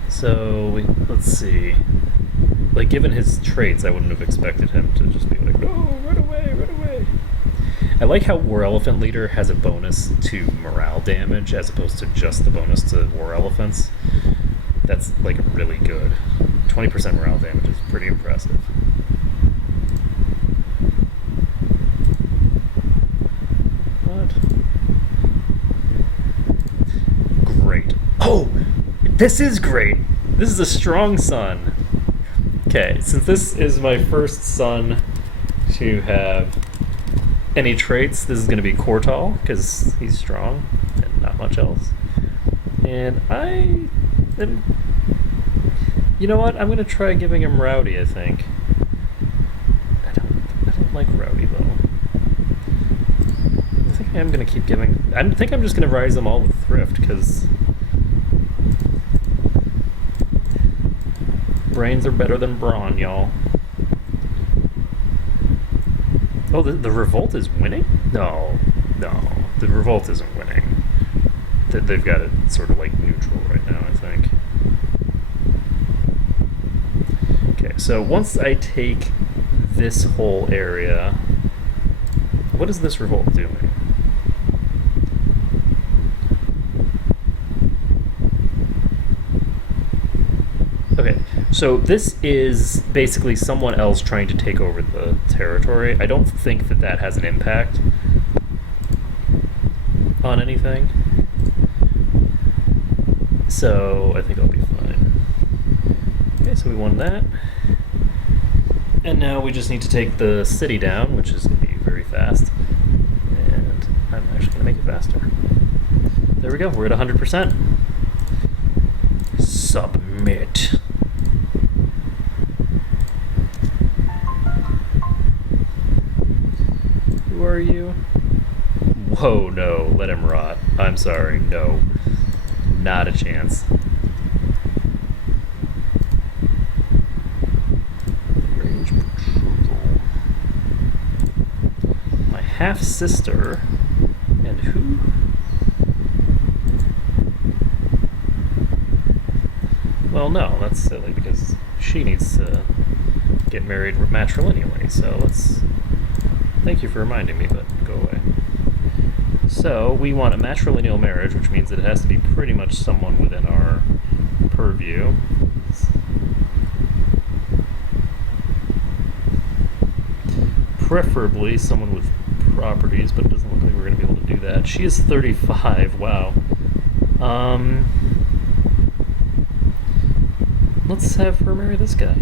So, let's see. Like, given his traits, I wouldn't have expected him to just be like, no, run away, run away. I like how War Elephant Leader has a bonus to morale damage as opposed to just the bonus to War Elephants. That's, like, really good. 20% morale damage is pretty impressive. What? Great. Oh! This is great! This is a strong son. Okay, since this is my first son to have any traits, this is going to be Kortal, because he's strong and not much else. And you know what? I'm going to try giving him Rowdy, I think. I don't like Rowdy, though. I think I am going to keep giving... I think I'm just going to rise them all with Thrift, because... brains are better than brawn, y'all. Oh, the Revolt is winning? No. The Revolt isn't winning. They've got it sort of like neutral right now, I think. Okay, so once I take this whole area, what is this Revolt doing? Okay, so this is basically someone else trying to take over the territory. I don't think that has an impact on anything. So I think I'll be fine. Okay, so we won that. And now we just need to take the city down, which is going to be very fast. And I'm actually going to make it faster. There we go, we're at 100%. Submit. Who are you? Whoa, no, let him rot. I'm sorry, no. Not a chance. Range patrol. My half-sister. And who? Well, no, that's silly because she needs to get married matrilineally, so let's... Thank you for reminding me, but go away. So, we want a matrilineal marriage, which means that it has to be pretty much someone within our purview. Preferably someone with properties, but it doesn't look like we're going to be able to do that. She is 35, wow. Let's have her marry this guy.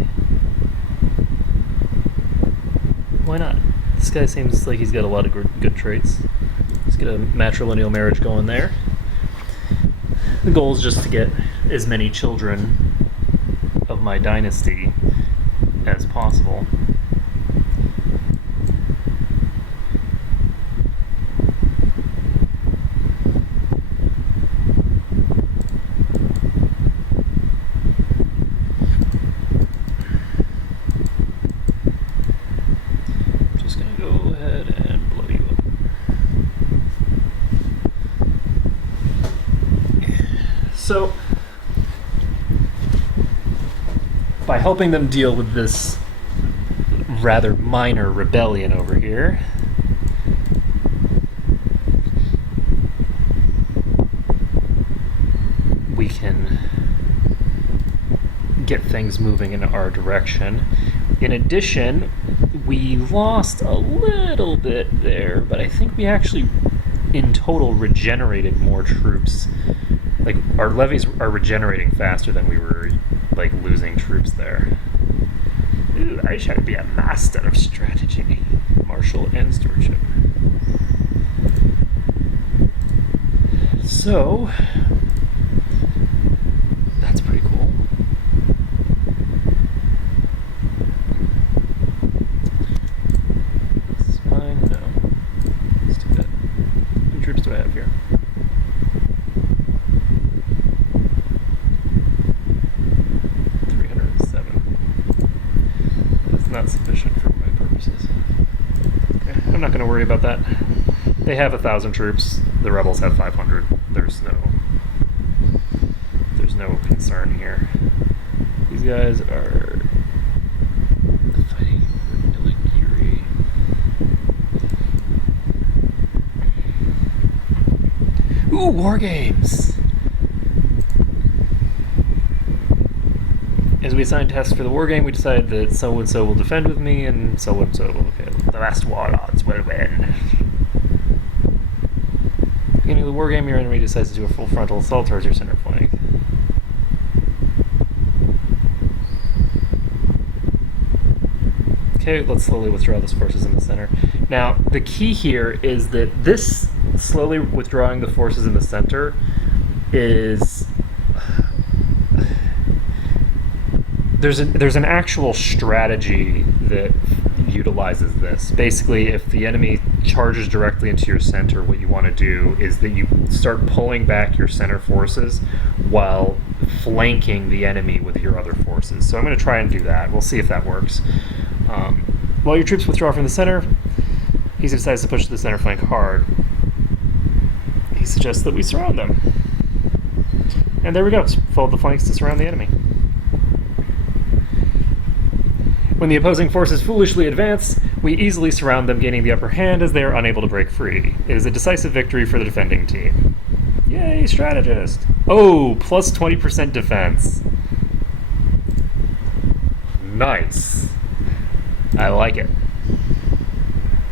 Why not? This guy seems like he's got a lot of good traits. Let's get a matrilineal marriage going there. The goal is just to get as many children of my dynasty as possible. Just gonna go ahead and blow you up. So, by helping them deal with this rather minor rebellion over here, we can get things moving in our direction. In addition, we lost a little bit there, but I think we actually, in total, regenerated more troops. Like, our levies are regenerating faster than we were, like, losing troops there. Ooh, I shall be a master of strategy. Martial and stewardship. So, that's pretty cool. This is mine? No. Let's do that. How many troops do I have here? Not sufficient for my purposes. Okay, I'm not going to worry about that. They have 1,000 troops. The rebels have 500. There's no concern here. These guys are fighting Nilagiri. Ooh, war games! As we assigned tasks for the war game, we decided that so-and-so will defend with me, and so-and-so, okay, the best warlords will win. Beginning of the war game, your enemy decides to do a full frontal assault towards your center flank. Okay, let's slowly withdraw those forces in the center. Now, the key here is that this slowly withdrawing the forces in the center is... There's an actual strategy that utilizes this. Basically, if the enemy charges directly into your center, what you want to do is that you start pulling back your center forces while flanking the enemy with your other forces. So I'm going to try and do that. We'll see if that works. While your troops withdraw from the center, he decides to push the center flank hard. He suggests that we surround them. And there we go. Fold the flanks to surround the enemy. When the opposing forces foolishly advance, we easily surround them, gaining the upper hand as they are unable to break free. It is a decisive victory for the defending team. Yay, strategist! Oh, plus 20% defense. Nice. I like it.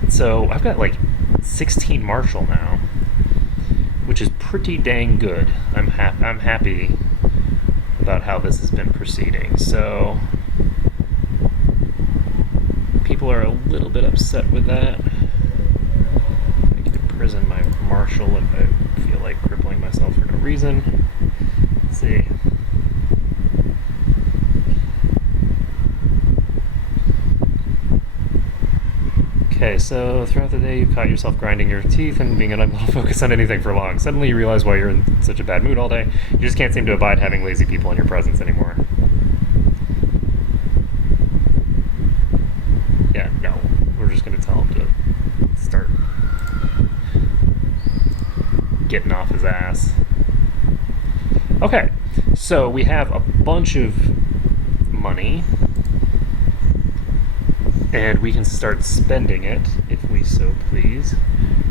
So I've got like 16 martial now, which is pretty dang good. I'm happy about how this has been proceeding. So people are a little bit upset with that. I can imprison my marshal if I feel like crippling myself for no reason. Let's see. Okay, so throughout the day you've caught yourself grinding your teeth and being unable to focus on anything for long. Suddenly you realize why you're in such a bad mood all day. You just can't seem to abide having lazy people in your presence anymore. Yeah, no. We're just going to tell him to start getting off his ass. Okay, so we have a bunch of money. And we can start spending it, if we so please.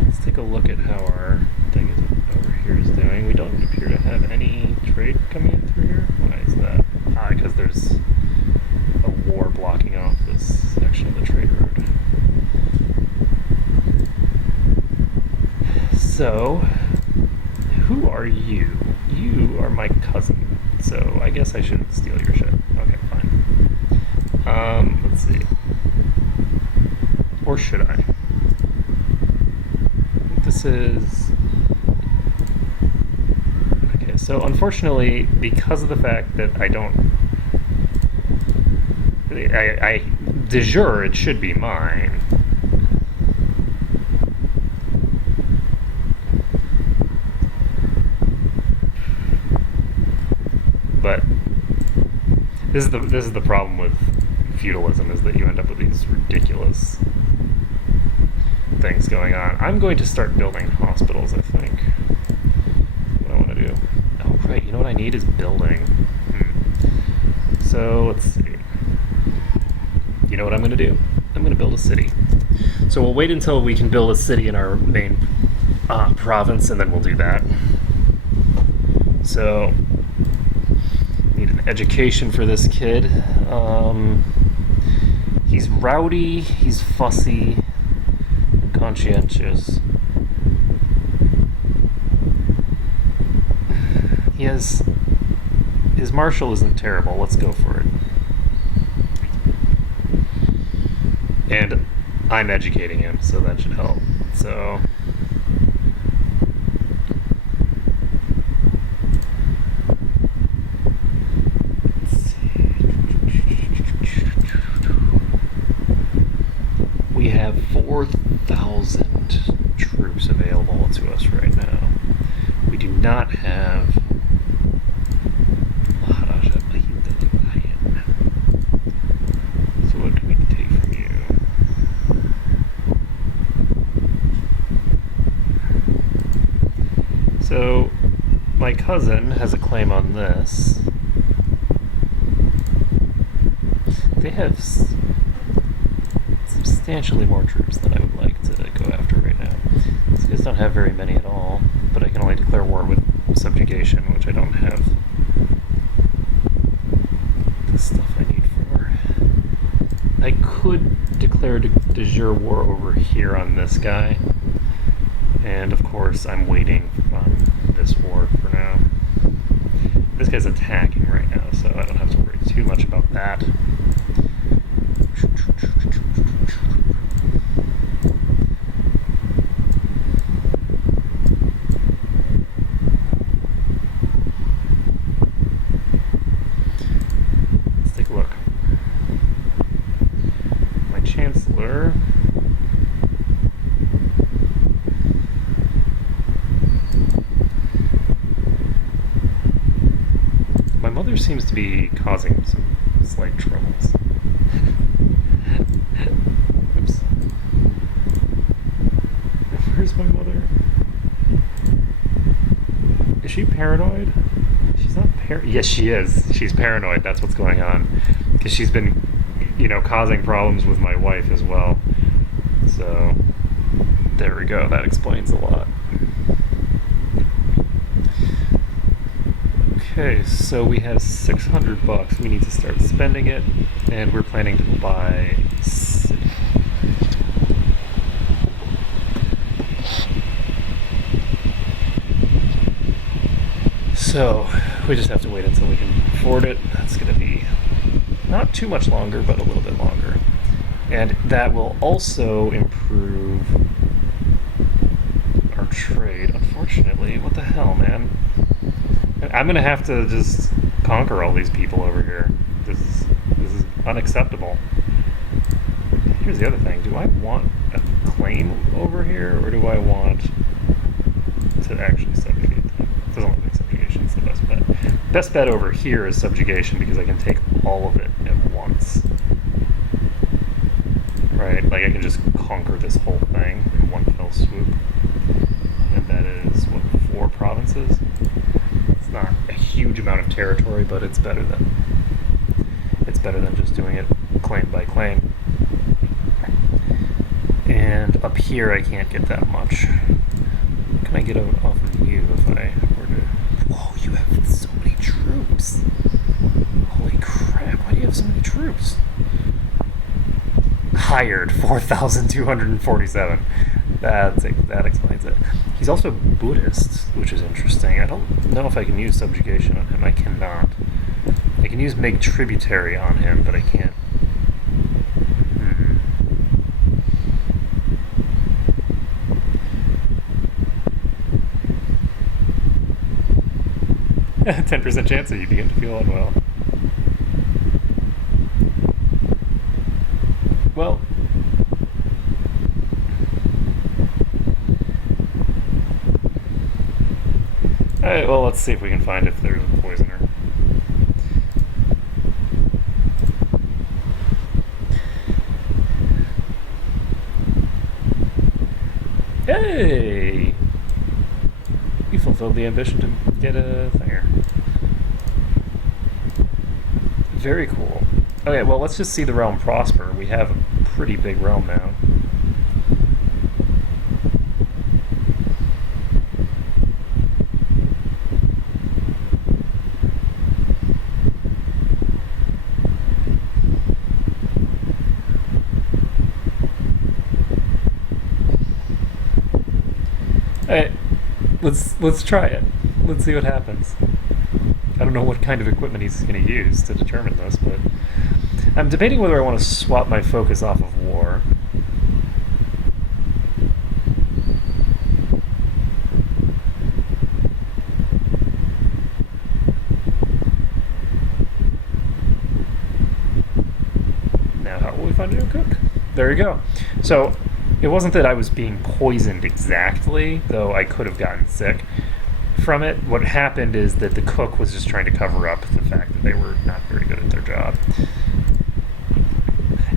Let's take a look at how our thing over here is doing. We don't appear to have any trade coming in through here. Why is that? Because there's a war blocking off this section of the trade road. So, who are you? You are my cousin. So, I guess I shouldn't steal your shit. Okay, fine. Let's see. Or should I? This is... Okay, so unfortunately, because of the fact that I don't... de jure, it should be mine. But this is the problem with feudalism, is that you end up with these ridiculous things going on. I'm going to start building hospitals, I think. What I want to do. Oh, right, you know what I need is building. So, let's see. You know what I'm going to do? I'm going to build a city. So we'll wait until we can build a city in our main province, and then we'll do that. So, need an education for this kid. He's rowdy, he's fussy, and conscientious. His martial isn't terrible. Let's go for it. And I'm educating him, so that should help. So... we have 4,000 troops available to us right now. We do not have Maharaja Mahindalian. So what can we take from you? So my cousin has a claim on this. They have substantially more troops than I would like to go after right now. These guys don't have very many at all, but I can only declare war with subjugation, which I don't have the stuff I need for. I could declare de jure war over here on this guy, and of course I'm waiting on this war for now. This guy's attacking right now, so I don't have to worry too much about that. Let's take a look. My chancellor. My mother seems to be causing some slight troubles. Oops. Where's my mother? Is she paranoid? She's not yes, she is. She's paranoid. That's what's going on. Because she's been, causing problems with my wife as well. So, there we go. That explains a lot. Okay, so we have $600. We need to start spending it, and we're planning to buy city. So we just have to wait until we can afford it. That's going to be not too much longer, but a little bit longer. And that will also improve our trade. Unfortunately, what the hell, man? I'm going to have to just conquer all these people over here. This is unacceptable. Here's the other thing. Do I want a claim over here, or do I want to actually subjugate them? It doesn't look like subjugation is the best bet. Best bet over here is subjugation because I can take all of it at once. Right? Like I can just conquer this whole thing in one fell swoop. And that is, what, 4 provinces? It's not a huge amount of territory, but it's better than just doing it claim by claim. And up here I can't get that much. What can I get off of you if I were to... Whoa, you have so many troops. Holy crap, why do you have so many troops? Hired 4,247. That explains it. He's also Buddhist, which is interesting. I don't know if I can use subjugation on him. I cannot. I can use make tributary on him, but I can't. 10% chance that you begin to feel unwell. Well, alright, well, let's see if we can find if there's a poisoner. Hey! You fulfilled the ambition to get a thinger. Very cool. Okay, well, let's just see the realm prosper. We have a pretty big realm now. Alright, let's try it. Let's see what happens. I don't know what kind of equipment he's going to use to determine this, but I'm debating whether I want to swap my focus off of war. Now, how will we find a new cook? There you go. So, it wasn't that I was being poisoned exactly, though I could have gotten sick from it. What happened is that the cook was just trying to cover up the fact that they were not very good at their job.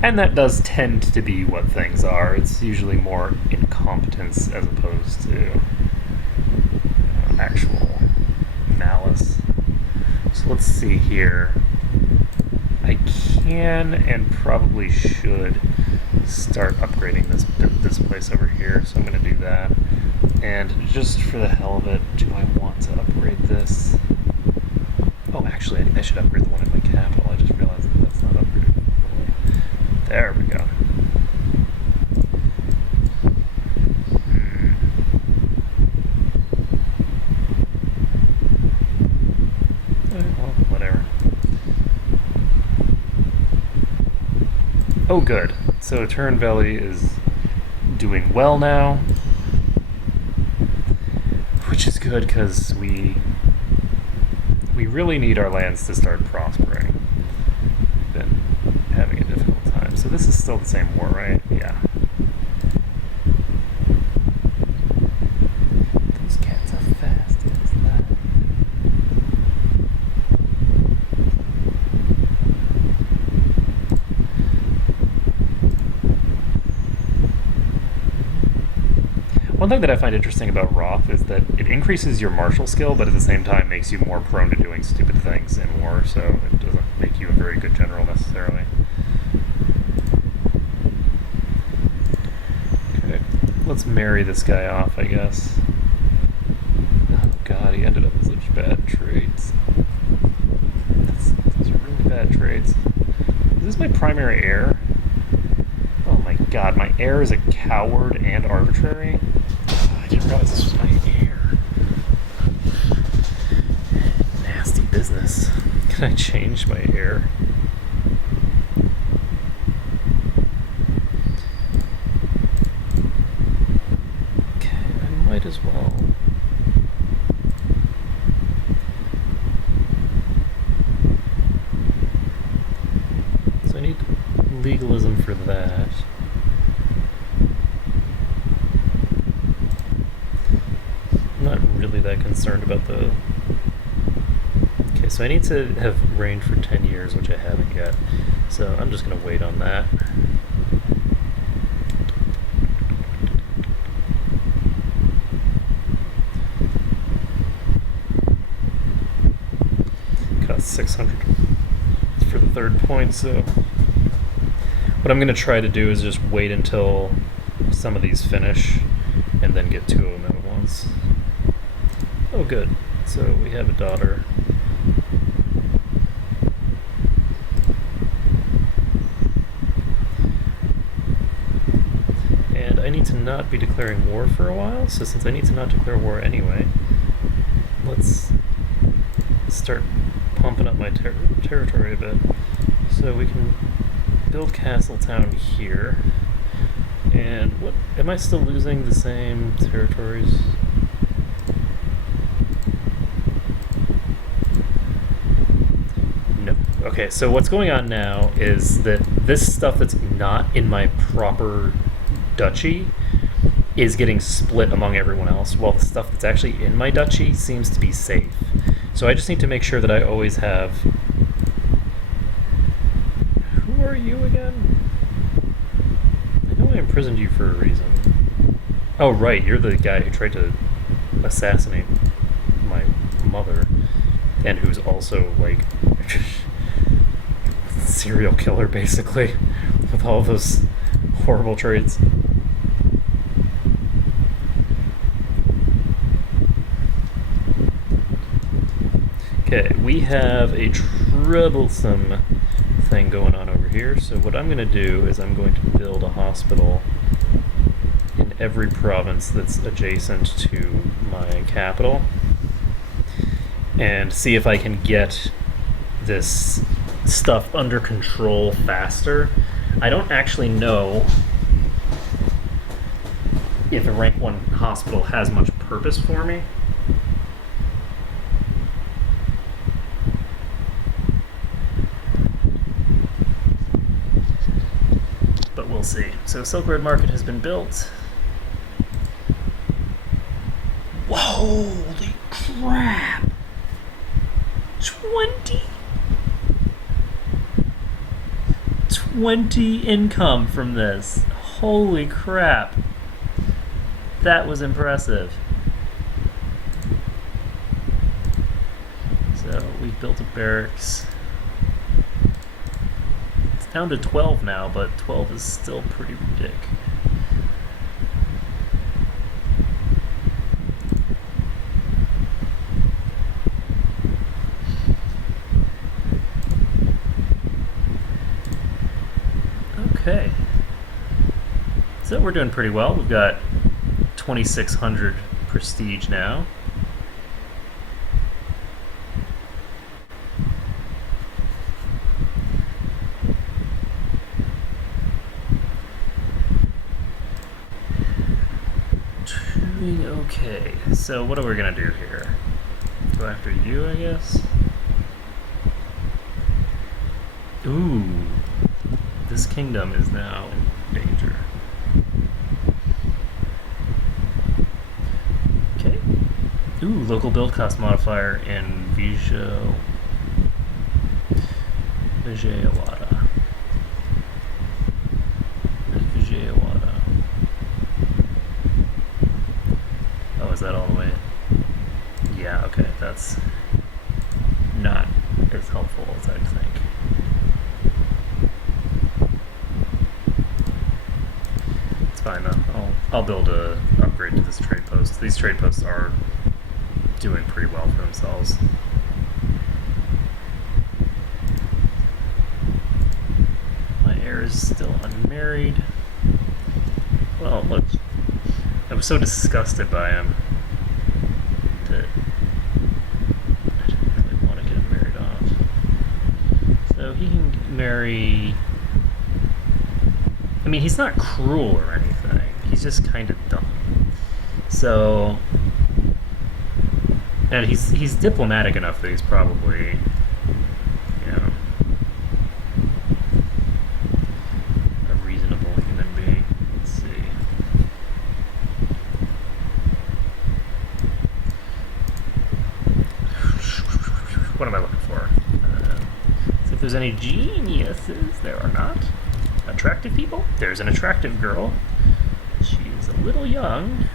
And that does tend to be what things are. It's usually more incompetence as opposed to actual malice. So let's see here. I can and probably should start upgrading this place over here, so I'm going to do that. And just for the hell of it, do I want to upgrade this? Oh, actually, I think I should upgrade the one in my capital. I just realized that that's not upgraded. There we go. Well, whatever. Oh, good. So Turn Valley is doing well now, which is good because we really need our lands to start prospering. We've been having a difficult time. So this is still the same war, right? Yeah. Those cats are fast as that. One thing that I find interesting about Roth is that it increases your martial skill, but at the same time makes you more prone to doing stupid things in war, so it doesn't make you a very good general necessarily. Okay, let's marry this guy off, I guess. Oh god, he ended up with such bad traits. Those are really bad traits. Is this my primary heir? Oh my god, my heir is a coward and arbitrary? I didn't realize this was my heir. Nasty business. Can I change my heir? Okay, I might as well. So I need legalism for that. Not really that concerned about the... Okay, so I need to have reigned for 10 years, which I haven't yet. So I'm just going to wait on that. Cost 600 for the third point, so... What I'm going to try to do is just wait until some of these finish and then get 2 of them at once. Oh, good. So we have a daughter. And I need to not be declaring war for a while, so since I need to not declare war anyway, let's start pumping up my territory a bit. So we can build Castletown here. And what, am I still losing the same territories? No. Okay, so what's going on now is that this stuff that's not in my proper duchy is getting split among everyone else, while the stuff that's actually in my duchy seems to be safe. So I just need to make sure that I always have... Who are you again? I know I imprisoned you for a reason. Oh, right, you're the guy who tried to assassinate my mother, and who's also, like, serial killer, basically, with all those horrible traits. Okay, we have a troublesome thing going on over here, so what I'm going to do is I'm going to build a hospital in every province that's adjacent to my capital and see if I can get this stuff under control faster. I don't actually know if a rank 1 hospital has much purpose for me. But we'll see. So Silk Road Market has been built. Holy crap! 20 income from this. Holy crap. That was impressive. So we built a barracks. It's down to 12 now, but 12 is still pretty ridiculous. Okay. So we're doing pretty well. We've got 2,600 prestige now. doing okay. So what are we gonna do here? Go after you, I guess? Ooh. This kingdom is now in danger. Okay. Ooh, local build cost modifier in Vijayawada. Vijayawada. Oh, is that all the way? Yeah, okay, that's not as helpful as I'd think. It's fine though. I'll build a upgrade to this trade post. These trade posts are doing pretty well for themselves. My heir is still unmarried. Well, look, I was so disgusted by him that I didn't really want to get him married off. So he can marry. I mean, he's not cruel or anything. He's just kind of dumb. So, and he's diplomatic enough that he's probably, you know, a reasonable human being. Let's see. What am I looking for? See if there's any geniuses. There are not. Attractive people? There's an attractive girl. She is a little young.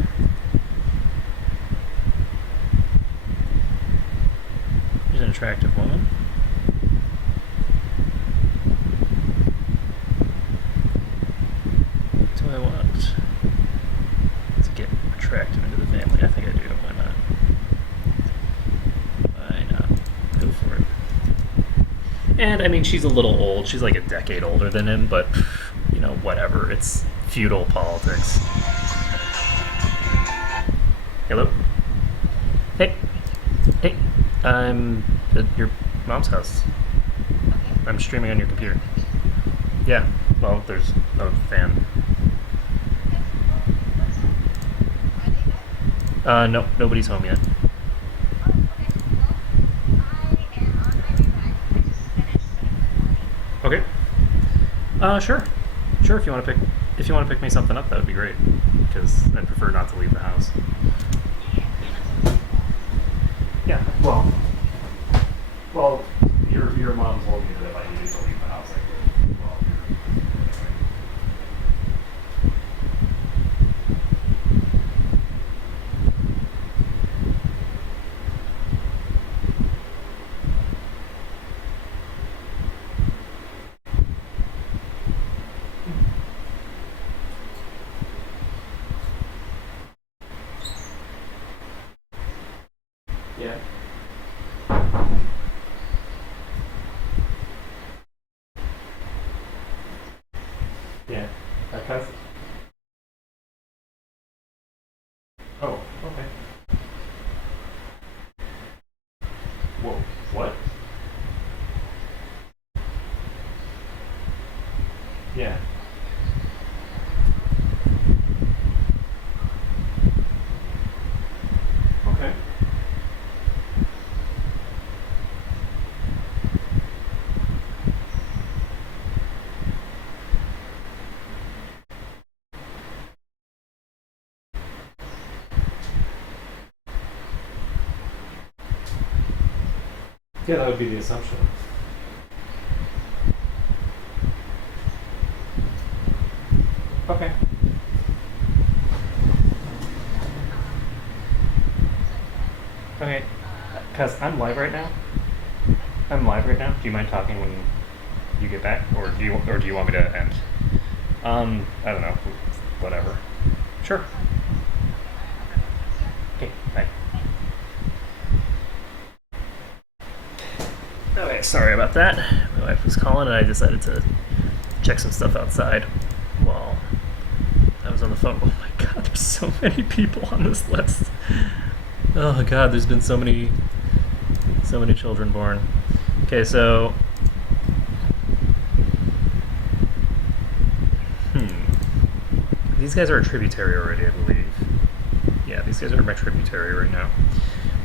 There's an attractive woman. What do I want to get attractive into the family? I think I do. Why not? Why not? Go for it. And I mean, she's a little old. She's like a decade older than him, but you know, whatever. It's feudal politics. Hello? Hey. Hey. I'm at your mom's house. I'm streaming on your computer. Yeah. Well, there's a fan. No, nobody's home yet. Okay. Sure. Sure. If you want to pick me something up, that would be great. Because I'd prefer not to leave the house. Yeah. Well, your mom told me that if I needed to leave the house, I could. Well, yeah. Yeah. Cause. Oh. Okay. Whoa. What? Yeah. Okay. Yeah, that would be the assumption. Okay. Okay. Cause I'm live right now. I'm live right now. Do you mind talking when you get back, or do you want me to end? I don't know. Whatever. Sure. Okay. Bye. Okay. Sorry about that. My wife was calling, and I decided to check some stuff outside while I was on the phone. Oh my god, there's so many people on this list. Oh god, there's been so many children born. Okay, so these guys are a tributary already, I believe. Yeah, these guys are my tributary right now.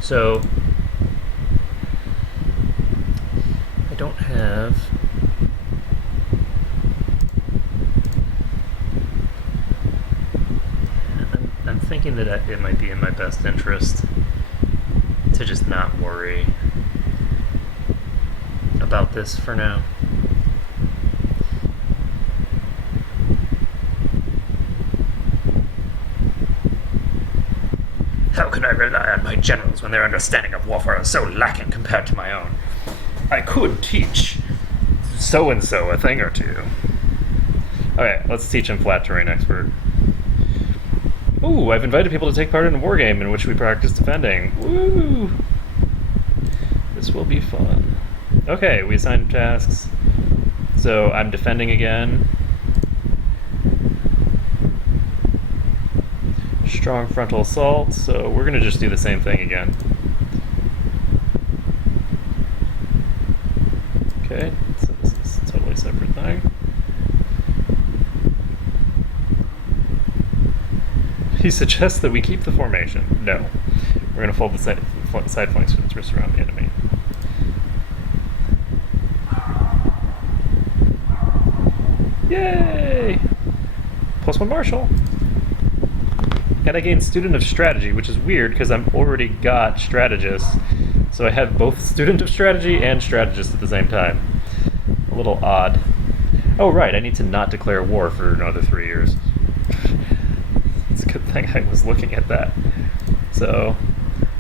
So I don't have... I'm thinking that it might be in my best interest to just not worry about this for now. How can I rely on my generals when their understanding of warfare is so lacking compared to my own? I could teach so-and-so a thing or two. Okay, let's teach him flat terrain expert. Ooh, I've invited people to take part in a war game in which we practice defending. Woo! This will be fun. Okay, we assigned tasks. So I'm defending again. Strong frontal assault, so we're gonna just do the same thing again. Okay, so this is a totally separate thing. He suggests that we keep the formation. No. We're gonna fold the side flanks to surround the enemy. Yay! +1 martial. And I gained Student of Strategy, which is weird because I'm already got Strategist. So I have both Student of Strategy and Strategist at the same time. A little odd. Oh right, I need to not declare war for another 3 years. It's a good thing I was looking at that. So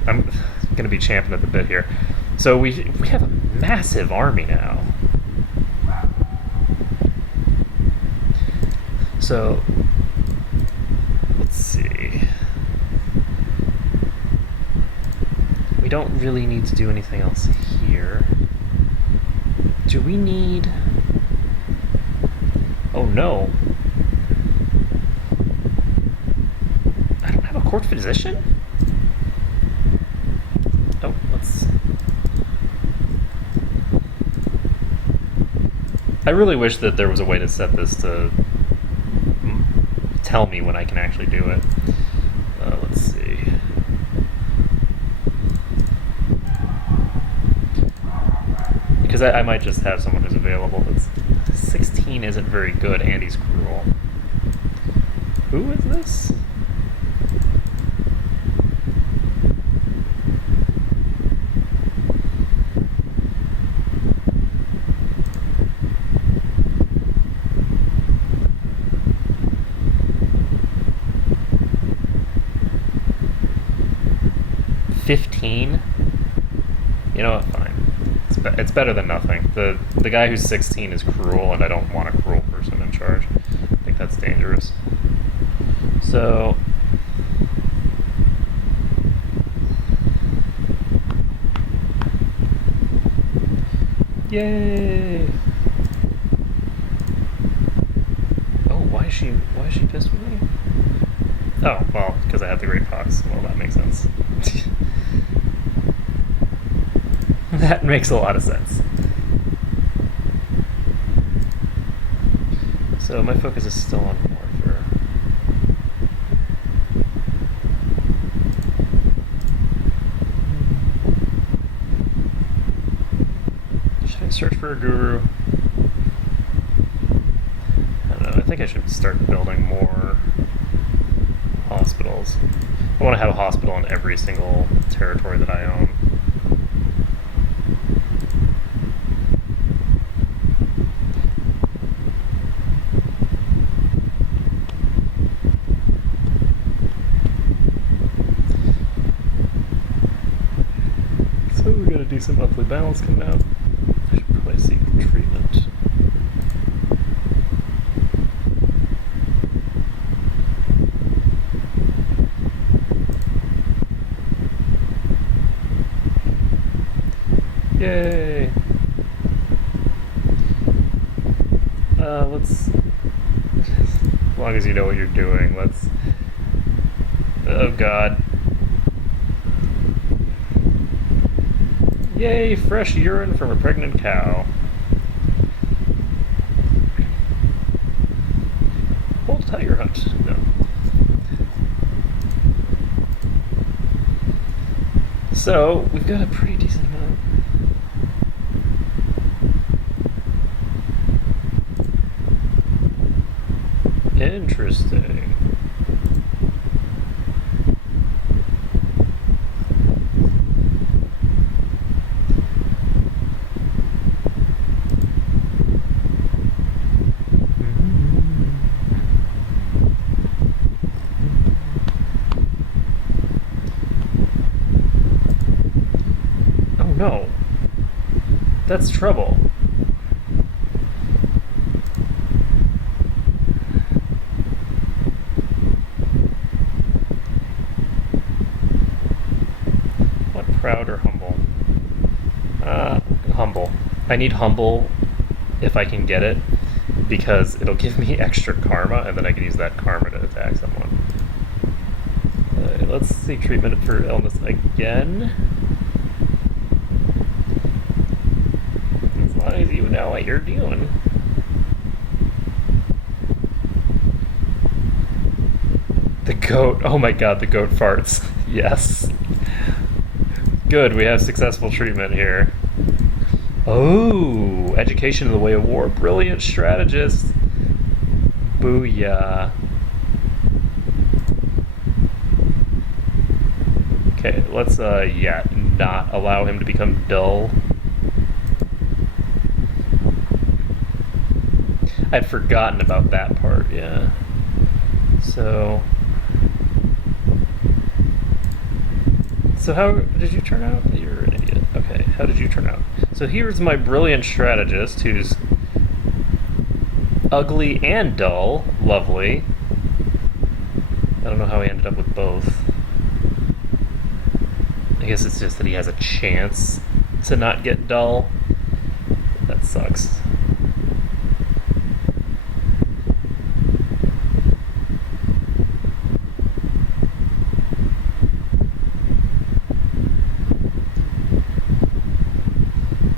I'm going to be champing at the bit here. So we have a massive army now. So let's see. We don't really need to do anything else here. Do we need... Oh no. I don't have a court physician? Oh, let's... I really wish that there was a way to set this to tell me when I can actually do it. Let's see. Because I might just have someone who's available. That's 16 isn't very good, and he's cruel. Who is this? $15? You know what? Fine. It's better than nothing. The guy who's 16 is cruel, and I don't want a cruel person in charge. I think that's dangerous. So... Yay! Oh, why is she pissed with me? Oh, well, because I have the Great Fox. Well, that makes sense. That makes a lot of sense. So my focus is still on warfare. Should I search for a guru? I don't know. I think I should start building more hospitals. I want to have a hospital in every single territory that I own. So we got a decent monthly balance coming out. I should probably seek treatment. Yay! Let's... As long as you know what you're doing, let's... Oh god. Yay, fresh urine from a pregnant cow. Hold tiger hunt. No. So we've got a pretty decent amount. Interesting. Oh no. That's trouble. What, proud or humble? Humble. I need humble if I can get it, because it'll give me extra karma, and then I can use that karma to attack someone. Let's see treatment for illness again. As long as you know what you're doing. The goat. Oh my god, the goat farts. Yes. Good, we have successful treatment here. Oh, education in the way of war. Brilliant strategist. Booyah. Okay, let's, not allow him to become dull. I'd forgotten about that part, yeah. So how did you turn out? You're an idiot. Okay, how did you turn out? So here's my brilliant strategist who's ugly and dull. Lovely. I don't know how he ended up with both. I guess it's just that he has a chance to not get dull. That sucks.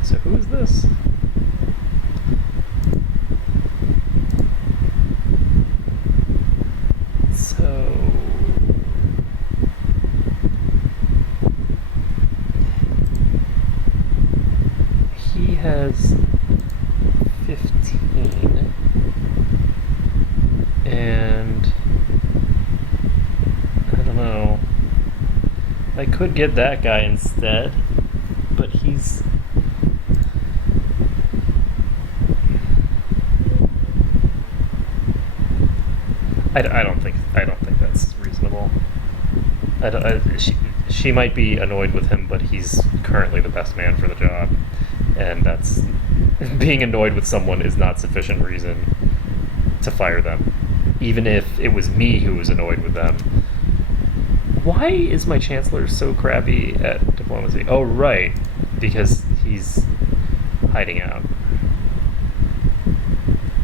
So who is this? So he has 15, and I don't know. I could get that guy instead, but he's I don't think that's reasonable. She might be annoyed with him, but he's currently the best man for the job, and that's being annoyed with someone is not sufficient reason to fire them, even if it was me who was annoyed with them. Why is my chancellor so crappy at diplomacy? Oh, right, because he's hiding out.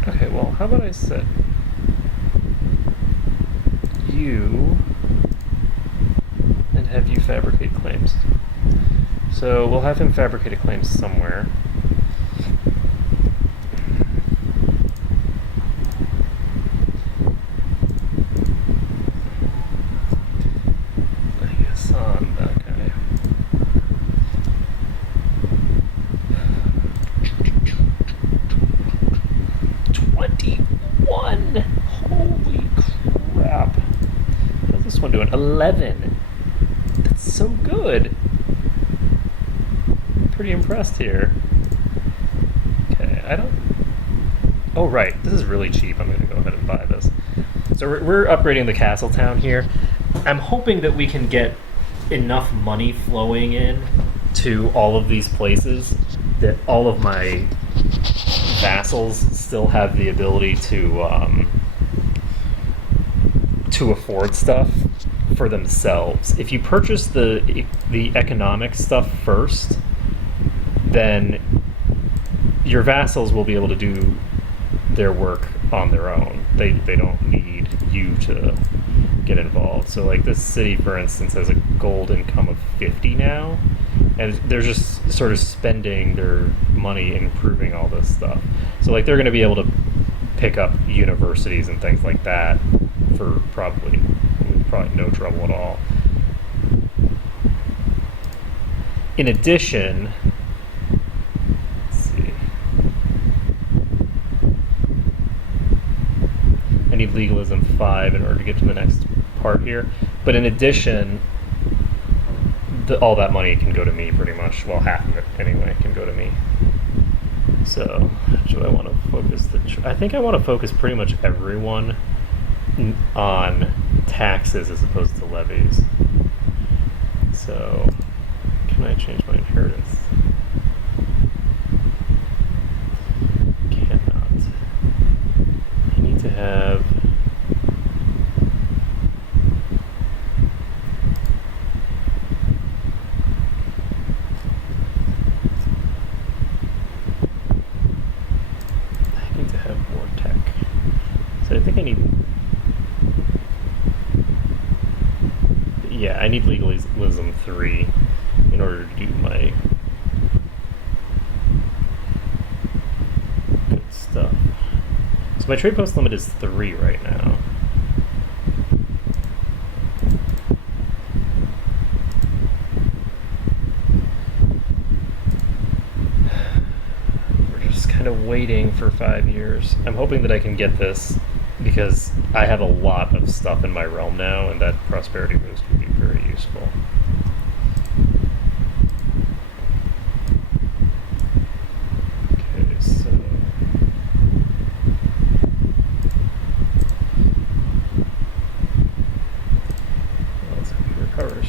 Okay, well, how about I set you and have you fabricate claims. So we'll have him fabricate a claim somewhere. I guess on that guy. $21! Holy crap. How's this one doing? 11. That's so good. I'm pretty impressed here. Okay, I don't... Oh, right. This is really cheap. I'm going to go ahead and buy this. So we're upgrading the castle town here. I'm hoping that we can get enough money flowing in to all of these places that all of my vassals still have the ability to afford stuff for themselves. If you purchase the economic stuff first, then your vassals will be able to do their work on their own. They don't need you to get involved. So like this city, for instance, has a gold income of 50 now, and they're just sort of spending their money improving all this stuff. So like they're going to be able to pick up universities and things like that for probably no trouble at all. in addition, let's see. I need legalism 5 in order to get to the next part here. But in addition, all that money can go to me pretty much. Well, half of it anyway can go to me. So, do I want to focus I think I want to focus pretty much everyone on taxes as opposed to levies. So, can I change my inheritance? Cannot. I need to have... more tech. So I think I need... Yeah, I need legalism 3 in order to do my good stuff. So my trade post limit is 3 right now. Waiting for 5 years. I'm hoping that I can get this because I have a lot of stuff in my realm now, and that prosperity boost would be very useful. Okay, so let's hope he recovers.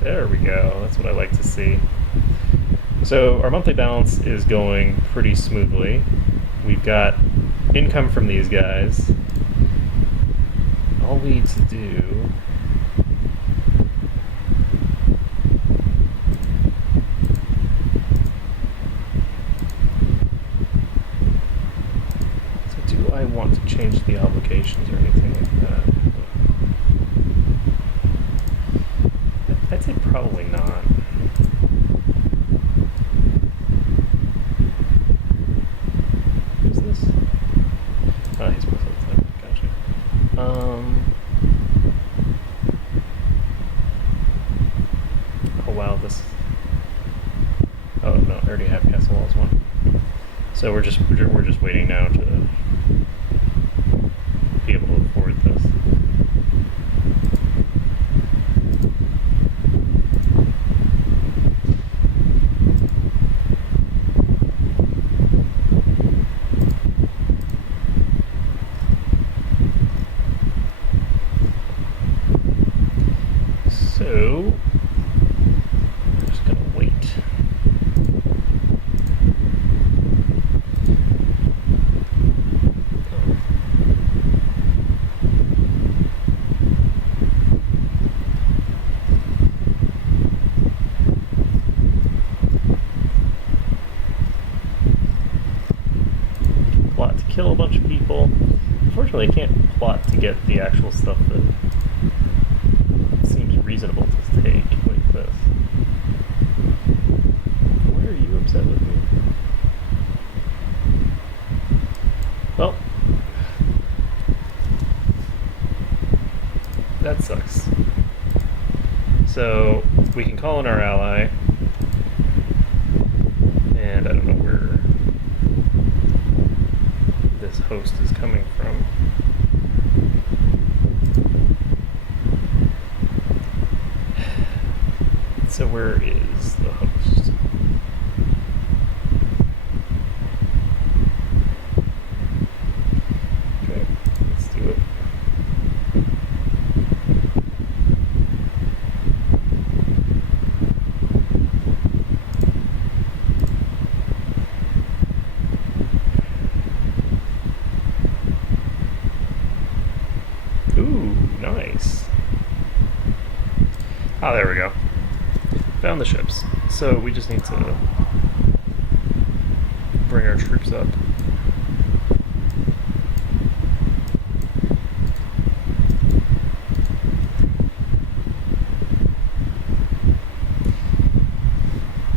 There we go. That's what I like to see. So our monthly balance is going pretty smoothly. We've got income from these guys. All we need to do so do I want to change the obligations or anything like that? I'd say probably not. So we're just waiting now to be able to afford this. So I'm just gonna wait. Kill a bunch of people. Unfortunately, I can't plot to get the actual stuff that seems reasonable to take like this. Why are you upset with me? Well, that sucks. So we can call in our ally, and I don't know where this host is coming from. So where is the host? Okay, let's do it. Ooh, nice. Oh, there we go. Found the ships. So we just need to bring our troops up.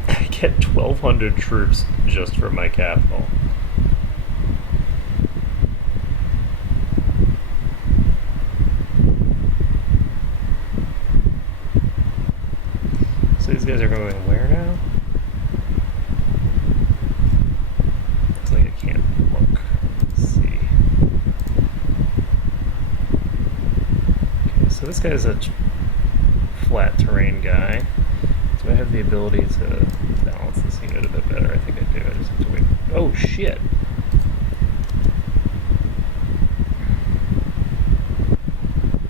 I get 1,200 troops just from my capital. So these guys are going where now? Looks like I can't look. Let's see. Okay, so this guy's a flat terrain guy. Do I have the ability to balance this unit a bit better? I think I do. I just have to wait. Oh shit!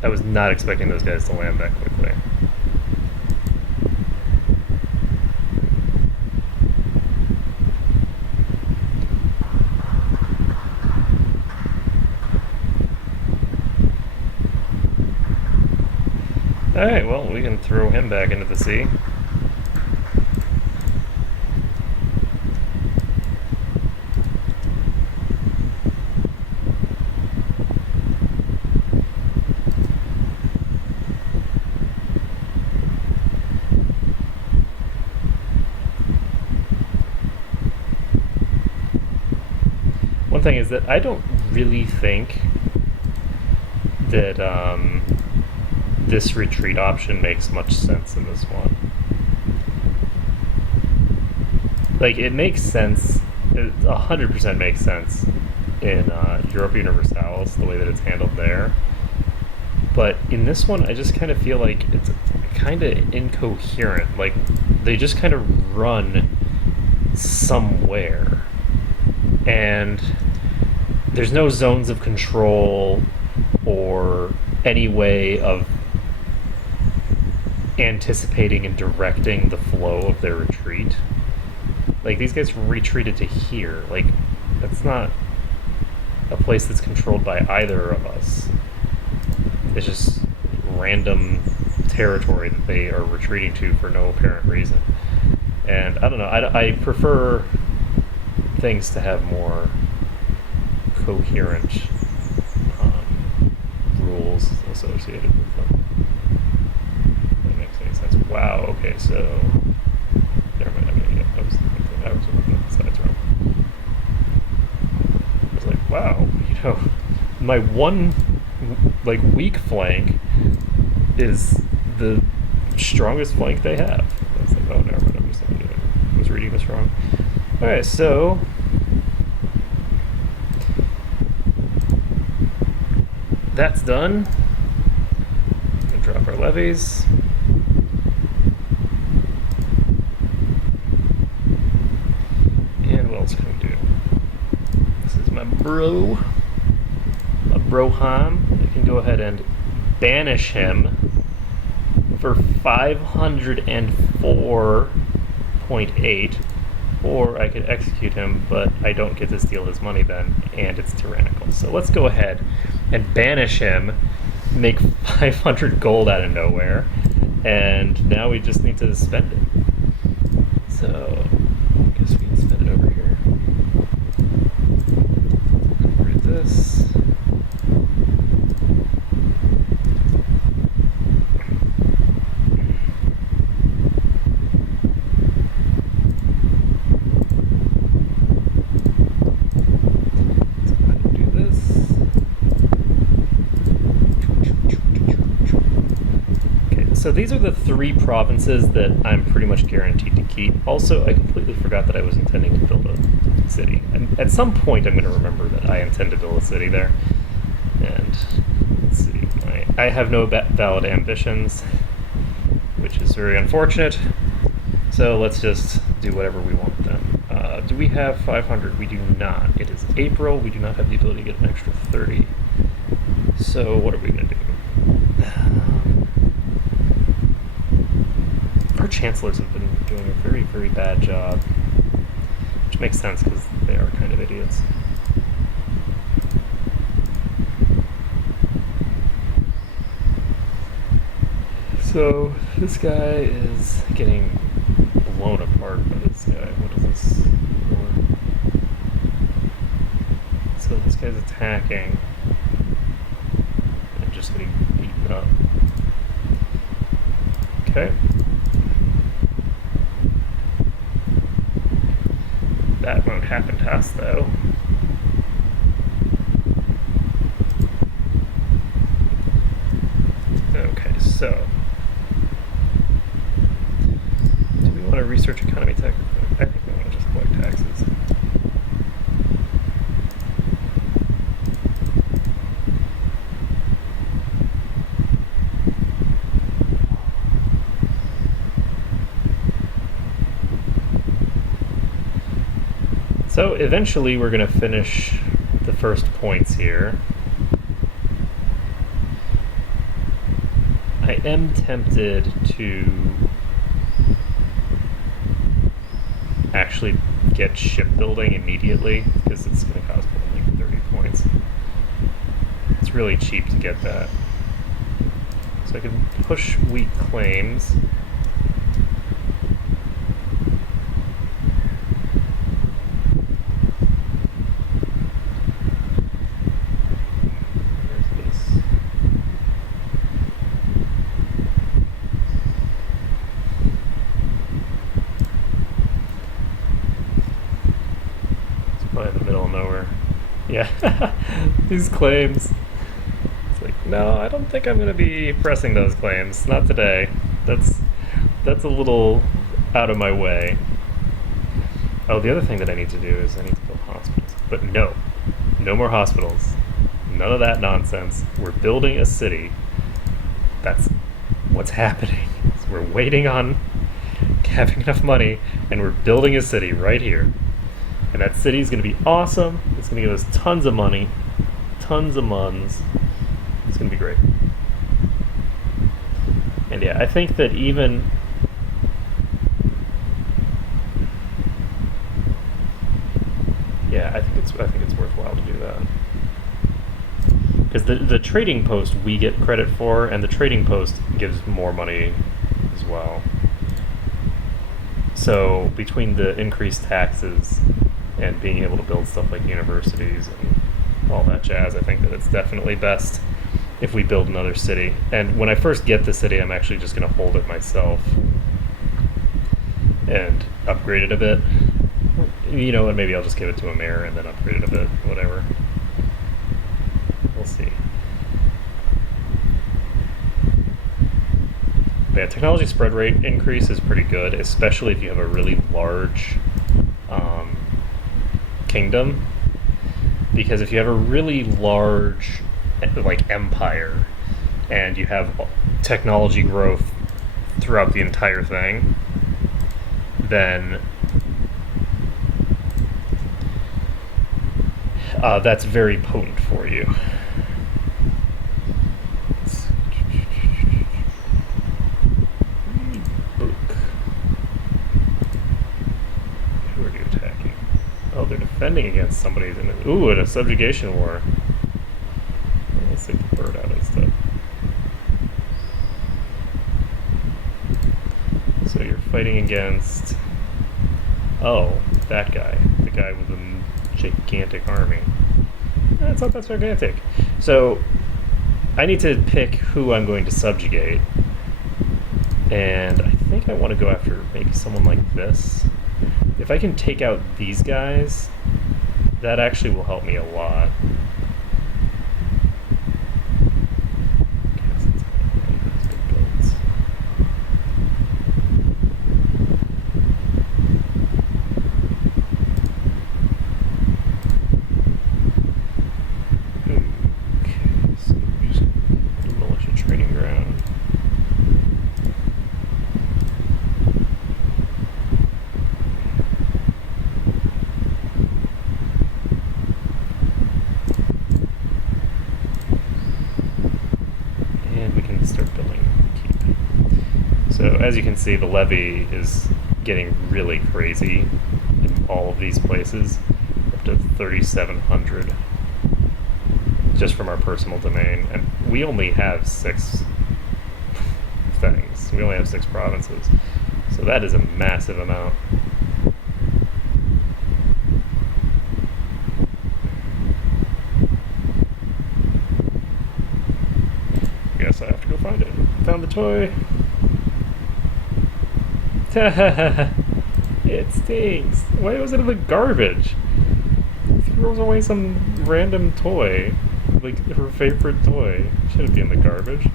I was not expecting those guys to land that quickly. Alright, well, we can throw him back into the sea. One thing is that I don't really think that this retreat option makes much sense in this one. Like, it makes sense, it 100% makes sense in Europa Universalis, the way that it's handled there. But in this one, I just kind of feel like it's kind of incoherent. Like, they just kind of run somewhere. And there's no zones of control or any way of anticipating and directing the flow of their retreat. Like, these guys retreated to here. Like, that's not a place that's controlled by either of us. It's just random territory that they are retreating to for no apparent reason. And I don't know, I prefer things to have more coherent rules associated with them. If that makes any sense. Wow, okay, so never mind, I was looking at the sides wrong. I was like, wow, my one weak flank is the strongest flank they have. I was like, oh, never mind, I was reading this wrong. Alright, so that's done. I'm gonna drop our levies. And what else can we do? This is my Brohan. I can go ahead and banish him for 504.8. Or I could execute him, but I don't get to steal his money then, and it's tyrannical. So let's go ahead and banish him, make 500 gold out of nowhere, and now we just need to spend it. So I guess we can spend it over here. Read this. So these are the three provinces that I'm pretty much guaranteed to keep. Also, I completely forgot that I was intending to build a city. And at some point, I'm going to remember that I intend to build a city there. And let's see, I have no valid ambitions, which is very unfortunate. So let's just do whatever we want then. Do we have 500? We do not. It is April. We do not have the ability to get an extra 30. So what are we going to do? Our chancellors have been doing a very, very bad job, which makes sense because they are kind of idiots. So this guy is getting blown apart by this guy. What is this for? So this guy's attacking and just getting beaten up. Okay. That won't happen to us, though. Okay, so research economy tech. I think we want to just collect taxes. So eventually we're going to finish the first points here. I am tempted to actually get shipbuilding immediately because it's going to cost me like 30 points. It's really cheap to get that. So I can push weak claims. Yeah, these claims. It's like, no, I don't think I'm going to be pressing those claims. Not today. That's a little out of my way. Oh, the other thing that I need to do is I need to build hospitals. But no more hospitals. None of that nonsense. We're building a city. That's what's happening. So we're waiting on having enough money, and we're building a city right here. And that city is going to be awesome. It's going to give us tons of money, tons of muns. It's going to be great. And yeah, I think that even I think it's worthwhile to do that. Because the trading post we get credit for, and the trading post gives more money as well. So between the increased taxes and being able to build stuff like universities and all that jazz, I think that it's definitely best if we build another city. And when I first get the city, I'm actually just going to hold it myself and upgrade it a bit. You know, and maybe I'll just give it to a mayor and then upgrade it a bit, whatever. We'll see. But yeah, technology spread rate increase is pretty good, especially if you have a really large kingdom. Because if you have a really large like empire and you have technology growth throughout the entire thing, then that's very potent for you. Who are you attacking? Oh, they're defending against somebody. Ooh, in a subjugation war. Let's take the bird out instead. So you're fighting against... Oh, that guy. The guy with the gigantic army. It's not that gigantic. So I need to pick who I'm going to subjugate. And I think I want to go after maybe someone like this. If I can take out these guys, that actually will help me a lot. As you can see, the levy is getting really crazy in all of these places, up to 3,700 just from our personal domain, and we only have 6 things. We only have 6 provinces, so that is a massive amount. Guess I have to go find it. Found the toy. It stinks. Why was it in the garbage? Throws away some random toy, like her favorite toy. Shouldn't be in the garbage.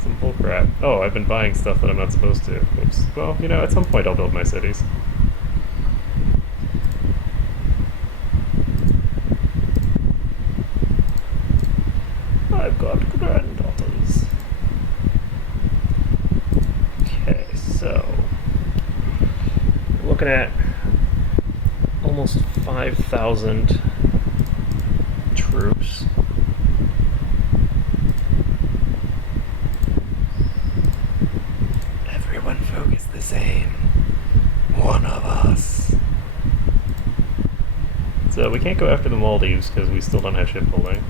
Some Oh crap. Oh, I've been buying stuff that I'm not supposed to. Oops. Well, you know, at some point I'll build my cities. I've got granddaughters. Okay, so we're looking at almost 5,000 troops. Everyone focus the same. One of us. So we can't go after the Maldives because we still don't have shipbuilding.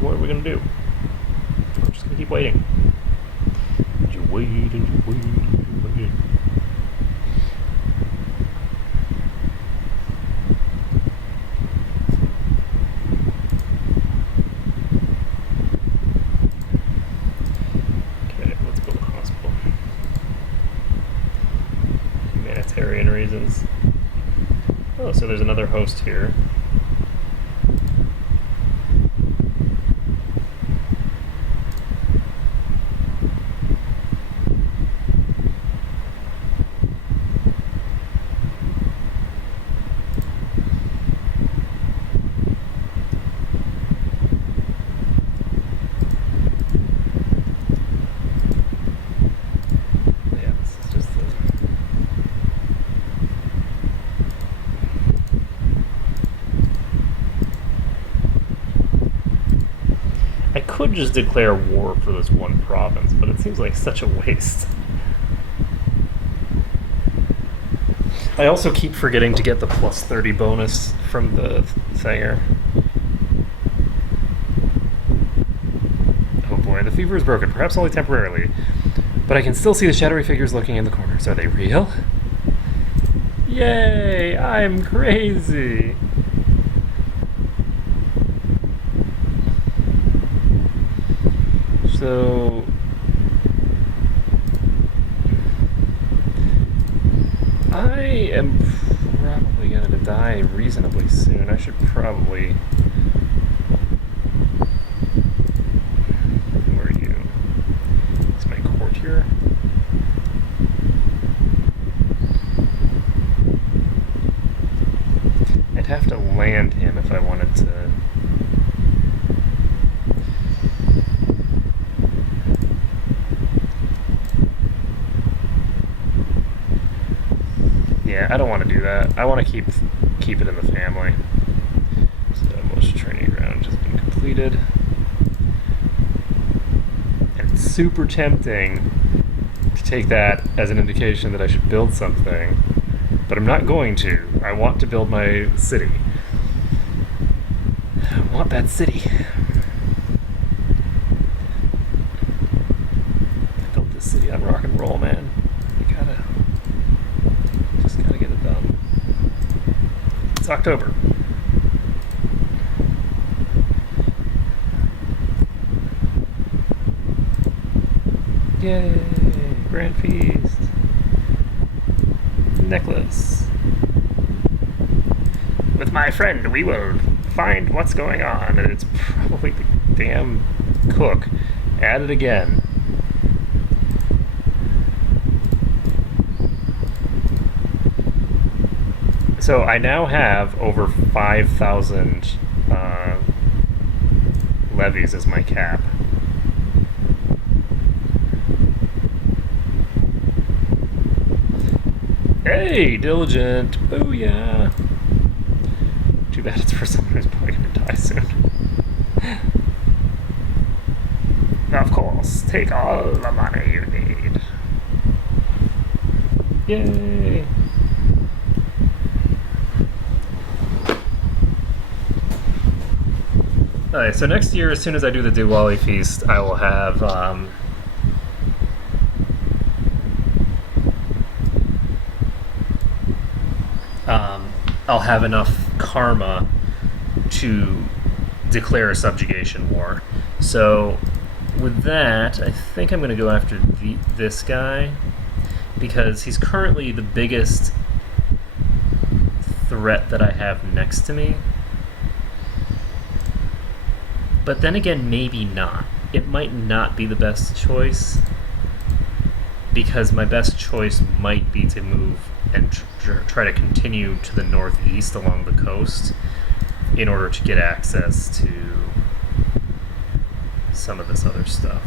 What are we gonna do? We're just gonna keep waiting. And you wait and you wait and you wait. Okay, let's build a hospital. Humanitarian reasons. Oh, so there's another host here. I could just declare war for this one province, but it seems like such a waste. I also keep forgetting to get the plus 30 bonus from the thinger. Oh boy, the fever is broken, perhaps only temporarily. But I can still see the shadowy figures looking in the corners. Are they real? Yay! I'm crazy! So I am probably going to die reasonably soon. I should probably... Who are you? Is my courtier? I'd have to land him if I wanted to... Yeah, I don't want to do that. I want to keep it in the family. So most training ground has been completed. And it's super tempting to take that as an indication that I should build something, but I'm not going to. I want to build my city. I want that city. I built this city on rock and roll, man. Gotta get it done. It's October. Yay! Grand feast. Necklace. With my friend, we will find what's going on, and it's probably the damn cook. At it again. So I now have over 5,000 levies as my cap. Hey, diligent! Booyah! Too bad it's for someone who's probably going to die soon. Of course, take all the money you need. Yay! Alright, so next year, as soon as I do the Diwali feast, I will have I'll have enough karma to declare a subjugation war. So with that, I think I'm going to go after this guy because he's currently the biggest threat that I have next to me. But then again, maybe not. it might not be the best choice, because my best choice might be to move and try to continue to the northeast along the coast in order to get access to some of this other stuff.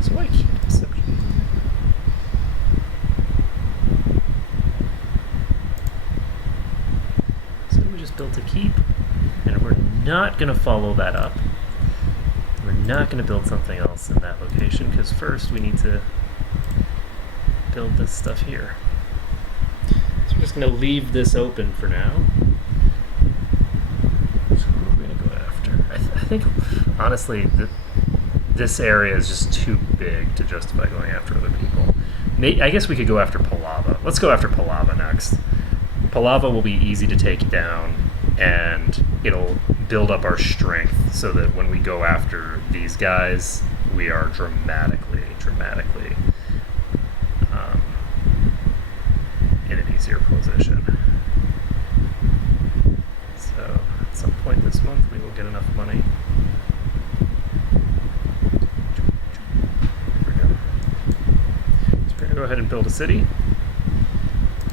So why can't deception? So we just built a keep, and we're not going to follow that up. We're not going to build something else in that location, because first we need to build this stuff here. So we're just going to leave this open for now. So who are we going to go after? I think, honestly, this area is just too big to justify going after other people. I guess we could go after Palava. Let's go after Palava next. Palava will be easy to take down, and it'll build up our strength so that when we go after these guys, we are dramatically in an easier position. So at some point this month, we will get enough money. There we go. So we're going to go ahead and build a city.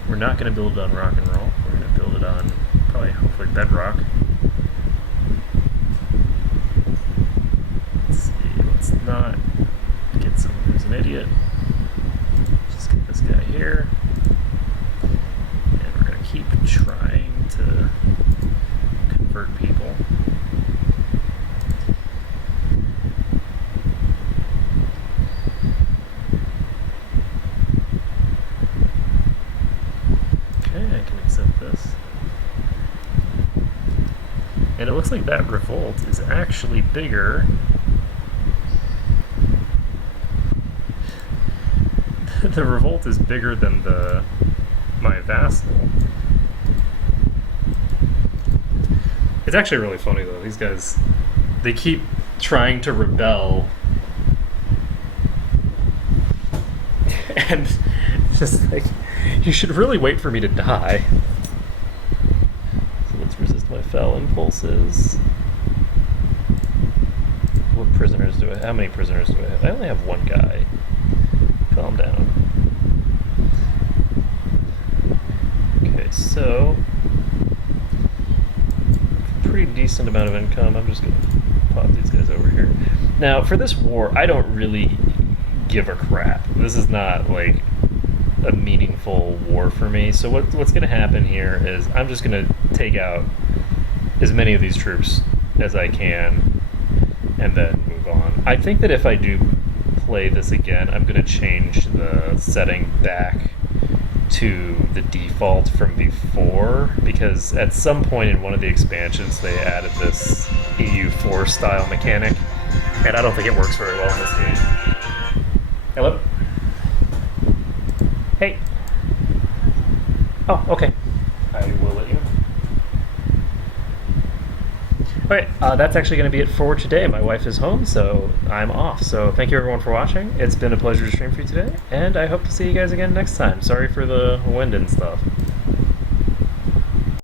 We're not going to build it on rock and roll. We're going to build it on probably, hopefully, bedrock. Let's see. Let's not get someone who's an idiot. Just get this guy here. And we're going to keep trying to convert people. And it looks like that revolt is actually bigger. The revolt is bigger than my vassal. It's actually really funny though. These guys, they keep trying to rebel, and just like, you should really wait for me to die. My fell impulses. What prisoners do I have? How many prisoners do I have? I only have one guy. Calm down. Okay, so pretty decent amount of income. I'm just gonna pop these guys over here. Now, for this war, I don't really give a crap. This is not like a meaningful war for me. So what's going to happen here is I'm just going to take out as many of these troops as I can and then move on. I think that if I do play this again, I'm going to change the setting back to the default from before, because at some point in one of the expansions they added this EU4 style mechanic, and I don't think it works very well in this game. Hello? Hey. Oh, okay. I will let you know. Okay, that's actually going to be it for today. My wife is home, so I'm off. So thank you everyone for watching. It's been a pleasure to stream for you today, and I hope to see you guys again next time. Sorry for the wind and stuff.